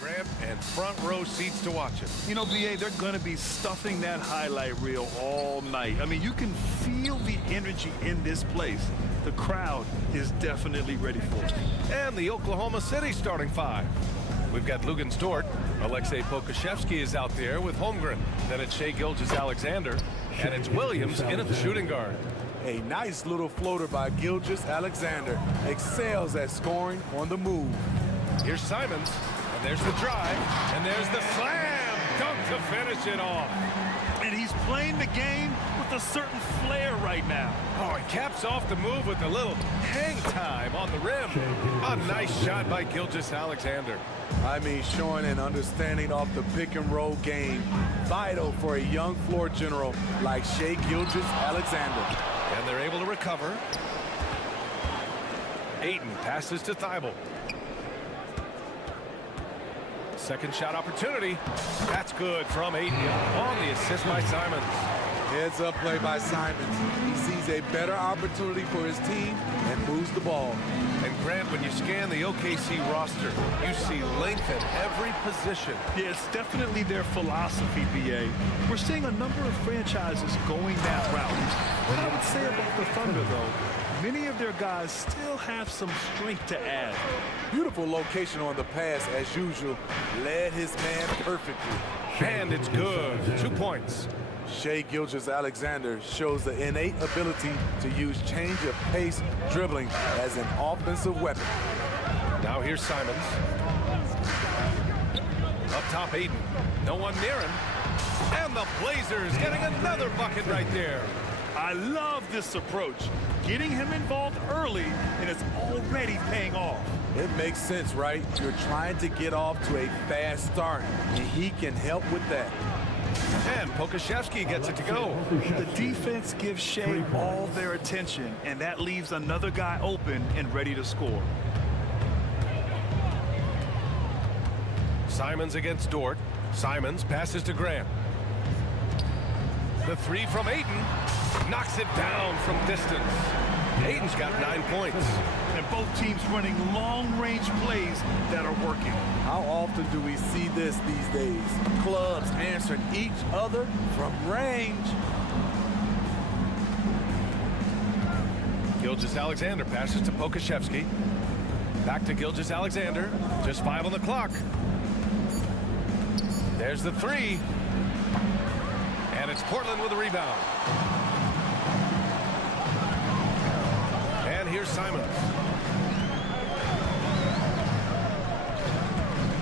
Grant, and front row seats to watch it. You know, BA, they're going to be stuffing that highlight reel all night. I mean, you can feel the energy in this place. The crowd is definitely ready for it. And the Oklahoma City starting five. We've got Lugan Stort. Alexei Pokashevsky is out there with Holmgren. Then it's Shai Gilgeous-Alexander. And it's Williams in at the shooting guard. A nice little floater by Gilgeous-Alexander. Excels at scoring on the move. Here's Simons. And there's the drive. And there's the slam dunk to finish it off. And he's playing the game with a certain flair right now. Oh, he caps off the move with a little hang time on the rim. A nice shot by Gilgeous-Alexander. I mean, showing an understanding of the pick and roll game. Vital for a young floor general like Shai Gilgeous-Alexander. And they're able to recover. Ayton passes to Thibault. Second shot opportunity. That's good from Ayton on the assist by Simons. Heads up play by Simons. He sees a better opportunity for his team and moves the ball. And Grant, when you scan the OKC roster, you see length at every position. Yeah, it's definitely their philosophy, BA. We're seeing a number of franchises going that route. What I would say about the Thunder, though, many of their guys still have some strength to add. Beautiful location on the pass, as usual. Led his man perfectly. And it's good. 2 points. Shai Gilgeous-Alexander shows the innate ability to use change of pace dribbling as an offensive weapon. Now here's Simons. Up top, Ayton. No one near him. And the Blazers getting another bucket right there. I love this approach. Getting him involved early, and it's already paying off. It makes sense, right? You're trying to get off to a fast start, and he can help with that. And Pokashevsky gets it to go. The defense gives Shai all their attention, and that leaves another guy open and ready to score. Simons against Dort. Simons passes to Grant. The three from Ayton. Knocks it down from distance. Ayton's got 9 points. And both teams running long-range plays that are working. How often do we see this these days? Clubs answering each other from range. Gilgeous-Alexander passes to Pokashevsky. Back to Gilgeous-Alexander. Just 5 on the clock. There's the three. And it's Portland with a rebound. And here's Simons.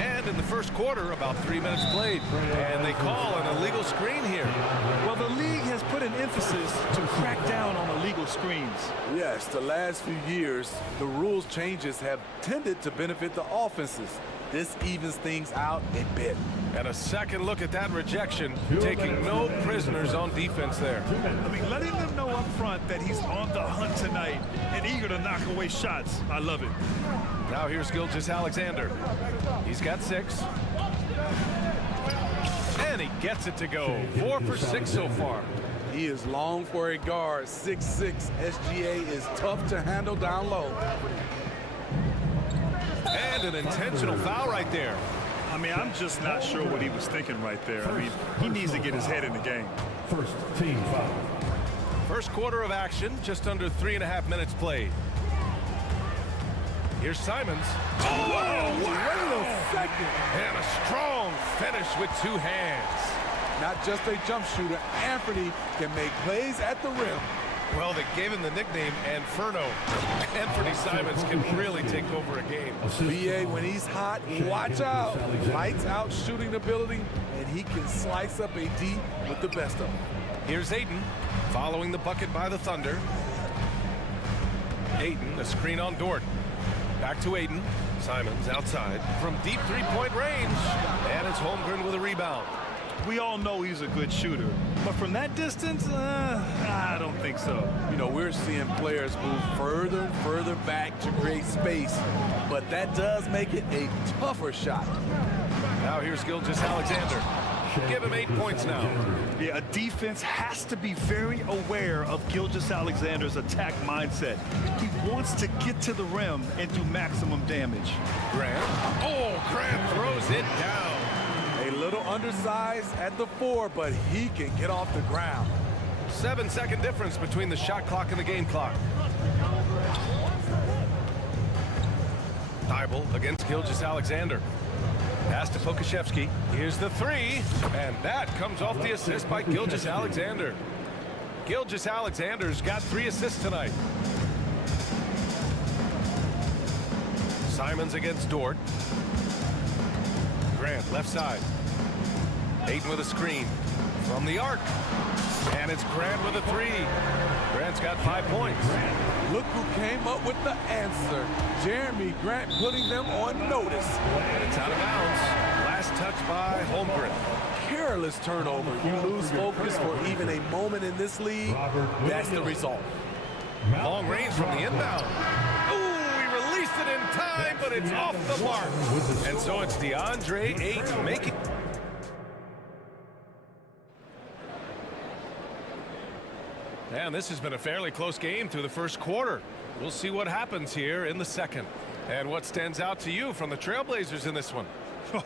And in the first quarter, about 3 minutes played. And they call an illegal screen here. Well, the league has put an emphasis to crack down on illegal screens. Yes, the last few years, the rules changes have tended to benefit the offenses. This evens things out a bit. And a second look at that rejection, taking no prisoners on defense there. I mean, letting them know up front that he's on the hunt tonight and eager to knock away shots. I love it. Now here's Gilgeous-Alexander. He's got 6. And he gets it to go. 4 for 6 so far. He is long for a guard. 6'6". SGA is tough to handle down low. And an intentional foul right there. I mean, I'm just not sure what he was thinking right there. I mean, he needs to get his head in the game. First team foul. First quarter of action, just under 3.5 minutes played. Here's Simons. Oh, wow. Wait a second. And a strong finish with 2 hands. Not just a jump shooter, Anthony can make plays at the rim. Well, they gave him the nickname Inferno. Anthony Simons can really take over a game. BA, when he's hot, watch out. Lights out shooting ability, and he can slice up a D with the best of them. Here's Ayton, following the bucket by the Thunder. Ayton, a screen on Dort. Back to Ayton. Simons outside from deep three-point range. And it's Holmgren with a rebound. We all know he's a good shooter, but from that distance, I don't think so. You know, we're seeing players move further and further back to create space, but that does make it a tougher shot. Now here's Gilgeous-Alexander. Give him 8 points now. Yeah, a defense has to be very aware of Gilgeous-Alexander's attack mindset. He wants to get to the rim and do maximum damage. Grant. Oh, Grant throws it down. A little undersized at the 4, but he can get off the ground. 7-second difference between the shot clock and the game clock. Thibault against Gilgeous-Alexander. Pass to Pokashevsky. Here's the 3, and that comes off the assist by Gilgeous-Alexander. Gilgeous-Alexander's got 3 assists tonight. Simons against Dort. Grant, left side. Ayton with a screen. From the arc. And it's Grant with a 3. Grant's got 5 points. Look who came up with the answer. Jeremy Grant putting them on notice. And it's out of bounds. Last touch by Holmgren. Careless turnover. You lose focus for even a moment in this league. That's the result. Long range from the inbound. Ooh, he released it in time, but it's off the mark. And so it's DeAndre Ayton making... And this has been a fairly close game through the first quarter. We'll see what happens here in the second. And what stands out to you from the Trailblazers in this one?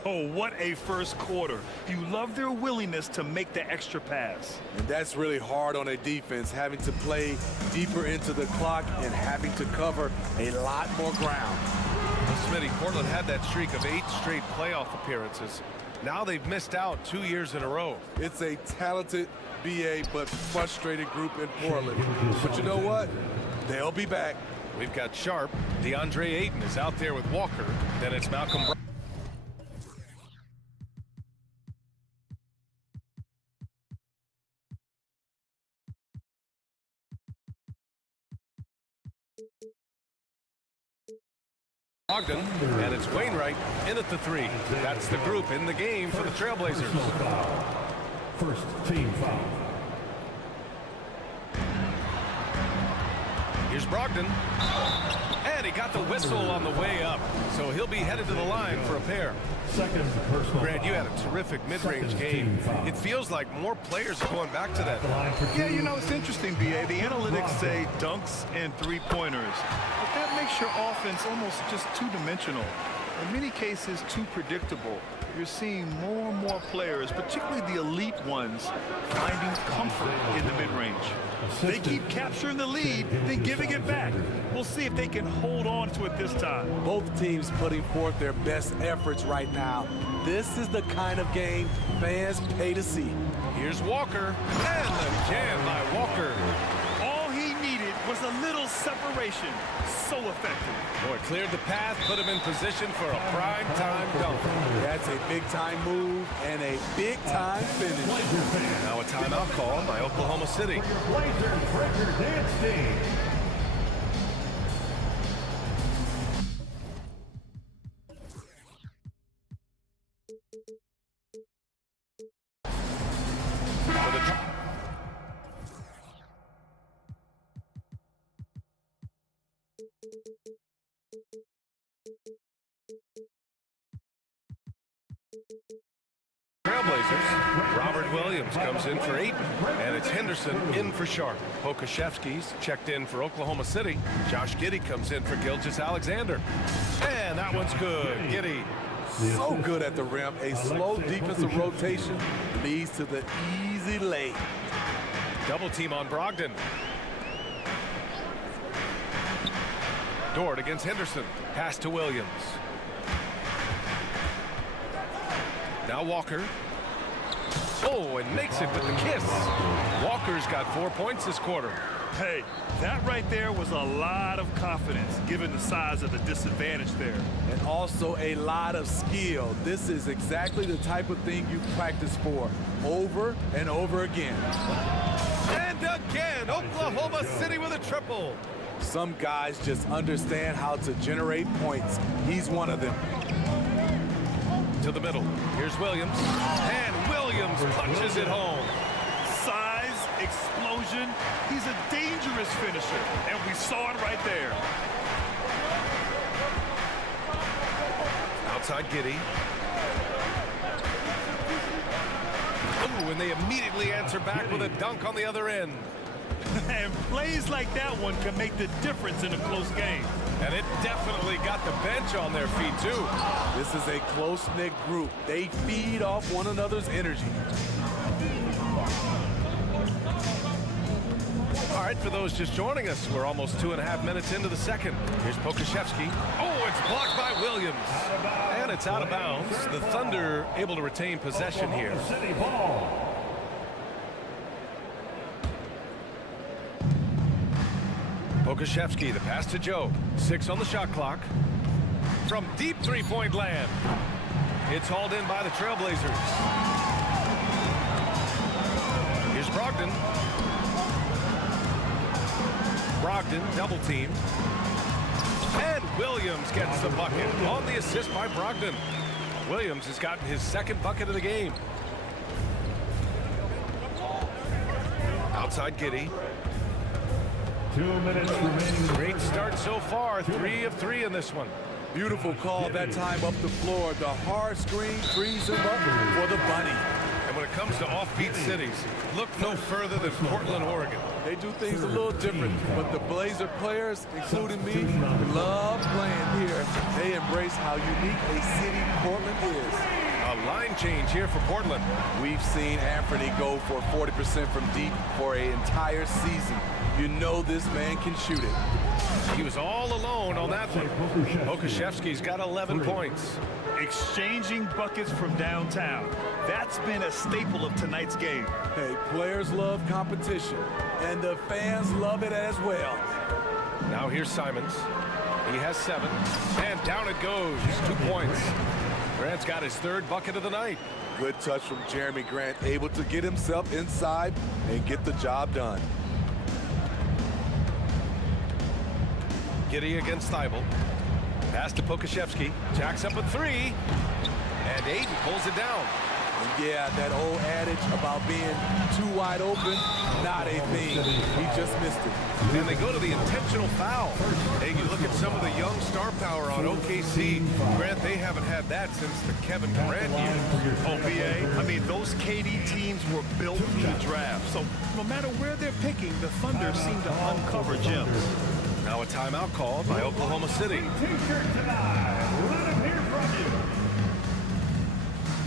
Oh, what a first quarter. You love their willingness to make the extra pass. And that's really hard on a defense, having to play deeper into the clock and having to cover a lot more ground. Well, Smitty, Portland had that streak of 8 straight playoff appearances. Now they've missed out 2 years in a row. It's a talented BA but frustrated group in Portland. But you know what? They'll be back. We've got Sharp. DeAndre Ayton is out there with Walker. Then it's Malcolm Brown. Ogden, and it's Wainwright in at the 3. That's the group in the game for the Trailblazers. First team foul. Here's Brogdon. And he got the whistle on the way up. So he'll be headed to the line for a pair. Second personal Grant, you had a terrific mid-range game. It feels like more players are going back to that. Yeah, you know, it's interesting, BA. The analytics say dunks and three-pointers. But that makes your offense almost just two-dimensional. In many cases, too predictable. You're seeing more and more players, particularly the elite ones, finding comfort in the mid-range. They keep capturing the lead, then giving it back. We'll see if they can hold on to it this time. Both teams putting forth their best efforts right now. This is the kind of game fans pay to see. Here's Walker, and the jam by Walker. All he needed was a little separation. So effective. Boy, cleared the path, put him in position for a prime-time dunk. That's a big-time move and a big-time finish. Now a timeout call by Oklahoma City. Blazers record dance team. Trailblazers, Robert Williams comes in for Ayton, and it's Henderson in for Sharp. Pokashevsky's checked in for Oklahoma City. Josh Giddey comes in for Gilgeous-Alexander. And that one's good. Giddey. So good at the rim. A slow defensive rotation leads to the easy lay. Double team on Brogdon. Dort against Henderson. Pass to Williams. Now Walker. Oh, and makes it with the kiss. Walker's got 4 points this quarter. Hey, that right there was a lot of confidence, given the size of the disadvantage there. And also a lot of skill. This is exactly the type of thing you practice for over and over again. And again, Oklahoma City with a triple. Some guys just understand how to generate points. He's one of them. To the middle. Here's Williams. And Williams punches it home. Size, explosion. He's a dangerous finisher, and we saw it right there. Outside Giddey. and they immediately answer back with a dunk on the other end. And plays like that one can make the difference in a close game. And it definitely got the bench on their feet, too. This is a close-knit group. They feed off one another's energy. All right, for those just joining us, we're almost 2.5 minutes into the second. Here's Pokashevsky. Oh, it's blocked by Williams. And it's out of bounds. The Thunder able to retain possession here. Pokashevsky, the pass to Joe. 6 on the shot clock. From deep three-point land. It's hauled in by the Trailblazers. Here's Brogdon. Brogdon, double team. And Williams gets the bucket on the assist by Brogdon. Williams has gotten his second bucket of the game. Outside Giddey. 2 minutes remaining. Great start so far. 3 of 3 in this one. Beautiful call that time up the floor. The hard screen frees him up for the bunny. And when it comes to offbeat cities, look no further than Portland, Oregon. They do things a little different, but the Blazer players, including me, love playing here. They embrace how unique a city Portland is. A line change here for Portland. We've seen Anthony go for 40% from deep for an entire season. You know this man can shoot it. He was all alone on that one. Pokashevsky's got 11 points. Exchanging buckets from downtown. That's been a staple of tonight's game. Hey, players love competition, and the fans love it as well. Now here's Simons. He has 7, and down it goes. 2 points. Grant's got his 3rd bucket of the night. Good touch from Jeremy Grant, able to get himself inside and get the job done. Giddey against Thibault. Pass to Pokashevsky. Jacks up a 3. And Aiden pulls it down. And yeah, that old adage about being too wide open, not a thing. He just missed it. And they go to the intentional foul. Hey, you look at some of the young star power on OKC. Grant, they haven't had that since the Kevin Durant years. Oh, BA, I mean, those KD teams were built in the draft. So no matter where they're picking, the Thunder seem to uncover gems. Now a timeout called by Oklahoma City.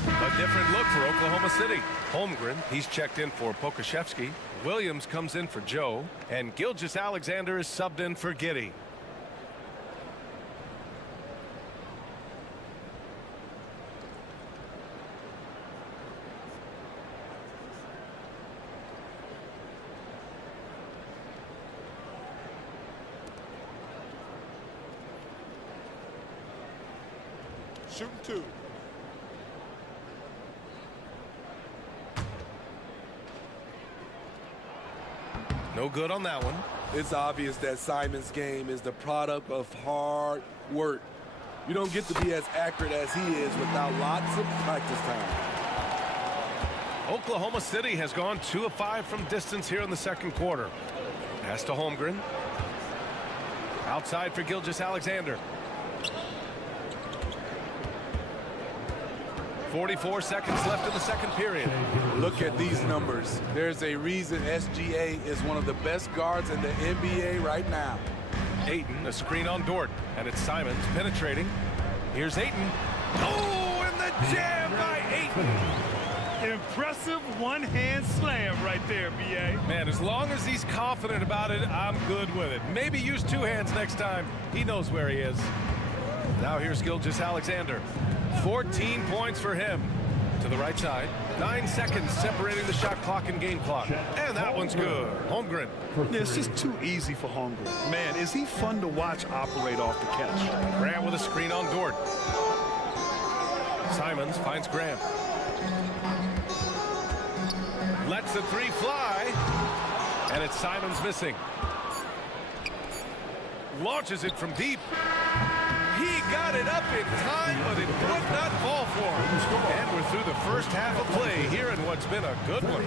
A different look for Oklahoma City. Holmgren, he's checked in for Pokashevsky. Williams comes in for Joe. And Gilgeous-Alexander is subbed in for Giddey. Shooting 2. No good on that one. It's obvious that Simon's game is the product of hard work. You don't get to be as accurate as he is without lots of practice time. Oklahoma City has gone 2 of 5 from distance here in the second quarter. Pass to Holmgren. Outside for Gilgeous-Alexander. 44 seconds left in the second period. Look at these numbers. There's a reason SGA is one of the best guards in the NBA right now. Ayton, a screen on Dort, and it's Simons penetrating. Here's Ayton. Oh, and the jam by Ayton. Impressive one-hand slam right there, BA. Man, as long as he's confident about it, I'm good with it. Maybe use 2 hands next time. He knows where he is. Now here's Gilgeous-Alexander. 14 points for him. To the right side. 9 seconds separating the shot clock and game clock. And that one's good. Holmgren. It's just too easy for Holmgren. Man, is he fun to watch operate off the catch. Grant with a screen on Dort. Simons finds Grant. Lets the 3 fly. And it's Simons missing. Launches it from deep. He got it up in time, but it would not fall for him. And we're through the first half of play here in what's been a good one.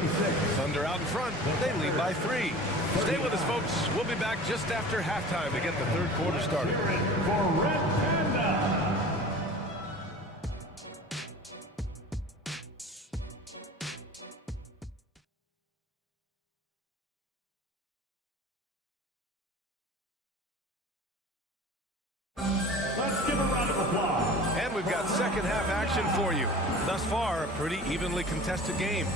Thunder out in front. They lead by 3. Stay with us, folks. We'll be back just after halftime to get the third quarter started. For Red Panda. Let's give a round of applause. And we've got second half action for you. Thus far, a pretty evenly contested game.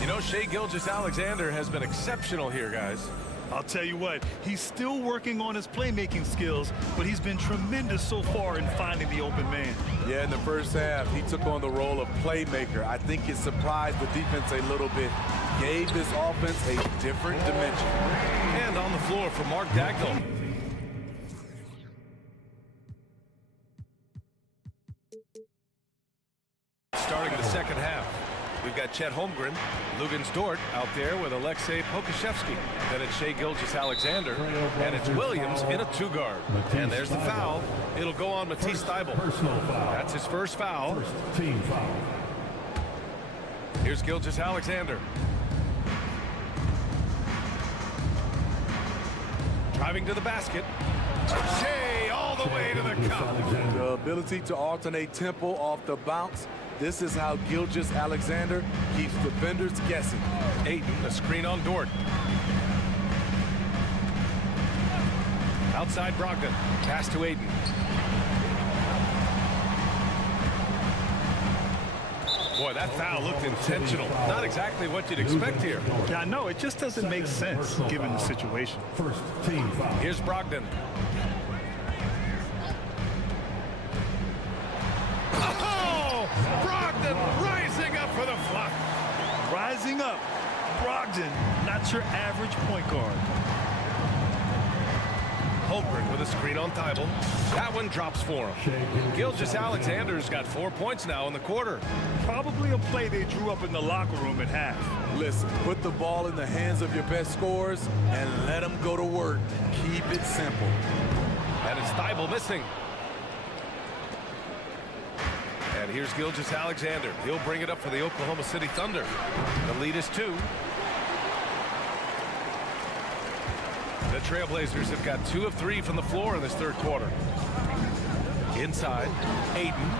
You know, Shai Gilgeous-Alexander has been exceptional here, guys. I'll tell you what, he's still working on his playmaking skills, but he's been tremendous so far in finding the open man. Yeah, in the first half, he took on the role of playmaker. I think it surprised the defense a little bit, gave this offense a different dimension. And on the floor for Mark Dagnall. Starting the second half, we've got Chet Holmgren, Lugens Dort out there with Alexei Pokushevsky. Then it's Shai Gilgeous-Alexander, and it's Williams in a two-guard. And there's the foul. It'll go on Matisse Thybulle. That's his first foul. Team foul. Here's Gilgeous-Alexander. Driving to the basket. Shai all the way to the cup. The ability to alternate tempo off the bounce. This is how Gilgeous-Alexander keeps defenders guessing. Ayton, a screen on Dort. Outside Brogdon. Pass to Ayton. Boy, that foul looked intentional. Not exactly what you'd expect here. Yeah, I know. It just doesn't make sense given the situation. First team foul. Here's Brogdon. Oh! Brogdon rising up for the flush. Rising up. Brogdon, not your average point guard. Holmgren with a screen on Thybulle. That one drops for him. Gilgeous-Alexander's got 4 points now in the quarter. Probably a play they drew up in the locker room at half. Listen, put the ball in the hands of your best scorers and let them go to work. Keep it simple. And it's Thybulle missing. And here's Gilgeous-Alexander. He'll bring it up for the Oklahoma City Thunder. The lead is 2. The Trailblazers have got 2 of 3 from the floor in this third quarter. Inside, Ayton.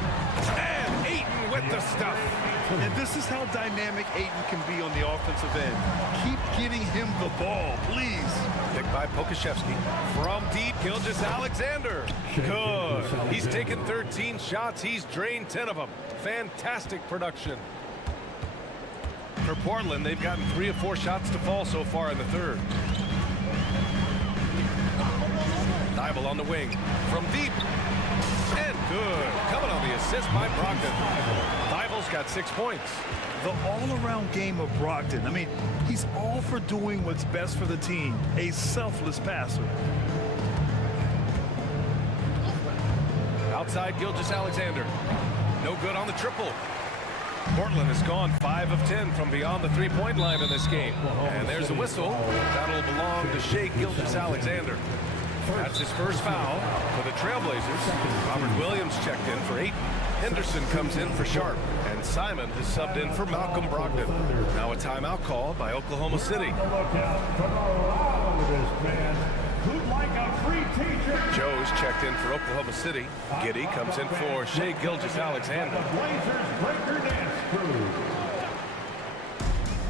And Ayton with the stuff. And this is how dynamic Ayton can be on the offensive end. Keep getting him the ball, please. Picked by Pokushevsky. From deep, Gilgeous-Alexander. Good. He's taken 13 shots. He's drained 10 of them. Fantastic production. For Portland, they've gotten 3 of 4 shots to fall so far in the third. Thybulle on the wing. From deep. And good. Coming on the assist by Brogdon. Thybulle's got 6 points. The all-around game of Brogdon. I mean, he's all for doing what's best for the team. A selfless passer. Outside Gilgeous-Alexander. No good on the triple. Portland has gone 5 of 10 from beyond the three-point line in this game. And there's a whistle. That'll belong to Shai Gilgeous-Alexander. That's his first foul for the Trailblazers. Robert Williams checked in for Ayton. Henderson comes in for Sharp. And Simon has subbed in for Malcolm Brogdon. Now a timeout called by Oklahoma City. Joe's checked in for Oklahoma City. Giddey comes in for Shai Gilgeous-Alexander.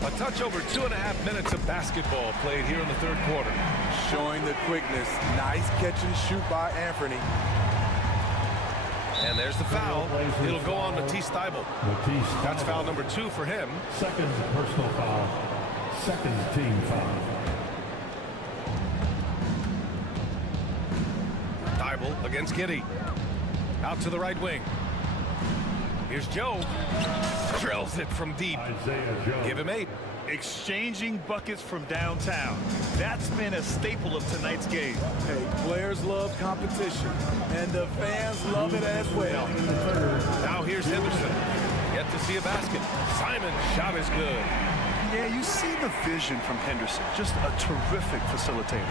A touch over 2.5 minutes of basketball played here in the third quarter. Showing the quickness. Nice catch and shoot by Anthony. And there's the foul. It'll go on Matisse Thybulle. That's foul number 2 for him. Second personal foul. Second team foul. Thybulle against Giddey. Out to the right wing. Here's Joe. Drills it from deep. Give him 8. Exchanging buckets from downtown. That's been a staple of tonight's game. Hey, players love competition, and the fans love it as well. Now here's Henderson. Yet to see a basket. Simon's shot is good. Yeah, you see the vision from Henderson. Just a terrific facilitator.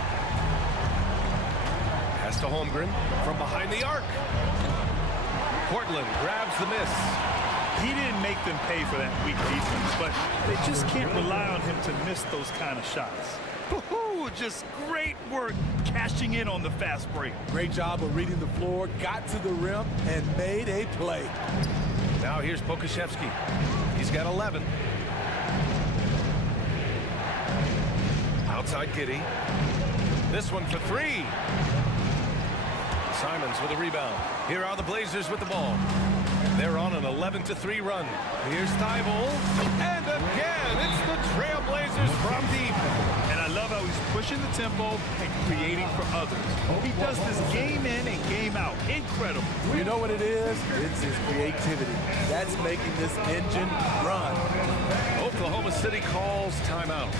Pass to Holmgren from behind the arc. Portland grabs the miss. He didn't make them pay for that weak defense, but they just can't rely on him to miss those kind of shots. Woohoo! Just great work cashing in on the fast break. Great job of reading the floor, got to the rim, and made a play. Now here's Pokushevsky. He's got 11. Outside Giddey. This one for 3. Simons with a rebound. Here are the Blazers with the ball. They're on an 11-3 run. Here's Thibault. And again, it's the Trailblazers from deep. And I love how he's pushing the tempo and creating for others. He does this game in and game out. Incredible. You know what it is? It's his creativity. That's making this engine run. Oklahoma City calls timeout.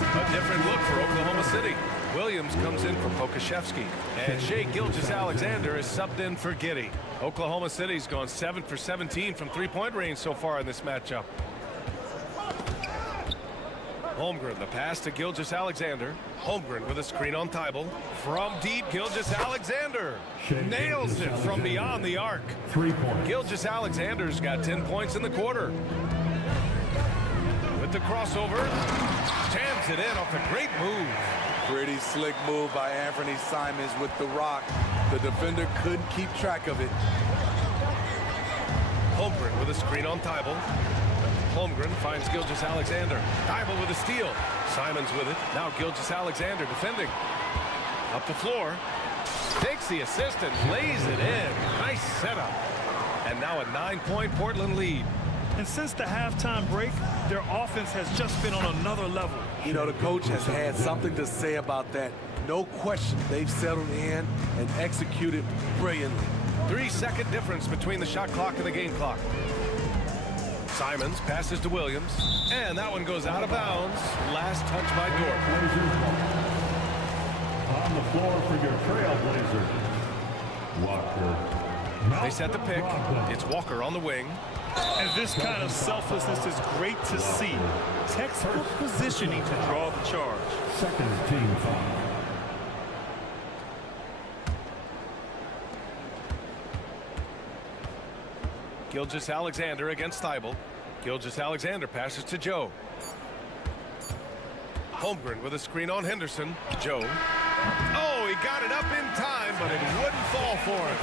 A different look for Oklahoma City. Williams comes in for Pokashevsky, and Shai Gilgeous-Alexander is subbed in for Giddey. Oklahoma City's gone 7 for 17 from three-point range so far in this matchup. Holmgren, the pass to Gilgeous-Alexander. Holmgren with a screen on Thibault. From deep, Gilgeous-Alexander nails it from beyond the arc. 3 points. Gilgeous-Alexander's got 10 points in the quarter. With the crossover, jams it in off a great move. Pretty slick move by Anthony Simons with the rock. The defender couldn't keep track of it. Holmgren with a screen on Thibault. Holmgren finds Gilgeous-Alexander. Thibault with a steal. Simons with it. Now Gilgeous-Alexander defending. Up the floor. Takes the assist and lays it in. Nice setup. And now a 9-point Portland lead. And since the halftime break, their offense has just been on another level. You know, the coach has had something to say about that. No question, they've settled in and executed brilliantly. 3-second difference between the shot clock and the game clock. Simons passes to Williams, and that one goes out of bounds. Last touch by Dort. On the floor for your Trailblazers, Walker. They set the pick. It's Walker on the wing. And this kind of selflessness is great to see. Textbook positioning to draw the charge. Second team foul. Gilgeous-Alexander against Thibault. Gilgeous-Alexander passes to Joe. Holmgren with a screen on Henderson. Joe. Oh, he got it up in time, but it wouldn't fall for him.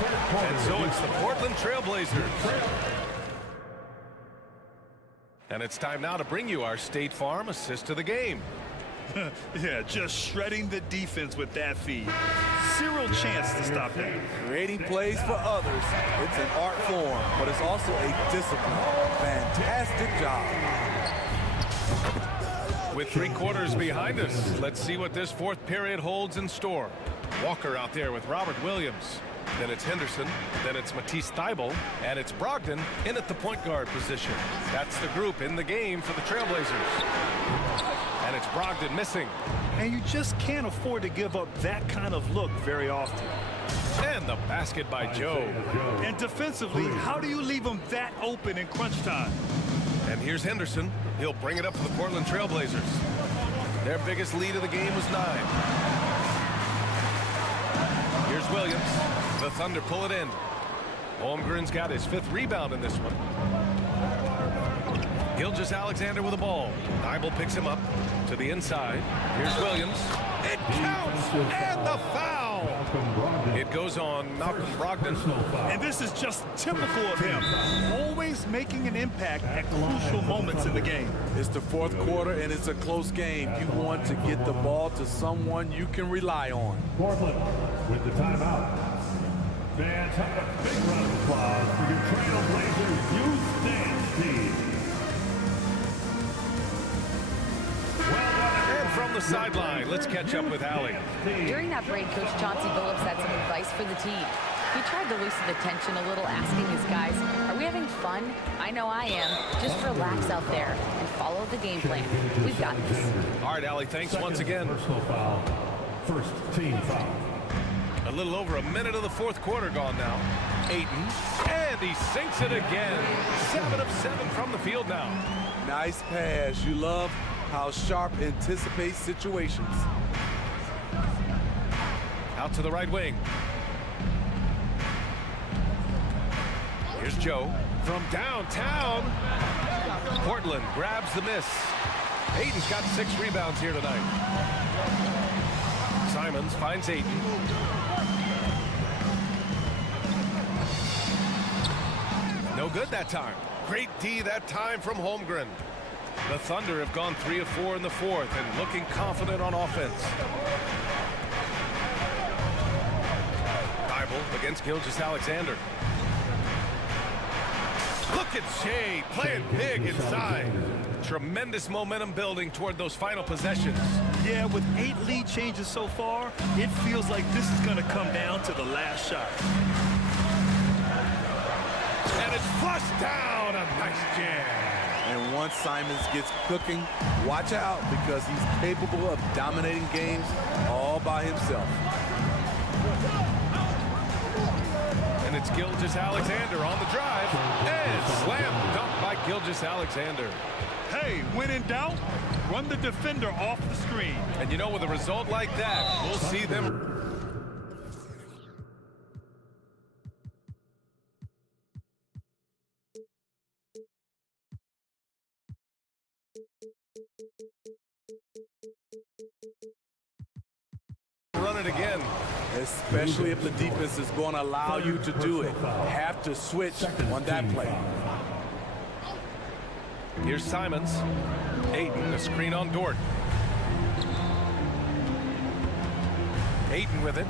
And so it's the Portland Trailblazers. And it's time now to bring you our State Farm assist of the game. Yeah, just shredding the defense with that feed. Zero chance to stop that. Creating plays for others. It's an art form, but it's also a discipline. Fantastic job. With 3 quarters behind us, let's see what this fourth period holds in store. Walker out there with Robert Williams. Then it's Henderson, then it's Matisse Thibault, and it's Brogdon in at the point guard position. That's the group in the game for the Trailblazers. And it's Brogdon missing. And you just can't afford to give up that kind of look very often. And the basket by Joe. And defensively, how do you leave them that open in crunch time? And here's Henderson. He'll bring it up for the Portland Trailblazers. Their biggest lead of the game was 9. Here's Williams. The Thunder pull it in. Holmgren's got his 5th rebound in this one. Gilgeous-Alexander with the ball. Thibault picks him up to the inside. Here's Williams. It counts! And the foul! It goes on Malcolm Brogdon. And this is just typical of him. Always making an impact at crucial moments in the game. It's the 4th quarter, and it's a close game. You want to get the ball to someone you can rely on. Portland with the timeout. Fans, have a big round of applause for your Trailblazers youth dance team. And from the sideline, let's catch up with Allie. During that break, Coach Chauncey Billups had some advice for the team. He tried to loosen the tension a little, asking his guys, are we having fun? I know I am. Just relax out there and follow the game plan. We've got this. All right, Allie, thanks once again. Personal foul. First team foul. A little over a minute of the 4th quarter gone now. Ayton, and he sinks it again. 7 of 7 from the field now. Nice pass. You love how Sharp anticipates situations. Out to the right wing. Here's Joe from downtown. Portland grabs the miss. Ayton's got 6 rebounds here tonight. Simons finds Ayton. No good that time. Great D that time from Holmgren. The Thunder have gone 3 of 4 in the fourth and looking confident on offense. Bible against Gilgeous-Alexander. Look at Shea playing big inside. Tremendous momentum building toward those final possessions. Yeah, with 8 lead changes so far, it feels like this is going to come down to the last shot. And it's flushed down. A nice jam. And once Simons gets cooking, watch out, because he's capable of dominating games all by himself. And it's Gilgeous-Alexander on the drive. And slam dunk by Gilgeous-Alexander. Hey, when in doubt, run the defender off the screen. And you know, with a result like that, we'll see them. Run it again. Especially if the defense is going to allow you to do it. Have to switch on that play. Here's Simons. Ayton, a screen on Dort. Ayton with it.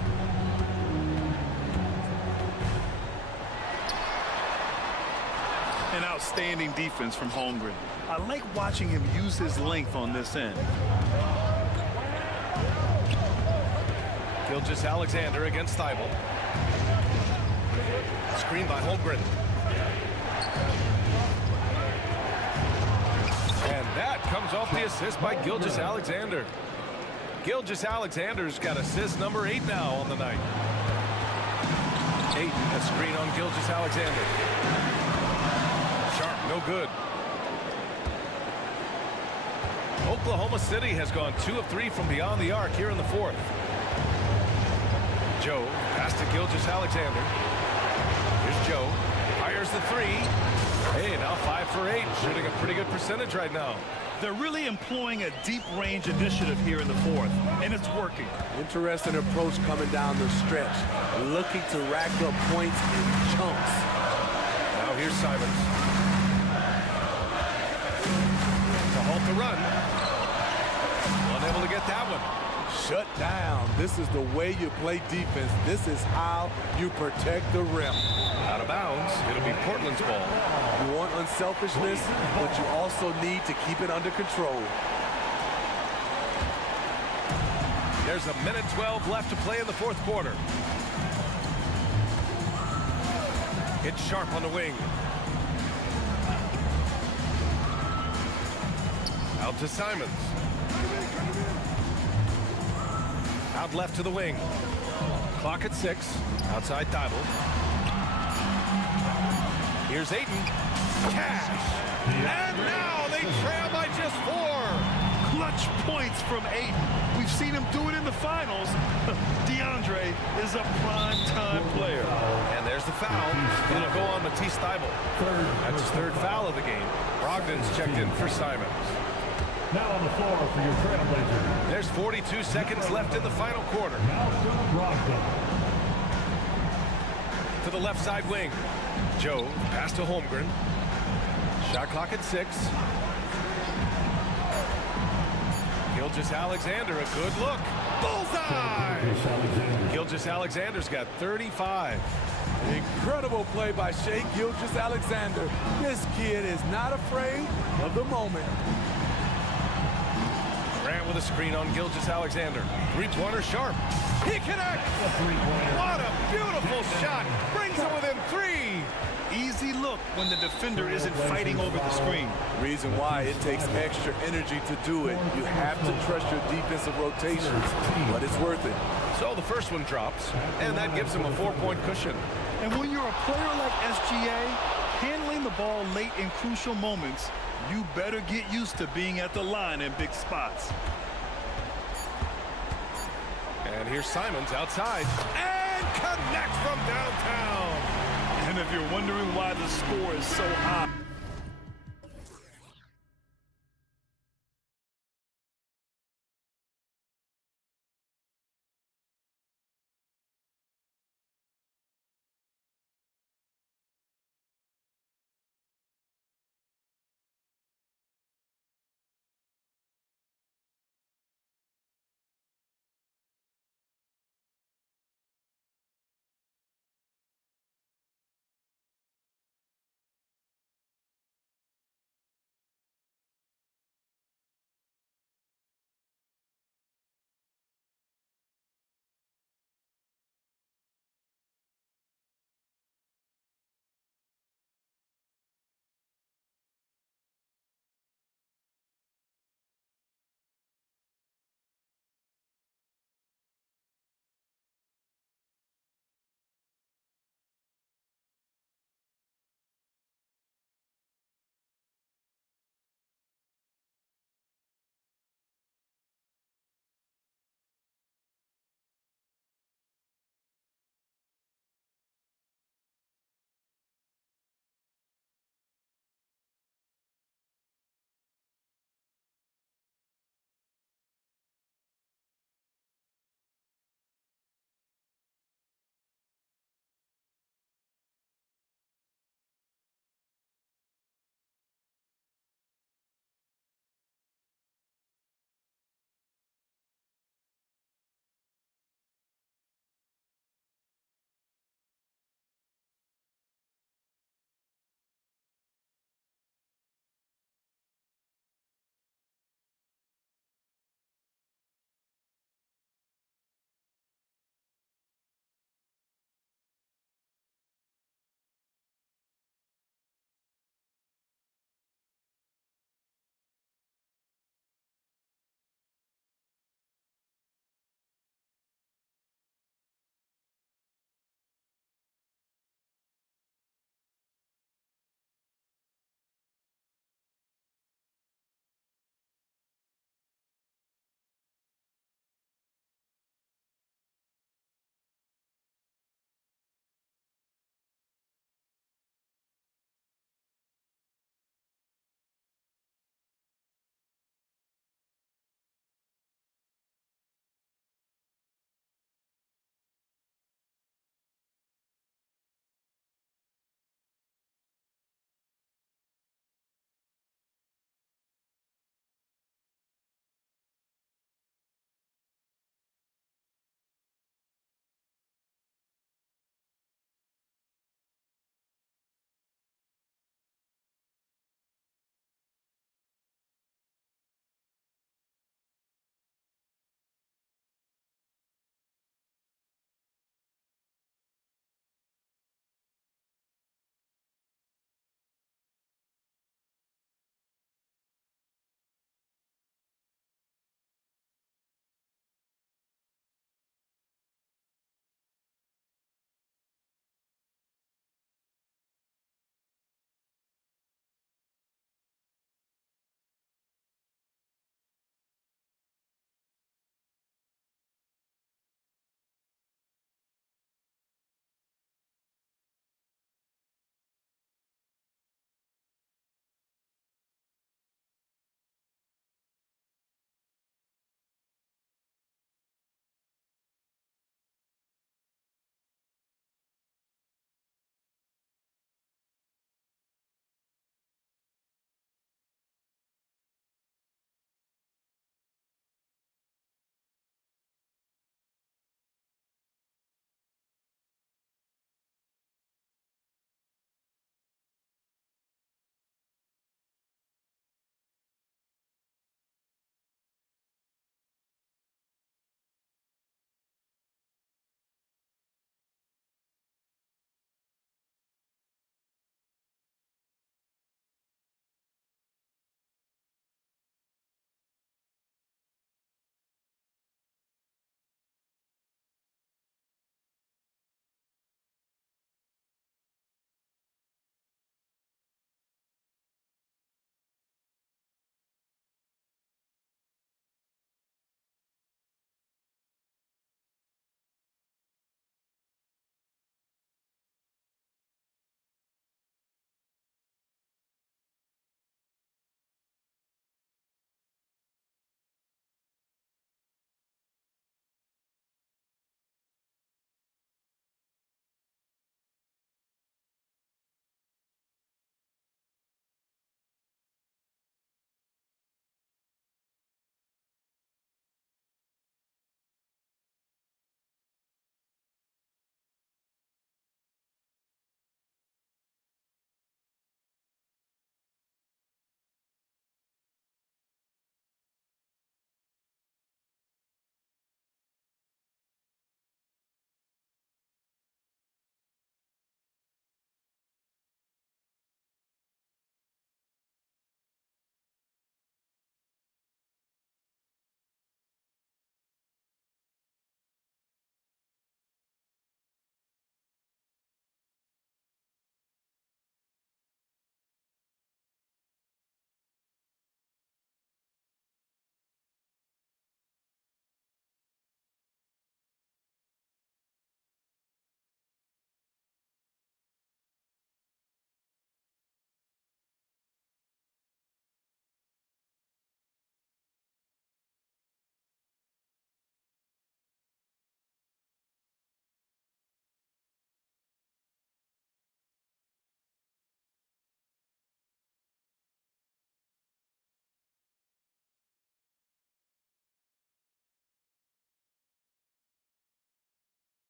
An outstanding defense from Holmgren. I like watching him use his length on this end. Gilgeous-Alexander against Thibault. Screen by Holmgren. And that comes off the assist by Gilgeous-Alexander. Gilgeous-Alexander's got assist number 8 now on the night. Ayton, a screen on Gilgeous-Alexander. Sharp, no good. Oklahoma City has gone 2 of 3 from beyond the arc here in the fourth. Joe, pass to Gilgeous-Alexander. Here's Joe, fires the 3. Hey, now 5 for 8, shooting a pretty good percentage right now. They're really employing a deep range initiative here in the fourth, and it's working. Interesting approach coming down the stretch. Looking to rack up points in chunks. Now here's Simons. To halt the run. Unable to get that one. Shut down. This is the way you play defense. This is how you protect the rim. Out of bounds. It'll be Portland's ball. You want unselfishness, but you also need to keep it under control. There's a minute 12 left to play in the fourth quarter. It's Sharp on the wing. Out to Simons. Out left to the wing. Clock at 6. Outside Thibault. Here's Ayton. Cash. And now they trail by just 4. Clutch points from Ayton. We've seen him do it in the finals. DeAndre is a prime-time player. And there's the foul. It'll go on Matisse Thibault. That's his 3rd foul of the game. Brogdon's checked in for Simons. Now on the floor for your Trailblazers. There's 42 seconds left in the final quarter. To the left side wing. Joe, pass to Holmgren. Shot clock at 6. Gilgeous-Alexander, a good look. Bullseye! Gilgeous-Alexander's got 35. Incredible play by Shai Gilgeous-Alexander. This kid is not afraid of the moment. Grant with a screen on Gilgeous-Alexander. 3-pointer Sharp. He connects! What a beautiful shot! Brings it within 3! Easy look when the defender isn't fighting over the screen. Reason why it takes extra energy to do it. You have to trust your defensive rotations, but it's worth it. So the first one drops, and that gives him a 4-point cushion. And when you're a player like SGA, handling the ball late in crucial moments, you better get used to being at the line in big spots. And here's Simons outside. And connects from downtown. And if you're wondering why the score is so high,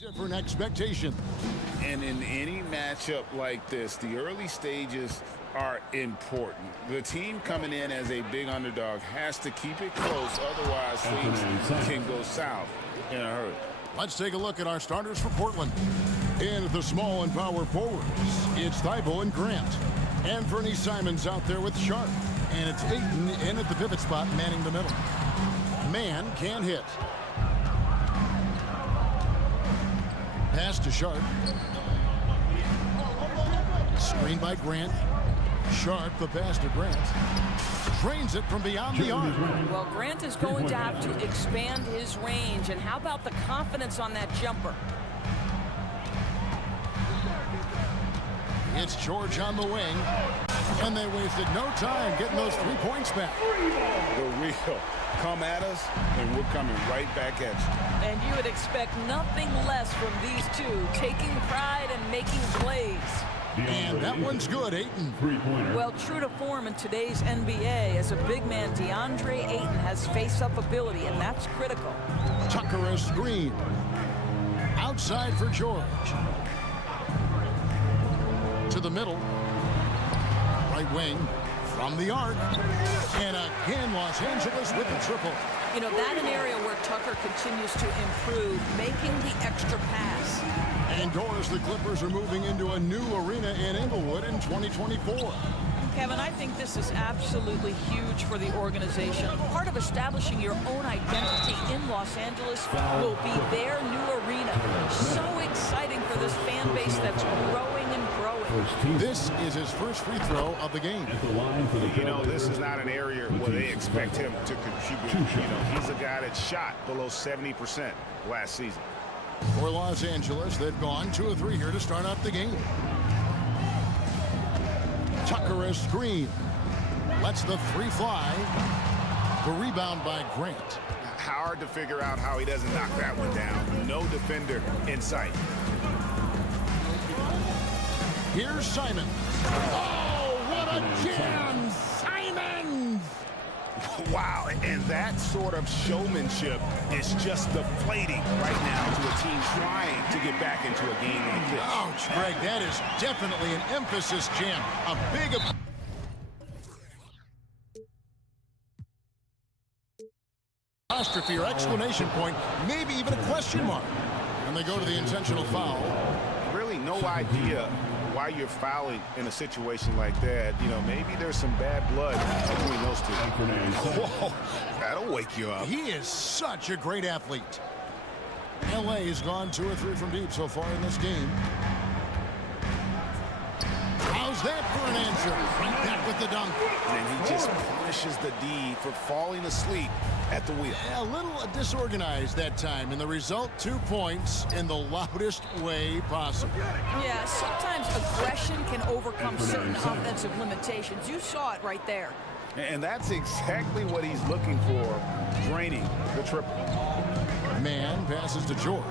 Different expectation. And in any matchup like this, the early stages are important. The team coming in as a big underdog has to keep it close, otherwise things can go south in a hurry. Let's take a look at our starters for Portland. In at the small and power forwards, it's Thibault and Grant. And Fernie Simons out there with Sharp. And it's Ayton in at the pivot spot, manning the middle. Man can't hit. Pass to Sharp. Screen by Grant. Sharp, the pass to Grant. Drains it from beyond the arc. Well, Grant is going to have to expand his range. And how about the confidence on that jumper? It's George on the wing. And they wasted no time getting those 3 points back. The real come at us, and we're coming right back at you. And you would expect nothing less from these two, taking pride and making plays. And that one's good, Ayton. Well, true to form in today's NBA, as a big man, DeAndre Ayton has face-up ability, and that's critical. Tucker a screen. Outside for George. To the middle. Right wing. From the arc. And again, Los Angeles with the triple. You know, that's an area where Tucker continues to improve, making the extra pass. And Doris, the Clippers are moving into a new arena in Inglewood in 2024. Kevin, I think this is absolutely huge for the organization. Part of establishing your own identity in Los Angeles will be their new arena. So exciting for this fan base that's growing and growing. This is his first free throw of the game. You know, this is not an area where they expect him to contribute. You know, he's a guy that shot below 70% last season. For Los Angeles, they've gone 2 of 3 here to start out the game. Tucker a screen. Lets the 3 fly. The rebound by Grant. Hard to figure out how he doesn't knock that one down. No defender in sight. Here's Simon. Oh, what a jam! Simon! Wow, and that sort of showmanship is just deflating right now to a team trying to get back into a game like this. Ouch, Greg, that is definitely an emphasis jam. A big... apostrophe or exclamation point, maybe even a question mark. And they go to the intentional foul. Really no idea why you're fouling in a situation like that. You know, maybe there's some bad blood between those two. Whoa, that'll wake you up. He is such a great athlete. LA has gone 2 or 3 from deep so far in this game. How's that for an answer? Right back with the dunk. And he just punishes the D for falling asleep at the wheel. A little disorganized that time, and the result 2 points in the loudest way possible. Yeah, sometimes aggression can overcome certain offensive limitations. You saw it right there. And that's exactly what he's looking for, draining the triple. Man passes to George.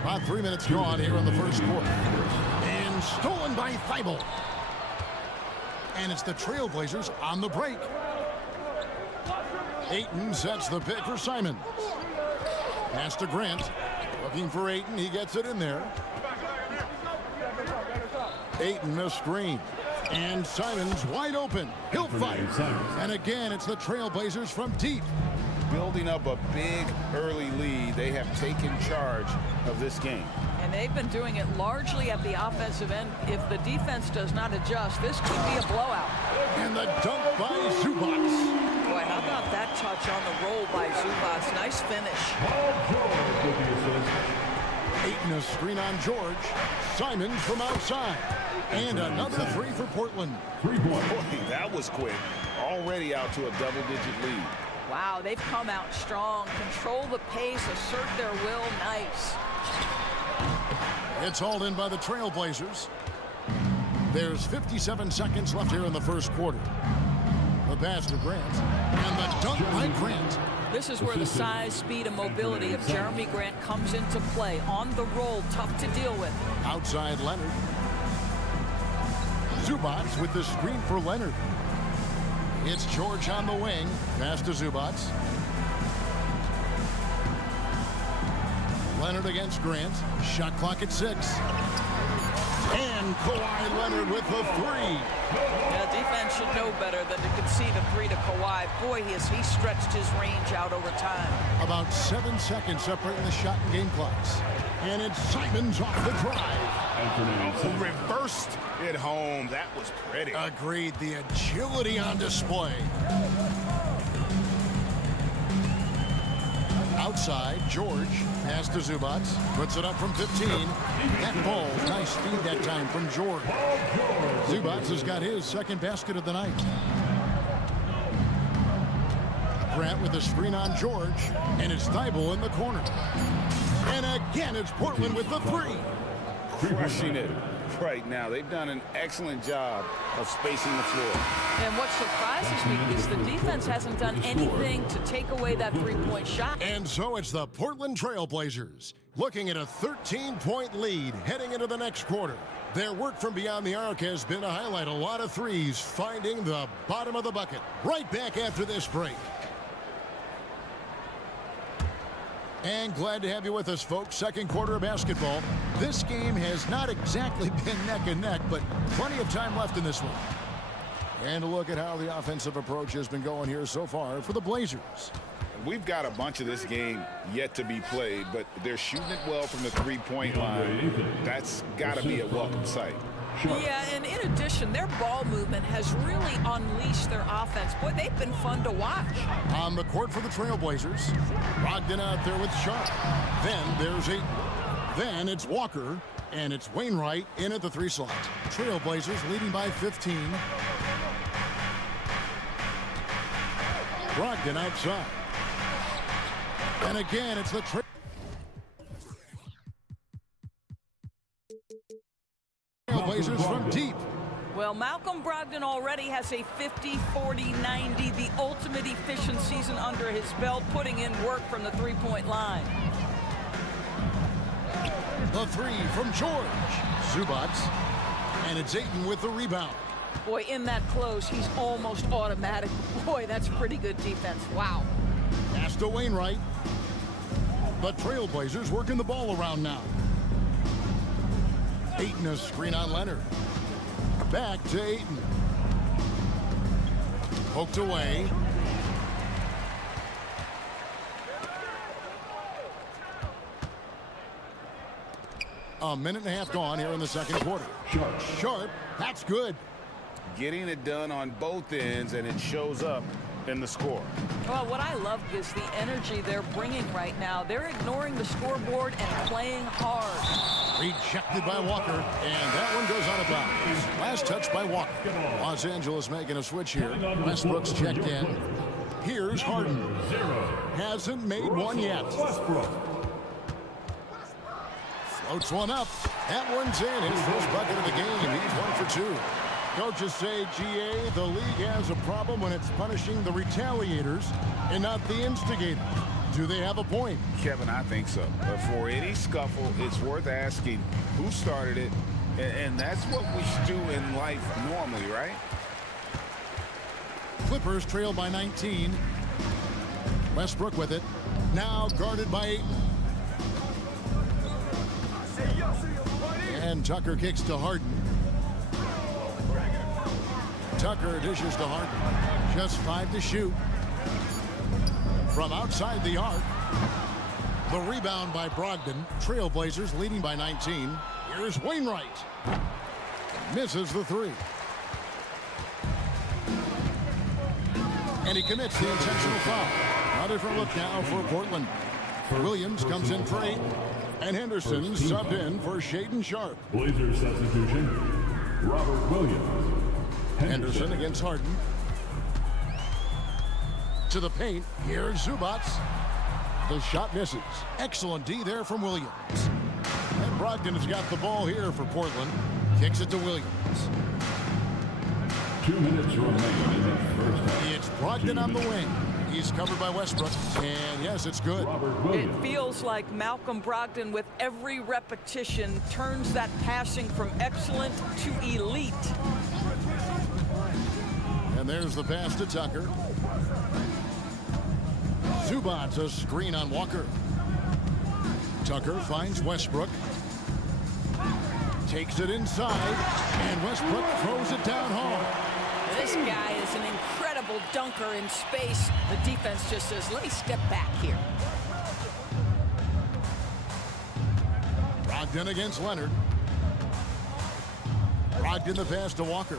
About 3 minutes gone here in the first quarter. And stolen by Thibault. And it's the Trailblazers on the break. Ayton sets the pick for Simon. Pass to Grant. Looking for Ayton. He gets it in there. Ayton a screen. And Simon's wide open. He'll fire. And again, it's the Trailblazers from deep. Building up a big early lead, they have taken charge of this game. And they've been doing it largely at the offensive end. If the defense does not adjust, this could be a blowout. And the dunk by Zubac. Boy, how about that touch on the roll by Zubac? Nice finish. Ayton a screen on George. Simon from outside. And another 3 for Portland. 3 points. Boy, that was quick. Already out to a double-digit lead. Wow, they've come out strong. Control the pace, assert their will. Nice. It's hauled in by the Trailblazers. There's 57 seconds left here in the first quarter. The pass to Grant. And the dunk by Grant. This is where the size, speed, and mobility of Jeremy Grant comes into play. On the roll, tough to deal with. Outside Leonard. Zubac with the screen for Leonard. It's George on the wing. Pass to Zubac. Leonard against Grant. Shot clock at 6. And Kawhi Leonard with the 3. Yeah, defense should know better than to concede a 3 to Kawhi. Boy, he stretched his range out over time. About 7 seconds separating the shot and game clocks. And it's Simons off the drive. Reversed it home. That was pretty. Agreed. The agility on display. Outside, George. Pass to Zubats. Puts it up from 15. That ball, nice speed that time from George. Zubats has got his second basket of the night. Grant with a screen on George. And it's Thibault in the corner. And again, it's Portland with the 3. Crushing it right now. They've done an excellent job of spacing the floor. And what surprises me is the defense hasn't done anything to take away that three-point shot. And so it's the Portland Trail Blazers looking at a 13-point lead heading into the next quarter. Their work from beyond the arc has been to highlight a lot of threes, finding the bottom of the bucket. Right back after this break. And glad to have you with us, folks. Second quarter of basketball. This game has not exactly been neck and neck, but plenty of time left in this one. And a look at how the offensive approach has been going here so far for the Blazers. We've got a bunch of this game yet to be played, but they're shooting it well from the three-point line. That's got to be a welcome sight. Yeah, and in addition, their ball movement has really unleashed their offense. Boy, they've been fun to watch. On the court for the Trailblazers, Brogdon out there with Sharp. Then there's Then it's Walker, and it's Wainwright in at the 3 slot. Trailblazers leading by 15. Brogdon outside. And again, it's the Trailblazers from deep. Well, Malcolm Brogdon already has a 50-40-90, the ultimate efficient season under his belt, putting in work from the three-point line. The 3 from George. Zubats. And it's Ayton with the rebound. Boy, in that close, he's almost automatic. Boy, that's pretty good defense. Wow. Pass to Wainwright. The Trailblazers working the ball around now. Ayton a screen on Leonard. Back to Ayton. Poked away. A minute and a half gone here in the second quarter. Sharp. That's good. Getting it done on both ends, and it shows up in the score. Well, what I love is the energy they're bringing right now. They're ignoring the scoreboard and playing hard. Rejected by Walker, and that one goes out of bounds. Last touch by Walker. Los Angeles making a switch here. Westbrook's checked in. Here's Harden. Hasn't made one yet. Floats one up. That one's in. His first bucket of the game. He's 1 for 2. Coaches say, GA, the league has a problem when it's punishing the retaliators and not the instigators. Do they have a point? Kevin, I think so. But for any scuffle, it's worth asking who started it, and that's what we do in life normally, right? Clippers trail by 19. Westbrook with it. Now guarded by Ayton. And Tucker kicks to Harden. Tucker dishes to Harden. Just 5 to shoot. From outside the arc. The rebound by Brogdon. Trailblazers leading by 19. Here's Wainwright. Misses the 3. And he commits the intentional foul. A different look now for Portland. Williams comes in for 8. And Henderson subbed in for Shaedon Sharp. Blazers substitution, Robert Williams. Henderson against Harden. To the paint. Here's Zubats. The shot misses. Excellent D there from Williams. And Brogdon has got the ball here for Portland. Kicks it to Williams. 2 minutes remaining in the first half. It's Brogdon on the wing. He's covered by Westbrook. And yes, it's good. It feels like Malcolm Brogdon, with every repetition, turns that passing from excellent to elite. And there's the pass to Tucker. Zubats a screen on Walker. Tucker finds Westbrook. Takes it inside, and Westbrook throws it down hard. This guy is an incredible dunker in space. The defense just says, let me step back here. Brogdon against Leonard. Brogdon the pass to Walker.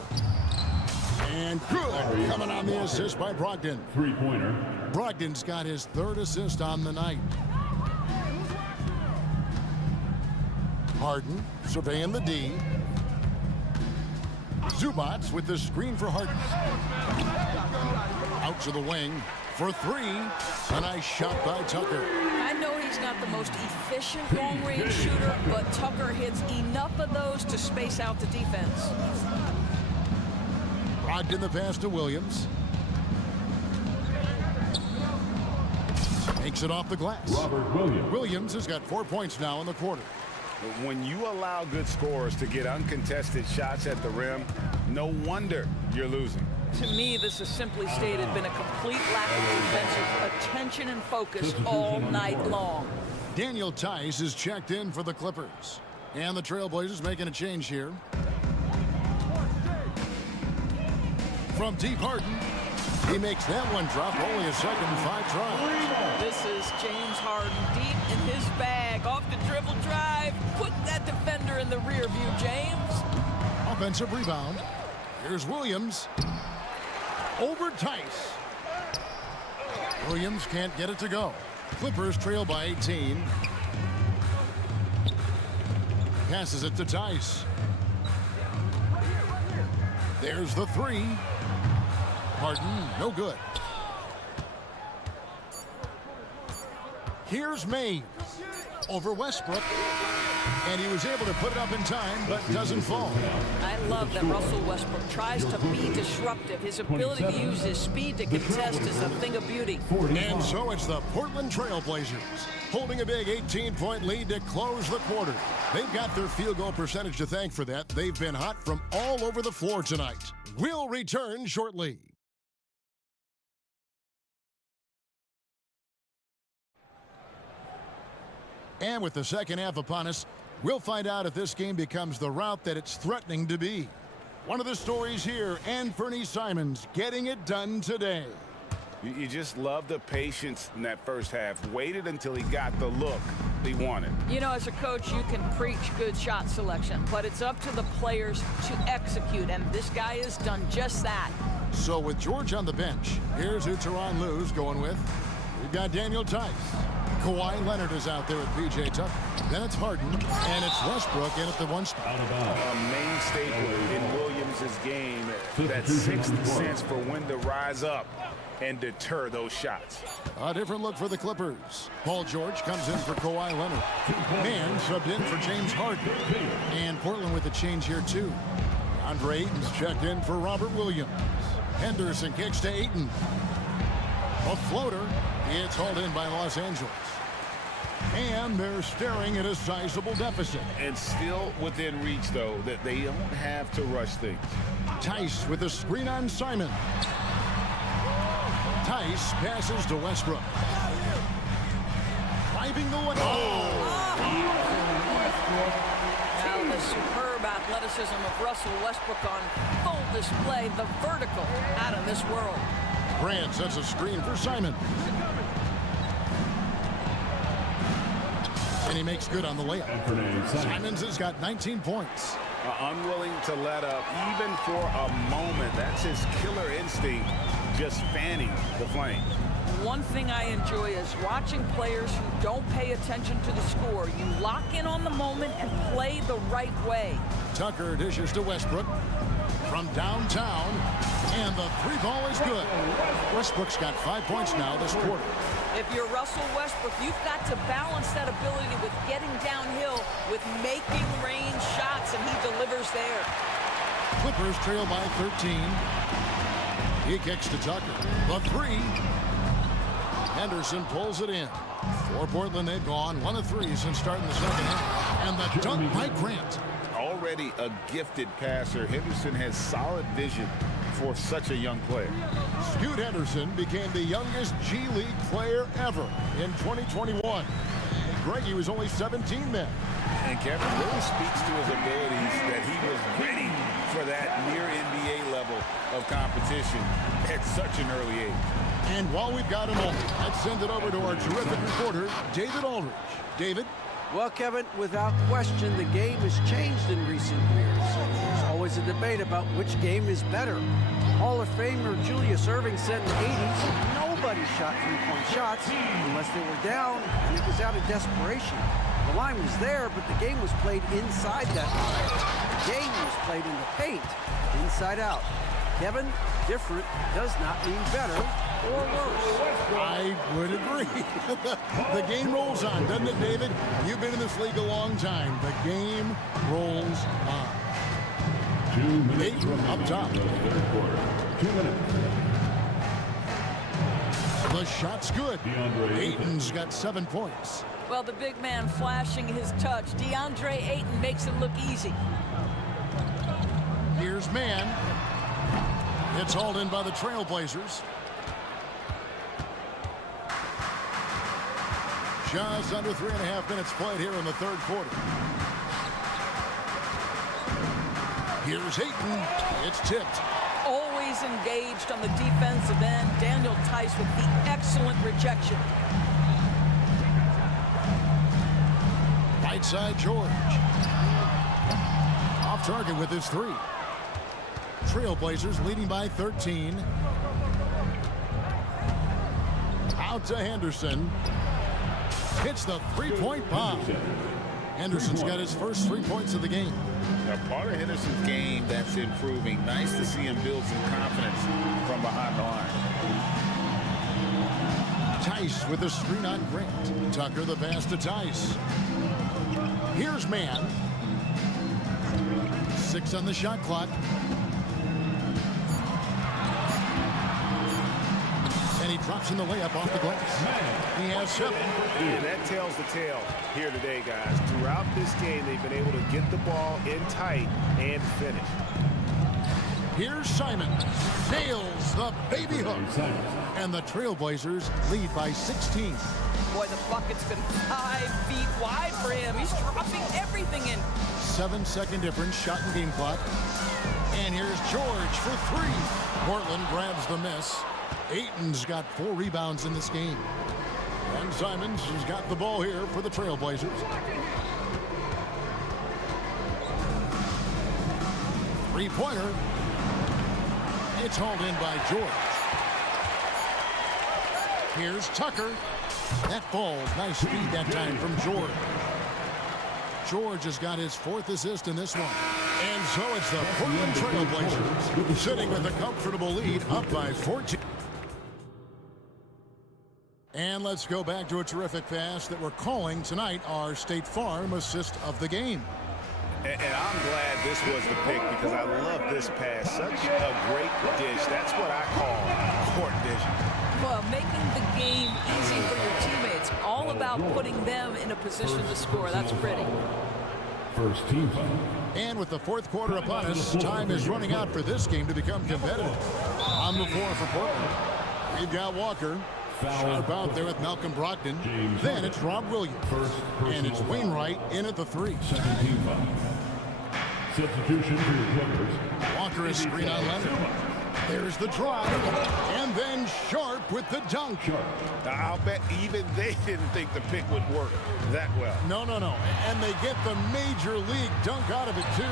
And good. Coming on the assist by Brogdon. Three-pointer. Brogdon's got his third assist on the night. Harden surveying the D. Zubats with the screen for Harden. Out to the wing for three. A nice shot by Tucker. I know he's not the most efficient long-range shooter, but Tucker hits enough of those to space out the defense. Brogdon the pass to Williams. Takes it off the glass. Robert Williams. Williams has got 4 points now in the quarter. When you allow good scorers to get uncontested shots at the rim, no wonder you're losing. To me, this has simply stated been a complete lack of defensive attention and focus all night long. Daniel Tice is checked in for the Clippers. And the Trailblazers making a change here. From deep, Harden. He makes that one drop, only a second and 5 tries. This is James Harden deep in his bag. Off the dribble drive. Put that defender in the rear view, James. Offensive rebound. Here's Williams. Over Tice. Williams can't get it to go. Clippers trail by 18. Passes it to Tice. There's the three. Harden, no good. Here's Mays over Westbrook. And he was able to put it up in time, but doesn't fall. I love that Russell Westbrook tries to be disruptive. His ability to use his speed to contest is a thing of beauty. And so it's the Portland Trailblazers holding a big 18-point lead to close the quarter. They've got their field goal percentage to thank for that. They've been hot from all over the floor tonight. We'll return shortly. And with the second half upon us, we'll find out if this game becomes the route that it's threatening to be. One of the stories here, and Fernie Simons getting it done today. You just love the patience in that first half. Waited until he got the look he wanted. You know, as a coach, you can preach good shot selection, but it's up to the players to execute, and this guy has done just that. So with George on the bench, here's who Tyronn Lue's going with. We've got Daniel Tice. Kawhi Leonard is out there with P.J. Tucker. Then it's Harden, and it's Westbrook in at the one spot. A main staple in Williams' game, that sixth sense for when to rise up and deter those shots. A different look for the Clippers. Paul George comes in for Kawhi Leonard. Man subbed in for James Harden. And Portland with a change here, too. Andre Ayton's checked in for Robert Williams. Henderson kicks to Ayton. A floater. It's hauled in by Los Angeles. And they're staring at a sizable deficit. And still within reach, though, that they don't have to rush things. Tice with a screen on Simon. Tice passes to Westbrook. Driving the lane. Now the superb athleticism of Russell Westbrook on full display. The vertical out of this world. Grant sets a screen for Simon. And he makes good on the layup. Simons has got 19 points. Unwilling to let up even for a moment. That's his killer instinct, just fanning the flame. One thing I enjoy is watching players who don't pay attention to the score. You lock in on the moment and play the right way. Tucker dishes to Westbrook from downtown, and the three ball is good. Westbrook's got 5 points now this quarter. If you're Russell Westbrook, you've got to balance that ability with getting downhill with making range shots, and he delivers there. Clippers trail by 13. He kicks to Tucker. The three. Henderson pulls it in. For Portland, they've gone 1 of 3 since starting the second half. And the dunk by Grant. Already a gifted passer, Henderson has solid vision for such a young player. Scoot Henderson became the youngest G League player ever in 2021. Greg, he was only 17 then. And Kevin really speaks to his abilities that he was ready for that near NBA level of competition at such an early age. And while we've got him on, let's send it over to our terrific reporter, David Aldridge. David? Well, Kevin, without question, the game has changed in recent years. There's always a debate about which game is better. Hall of Famer Julius Erving said in the 80s, nobody shot three-point shots unless they were down, and it was out of desperation. The line was there, but the game was played inside that line. The game was played in the paint, inside out. Kevin, different does not mean better or worse. I would agree. The game rolls on, doesn't it, David? You've been in this league a long time. The game rolls on. 2 minutes up top. The third quarter. 2 minutes. The shot's good. Ayton's got 7 points. Well, the big man flashing his touch. DeAndre Ayton makes it look easy. Here's man. It's hauled in by the Trailblazers. Just under 3.5 minutes played here in the third quarter. Here's Ayton. It's tipped. Always engaged on the defensive end. Daniel Tice with the excellent rejection. Right side, George. Off target with his 3. Trailblazers leading by 13. Out to Henderson. Hits the three-point bomb. Henderson's got his first 3 points of the game. Now, part of Henderson's game that's improving. Nice to see him build some confidence from behind the line. Tice with a screen on Grant. Tucker the pass to Tice. Here's man. 6 on the shot clock. And he drops in the layup off the glass. He has 7. And that tells the tale here today, guys. Throughout this game, they've been able to get the ball in tight and finish. Here's Simon. Nails the baby hook. And the Trailblazers lead by 16. Boy, the bucket's been 5 feet wide for him. He's dropping everything in. 7-second difference, shot and game clock. And here's George for 3. Portland grabs the miss. Ayton's got 4 rebounds in this game. And Simons has got the ball here for the Trailblazers. Three-pointer. It's hauled in by George. Here's Tucker. That ball, nice speed that time from George. George has got his 4th assist in this one. And so it's the Portland Trailblazers sitting with a comfortable lead up by 14. And let's go back to a terrific pass that we're calling tonight our State Farm assist of the game. And I'm glad this was the pick because I love this pass. Such a great dish. That's what I call court vision. Well, making the game easy for your teammates. All about putting them in a position to score. That's pretty. First team foul. And with the 4th quarter upon us, time is running out for this game to become competitive. On the floor for Portland, we've got Walker. Sharp out there with Malcolm Brogdon. Then it's Rob Williams. And it's Wainwright in at the 3. Second team foul. Substitution for your Clippers. Walker is screen on Leonard. There's the drive. And then Sharp with the dunk. I'll bet even they didn't think the pick would work that well. No. And they get the major league dunk out of it, too.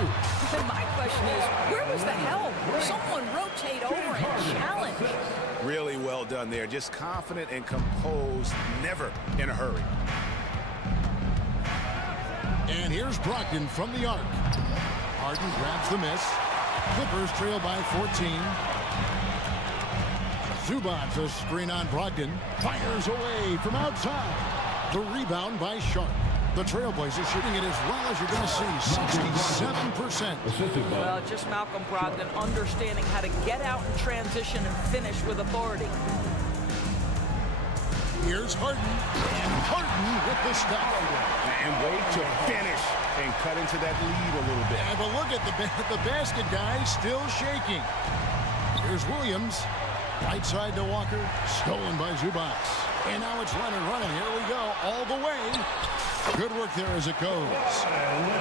And my question is, where was the help? Someone rotate over and challenge. Really well done there. Just confident and composed, never in a hurry. And here's Brogdon from the arc. Harden grabs the miss. Clippers trail by 14. Zubac's a screen on Brogdon. Fires away from outside. The rebound by Sharp. The Trailblazers shooting it as well as you're going to see, 67%. Well, just Malcolm Brogdon understanding how to get out in transition and finish with authority. Here's Harden, and Harden with the stop. And wait to finish and cut into that lead a little bit. Yeah, but look at the basket guy still shaking. Here's Williams, right side to Walker, stolen by Zubac. And now it's Leonard running. Here we go, all the way. Good work there as it goes.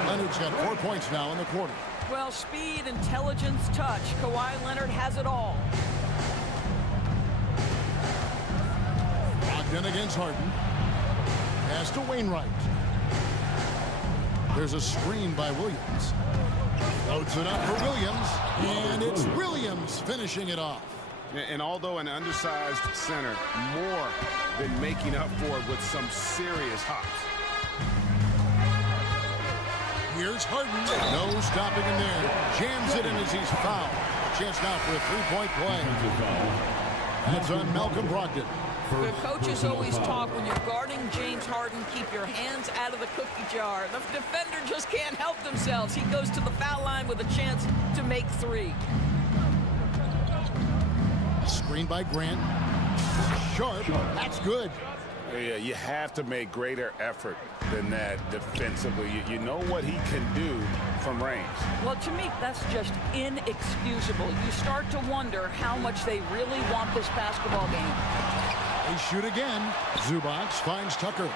Leonard's got 4 points now in the quarter. Well, speed, intelligence, touch. Kawhi Leonard has it all. Locked in against Harden. Pass to Wainwright. There's a screen by Williams. Loads it up for Williams. And it's Williams finishing it off. And although an undersized center, more than making up for it with some serious hops. Here's Harden. No stopping him there. Jams it in as he's fouled. Chance now for a three-point play. That's on Malcolm Brogdon. The coaches always talk when you're guarding James Harden, keep your hands out of the cookie jar. The defender just can't help themselves. He goes to the foul line with a chance to make three. Screen by Grant. Sharp. That's good. Yeah, you have to make greater effort than that defensively. You know what he can do from range. Well, to me, that's just inexcusable. You start to wonder how much they really want this basketball game. They shoot again. Zubac finds Tucker.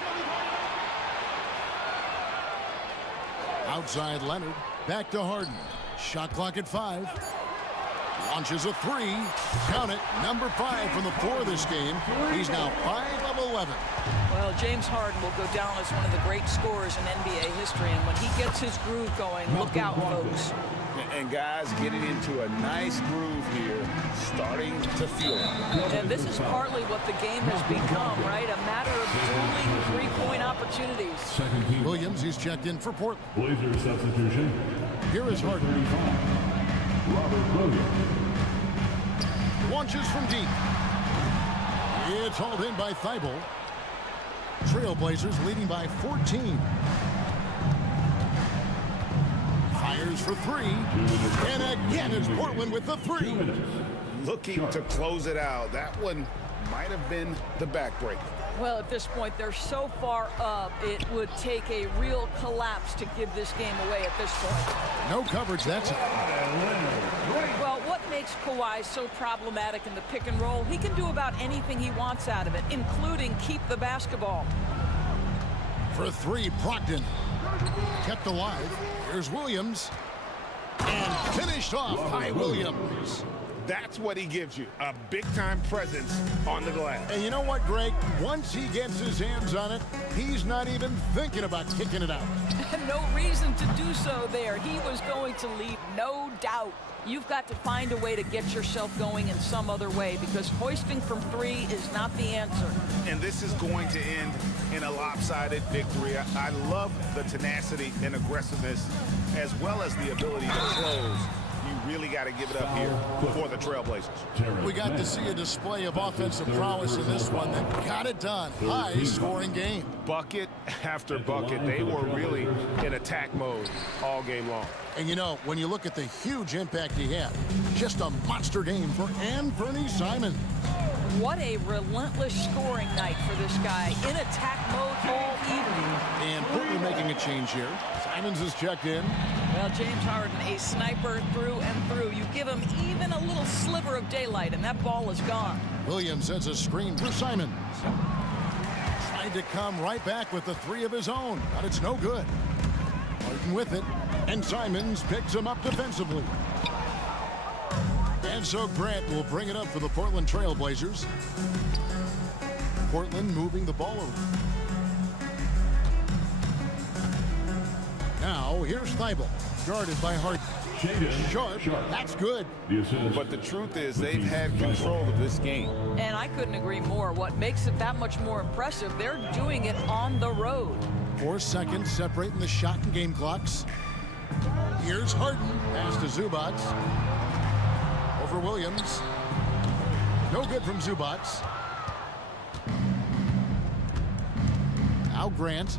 Outside Leonard. Back to Harden. Shot clock at 5. Launches a three. Count it. Number 5 from the floor this game. He's now 5 of 11. Well, James Harden will go down as one of the great scorers in NBA history. And when he gets his groove going, look out, folks. And guys getting into a nice groove here, starting to feel it. And this is partly what the game has become, right? A matter of dueling three-point opportunities. Williams, he's checked in for Portland. Blazers substitution. Here is Harden. Robert Williams. Launches from deep. It's hauled in by Thibault. Trailblazers leading by 14. Fires for 3. And again is Portland with the 3. Looking to close it out. That one might have been the backbreaker. Well, at this point, they're so far up, it would take a real collapse to give this game away at this point. No coverage, that's it. Well, what makes Kawhi so problematic in the pick and roll? He can do about anything he wants out of it, including keep the basketball. For 3, Brogdon. Kept alive. Here's Williams. And finished off by Williams. That's what he gives you, a big-time presence on the glass. And you know what, Greg? Once he gets his hands on it, he's not even thinking about kicking it out. No reason to do so there. He was going to leave, no doubt. You've got to find a way to get yourself going in some other way because hoisting from 3 is not the answer. And this is going to end in a lopsided victory. I love the tenacity and aggressiveness as well as the ability to close. You really got to give it up here for the Trailblazers. We got to see a display of offensive prowess in this one that got it done. High-scoring game. Bucket after bucket. They were really in attack mode all game long. And you know, when you look at the huge impact he had, just a monster game for Anthony Simons. What a relentless scoring night for this guy. In attack mode all evening. And Portland making a change here. Simons is checked in. Well, James Harden, a sniper through and through. You give him even a little sliver of daylight, and that ball is gone. Williams sets a screen for Simons. Tried to come right back with the 3 of his own, but it's no good. Harden with it, and Simons picks him up defensively. And so Grant will bring it up for the Portland Trailblazers. Portland moving the ball over. Now, here's Thibault, guarded by Harden. Sharp, that's good. But the truth is they've had control of this game. And I couldn't agree more. What makes it that much more impressive, they're doing it on the road. 4 seconds separating the shot and game clocks. Here's Harden, pass to Zubac. Over Williams. No good from Zubac. Now Grant.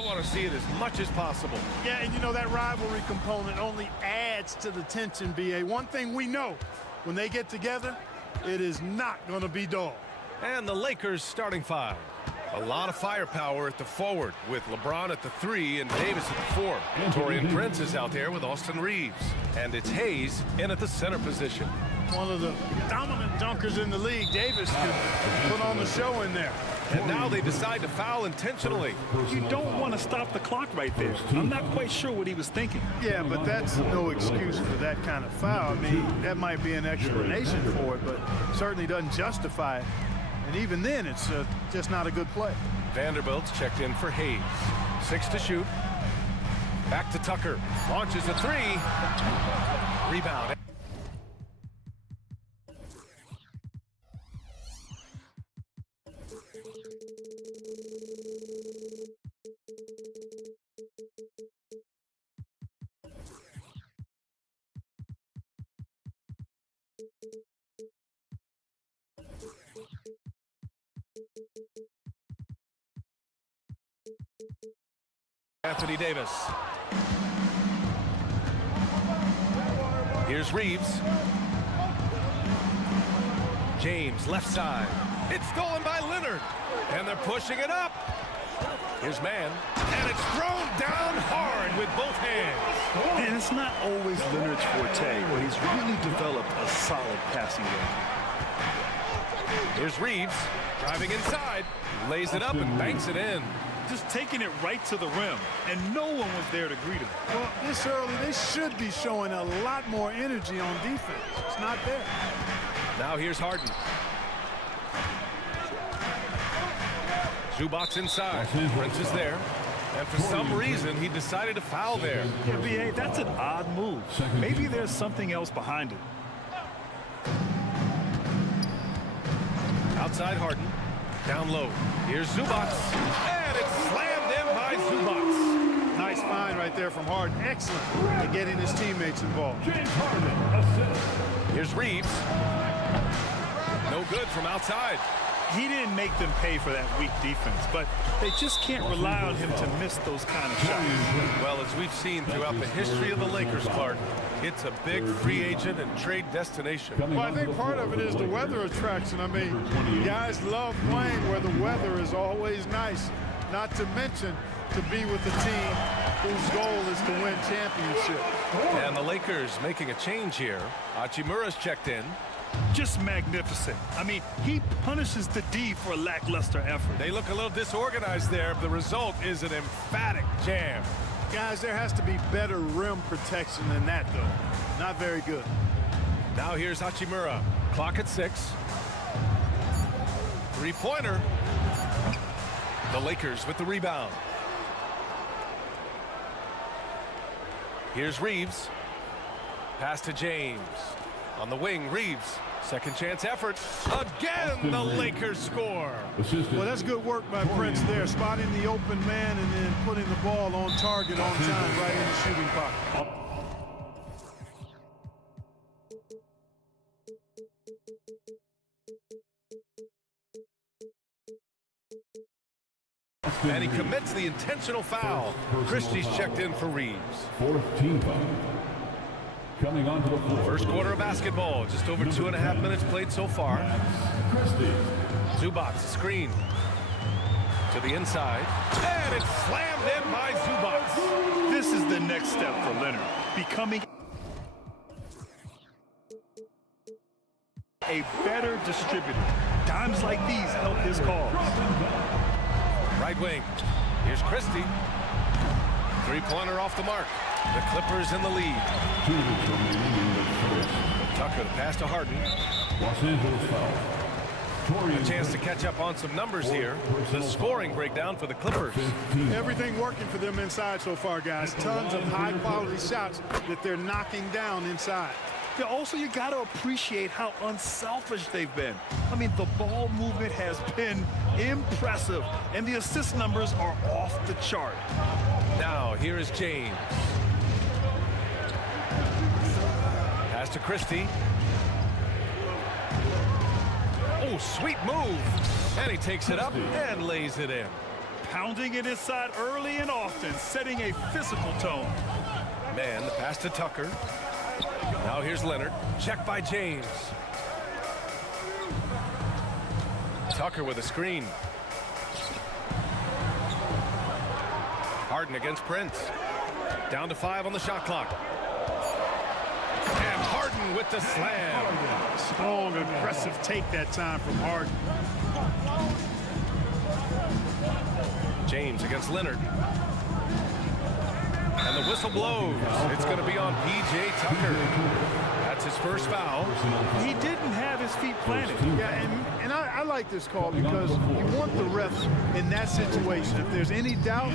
I want to see it as much as possible. Yeah, and you know, that rivalry component only adds to the tension, B.A. One thing we know, when they get together, it is not going to be dull. And the Lakers starting five. A lot of firepower at the forward with LeBron at the 3 and Davis at the 4. Torian Prince is out there with Austin Reeves. And it's Hayes in at the center position. One of the dominant dunkers in the league. Davis could put on the show in there. And now they decide to foul intentionally. You don't want to stop the clock right there. I'm not quite sure what he was thinking. Yeah, but that's no excuse for that kind of foul. I mean, that might be an explanation for it, but certainly doesn't justify it. And even then, it's just not a good play. Vanderbilt's checked in for Hayes. 6 to shoot. Back to Tucker. Launches a 3. Rebound. Anthony Davis. Here's Reeves. James, left side. It's stolen by Leonard. And they're pushing it up. Here's Mann. And it's thrown down hard with both hands. And it's not always Leonard's forte, but he's really developed a solid passing game. Here's Reeves. Driving inside. Lays it up and banks it in. Just taking it right to the rim, and no one was there to greet him. Well, this early, they should be showing a lot more energy on defense. It's not there. Now here's Harden. Zubac's inside. Prince is there. And for some reason, he decided to foul there. Yeah, B.A., that's an odd move. Maybe there's something else behind it. Outside Harden. Down low. Here's Zubac. And it's slammed in by Zubac. Nice find right there from Harden. Excellent at getting his teammates involved. Here's Reeves. No good from outside. He didn't make them pay for that weak defense, but they just can't rely on him to miss those kind of shots. Well, as we've seen throughout the history of the Lakers, Clark, it's a big free agent and trade destination. Well, I think part of it is the weather attraction. I mean, guys love playing where the weather is always nice, not to mention to be with a team whose goal is to win championship. And the Lakers making a change here. Hachimura's checked in. Just magnificent. I mean, he punishes the D for a lackluster effort. They look a little disorganized there, but the result is an emphatic jam. Guys, there has to be better rim protection than that, though. Not very good. Now here's Hachimura. Clock at 6. Three-pointer. The Lakers with the rebound. Here's Reeves. Pass to James. On the wing, Reeves. Second chance effort. Again, the Lakers score. Well, that's good work by Prince there, spotting the open man and then putting the ball on target on time right in the shooting pocket. And he commits the intentional foul. Christie's checked in for Reeves. Fourth team foul. Coming onto the floor. First quarter of basketball. Just over 2.5 minutes played so far. Zubac screen to the inside. And it's slammed in by Zubac. This is the next step for Leonard. Becoming a better distributor. Times like these help his cause. Right wing. Here's Christie. Three-pointer off the mark. The Clippers in the lead. Tucker, the pass to Harden. Los Angeles foul. A chance to catch up on some numbers here. The scoring breakdown for the Clippers. Everything working for them inside so far, guys. Tons of high-quality shots that they're knocking down inside. Yeah, also, you got to appreciate how unselfish they've been. I mean, the ball movement has been impressive, and the assist numbers are off the chart. Now, here is James. Pass to Christie. Oh, sweet move. And he takes it up and lays it in. Pounding it inside early and often, setting a physical tone. Man, the pass to Tucker. Now here's Leonard. Check by James. Tucker with a screen. Harden against Prince. Down to 5 on the shot clock. And Harden with the slam. Strong, aggressive take that time from Harden. James against Leonard. And the whistle blows. It's going to be on P.J. Tucker. That's his first foul. He didn't have his feet planted. Yeah, and I like this call because you want the refs in that situation. If there's any doubt,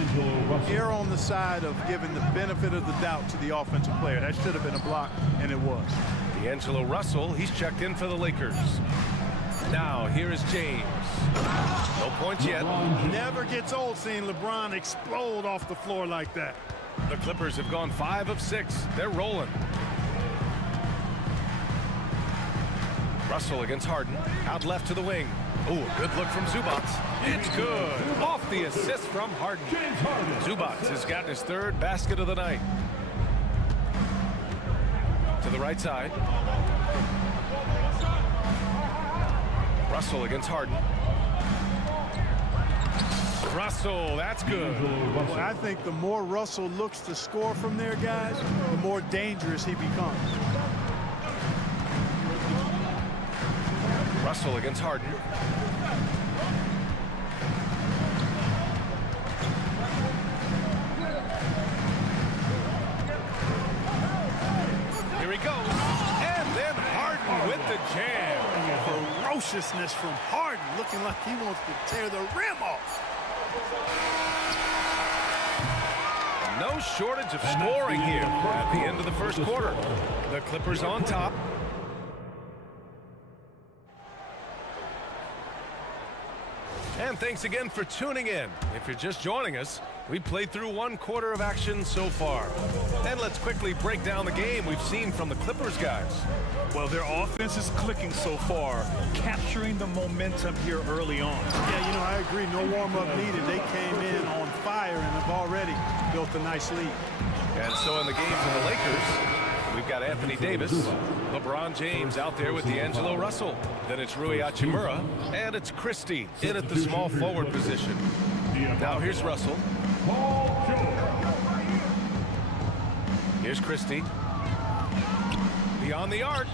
err on the side of giving the benefit of the doubt to the offensive player. That should have been a block, and it was. D'Angelo Russell, he's checked in for the Lakers. Now, here is James. No points yet. Never gets old seeing LeBron explode off the floor like that. The Clippers have gone 5 of 6. They're rolling. Russell against Harden. Out left to the wing. Oh, a good look from Zubac. It's good. Off the assist from Harden. Zubac has gotten his 3rd basket of the night. To the right side. Russell against Harden. Russell, that's good. Well, I think the more Russell looks to score from there, guys, the more dangerous he becomes. Russell against Harden. Here he goes. And then Harden with the jam. Ferociousness from Harden, looking like he wants to tear the rim off. No shortage of scoring here at the end of the first quarter. The Clippers on top. And thanks again for tuning in. If you're just joining us, we played through 1 quarter of action so far. And let's quickly break down the game we've seen from the Clippers guys. Well, their offense is clicking so far, capturing the momentum here early on. Yeah, you know, I agree. No warm-up needed. They came in on fire and have already built a nice lead. And so in the game for the Lakers, we've got Anthony Davis, LeBron James out there with D'Angelo Russell. Then it's Rui Hachimura, and it's Christie in at the small forward position. Now here's Russell. Here's Christie. Beyond the arc.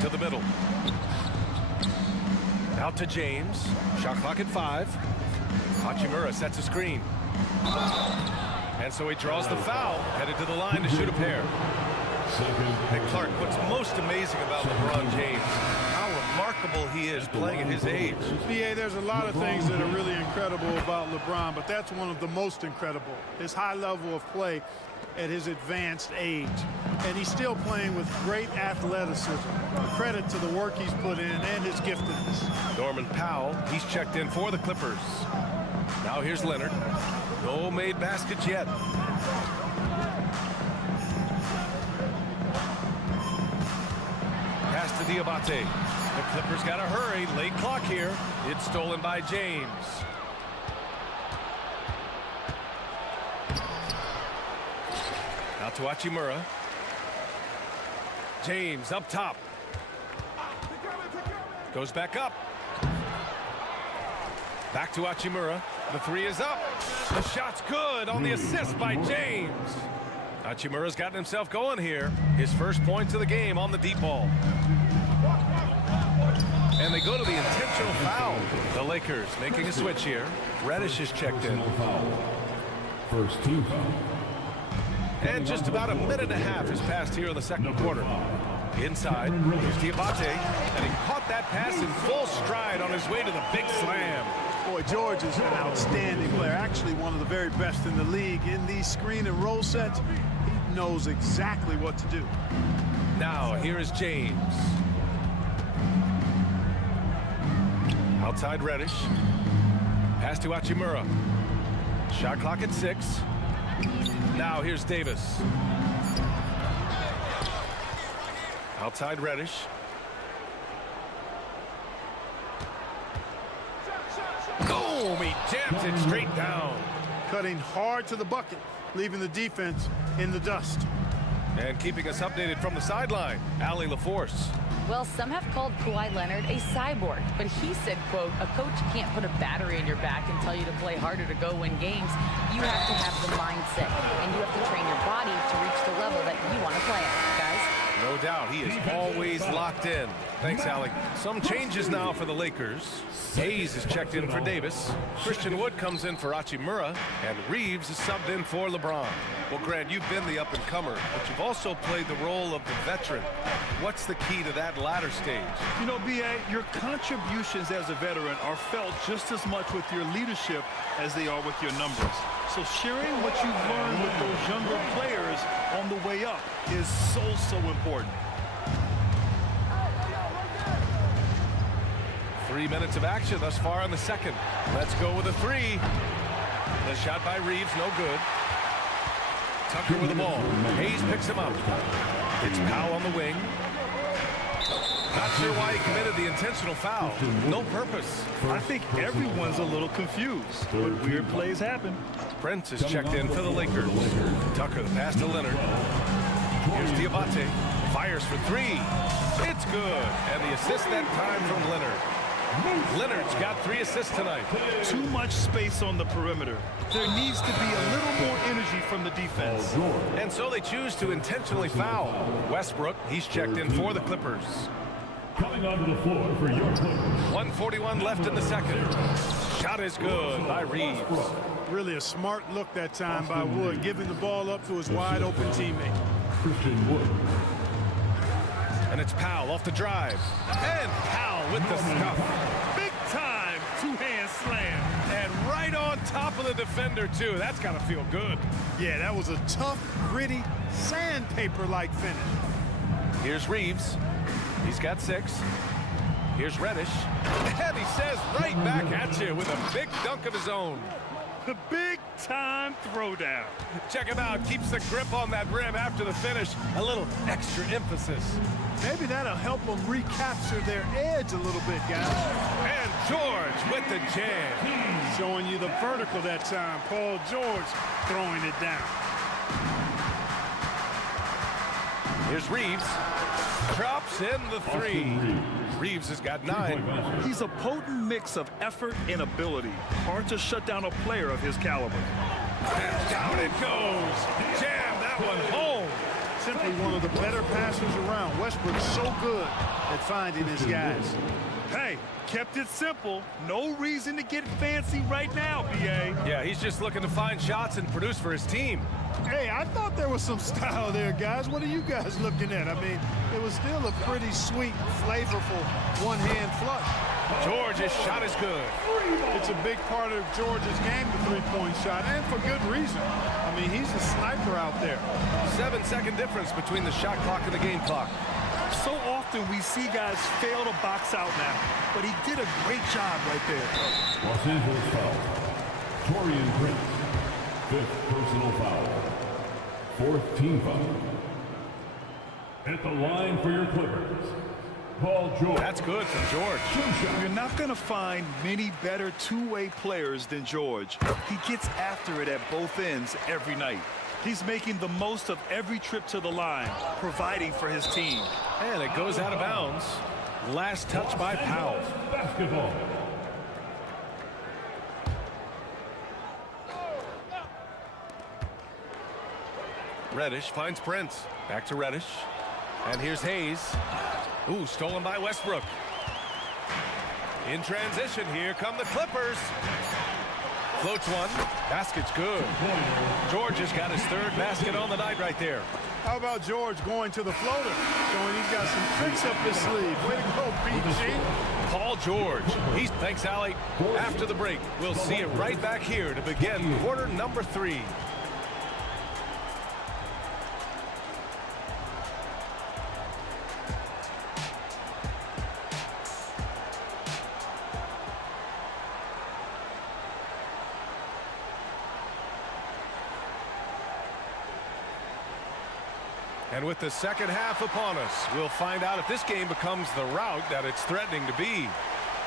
To the middle. Out to James. Shot clock at 5. Hachimura sets a screen. And so he draws the foul, headed to the line to shoot a pair. And Clark, what's most amazing about LeBron James, how remarkable he is playing at his age. BA, there's a lot of things that are really incredible about LeBron, but that's one of the most incredible. His high level of play at his advanced age. And he's still playing with great athleticism. Credit to the work he's put in and his giftedness. Norman Powell, he's checked in for the Clippers. Now here's Leonard. No made baskets yet. Pass to Diabate. The Clippers got to hurry. Late clock here. It's stolen by James. Out to Hachimura. James up top. Goes back up. Back to Hachimura. The 3 is up. The shot's good on the assist by James. Hachimura's gotten himself going here. His first points of the game on the deep ball. And they go to the intentional foul. The Lakers making a switch here. Reddish is checked in. First team foul. And just about a minute and a half has passed here in the second quarter. Inside, here's Diabate, and he caught that pass in full stride on his way to the big slam. Boy, George is an outstanding player, actually one of the very best in the league. In these screen and roll sets, he knows exactly what to do. Now, here is James. Outside Reddish. Pass to Hachimura. Shot clock at 6. Now here's Davis. Outside Reddish. Boom! He Jams it straight down. Cutting hard to the bucket, leaving the defense in the dust. And keeping us updated from the sideline, Allie LaForce. Well, some have called Kawhi Leonard a cyborg, but he said, quote, a coach can't put a battery in your back and tell you to play harder to go win games. You have to have the mindset, and you have to train your body to reach the level that you want to play at, guys. No doubt, he is always locked in. Thanks, Allie. Some changes now for the Lakers. Hayes is checked in for Davis. Christian Wood comes in for Hachimura, and Reeves is subbed in for LeBron. Well, Grant, you've been the up-and-comer, but you've also played the role of the veteran. What's the key to that latter stage? You know, B.A., your contributions as a veteran are felt just as much with your leadership as they are with your numbers. So sharing what you've learned with those younger players on the way up is so important. 3 minutes of action thus far in the second. Let's go with a three. The shot by Reeves, no good. Tucker with the ball. Hayes picks him up. It's Powell on the wing. Not sure why he committed the intentional foul. No purpose. I think everyone's a little confused, but weird plays happen. Prince is checked in for the Lakers. Tucker, the pass to Leonard. Here's Diabate. Fires for three. It's good. And the assist that time from Leonard. Leonard's got 3 assists tonight. Too much space on the perimeter. There needs to be a little more energy from the defense. And so they choose to intentionally foul. Westbrook, he's checked in for the Clippers. Coming onto the floor for your Clippers. 1:41 left in the second. Shot is good by Reeves. Really a smart look that time by Wood, giving the ball up to his wide-open teammate. Christian Wood. And it's Powell off the drive. And Powell with the stuff. Big time two-hand slam. And right on top of the defender, too. That's got to feel good. Yeah, that was a tough, gritty, sandpaper-like finish. Here's Reeves. He's got 6. Here's Reddish. And he says right back at you with a big dunk of his own. The big-time throwdown. Check him out. Keeps the grip on that rim after the finish. A little extra emphasis. Maybe that'll help them recapture their edge a little bit, guys. And George with the jam. Showing you the vertical that time. Paul George throwing it down. Here's Reeves. Drops in the 3. Reeves has got 9. He's a potent mix of effort and ability. Hard to shut down a player of his caliber. And down it goes. Jam that one home. Simply one of the better passers around. Westbrook's so good at finding his guys. Hey, kept it simple. No reason to get fancy right now, B.A. Yeah, he's just looking to find shots and produce for his team. Hey, I thought there was some style there, guys. What are you guys looking at? I mean, it was still a pretty sweet, flavorful one-hand flush. George's shot is good. It's a big part of George's game, the three-point shot, and for good reason. I mean, he's a sniper out there. 7-second difference between the shot clock and the game clock. So often we see guys fail to box out now, but he did a great job right there. Los Angeles foul. Torian Prince. 5th personal foul. 4th team foul. At the line for your Clippers, Paul George. That's good from George. You're not going to find many better two-way players than George. He gets after it at both ends every night. He's making the most of every trip to the line, providing for his team. And it goes out of bounds. Last touch by Powell. Basketball. Reddish finds Prince. Back to Reddish. And here's Hayes. Ooh, stolen by Westbrook. In transition, here come the Clippers. Floats one. Basket's good. George has got his 3rd basket on the night right there. How about George going to the floater? Showing he's got some tricks up his sleeve. Way to go, PG. Paul George. Thanks, Allie. After the break, we'll see it right back here to begin quarter number 3. And with the second half upon us, we'll find out if this game becomes the rout that it's threatening to be.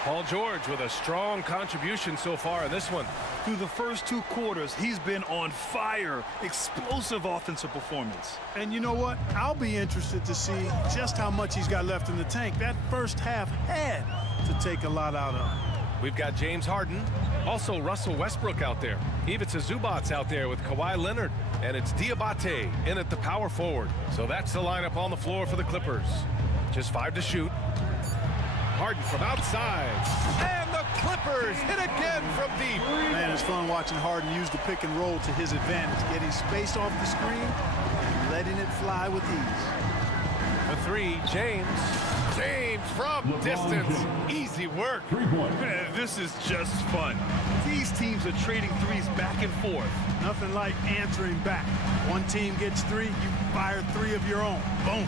Paul George with a strong contribution so far in this one. Through the first 2 quarters, he's been on fire. Explosive offensive performance. And you know what? I'll be interested to see just how much he's got left in the tank. That first half had to take a lot out of him. We've got James Harden, also Russell Westbrook out there. Ivica Zubac's out there with Kawhi Leonard, and it's Diabate in at the power forward. So that's the lineup on the floor for the Clippers. Just 5 to shoot. Harden from outside, and the Clippers hit again from deep. Man, it's fun watching Harden use the pick and roll to his advantage, getting space off the screen and letting it fly with ease. The 3, James. James from distance. Easy work. Man, this is just fun. These teams are trading threes back and forth. Nothing like answering back. One team gets 3, you fire 3 of your own. Boom.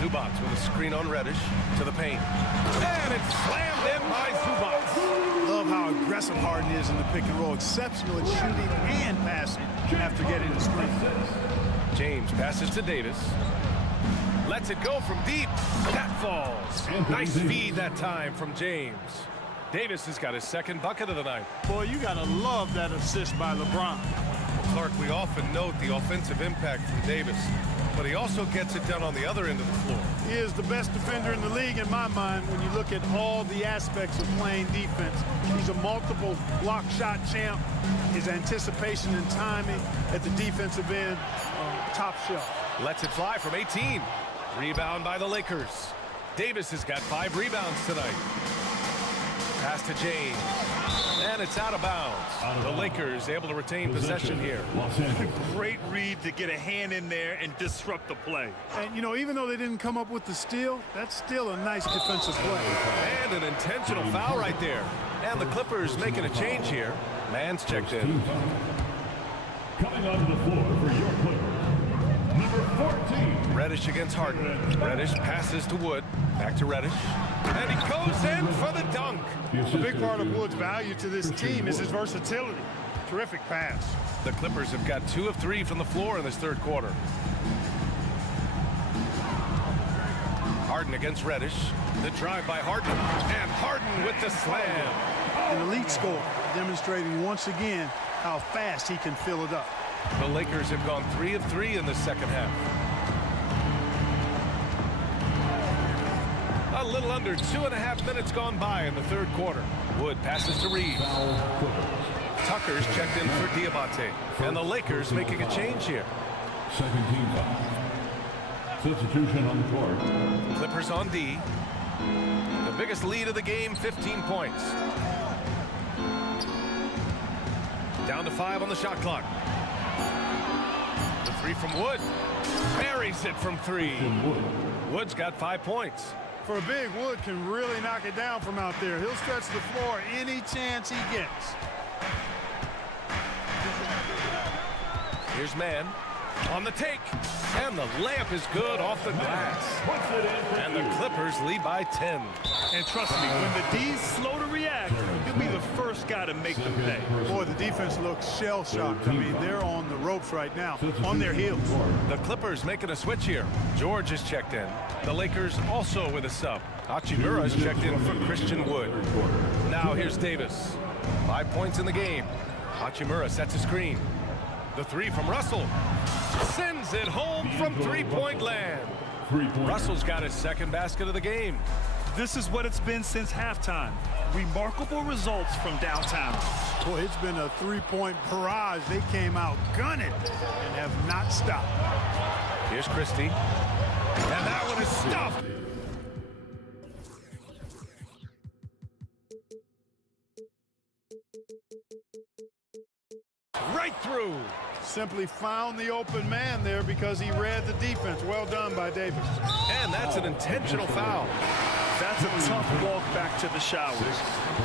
Zubac with a screen on Reddish to the paint. And it's slammed in by Zubac. Love how aggressive Harden is in the pick and roll. Exceptional at shooting and passing after getting the screen. James passes to Davis. Lets it go from deep. That falls. Nice feed that time from James. Davis has got his 2nd bucket of the night. Boy, you gotta love that assist by LeBron. Clark, we often note the offensive impact from Davis, but he also gets it done on the other end of the floor. He is the best defender in the league in my mind when you look at all the aspects of playing defense. He's a multiple block shot champ. His anticipation and timing at the defensive end, top shelf. Lets it fly from 18. Rebound by the Lakers. Davis has got 5 rebounds tonight. Pass to James. And it's out of bounds. The Lakers able to retain possession here. Great read to get a hand in there and disrupt the play. And, you know, even though they didn't come up with the steal, that's still a nice defensive play. And an intentional foul right there. And the Clippers making a change here. Mann's checked in. Coming onto the floor for your Clippers, number 14. Reddish against Harden. Reddish passes to Wood. Back to Reddish. And he goes in for the dunk. A big part of Wood's value to this team is his versatility. Terrific pass. The Clippers have got 2 of 3 from the floor in this 3rd quarter. Harden against Reddish. The drive by Harden. And Harden with the slam. An elite scorer, demonstrating once again how fast he can fill it up. The Lakers have gone 3 of 3 in the 2nd half. A little under 2.5 minutes gone by in the 3rd quarter. Wood passes to Reeves. Tucker's checked in for Diabate. And the Lakers making a change here. 2nd team foul. Substitution on the court. Clippers on D. The biggest lead of the game, 15 points. Down to 5 on the shot clock. The 3 from Wood. Buries it from 3. Wood's got 5 points. For a big, Wood can really knock it down from out there. He'll stretch the floor any chance he gets. Here's Mann on the take. And the layup is good off the glass. And the Clippers lead by 10. And trust me, when the D's slow to react, he'll be the first guy to make them pay. Boy, the defense looks shell-shocked. I mean, they're on the ropes right now, on their heels. The Clippers making a switch here. George is checked in. The Lakers also with a sub. Hachimura is checked in for Christian Wood. Now here's Davis. 5 points in the game. Hachimura sets a screen. The 3 from Russell. Sends it home from 3-point land. Russell's got his 2nd basket of the game. This is what it's been since halftime. Remarkable results from downtown. Boy, it's been a 3-point barrage. They came out gunning and have not stopped. Here's Christie. And that one is stuffed. Right through. Simply found the open man there because he read the defense. Well done by Davis. And that's an intentional foul. That's a tough walk back to the showers.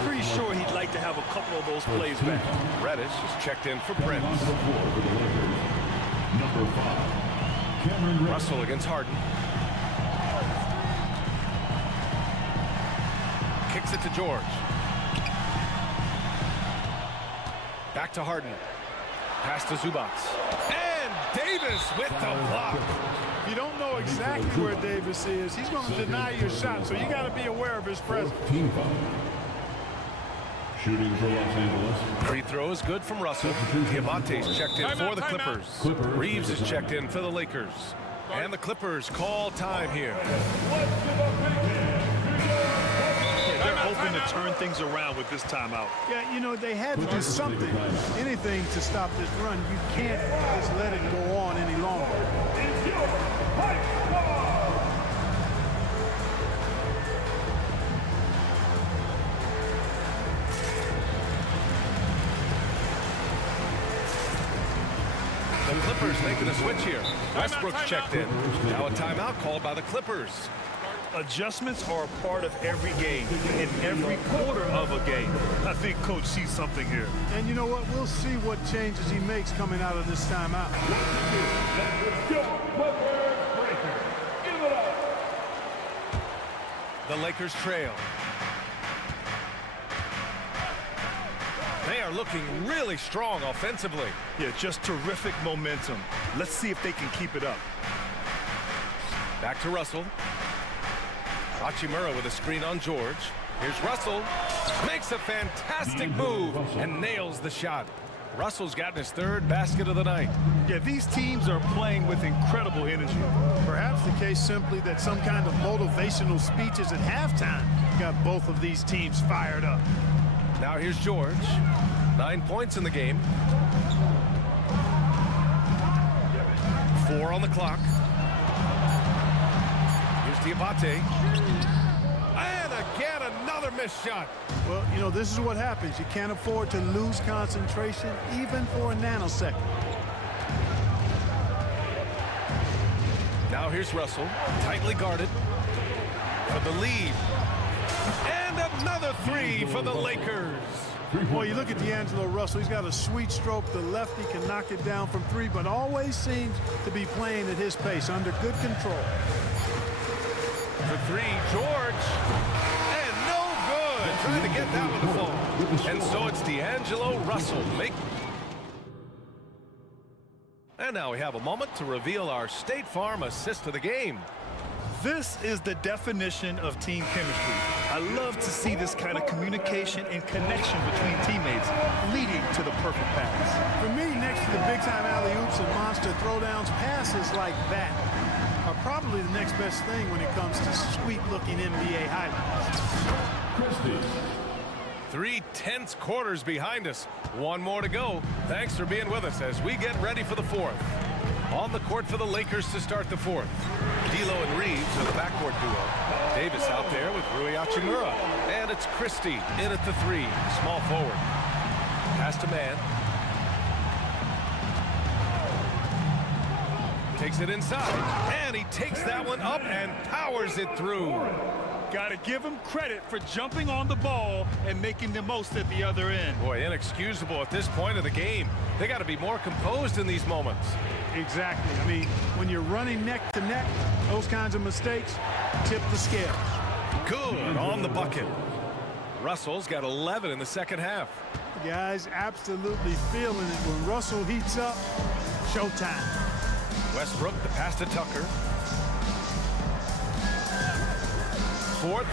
Pretty sure he'd like to have a couple of those plays back. Reddish is checked in for Prince. Number 5. Russell against Harden. Kicks it to George. Back to Harden. Pass to Zubac. And Davis with the block. you don't know exactly where Davis is, he's going to deny your shot, so you got to be aware of his presence. Team foul. Shooting for Los Angeles. Free throw is good from Russell. Diamante's checked in for the Clippers. Reeves is checked in for the Lakers. And the Clippers call time here. They're hoping to turn things around with this timeout. Yeah, you know, they had to do something, anything to stop this run. You can't just let it go on any longer. The Clippers making a switch here. Westbrook's checked in. Now a timeout called by the Clippers. Adjustments are a part of every game, in every quarter of a game. I think Coach sees something here. And you know what? We'll see what changes he makes coming out of this timeout. The Lakers trail. They are looking really strong offensively. Yeah, just terrific momentum. Let's see if they can keep it up. Back to Russell. Hachimura with a screen on George. Here's Russell. Makes a fantastic move and nails the shot. Russell's gotten his third basket of the night. Yeah, these teams are playing with incredible energy. Perhaps the case simply that some kind of motivational speeches at halftime got both of these teams fired up. Now here's George. 9 points in the game. 4 on the clock. Here's Diabate. And again, another missed shot. Well, you know, this is what happens. You can't afford to lose concentration even for a nanosecond. Now here's Russell, tightly guarded for the lead. And another three for the Lakers. Boy, you look at D'Angelo Russell, he's got a sweet stroke. The lefty can knock it down from three, but always seems to be playing at his pace, under good control. For three, George. And no good. Trying to get that one to fall. And so it's D'Angelo Russell. And now we have a moment to reveal our State Farm assist of the game. This is the definition of team chemistry. I love to see this kind of communication and connection between teammates leading to the perfect pass. For me, next to the big-time alley-oops and monster throwdowns, passes like that are probably the next best thing when it comes to sweet-looking NBA highlights. 3 tense quarters behind us. One more to go. Thanks for being with us as we get ready for the fourth. On the court for the Lakers to start the fourth. D'Lo and Reeves are the backcourt duo. Davis out there with Rui Hachimura. And it's Christie in at the three. Small forward. Pass to man. Takes it inside. And he takes that one up and powers it through. Got to give him credit for jumping on the ball and making the most at the other end. Boy, inexcusable at this point of the game. They got to be more composed in these moments. Exactly. I mean, when you're running neck to neck, those kinds of mistakes tip the scales. Good on the bucket. Russell's got 11 in the second half. The guys absolutely feeling it. When Russell heats up, showtime. Westbrook, the pass to Tucker. 4-3.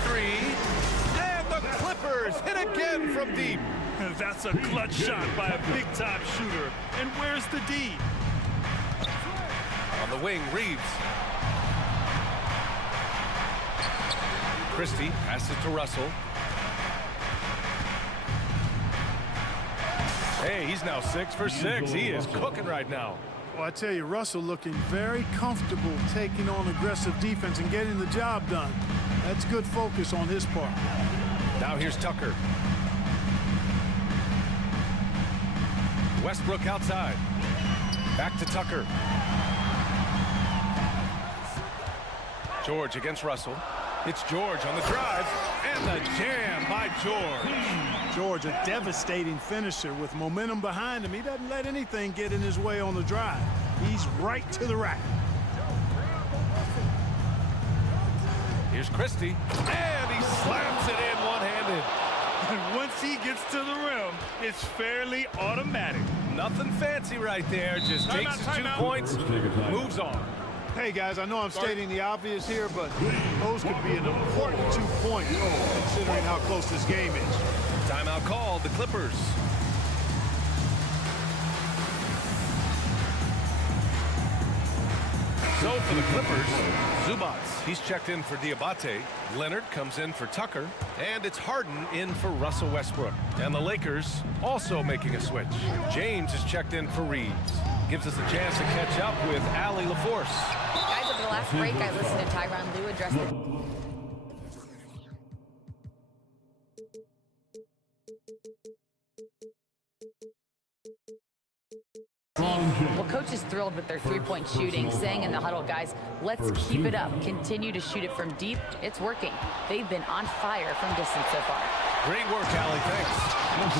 And the Clippers hit again from deep. That's a clutch shot by a big-time shooter. And where's the D? On the wing, Reeves. Christie passes to Russell. Hey, he's now 6 for 6. He is cooking right now. Well, I tell you, Russell looking very comfortable taking on aggressive defense and getting the job done. That's good focus on his part. Now here's Tucker. Westbrook outside. Back to Tucker. George against Russell. It's George on the drive. And the jam by George. George, a devastating finisher with momentum behind him. He doesn't let anything get in his way on the drive. He's right to the rack. Here's Christie. And he slams it in one-handed. And once he gets to the rim, it's fairly automatic. Nothing fancy right there. Just takes his 2 points, moves on. Hey, guys, I know I'm stating the obvious here, but those could be an important 2 points considering how close this game is. Timeout called, the Clippers. So for the Clippers, Zubats, he's checked in for Diabate. Leonard comes in for Tucker. And it's Harden in for Russell Westbrook. And the Lakers also making a switch. James is checked in for Reeves. Gives us a chance to catch up with Allie LaForce. Guys, over the last break, I listened to Tyronn Lue address the... Well, coach is thrilled with their three-point shooting, saying in the huddle, guys, let's keep it up. Continue to shoot it from deep. It's working. They've been on fire from distance so far. Great work, Allie. Thanks.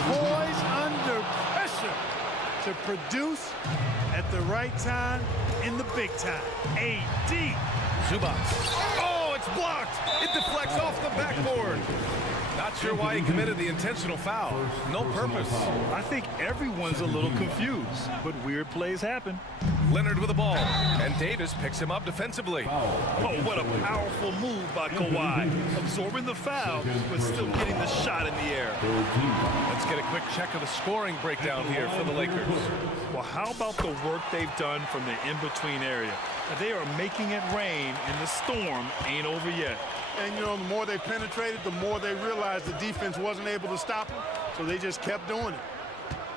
Boys under pressure to produce at the right time in the big time. AD. Zubats. Oh, it's blocked. It deflects off the backboard. Not sure why he committed the intentional foul. No purpose. I think everyone's a little confused, but weird plays happen. Leonard with the ball, and Davis picks him up defensively. Oh, what a powerful move by Kawhi. Absorbing the foul, but still getting the shot in the air. Let's get a quick check of the scoring breakdown here for the Lakers. Well, how about the work they've done from the in-between area? They are making it rain, and the storm ain't over yet. And, you know, the more they penetrated, the more they realized the defense wasn't able to stop them, so they just kept doing it.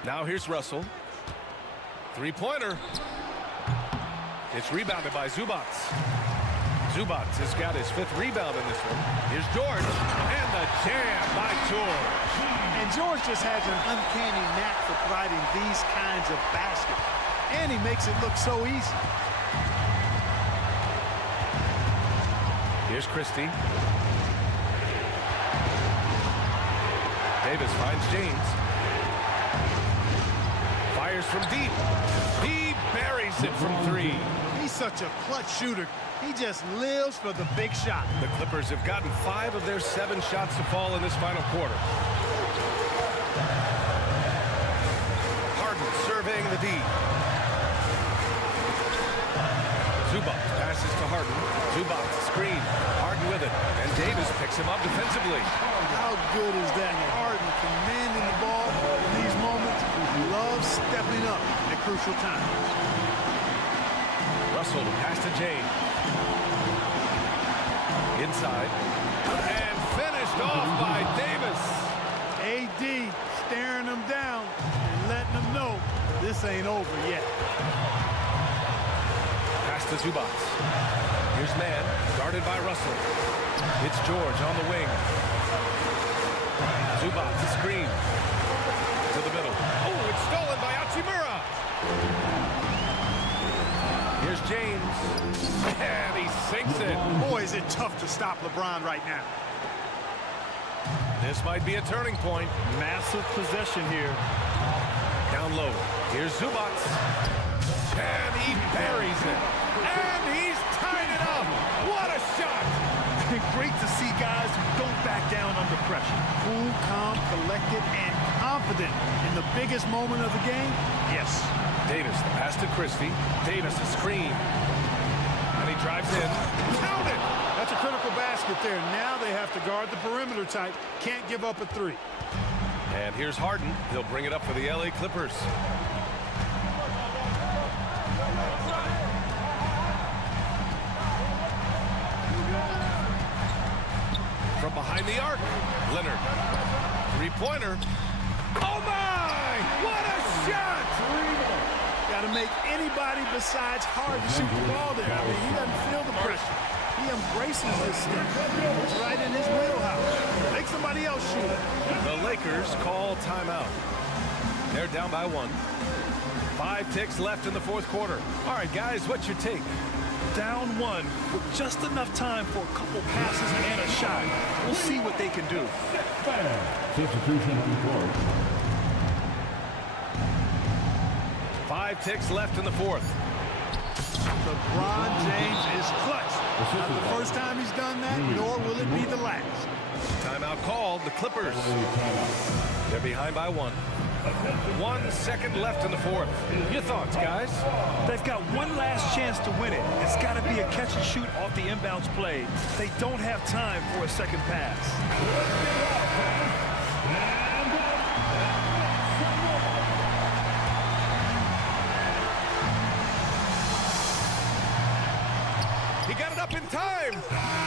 Now here's Russell. Three-pointer. It's rebounded by Zubats. Zubats has got his 5th rebound in this one. Here's George, and the jam by George. And George just has an uncanny knack for providing these kinds of baskets. And he makes it look so easy. Here's Christie. Davis finds James. Fires from deep. He buries it from 3. He's such a clutch shooter. He just lives for the big shot. The Clippers have gotten 5 of their 7 shots to fall in this final quarter. Harden surveying the D. Zubats passes to Harden. Zubats screen. Harden with it. And Davis picks him up defensively. How good is that? Harden commanding the ball in these moments. He loves stepping up at crucial times. Russell to pass to James. Inside. And finished off by Davis. AD staring him down and letting him know this ain't over yet. Pass to Zubats. Here's man, guarded by Russell. It's George on the wing. Zubats, a screen. To the middle. Oh, it's stolen by Hachimura. Here's James. And he sinks it. Boy, is it tough to stop LeBron right now. This might be a turning point. Massive possession here. Down low. Here's Zubats. And he buries it. And he's tied it up. What a shot. Great to see guys who don't back down under pressure. Cool, calm, collected, and confident in the biggest moment of the game. Yes. Davis, the pass to Christie. Davis, a screen. And he drives in. Count it. That's a critical basket there. Now they have to guard the perimeter tight. Can't give up a 3. And here's Harden. He'll bring it up for the LA Clippers. From behind the arc, Leonard. Three-pointer. Oh, my! What a shot! Got to make anybody besides Harden shoot the ball there. I mean, he doesn't feel the pressure. He embraces this thing. It's right in his wheelhouse. Make somebody else shoot it. The Lakers call timeout. They're down by 1. 5 ticks left in the 4th quarter. All right, guys, what's your take? Down 1 with just enough time for a couple passes and a shot. We'll see what they can do. Substitution on the court. 5 ticks left in the 4th. LeBron James is clutch. Not the first time he's done that, nor will it be the last. Timeout called. The Clippers. They're behind by 1. 1 second left in the fourth. Your thoughts, guys? They've got one last chance to win it. It's got to be a catch and shoot off the inbounds play. They don't have time for a second pass. He got it up in time.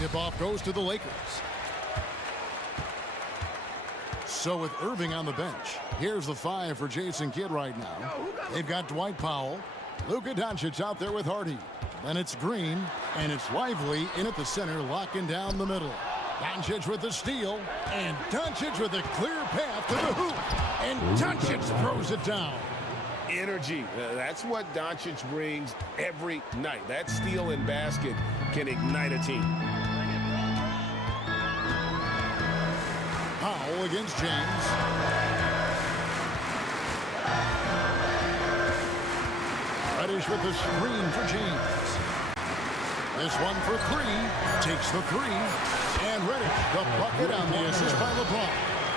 Tip-off goes to the Lakers. So with Irving on the bench, here's the 5 for Jason Kidd right now. They've got Dwight Powell, Luka Doncic out there with Hardy. Then it's Green, and it's Lively in at the center, locking down the middle. Doncic with the steal, and Doncic with a clear path to the hoop. And Doncic throws it down. Energy. That's what Doncic brings every night. That steal and basket can ignite a team. Powell against James. Reddish with the screen for James. This one for 3. Takes the 3. And Reddish, the bucket on the assist by LeBron.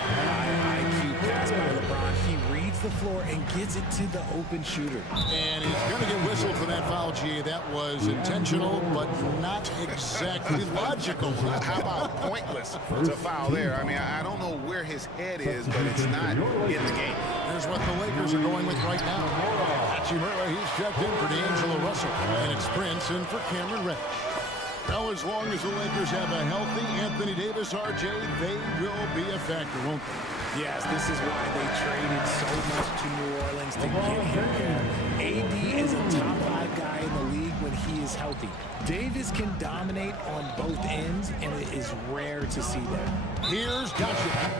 IQ pass by LeBron. He reads the floor and gets it to the open shooter. And he's going to get whistled for that foul, G. That was intentional, but not exactly logical. How about pointless to foul there? I mean, I don't know where his head is, but it's not in the game. Here's what the Lakers are going with right now. Hachimura, he's checked in for D'Angelo Russell. And it's Prince in for Cameron Reddish. Now, as long as the Lakers have a healthy Anthony Davis, RJ, they will be a factor, won't they? Yes, this is why they traded so much to New Orleans to get him. AD is a top 5 guy in the league when he is healthy. Davis can dominate on both ends, and it is rare to see that. Here's Doncic.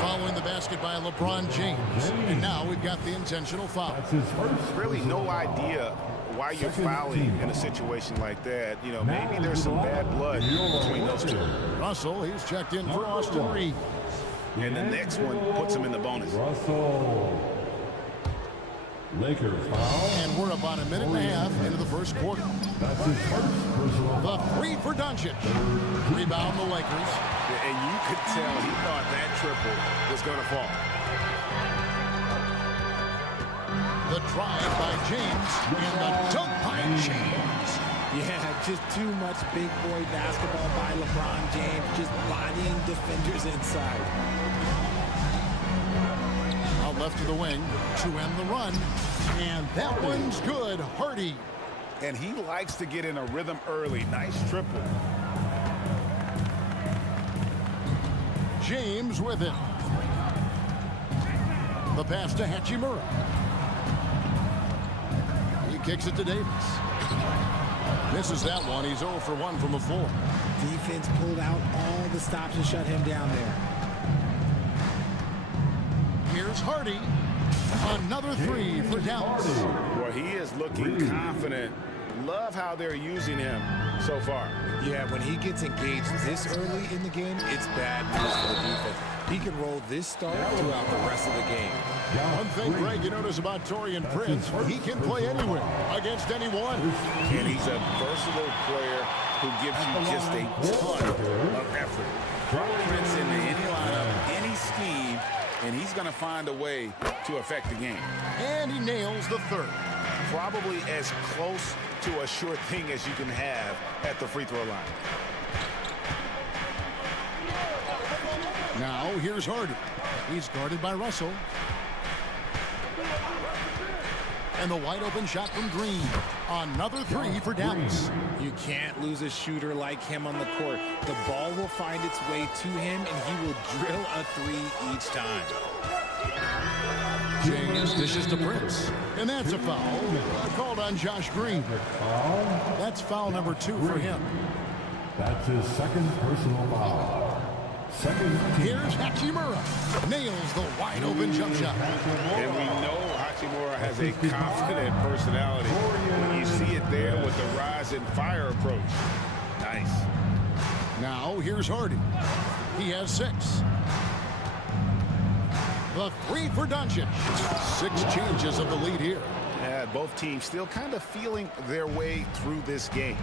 Following the basket by LeBron James. And now we've got the intentional foul. Really no idea why you're fouling in a situation like that. You know, maybe there's some bad blood between those two. Russell, he's checked in for Austin Reeves. And the next one puts him in the bonus. Russell. Lakers foul. And we're about a minute and a half into the first quarter. That's his first personal The foul. 3 for Doncic. Rebound the Lakers. And you could tell he thought that triple was going to fall. The drive by James and the dunk by James. Yeah, just too much big boy basketball by LeBron James, just bodying defenders inside. Out left to the wing to end the run. And that one's good. Hardy. And he likes to get in a rhythm early. Nice triple. James with it. The pass to Hachimura. He kicks it to Davis. Misses that one. He's 0 for 1 from the floor. Defense pulled out all the stops to shut him down there. Here's Hardy. Another 3 for Dallas. Well, he is looking confident. Love how they're using him so far. Yeah, when he gets engaged this early in the game, it's bad news for the defense. He can roll this start throughout the rest of the game. One thing, Greg, you notice about Taurean Prince, he can play anywhere against anyone. And he's a versatile player who gives you just a ton of effort. Drop Prince into any lineup, any scheme, and he's going to find a way to affect the game. And he nails the 3rd. Probably as close to a sure thing as you can have at the free throw line. Now here's Hardy. He's guarded by Russell. And the wide open shot from Green. Another 3 for Dallas. You can't lose a shooter like him on the court. The ball will find its way to him, and he will drill a 3 each time. James dishes to Prince. And that's a foul. Called on Josh Green. That's foul number 2 for him. That's his second personal foul. Second. Here's Hachimura. Nails the wide open jump shot. And we know Hachimura has a confident personality. When you see it there with the rise and fire approach. Nice. Now here's Hardy. He has 6. The 3 for Doncic. 6 changes of the lead here. Yeah, both teams still kind of feeling their way through this game.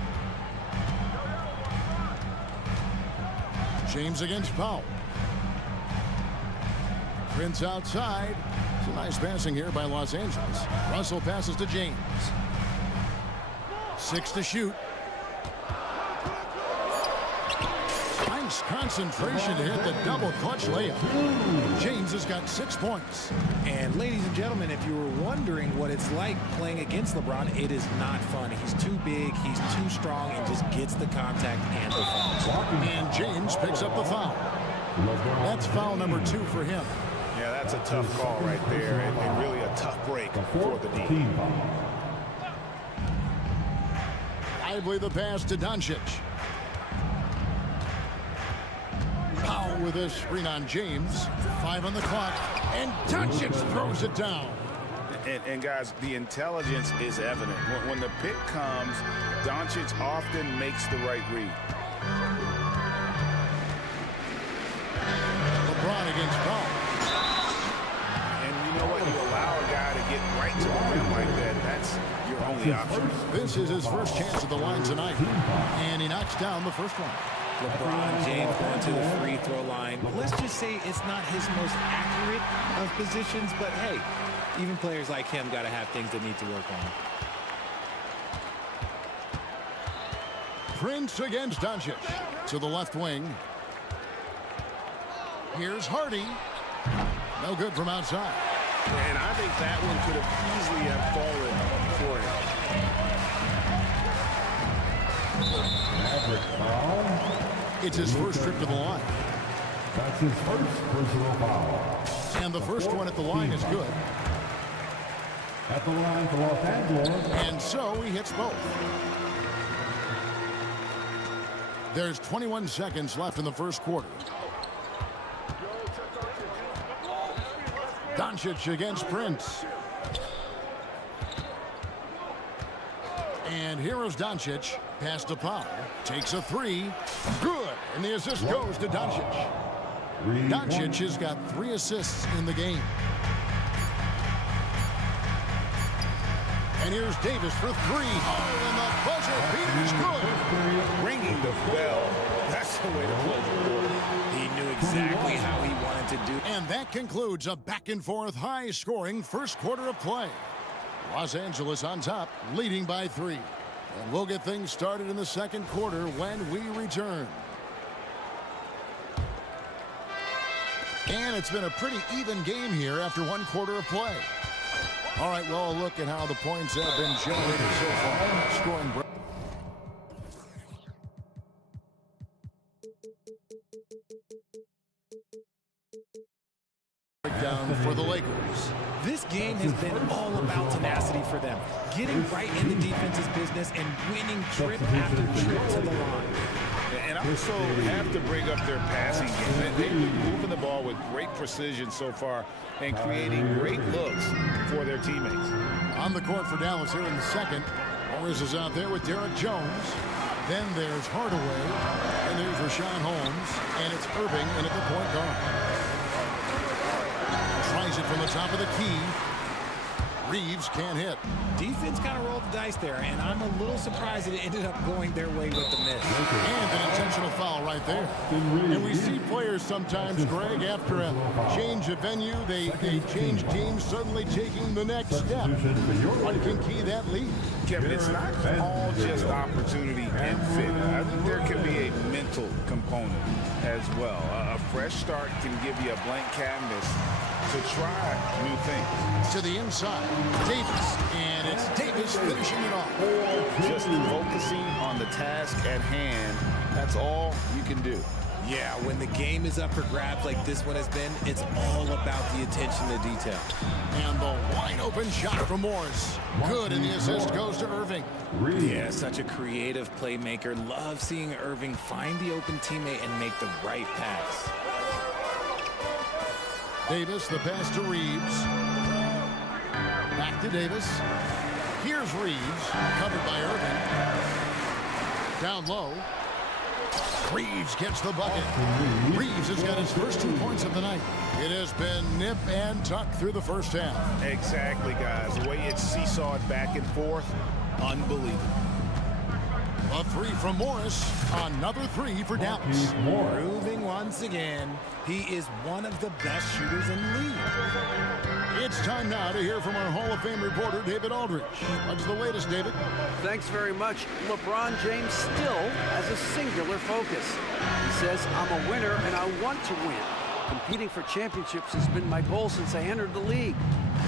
James against Powell. Prince outside. It's a nice passing here by Los Angeles. Russell passes to James. 6 to shoot. Nice concentration to hit the double clutch layup. James has got 6 points. And ladies and gentlemen, if you were wondering what it's like playing against LeBron, it is not fun. He's too big, he's too strong, and just gets the contact and the foul. And James picks up the foul. That's foul number 2 for him. Yeah, that's a tough call right there, and really a tough break for the D. Lively the pass to Doncic. Powell with a screen on James. 5 on the clock, and Doncic throws it down. And guys, the intelligence is evident. When the pick comes, Doncic often makes the right read. LeBron against Powell. And you know what? You allow a guy to get right to the rim like that. That's your only option. This is his first chance at the line tonight. And he knocks down the first one. LeBron James going to the free throw line. Let's just say it's not his most accurate of positions, but hey, even players like him got to have things they need to work on. Prince against Doncic. To the left wing. Here's Hardy. No good from outside. And I think that one could have easily have fallen for him. It's his first trip to the line. That's his first personal foul. And the first one at the line is good. At the line for Los Angeles. And so he hits both. There's 21 seconds left in the first quarter. Doncic against Prince. And here is Doncic. Pass to Powell. Takes a 3. Good. And the assist goes to Doncic. Doncic has got 3 assists in the game. And here's Davis for 3. Oh, and the buzzer beater is good. Ringing the bell. That's the way to close the quarter. He knew exactly how he wanted to do. And that concludes a back-and-forth, high-scoring first quarter of play. Los Angeles on top, leading by 3. And we'll get things started in the second quarter when we return. And it's been a pretty even game here after 1 quarter of play. All right, well, look at how the points have been generated so far. Scoring breakdown for the Lakers. This game has been all about tenacity for them. Getting right in the defense's business and winning trip after trip to the line. And also have to bring up their passing game. They've been moving the ball with great precision so far and creating great looks for their teammates. On the court for Dallas here in the second. Morris is out there with Derek Jones. Then there's Hardaway. And there's Rashawn Holmes. And it's Irving in at the point guard. Tries it from the top of the key. Reeves can't hit. Defense kind of rolled the dice there, and I'm a little surprised that it ended up going their way with the miss. And an intentional foul right there. And we see players sometimes, Greg, after a change of venue, they change teams, suddenly taking the next step. What can key that lead? Kevin, it's not all just opportunity and fit. I think there can be a mental component as well. A fresh start can give you a blank canvas to try new things. To the inside, Davis, and it's Davis finishing it off. Just focusing on the task at hand, that's all you can do. Yeah, when the game is up for grabs like this one has been, it's all about the attention to detail. And the wide open shot from Morris. Good, and the assist goes to Irving. Yeah, such a creative playmaker. Love seeing Irving find the open teammate and make the right pass. Davis, the pass to Reeves. Back to Davis. Here's Reeves, covered by Irving. Down low. Reeves gets the bucket. Reeves has got his first 2 points of the night. It has been nip and tuck through the first half. Exactly, guys. The way it's seesawed back and forth, unbelievable. A three from Morris. Another three for Dallas. Proving once again, he is one of the best shooters in the league. It's time now to hear from our Hall of Fame reporter, David Aldrich. What's the latest, David? Thanks very much. LeBron James still has a singular focus. He says, I'm a winner and I want to win. Competing for championships has been my goal since I entered the league.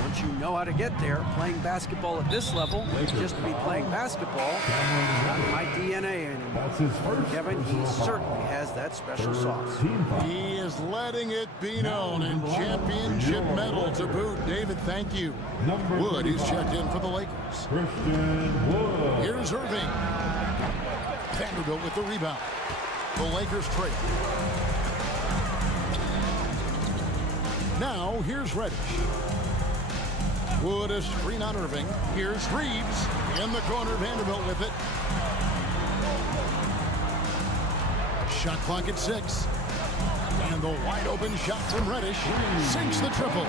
Once you know how to get there, playing basketball at this level, just to be playing basketball, not my DNA anymore. Kevin, he certainly has that special sauce. He is letting it be known, and championship medal to boot. David, thank you. Wood, he's checked in for the Lakers. Here's Irving. Vanderbilt with the rebound. The Lakers trail. Now, here's Reddish. Wood, a screen on Irving. Here's Reeves. In the corner, Vanderbilt with it. Shot clock at 6. And the wide open shot from Reddish sinks the triple.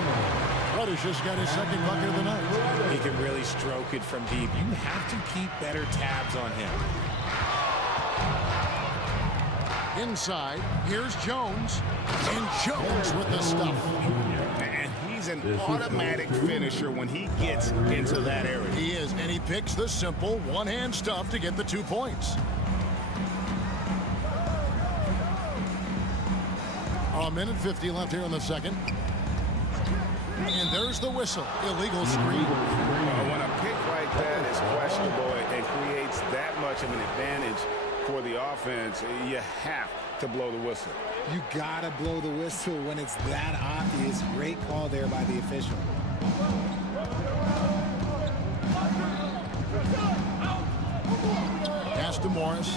Reddish has got his second bucket of the night. He can really stroke it from deep. You have to keep better tabs on him. Inside, here's Jones. And Jones with the stuff. And he's an automatic finisher when he gets into that area. He is, and he picks the simple one-hand stuff to get the 2 points. A minute 50 left here in the second. And there's the whistle. Illegal screen. When a pick like that is questionable and creates that much of an advantage for the offense, you have to blow the whistle. You gotta blow the whistle when it's that obvious. Great call there by the official. Pass to Morris.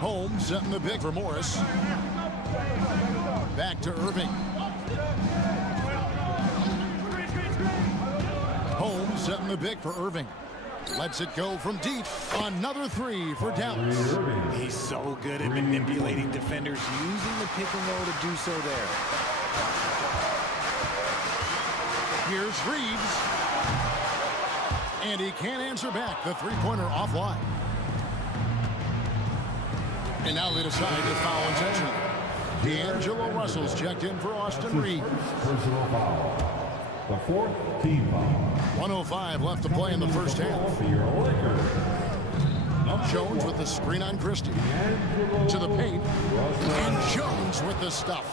Holmes setting the pick for Morris. Back to Irving. Holmes setting the pick for Irving. Lets it go from deep. Another three for Dallas. He's so good at manipulating defenders, using the pick and roll to do so there. Here's Reeves. And he can't answer back. The three-pointer offline. And now they decide to foul intentionally. D'Angelo Russell's checked in for Austin Reeves. Personal foul. The fourth team foul. 1:05 left to play in the first half. Jones with the screen on Christie. To the paint. And Jones with the stuff.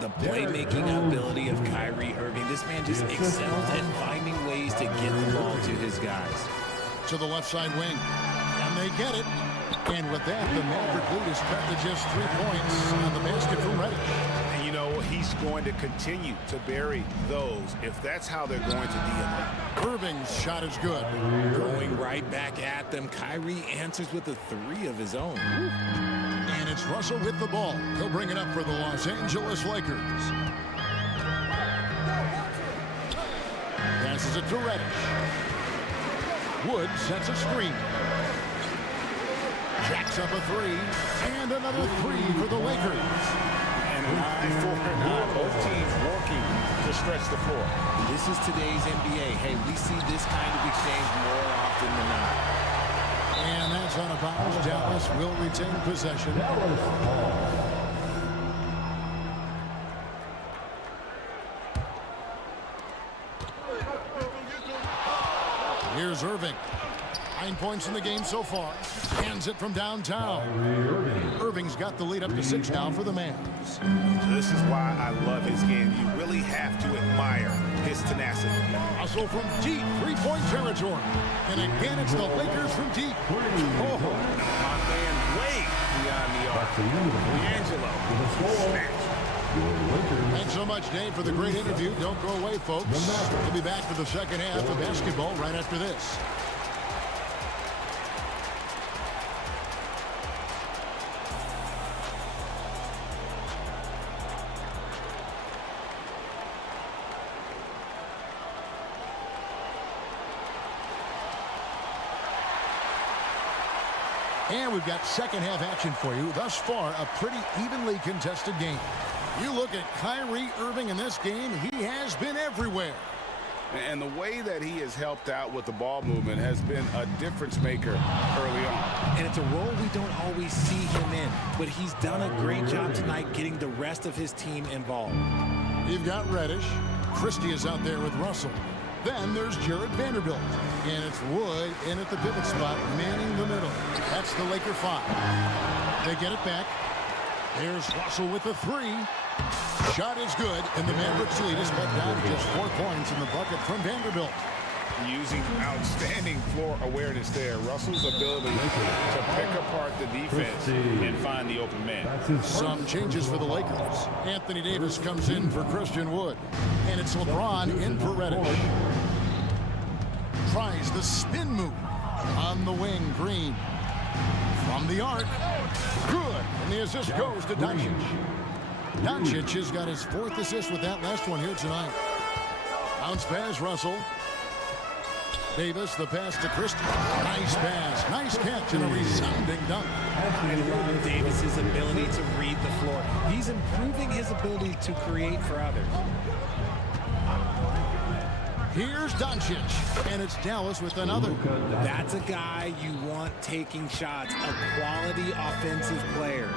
The playmaking ability of Kyrie Irving. This man just excels at finding ways to get the ball to his guys. To the left side wing. And they get it. And with that, the Maverick lead is cut to just 3 points on the basket from Reddish. And you know, he's going to continue to bury those if that's how they're going to DMI. Irving's shot is good. Going right back at them. Kyrie answers with a three of his own. And it's Russell with the ball. He'll bring it up for the Los Angeles Lakers. Passes it to Reddish. Wood sets a screen. Jacks up a three. And another three for the Lakers. And an eye for an eye. Both teams working to stretch the floor. This is today's NBA. Hey, we see this kind of exchange more often than not. And that's on a bounce. Dallas will retain possession. Here's Irving. 9 points in the game so far. Hands it from downtown. Irving's got the lead up to 6 now for the Mavs. This is why I love his game. You really have to admire his tenacity. Russell from deep, three-point territory. And again, it's the Lakers from deep. Oh, my man way beyond the arc. D'Angelo. Snatch. Thanks so much, Dave, for the great interview. Don't go away, folks. We'll be back for the second half of basketball right after this. And we've got second half action for you. Thus far, a pretty evenly contested game. You look at Kyrie Irving in this game, he has been everywhere. And the way that he has helped out with the ball movement has been a difference maker early on. And it's a role we don't always see him in, but he's done a great job tonight getting the rest of his team involved. You've got Reddish. Christie is out there with Russell. Then there's Jared Vanderbilt. And it's Wood in at the pivot spot, manning the middle. That's the Laker 5. They get it back. There's Russell with the 3. Shot is good, and the Mavericks lead is cut down to just 4 points in the bucket from Vanderbilt. Using outstanding floor awareness there. Russell's ability to pick apart the defense and find the open man. Some changes for the Lakers. Anthony Davis comes in for Christian Wood. And it's LeBron in for Reddish. Tries the spin move. On the wing, Green. From the arc. Good. And the assist goes to Doncic. Doncic has got his 4th assist with that last one here tonight. Bounce pass, Russell. Davis, the pass to Christie. Nice pass, nice catch, and a resounding dunk. I love Davis's ability to read the floor. He's improving his ability to create for others. Here's Doncic, and it's Dallas with another. That's a guy you want taking shots, a quality offensive player.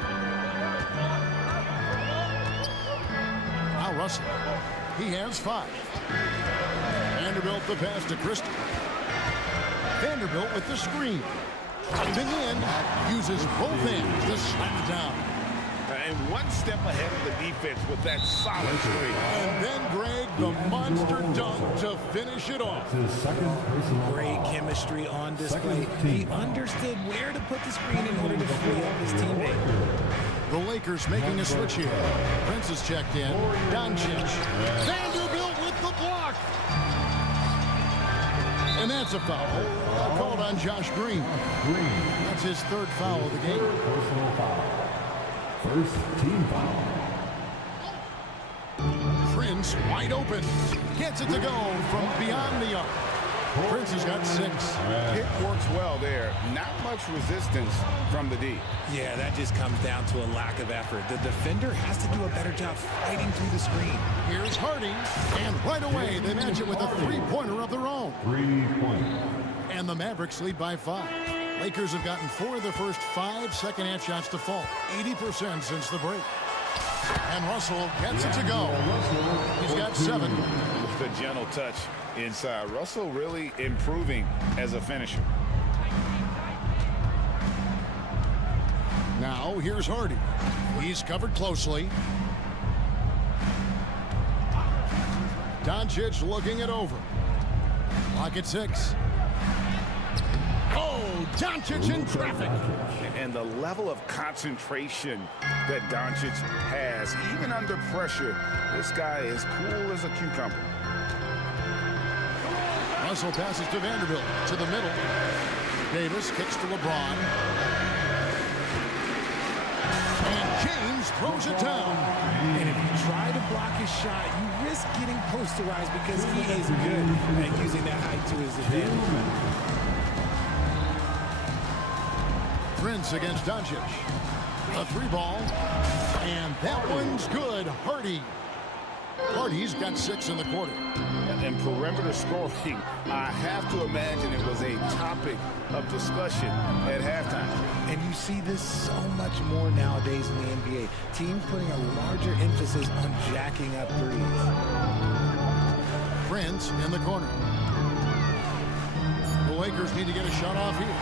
Now Russell, he has 5. Vanderbilt the pass to Christie. Vanderbilt with the screen. Driving in, uses both hands to slam it down. And one step ahead of the defense with that solid screen. And then Greg, the monster dunk to finish it off. Great chemistry on display. He understood where to put the screen in order to free up his teammate. The Lakers making a switch here. Prince is checked in. Doncic. Vanderbilt with the block. And that's a foul. Called on Josh Green. That's his 3rd foul of the game. Personal foul. First team foul. Prince wide open. Gets it to go from beyond the arc. Prince has got 6. Pick works well there. Not much resistance from the D. Yeah, that just comes down to a lack of effort. The defender has to do a better job fighting through the screen. Here's Hardy, and right away they match it with a 3-pointer of their own. 3-point. And the Mavericks lead by 5. Lakers have gotten 4 of their first 5 second-half shots to fall. 80% since the break. And Russell gets it to go. He's got 7. The gentle touch inside. Russell really improving as a finisher. Now here's Hardy. He's covered closely. Doncic looking it over. Clock at 6. Oh, Doncic in traffic. And the level of concentration that Doncic has, even under pressure, this guy is cool as a cucumber. Russell passes to Vanderbilt, to the middle. Davis kicks to LeBron. And James throws it down. And if you try to block his shot, you risk getting posterized because he is good at using that height to his advantage. Prince against Doncic. A 3-ball. And that one's good. Hardy's got 6 in the quarter. And perimeter scoring, I have to imagine it was a topic of discussion at halftime. And you see this so much more nowadays in the NBA. Teams putting a larger emphasis on jacking up threes. Prince in the corner. The Lakers need to get a shot off here.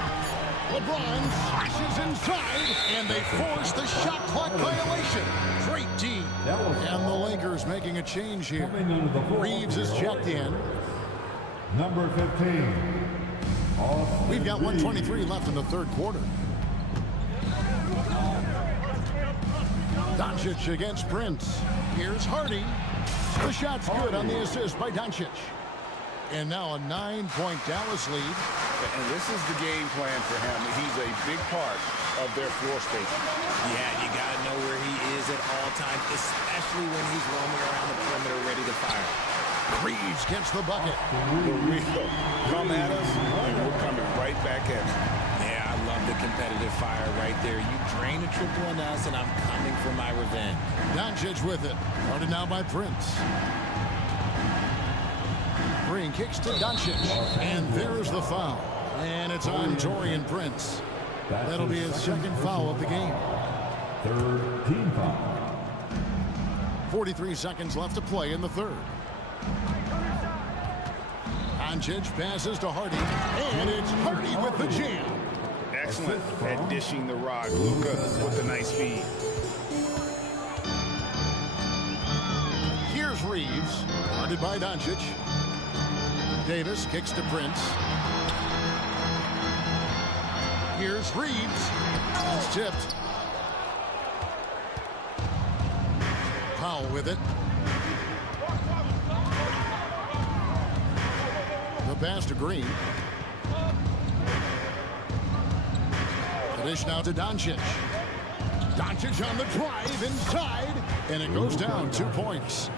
LeBron flashes inside, and they force the shot clock violation. Great D. And the Lakers making a change here. Reeves is checked in. Number 15. We've got 1:23 left in the 3rd quarter. Doncic against Prince. Here's Hardy. The shot's good on the assist by Doncic. And now a 9-point Dallas lead. And this is the game plan for him. He's a big part of their floor spacing. Yeah, you got to know where he is at all times, especially when he's roaming around the perimeter ready to fire. Reeves gets the bucket. Come at us, and we're coming right back at you. Yeah, I love the competitive fire right there. You drain a triple on us, and I'm coming for my revenge. Doncic with it. Guarded now by Prince. Green kicks to Doncic. And there's the foul. And it's on Torian Prince. That'll be his second foul of the game. Third team foul. 43 seconds left to play in the third. Doncic passes to Hardy. And it's Hardy with the jam. Excellent at dishing the rock. Luka with a nice feed. Here's Reeves, guarded by Doncic. Davis kicks to Prince. Here's Reeves. It's tipped. Powell with it. The pass to Green. The dish now to Doncic. Doncic on the drive inside, and it goes down 2 points.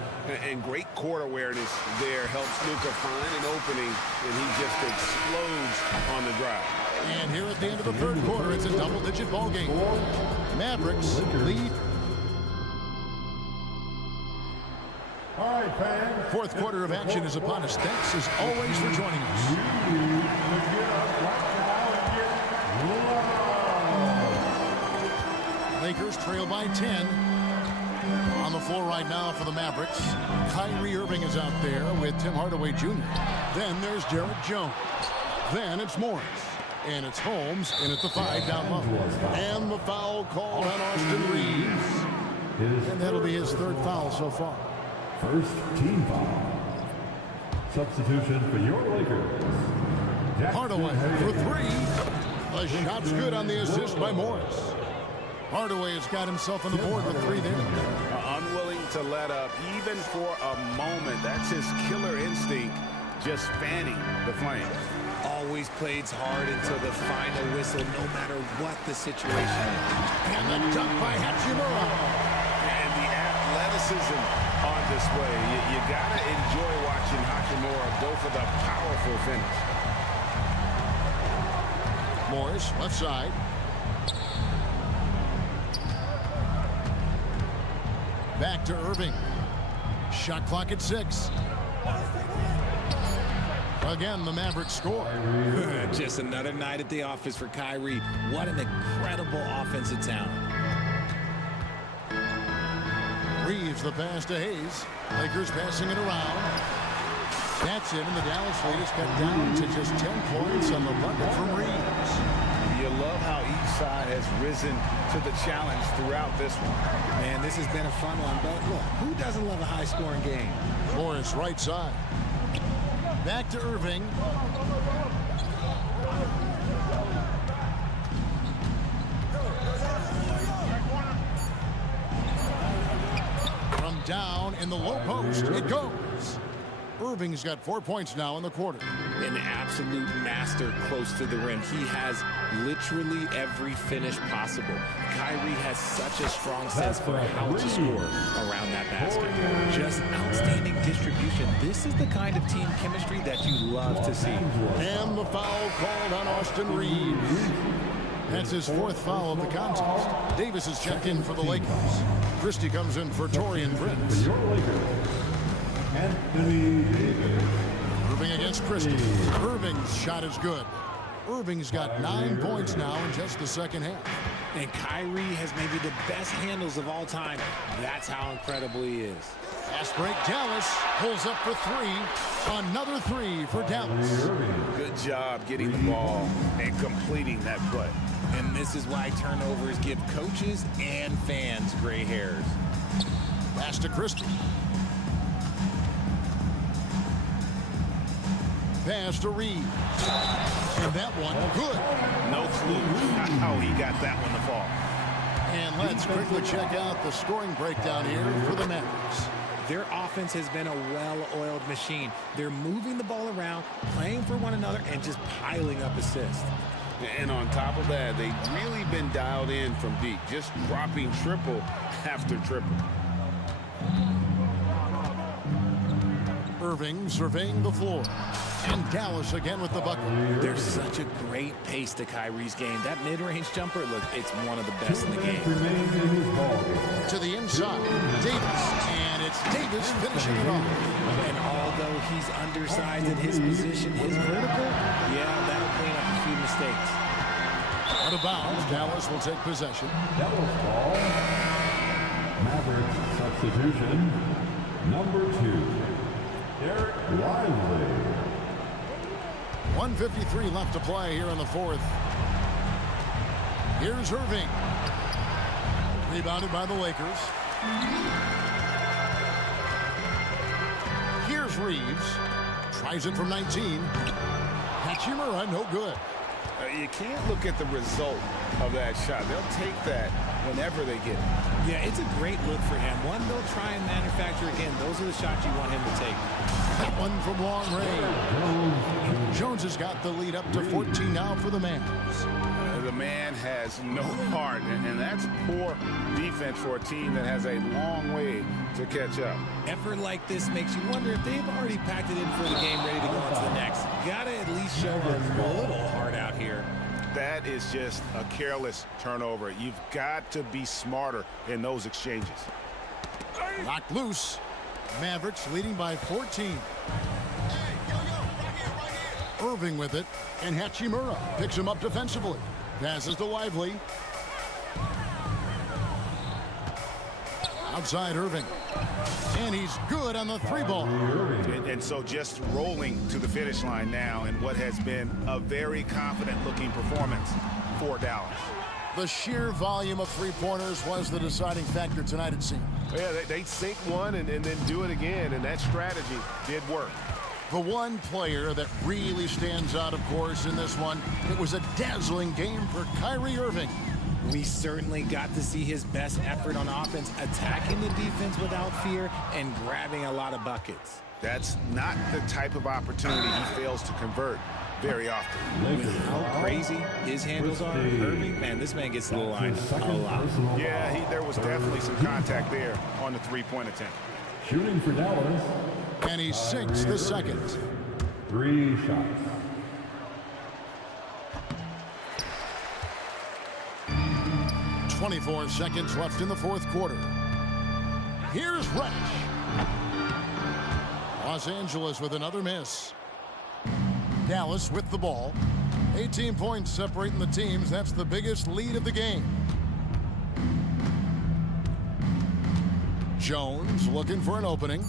And great court awareness there helps Luka find an opening, and he just explodes on the drive. And here at the end of the third quarter, it's a double-digit ball game. Mavericks lead. All right, fans. Fourth quarter of action is upon us. Thanks as always for joining us. Lakers trail by 10. On the floor right now for the Mavericks, Kyrie Irving is out there with Tim Hardaway Jr. Then there's Derek Jones. Then it's Morris. And it's Holmes in at the 5 down low. And the foul called on Austin Reeves. And that'll be his third foul so far. First team foul. Substitution for your Lakers. Hardaway for 3. The shot's good on the assist by Morris. Hardaway has got himself on the board with 3 there. Unwilling to let up even for a moment. That's his killer instinct, just fanning the flames. Always plays hard until the final whistle, no matter what the situation is. And the dunk by Hachimura. And the athleticism on display. You gotta enjoy watching Hachimura go for the powerful finish. Morris, left side. Back to Irving. Shot clock at 6. Again, the Mavericks score. Just another night at the office for Kyrie. What an incredible offensive talent. Reeves the pass to Hayes. Lakers passing it around. That's it, and the Dallas lead is cut down to just 10 points on the bucket from Reeves. You love how each side has risen to the challenge throughout this one. Man, this has been a fun one, but look, who doesn't love a high-scoring game? Morris right side. Back to Irving. From down in the low post, it goes. Irving's got 4 points now in the quarter. An absolute master close to the rim. He has literally every finish possible. Kyrie has such a strong sense for how to score around that basket. Just outstanding distribution. This is the kind of team chemistry that you love to see. And the foul called on Austin Reeves. That's his 4th foul of the contest. Davis is checked in for the Lakers. Christie comes in for Torian Prince. Anthony Davis. Irving against Christie. Irving's shot is good. Irving's got 9 points now in just the second half. And Kyrie has maybe the best handles of all time. That's how incredible he is. Fast break, Dallas pulls up for 3. Another 3 for Dallas. Good job getting the ball and completing that play. And this is why turnovers give coaches and fans gray hairs. Pass to Christie. Pass to Reeves. And that one, good. No clue how he got that one to fall. And let's quickly check out the scoring breakdown here for the Mavericks. Their offense has been a well-oiled machine. They're moving the ball around, playing for one another, and just piling up assists. And on top of that, they've really been dialed in from deep, just dropping triple after triple. Irving surveying the floor. And Dallas again with the bucket. There's such a great pace to Kyrie's game. That mid-range jumper, look, it's one of the best in the game. To the inside, Davis. And it's Davis finishing it off. And although he's undersized in his position, his vertical, yeah, that'll clean up a few mistakes. Out of bounds, Dallas will take possession. Dallas ball. Mavericks substitution. Number 2, Derek Lively. 1:53 left to play here in the fourth. Here's Irving. Rebounded by the Lakers. Here's Reeves. Tries it from 19. Hachimura, no good. You can't look at the result of that shot. They'll take that whenever they get it. Yeah, it's a great look for him. One they'll try and manufacture again. Those are the shots you want him to take. That one from long range. Jones has got the lead up to 14 now for the Mavs. The man has no heart, and that's poor defense for a team that has a long way to catch up. Effort like this makes you wonder if they've already packed it in for the game, ready to go on to the next. Gotta at least show a little heart out here. That is just a careless turnover. You've got to be smarter in those exchanges. Locked loose. Mavericks leading by 14. Irving with it, and Hachimura picks him up defensively. Passes to Lively. Outside Irving. And he's good on the three ball. And so just rolling to the finish line now in what has been a very confident looking performance for Dallas. The sheer volume of three-pointers was the deciding factor tonight, it seemed. Yeah, they sink one and then do it again, and that strategy did work. The one player that really stands out, of course, in this one, it was a dazzling game for Kyrie Irving. We certainly got to see his best effort on offense, attacking the defense without fear and grabbing a lot of buckets. That's not the type of opportunity he fails to convert very often. With how crazy his handles are, Irving, man, this man gets to the line a lot. Yeah, there was definitely some contact there on the three-point attempt. Shooting for Dallas. And he sinks the second. 3 shots. .24 seconds left in the fourth quarter. Here's Reddish. Los Angeles with another miss. Dallas with the ball. 18 points separating the teams. That's the biggest lead of the game. Jones looking for an opening.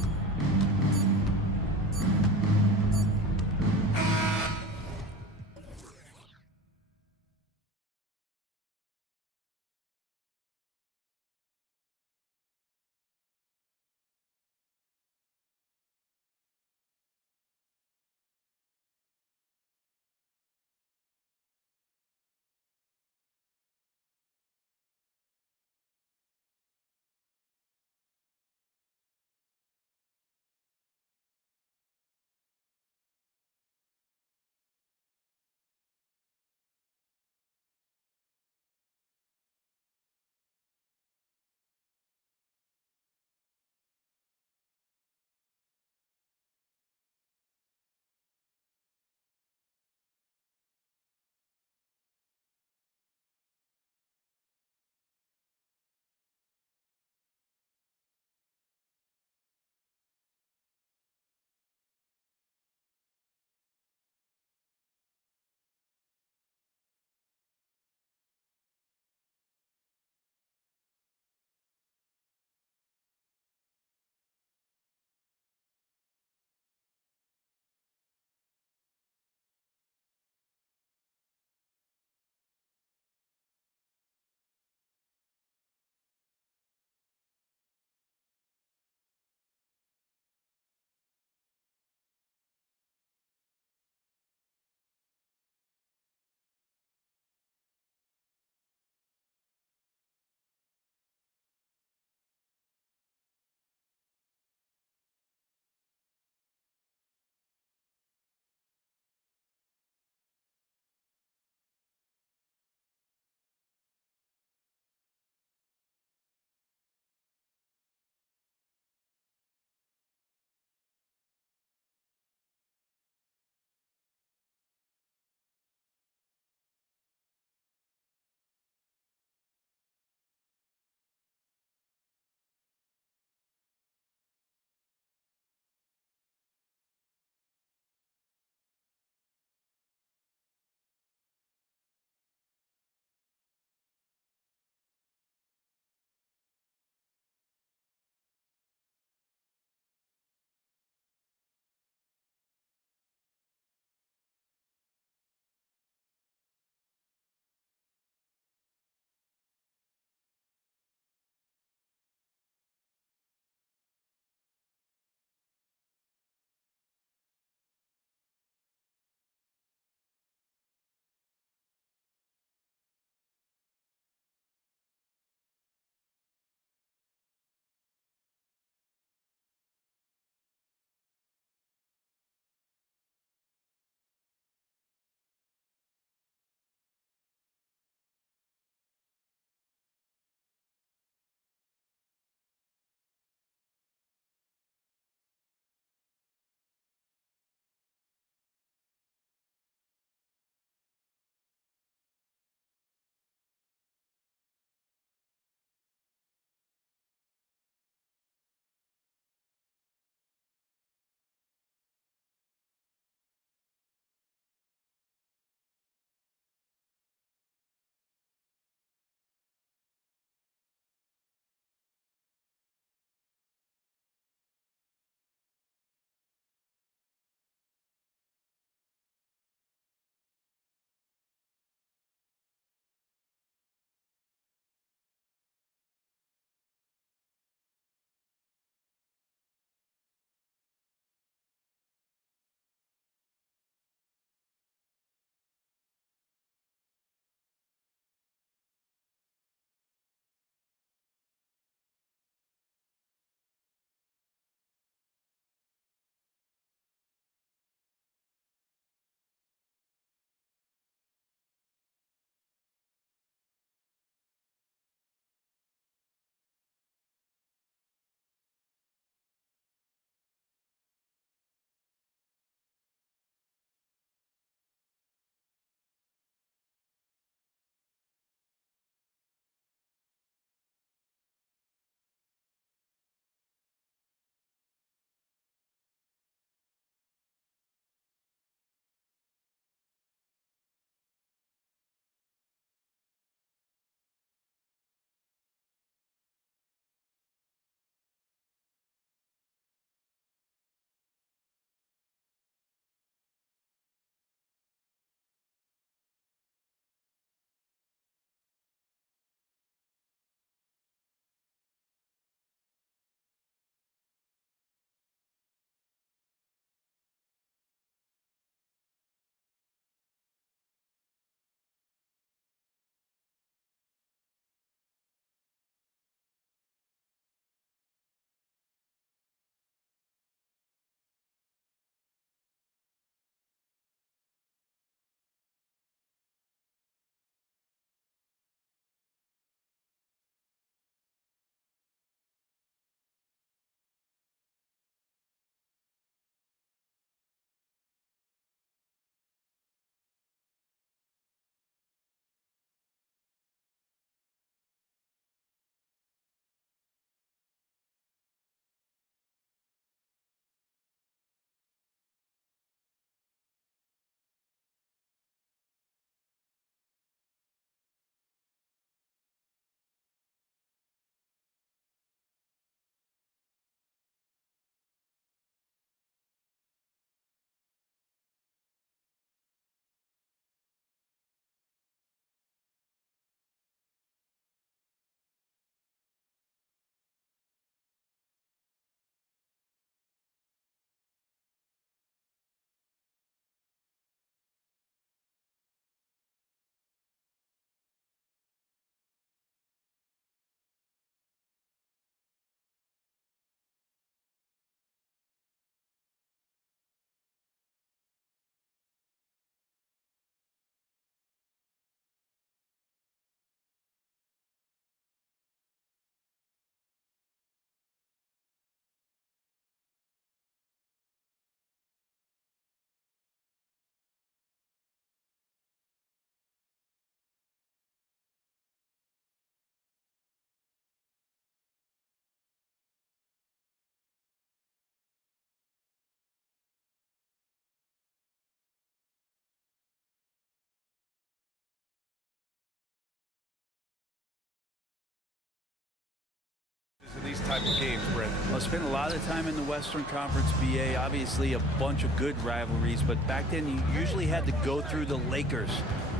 these type of games, Brent? Well, I spent a lot of time in the Western Conference, BA. Obviously, a bunch of good rivalries, but back then you usually had to go through the Lakers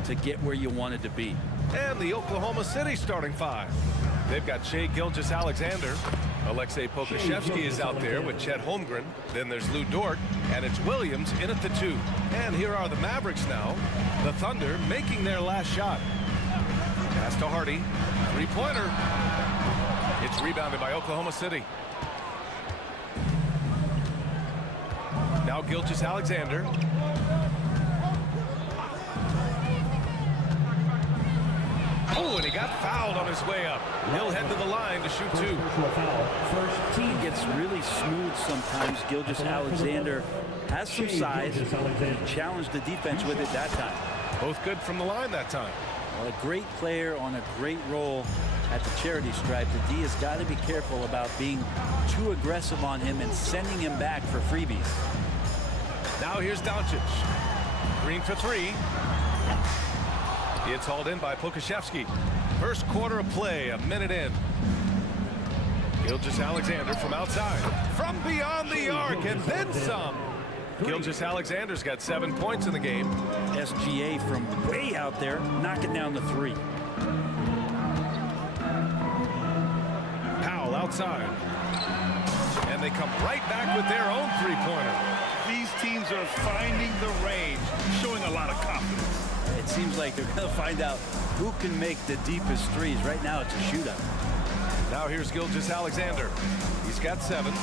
to get where you wanted to be. And the Oklahoma City starting five. They've got Shai Gilgeous-Alexander. Alexei Pokusevski is out there with Chet Holmgren. Then there's Lou Dort, and it's Williams in at the 2. And here are the Mavericks now. The Thunder making their last shot. Pass to Hardy. Three-pointer. It's rebounded by Oklahoma City. Now Gilgeous-Alexander. Oh, and he got fouled on his way up. He'll head to the line to shoot 2. He gets really smooth sometimes. Gilgeous-Alexander has some size. He challenged the defense with it that time. Both good from the line that time. Well, a great player on a great role at the charity stripe. The D has got to be careful about being too aggressive on him and sending him back for freebies. Now here's Doncic. Green for 3. It's hauled in by Pokusevski. First quarter of play, a minute in. Gilgeous-Alexander from outside. From beyond the arc, and then some. Gilgeous-Alexander's got 7 points in the game. SGA from way out there, knocking down the 3. Powell outside. And they come right back with their own three-pointer. These teams are finding the range, showing a lot of confidence. It seems like they're going to find out who can make the deepest threes. Right now, it's a shootout. Now here's Gilgeous-Alexander. He's got 7.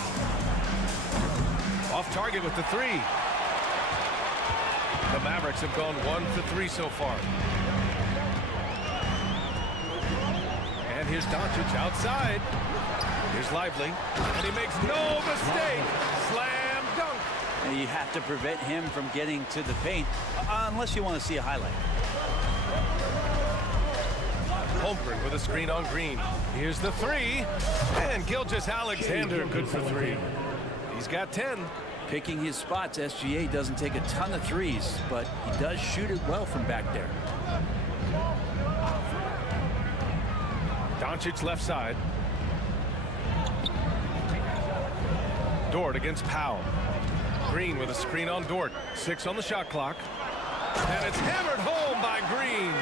Off target with the 3. The Mavericks have gone 1 for 3 so far. And here's Doncic outside. Here's Lively. And he makes no mistake. Slam dunk. And you have to prevent him from getting to the paint, unless you want to see a highlight. Holmgren with a screen on Green. Here's the 3. And Gilgeous-Alexander good for 3. He's got 10. Picking his spots, SGA doesn't take a ton of threes, but he does shoot it well from back there. Doncic left side. Dort against Powell. Green with a screen on Dort. 6 on the shot clock. And it's hammered home by Green.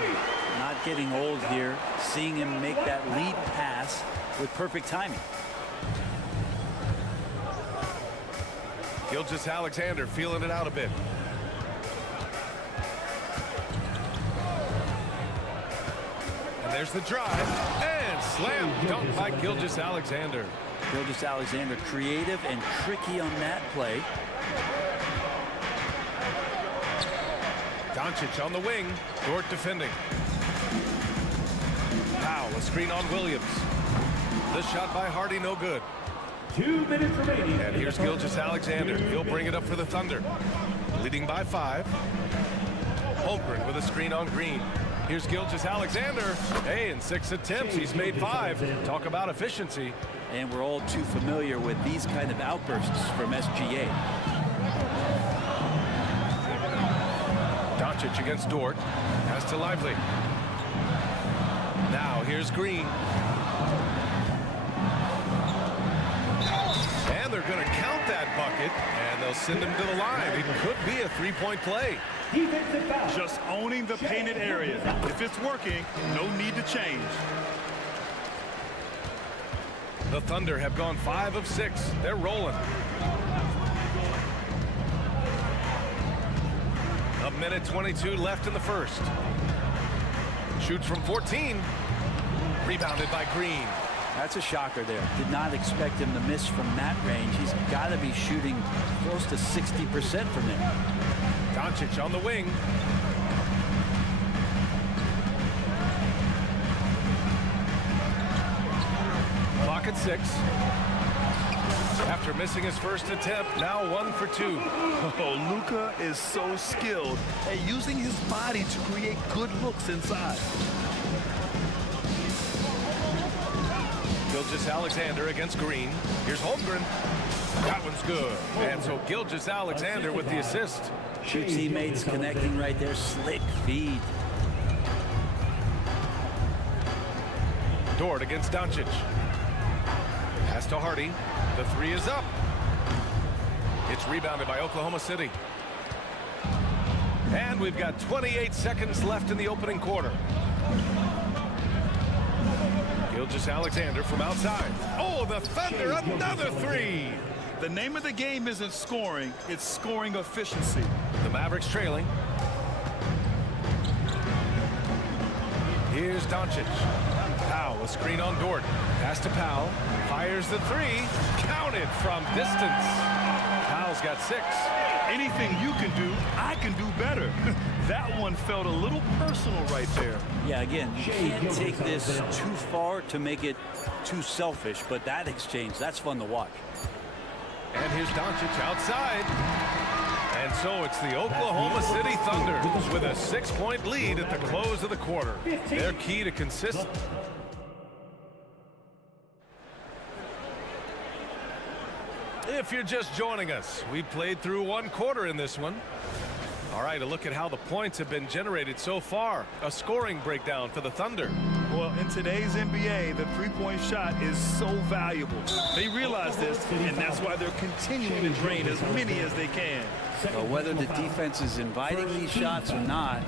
Not getting old here, seeing him make that lead pass with perfect timing. Gilgeous-Alexander feeling it out a bit. And there's the drive. And slam dunk by Gilgeous-Alexander. Gilgeous-Alexander creative and tricky on that play. Doncic on the wing. Dort defending. Powell, a screen on Williams. The shot by Hardy, no good. 2 minutes remaining. And here's Gilgeous-Alexander. He'll bring it up for the Thunder. Leading by 5. Holmgren with a screen on Green. Here's Gilgeous-Alexander. Hey, in 6 attempts, he's made 5. Talk about efficiency. And we're all too familiar with these kind of outbursts from SGA. Doncic against Dort. Pass to Lively. Now here's Green. And they're going to count that bucket, and they'll send him to the line. It could be a three-point play. Just owning the painted area. If it's working, no need to change. The Thunder have gone 5 of 6. They're rolling. A minute 22 left in the first. Shoots from 14. Rebounded by Green. That's a shocker there. Did not expect him to miss from that range. He's got to be shooting close to 60% from there. Doncic on the wing. Clock at 6. After missing his first attempt, now 1 for 2. Oh, Luka is so skilled at using his body to create good looks inside. Gilgeous-Alexander against Green. Here's Holmgren. That one's good. And so Gilgeous-Alexander with the assist. Two teammates connecting right there. Slick feed. Dort against Doncic. Pass to Hardy. The three is up. It's rebounded by Oklahoma City. And we've got 28 seconds left in the opening quarter. Gilgeous-Alexander from outside. Oh, the Thunder, another three. The name of the game isn't scoring, it's scoring efficiency. The Mavericks trailing. Here's Doncic. Powell, a screen on Dort. Pass to Powell. Fires the three. Counted from distance. Powell's got 6. Anything you can do, I can do better. That one felt a little personal right there. Yeah, again, you can't take this too far to make it too selfish, but that exchange, that's fun to watch. And here's Doncic outside. And so it's the Oklahoma City Thunder with a 6-point lead at the close of the quarter. Their key to consist. If you're just joining us, we played through 1 quarter in this one. All right, a look at how the points have been generated so far. A scoring breakdown for the Thunder. Well, in today's NBA, the three-point shot is so valuable. They realize this, and that's why they're continuing to drain as many as they can. Whether the defense is inviting these shots or not,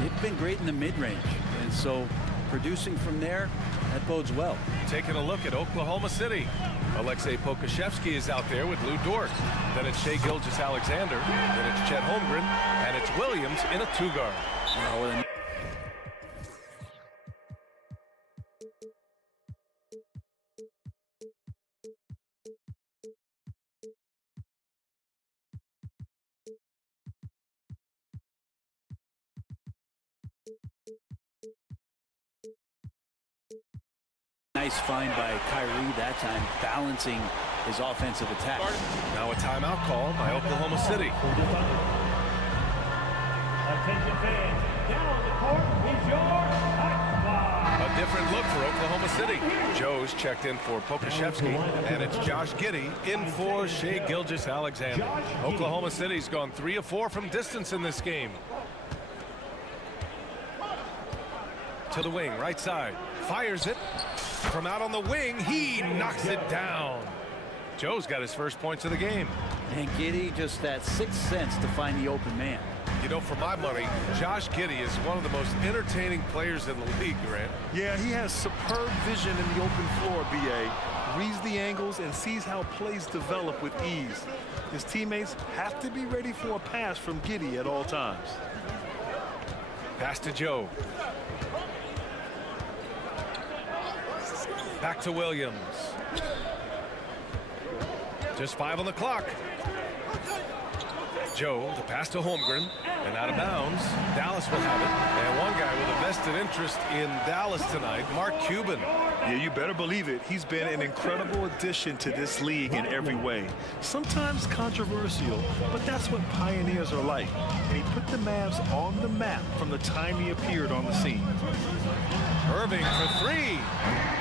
they've been great in the mid-range. And so producing from there, that bodes well. Taking a look at Oklahoma City. Alexei Pokusevski is out there with Lou Dort. Then it's Shai Gilgeous-Alexander. Then it's Chet Holmgren. And it's Williams in a 2-guard. Nice find by Kyrie that time, balancing his offensive attack. Now a timeout call by Oklahoma City. Attention fans, down on the court is your A different look for Oklahoma City. Joe's checked in for Pokusevski, and it's Josh Giddey in for Shai Gilgeous-Alexander. Oklahoma City's gone 3 of 4 from distance in this game. To the wing, right side. Fires it. From out on the wing, he knocks it down. Joe's got his first points of the game. And Giddey, just that 6th sense to find the open man. You know, for my money, Josh Giddey is one of the most entertaining players in the league, Grant. Yeah, he has superb vision in the open floor, B.A. Reads the angles and sees how plays develop with ease. His teammates have to be ready for a pass from Giddey at all times. Pass to Joe. Back to Williams. Just 5 on the clock. Joe, the pass to Holmgren, and out of bounds. Dallas will have it. And one guy with a vested interest in Dallas tonight, Mark Cuban. Yeah, you better believe it. He's been an incredible addition to this league in every way. Sometimes controversial, but that's what pioneers are like. And he put the Mavs on the map from the time he appeared on the scene. Irving for 3.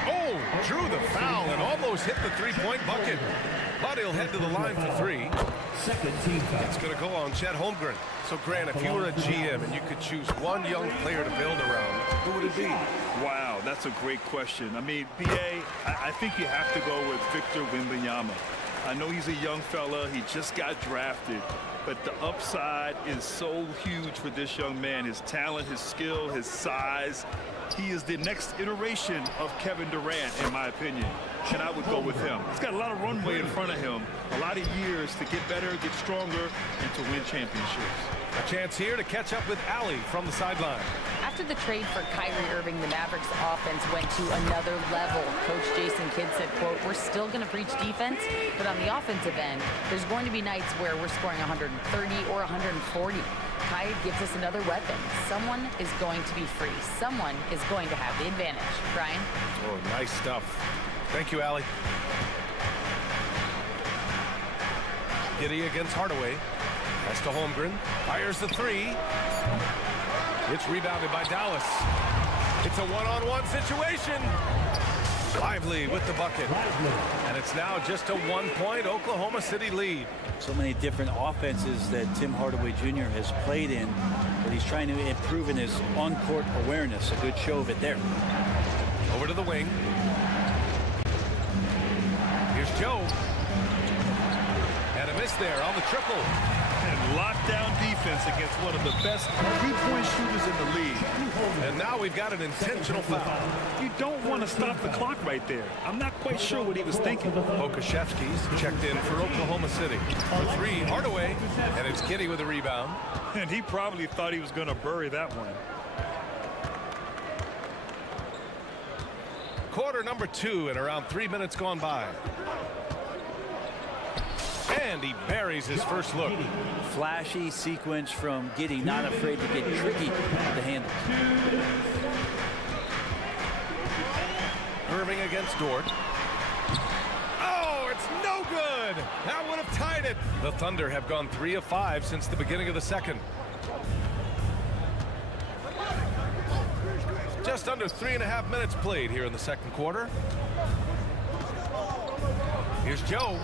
Oh, drew the foul and almost hit the 3-point bucket. But he'll head to the line for 3. It's going to go on Chet Holmgren. So, Grant, if you were a GM and you could choose one young player to build around, who would it be? Wow, that's a great question. I mean, B.A., I think you have to go with Victor Wembanyama. I know he's a young fella. He just got drafted. But the upside is so huge for this young man. His talent, his skill, his size. He is the next iteration of Kevin Durant, in my opinion. And I would go with him. He's got a lot of runway in front of him. A lot of years to get better, get stronger, and to win championships. A chance here to catch up with Allie from the sideline. After the trade for Kyrie Irving, the Mavericks offense went to another level. Coach Jason Kidd said, quote, "We're still going to preach defense, but on the offensive end, there's going to be nights where we're scoring 130 or 140. Kyrie gives us another weapon. Someone is going to be free. Someone is going to have the advantage." Brian? Oh, nice stuff. Thank you, Allie. Giddey against Hardaway. Pass to Holmgren. Fires the 3. It's rebounded by Dallas. It's a one-on-one situation. Lively with the bucket. And it's now just a 1-point Oklahoma City lead. So many different offenses that Tim Hardaway Jr. has played in, but he's trying to improve in his on-court awareness. A good show of it there. Over to the wing. Joe. And a miss there on the triple. And lockdown defense against one of the best three-point shooters in the league. And now we've got an intentional foul. You don't want to stop the clock right there. I'm not quite sure what he was thinking. Pokashevsky's checked in for Oklahoma City. For three, Hardaway, and it's Kitty with a rebound. And he probably thought he was going to bury that one. Quarter number 2 and around 3 minutes gone by. And he buries his first look. Flashy sequence from Giddy, not afraid to get tricky with the handle. Irving against Dort. Oh, it's no good. That would have tied it. The Thunder have gone 3 of 5 since the beginning of the second. Just under 3.5 minutes played here in the second quarter. Here's Joe.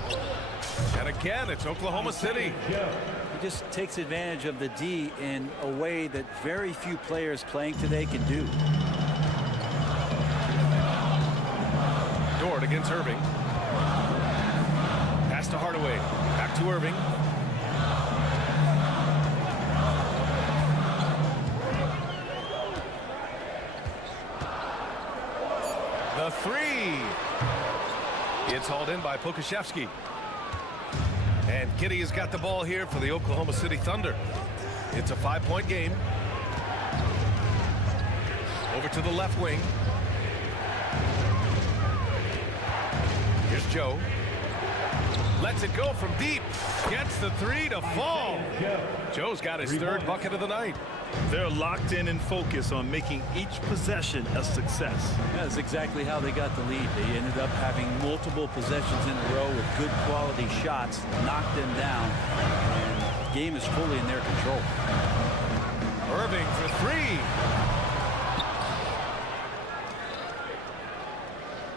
And again, it's Oklahoma City. He just takes advantage of the D in a way that very few players playing today can do. Dort against Irving. Pass to Hardaway. Back to Irving. The three. It's hauled in by Pokashevsky. And Kitty has got the ball here for the Oklahoma City Thunder. It's a 5-point game. Over to the left wing. Here's Joe. Lets it go from deep. Gets the three to fall. Joe's got his third bucket of the night. They're locked in and focused on making each possession a success. That's exactly how they got the lead. They ended up having multiple possessions in a row with good quality shots, knocked them down, and the game is fully in their control. Irving for three.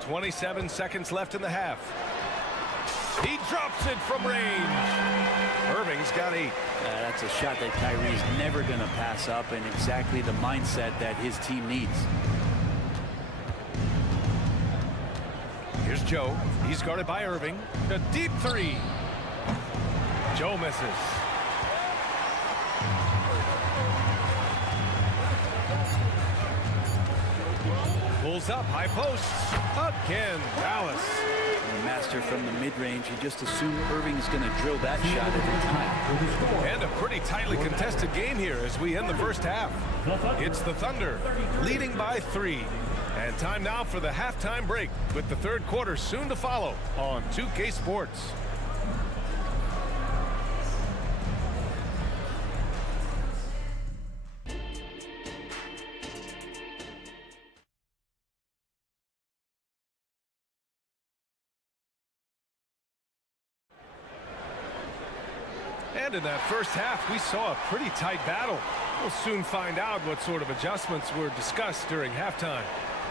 27 seconds left in the half. He drops it from range. Irving's got 8. That's a shot that Kyrie's never going to pass up, and exactly the mindset that his team needs. Here's Joe. He's guarded by Irving. A deep three. Joe misses. Pulls up, high post. Again, Dallas. The master from the mid-range. You just assume Irving's going to drill that shot every time. And a pretty tightly contested game here as we end the first half. It's the Thunder leading by 3. And time now for the halftime break, with the third quarter soon to follow on 2K Sports. And in that first half, we saw a pretty tight battle. We'll soon find out what sort of adjustments were discussed during halftime.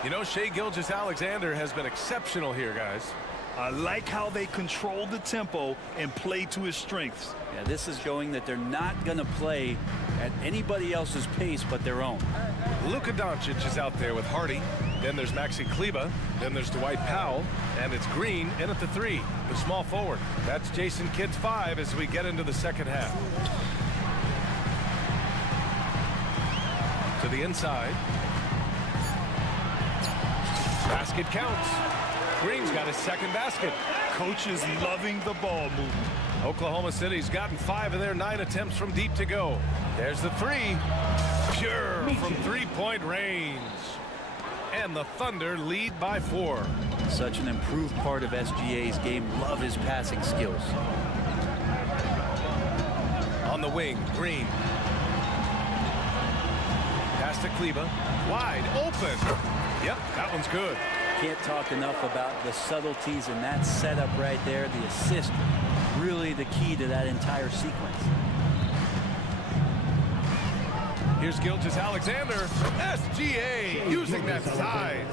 You know, Shai Gilgeous-Alexander has been exceptional here, guys. I like how they control the tempo and play to his strengths. Yeah, this is showing that they're not going to play at anybody else's pace but their own. Luka Doncic is out there with Hardy. Then there's Maxi Kleber. Then there's Dwight Powell. And it's Green in at the 3, the small forward. That's Jason Kidd's 5 as we get into the second half. To the inside. Basket counts. Green's got his second basket. Coach is loving the ball movement. Oklahoma City's gotten 5 of their 9 attempts from deep to go. There's the 3. Pure from three-point range. And the Thunder lead by 4. Such an improved part of SGA's game. Love his passing skills. On the wing, Green. Pass to Kleber. Wide open. Yep, that one's good. Can't talk enough about the subtleties in that setup right there. The assist, really the key to that entire sequence. Here's Gilgeous-Alexander. SGA using that size.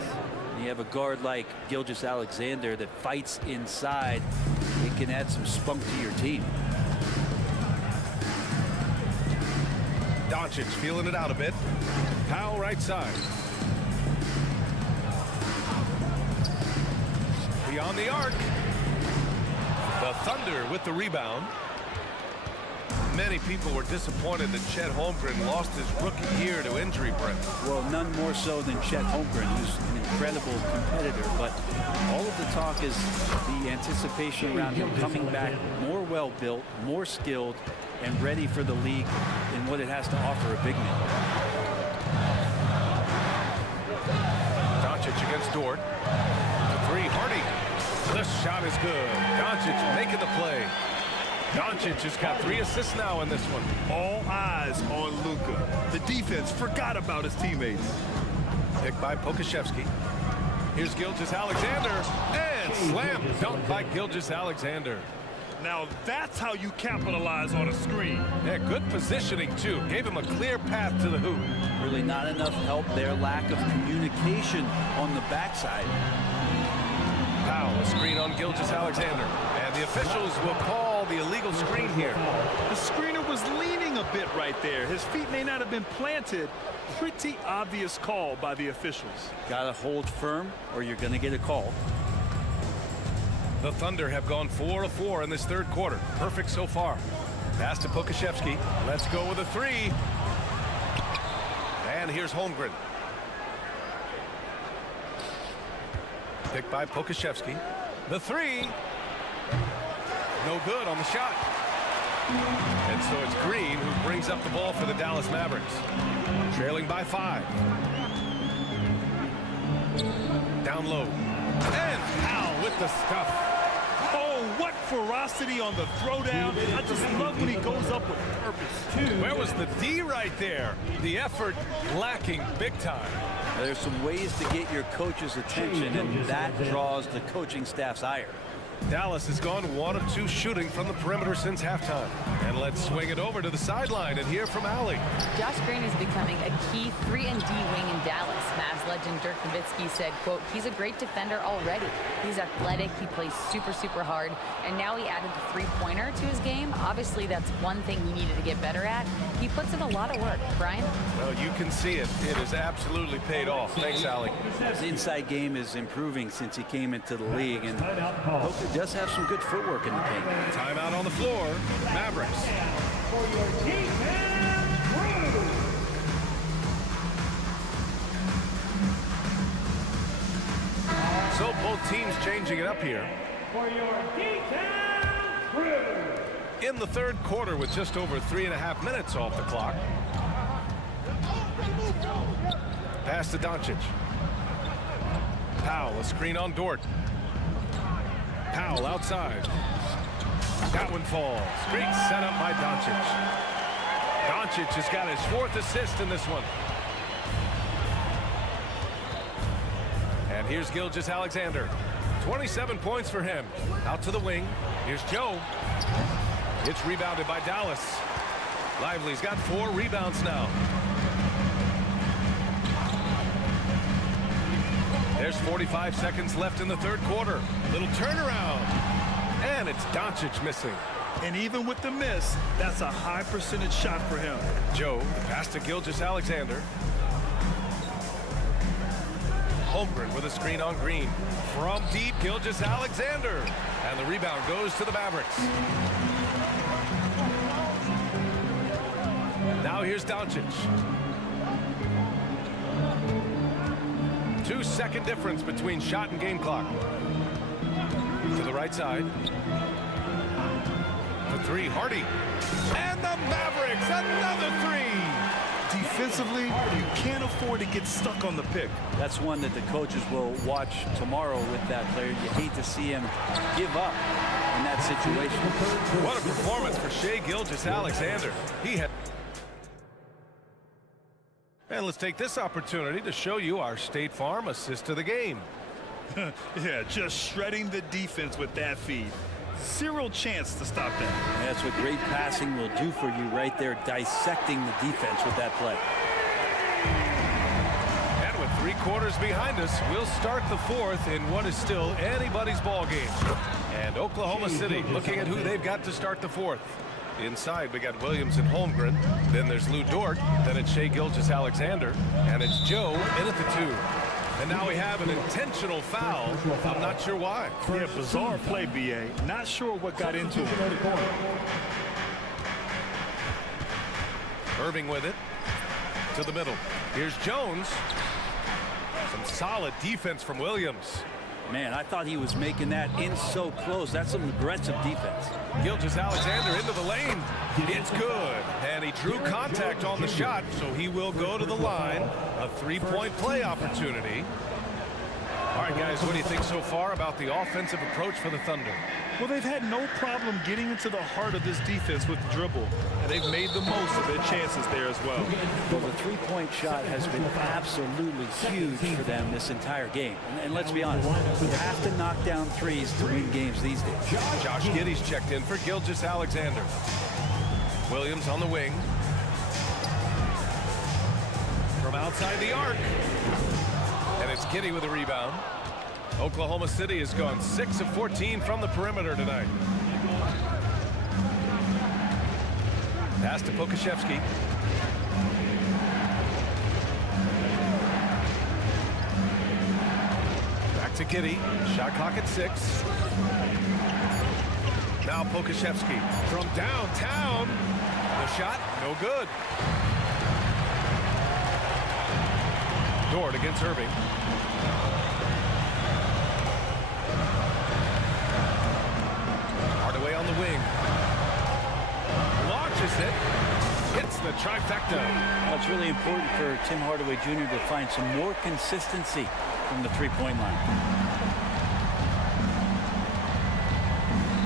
You have a guard like Gilgeous-Alexander that fights inside. It can add some spunk to your team. Doncic feeling it out a bit. Powell right side. Beyond the arc. The Thunder with the rebound. Many people were disappointed that Chet Holmgren lost his rookie year to injury, Brent. Well, none more so than Chet Holmgren, who's an incredible competitor. But all of the talk is the anticipation around him coming back more well-built, more skilled, and ready for the league in what it has to offer a big man. Doncic against Dort. The three, Hardy. The shot is good. Doncic making the play. Doncic has got 3 assists now in this one. All eyes on Luka. The defense forgot about his teammates. Picked by Pokashevsky. Here's Gilgeous-Alexander. And slam dunk by Gilgeous-Alexander. Now that's how you capitalize on a screen. Yeah, good positioning, too. Gave him a clear path to the hoop. Really not enough help there. Lack of communication on the backside. Powell, a screen on Gilgeous-Alexander. And the officials will call the illegal screen here. The screener was leaning a bit right there. His feet may not have been planted. Pretty obvious call by the officials. Gotta hold firm or you're gonna get a call. The Thunder have gone 4 of 4 in this third quarter. Perfect so far. Pass to Pokashevsky. Let's go with a 3. And here's Holmgren. Picked by Pokashevsky. The 3. No good on the shot. And so it's Green who brings up the ball for the Dallas Mavericks. Trailing by 5. Down low. And Powell with the stuff. Oh, what ferocity on the throwdown. I just love when he goes up with purpose. Where was the D right there? The effort lacking big time. There's some ways to get your coach's attention, and that draws the coaching staff's ire. Dallas has gone 1 of 2 shooting from the perimeter since halftime. And let's swing it over to the sideline and hear from Allie. Josh Green is becoming a key 3-and-D wing in Dallas. Mavs legend Dirk Nowitzki said, quote, he's a great defender already. He's athletic, he plays super, super hard, and now he added the three-pointer to his game. Obviously, that's one thing he needed to get better at. He puts in a lot of work. Brian? Well, you can see it. It has absolutely paid off. Thanks, Allie. His inside game is improving since he came into the league, and Hope does have some good footwork in the paint. Timeout on the floor. Mavericks. For your defense, crew. So both teams changing it up here. For your defense, crew. In the third quarter with just over 3.5 minutes off the clock. Pass to Doncic. Powell, a screen on Dort. Powell outside. That one falls. Great setup by Doncic. Doncic has got his 4th assist in this one. And here's Gilgeous-Alexander. 27 points for him. Out to the wing. Here's Joe. It's rebounded by Dallas. Lively's got 4 rebounds now. There's 45 seconds left in the third quarter. Little turnaround. And it's Doncic missing. And even with the miss, that's a high percentage shot for him. Joe, the pass to Gilgeous-Alexander. Holmgren with a screen on Green. From deep, Gilgeous-Alexander. And the rebound goes to the Mavericks. Now here's Doncic. 2-second difference between shot and game clock. To the right side. The 3, Hardy. And the Mavericks, another 3. Defensively, you can't afford to get stuck on the pick. That's one that the coaches will watch tomorrow with that player. You hate to see him give up in that situation. What a performance for Shai Gilgeous-Alexander. He had... And let's take this opportunity to show you our State Farm assist of the game. Yeah, just shredding the defense with that feed. Zero chance to stop that. That's what great passing will do for you right there, dissecting the defense with that play. And with 3 quarters behind us, we'll start the 4th in what is still anybody's ball game. And Oklahoma City looking at who they've got to start the 4th. Inside, we got Williams and Holmgren. Then there's Lou Dort. Then it's Shai Gilgeous-Alexander. And it's Joe in at the 2. And now we have an intentional foul. I'm not sure why. Yeah, bizarre play, BA. Not sure what got into it. Irving with it. To the middle. Here's Jones. Some solid defense from Williams. Man, I thought he was making that in so close. That's some aggressive defense. Gilgeous-Alexander into the lane. It's good. And he drew contact on the shot, so he will go to the line. A three-point play opportunity. All right, guys, what do you think so far about the offensive approach for the Thunder? Well, they've had no problem getting into the heart of this defense with the dribble, and they've made the most of their chances there as well. Well, the three-point shot has been absolutely huge for them this entire game. And let's be honest, you have to knock down threes to win games these days. Josh Giddey's checked in for Gilgeous-Alexander. Williams on the wing. From outside the arc. And it's Giddey with a rebound. Oklahoma City has gone 6 of 14 from the perimeter tonight. Pass to Pokashevsky. Back to Giddey. Shot clock at 6. Now Pokashevsky from downtown. The shot, no good. Dort against Irving. Hardaway on the wing. Launches it. Hits the trifecta. Well, it's really important for Tim Hardaway Jr. to find some more consistency from the three-point line.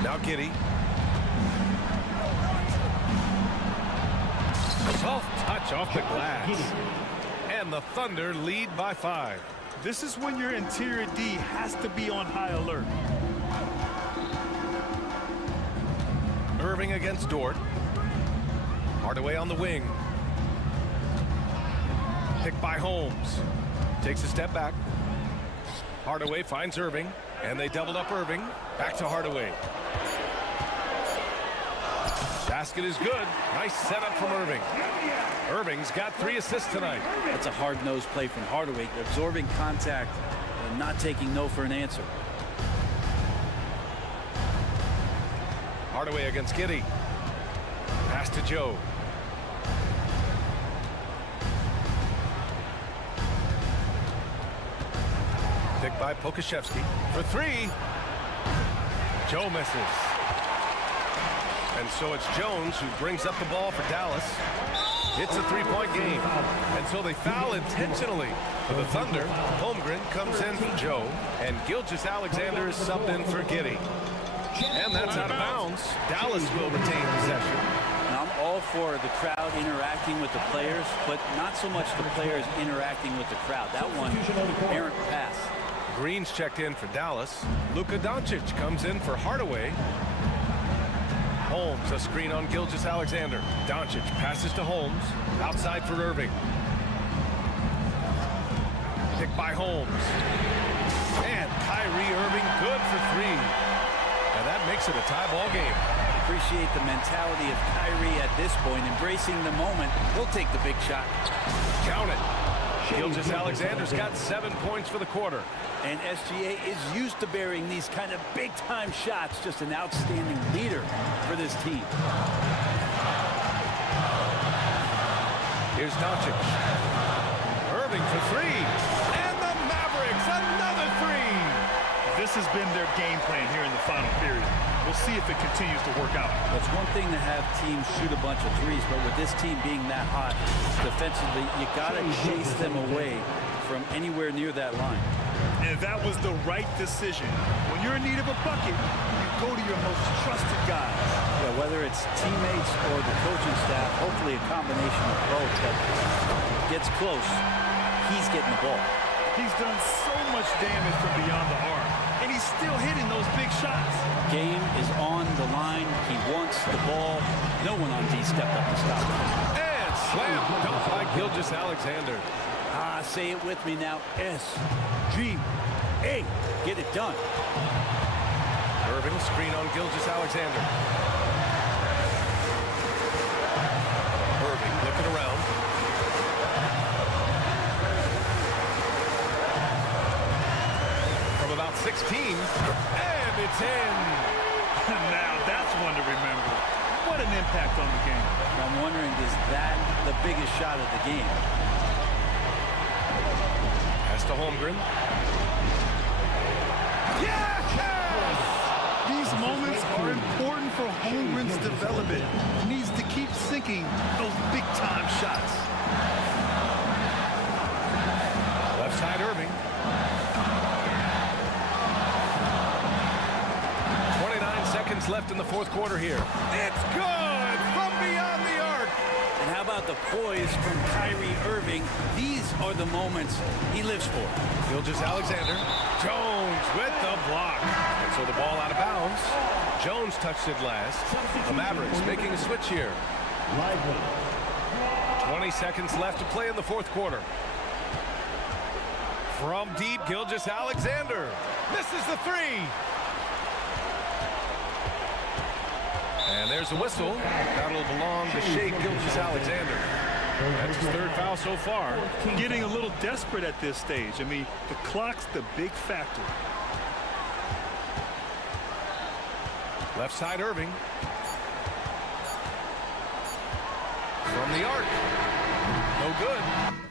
Now Giddey. Soft touch off the glass. And the Thunder lead by 5. This is when your interior D has to be on high alert. Irving against Dort. Hardaway on the wing. Picked by Holmes. Takes a step back. Hardaway finds Irving. And they doubled up Irving. Back to Hardaway. Basket is good. Nice setup from Irving. Irving's got 3 assists tonight. That's a hard-nosed play from Hardaway, absorbing contact and not taking no for an answer. Hardaway against Giddey. Pass to Joe. Picked by Pokashevsky for 3. Joe misses. And so it's Jones who brings up the ball for Dallas. It's a three-point game. And so they foul intentionally for the Thunder. Holmgren comes in for Joe. And Gilgeous-Alexander is subbed in for Giddey. And that's out of bounds. Dallas will retain possession. Now, I'm all for the crowd interacting with the players, but not so much the players interacting with the crowd. That one, errant pass. Green's checked in for Dallas. Luka Doncic comes in for Hardaway. Holmes, a screen on Gilgeous-Alexander. Doncic passes to Holmes. Outside for Irving. Picked by Holmes. And Kyrie Irving good for 3. And that makes it a tie ball game. Appreciate the mentality of Kyrie at this point, embracing the moment. He'll take the big shot. Count it. Gilgeous-Alexander's got 7 points for the quarter. And SGA is used to burying these kind of big-time shots. Just an outstanding leader for this team. Here's Doncic. Irving for 3. And the Mavericks, another 3. This has been their game plan here in the final period. We'll see if it continues to work out. It's one thing to have teams shoot a bunch of threes, but with this team being that hot defensively, you got to chase them away from anywhere near that line. And that was the right decision. When you're in need of a bucket, you go to your most trusted guys. Yeah, whether it's teammates or the coaching staff, hopefully a combination of both that gets close, he's getting the ball. He's done so much damage from beyond the arc, and he's still hitting those big shots. Game is on the line. He wants the ball. No one on D stepped up to stop him. And slam dunk by Gilgeous-Alexander. Say it with me now. S-G-A. Get it done. Irving, screen on Gilgeous-Alexander. Irving looking around. about 16, and it's in. Now that's one to remember. What an impact on the game. I'm wondering, is that the biggest shot of the game? Pass to Holmgren. Yes! These moments are important for Holmgren's development. He needs to keep sinking those big-time shots. Left side Irving. 29 seconds left in the fourth quarter here. It's good from beyond the arc. And how about the poise from Kyrie Irving? These are the moments he lives for. Gilgeous-Alexander. Jones with the block. And so the ball out of bounds. Jones touched it last. The Mavericks making a switch here. 20 seconds left to play in the fourth quarter. From deep, Gilgeous-Alexander. Misses the three. And there's a whistle. That'll belong to Shea Gilgeous-Alexander. That's his third foul so far. Getting a little desperate at this stage. I mean, the clock's the big factor. Left side Irving. From the arc. No good.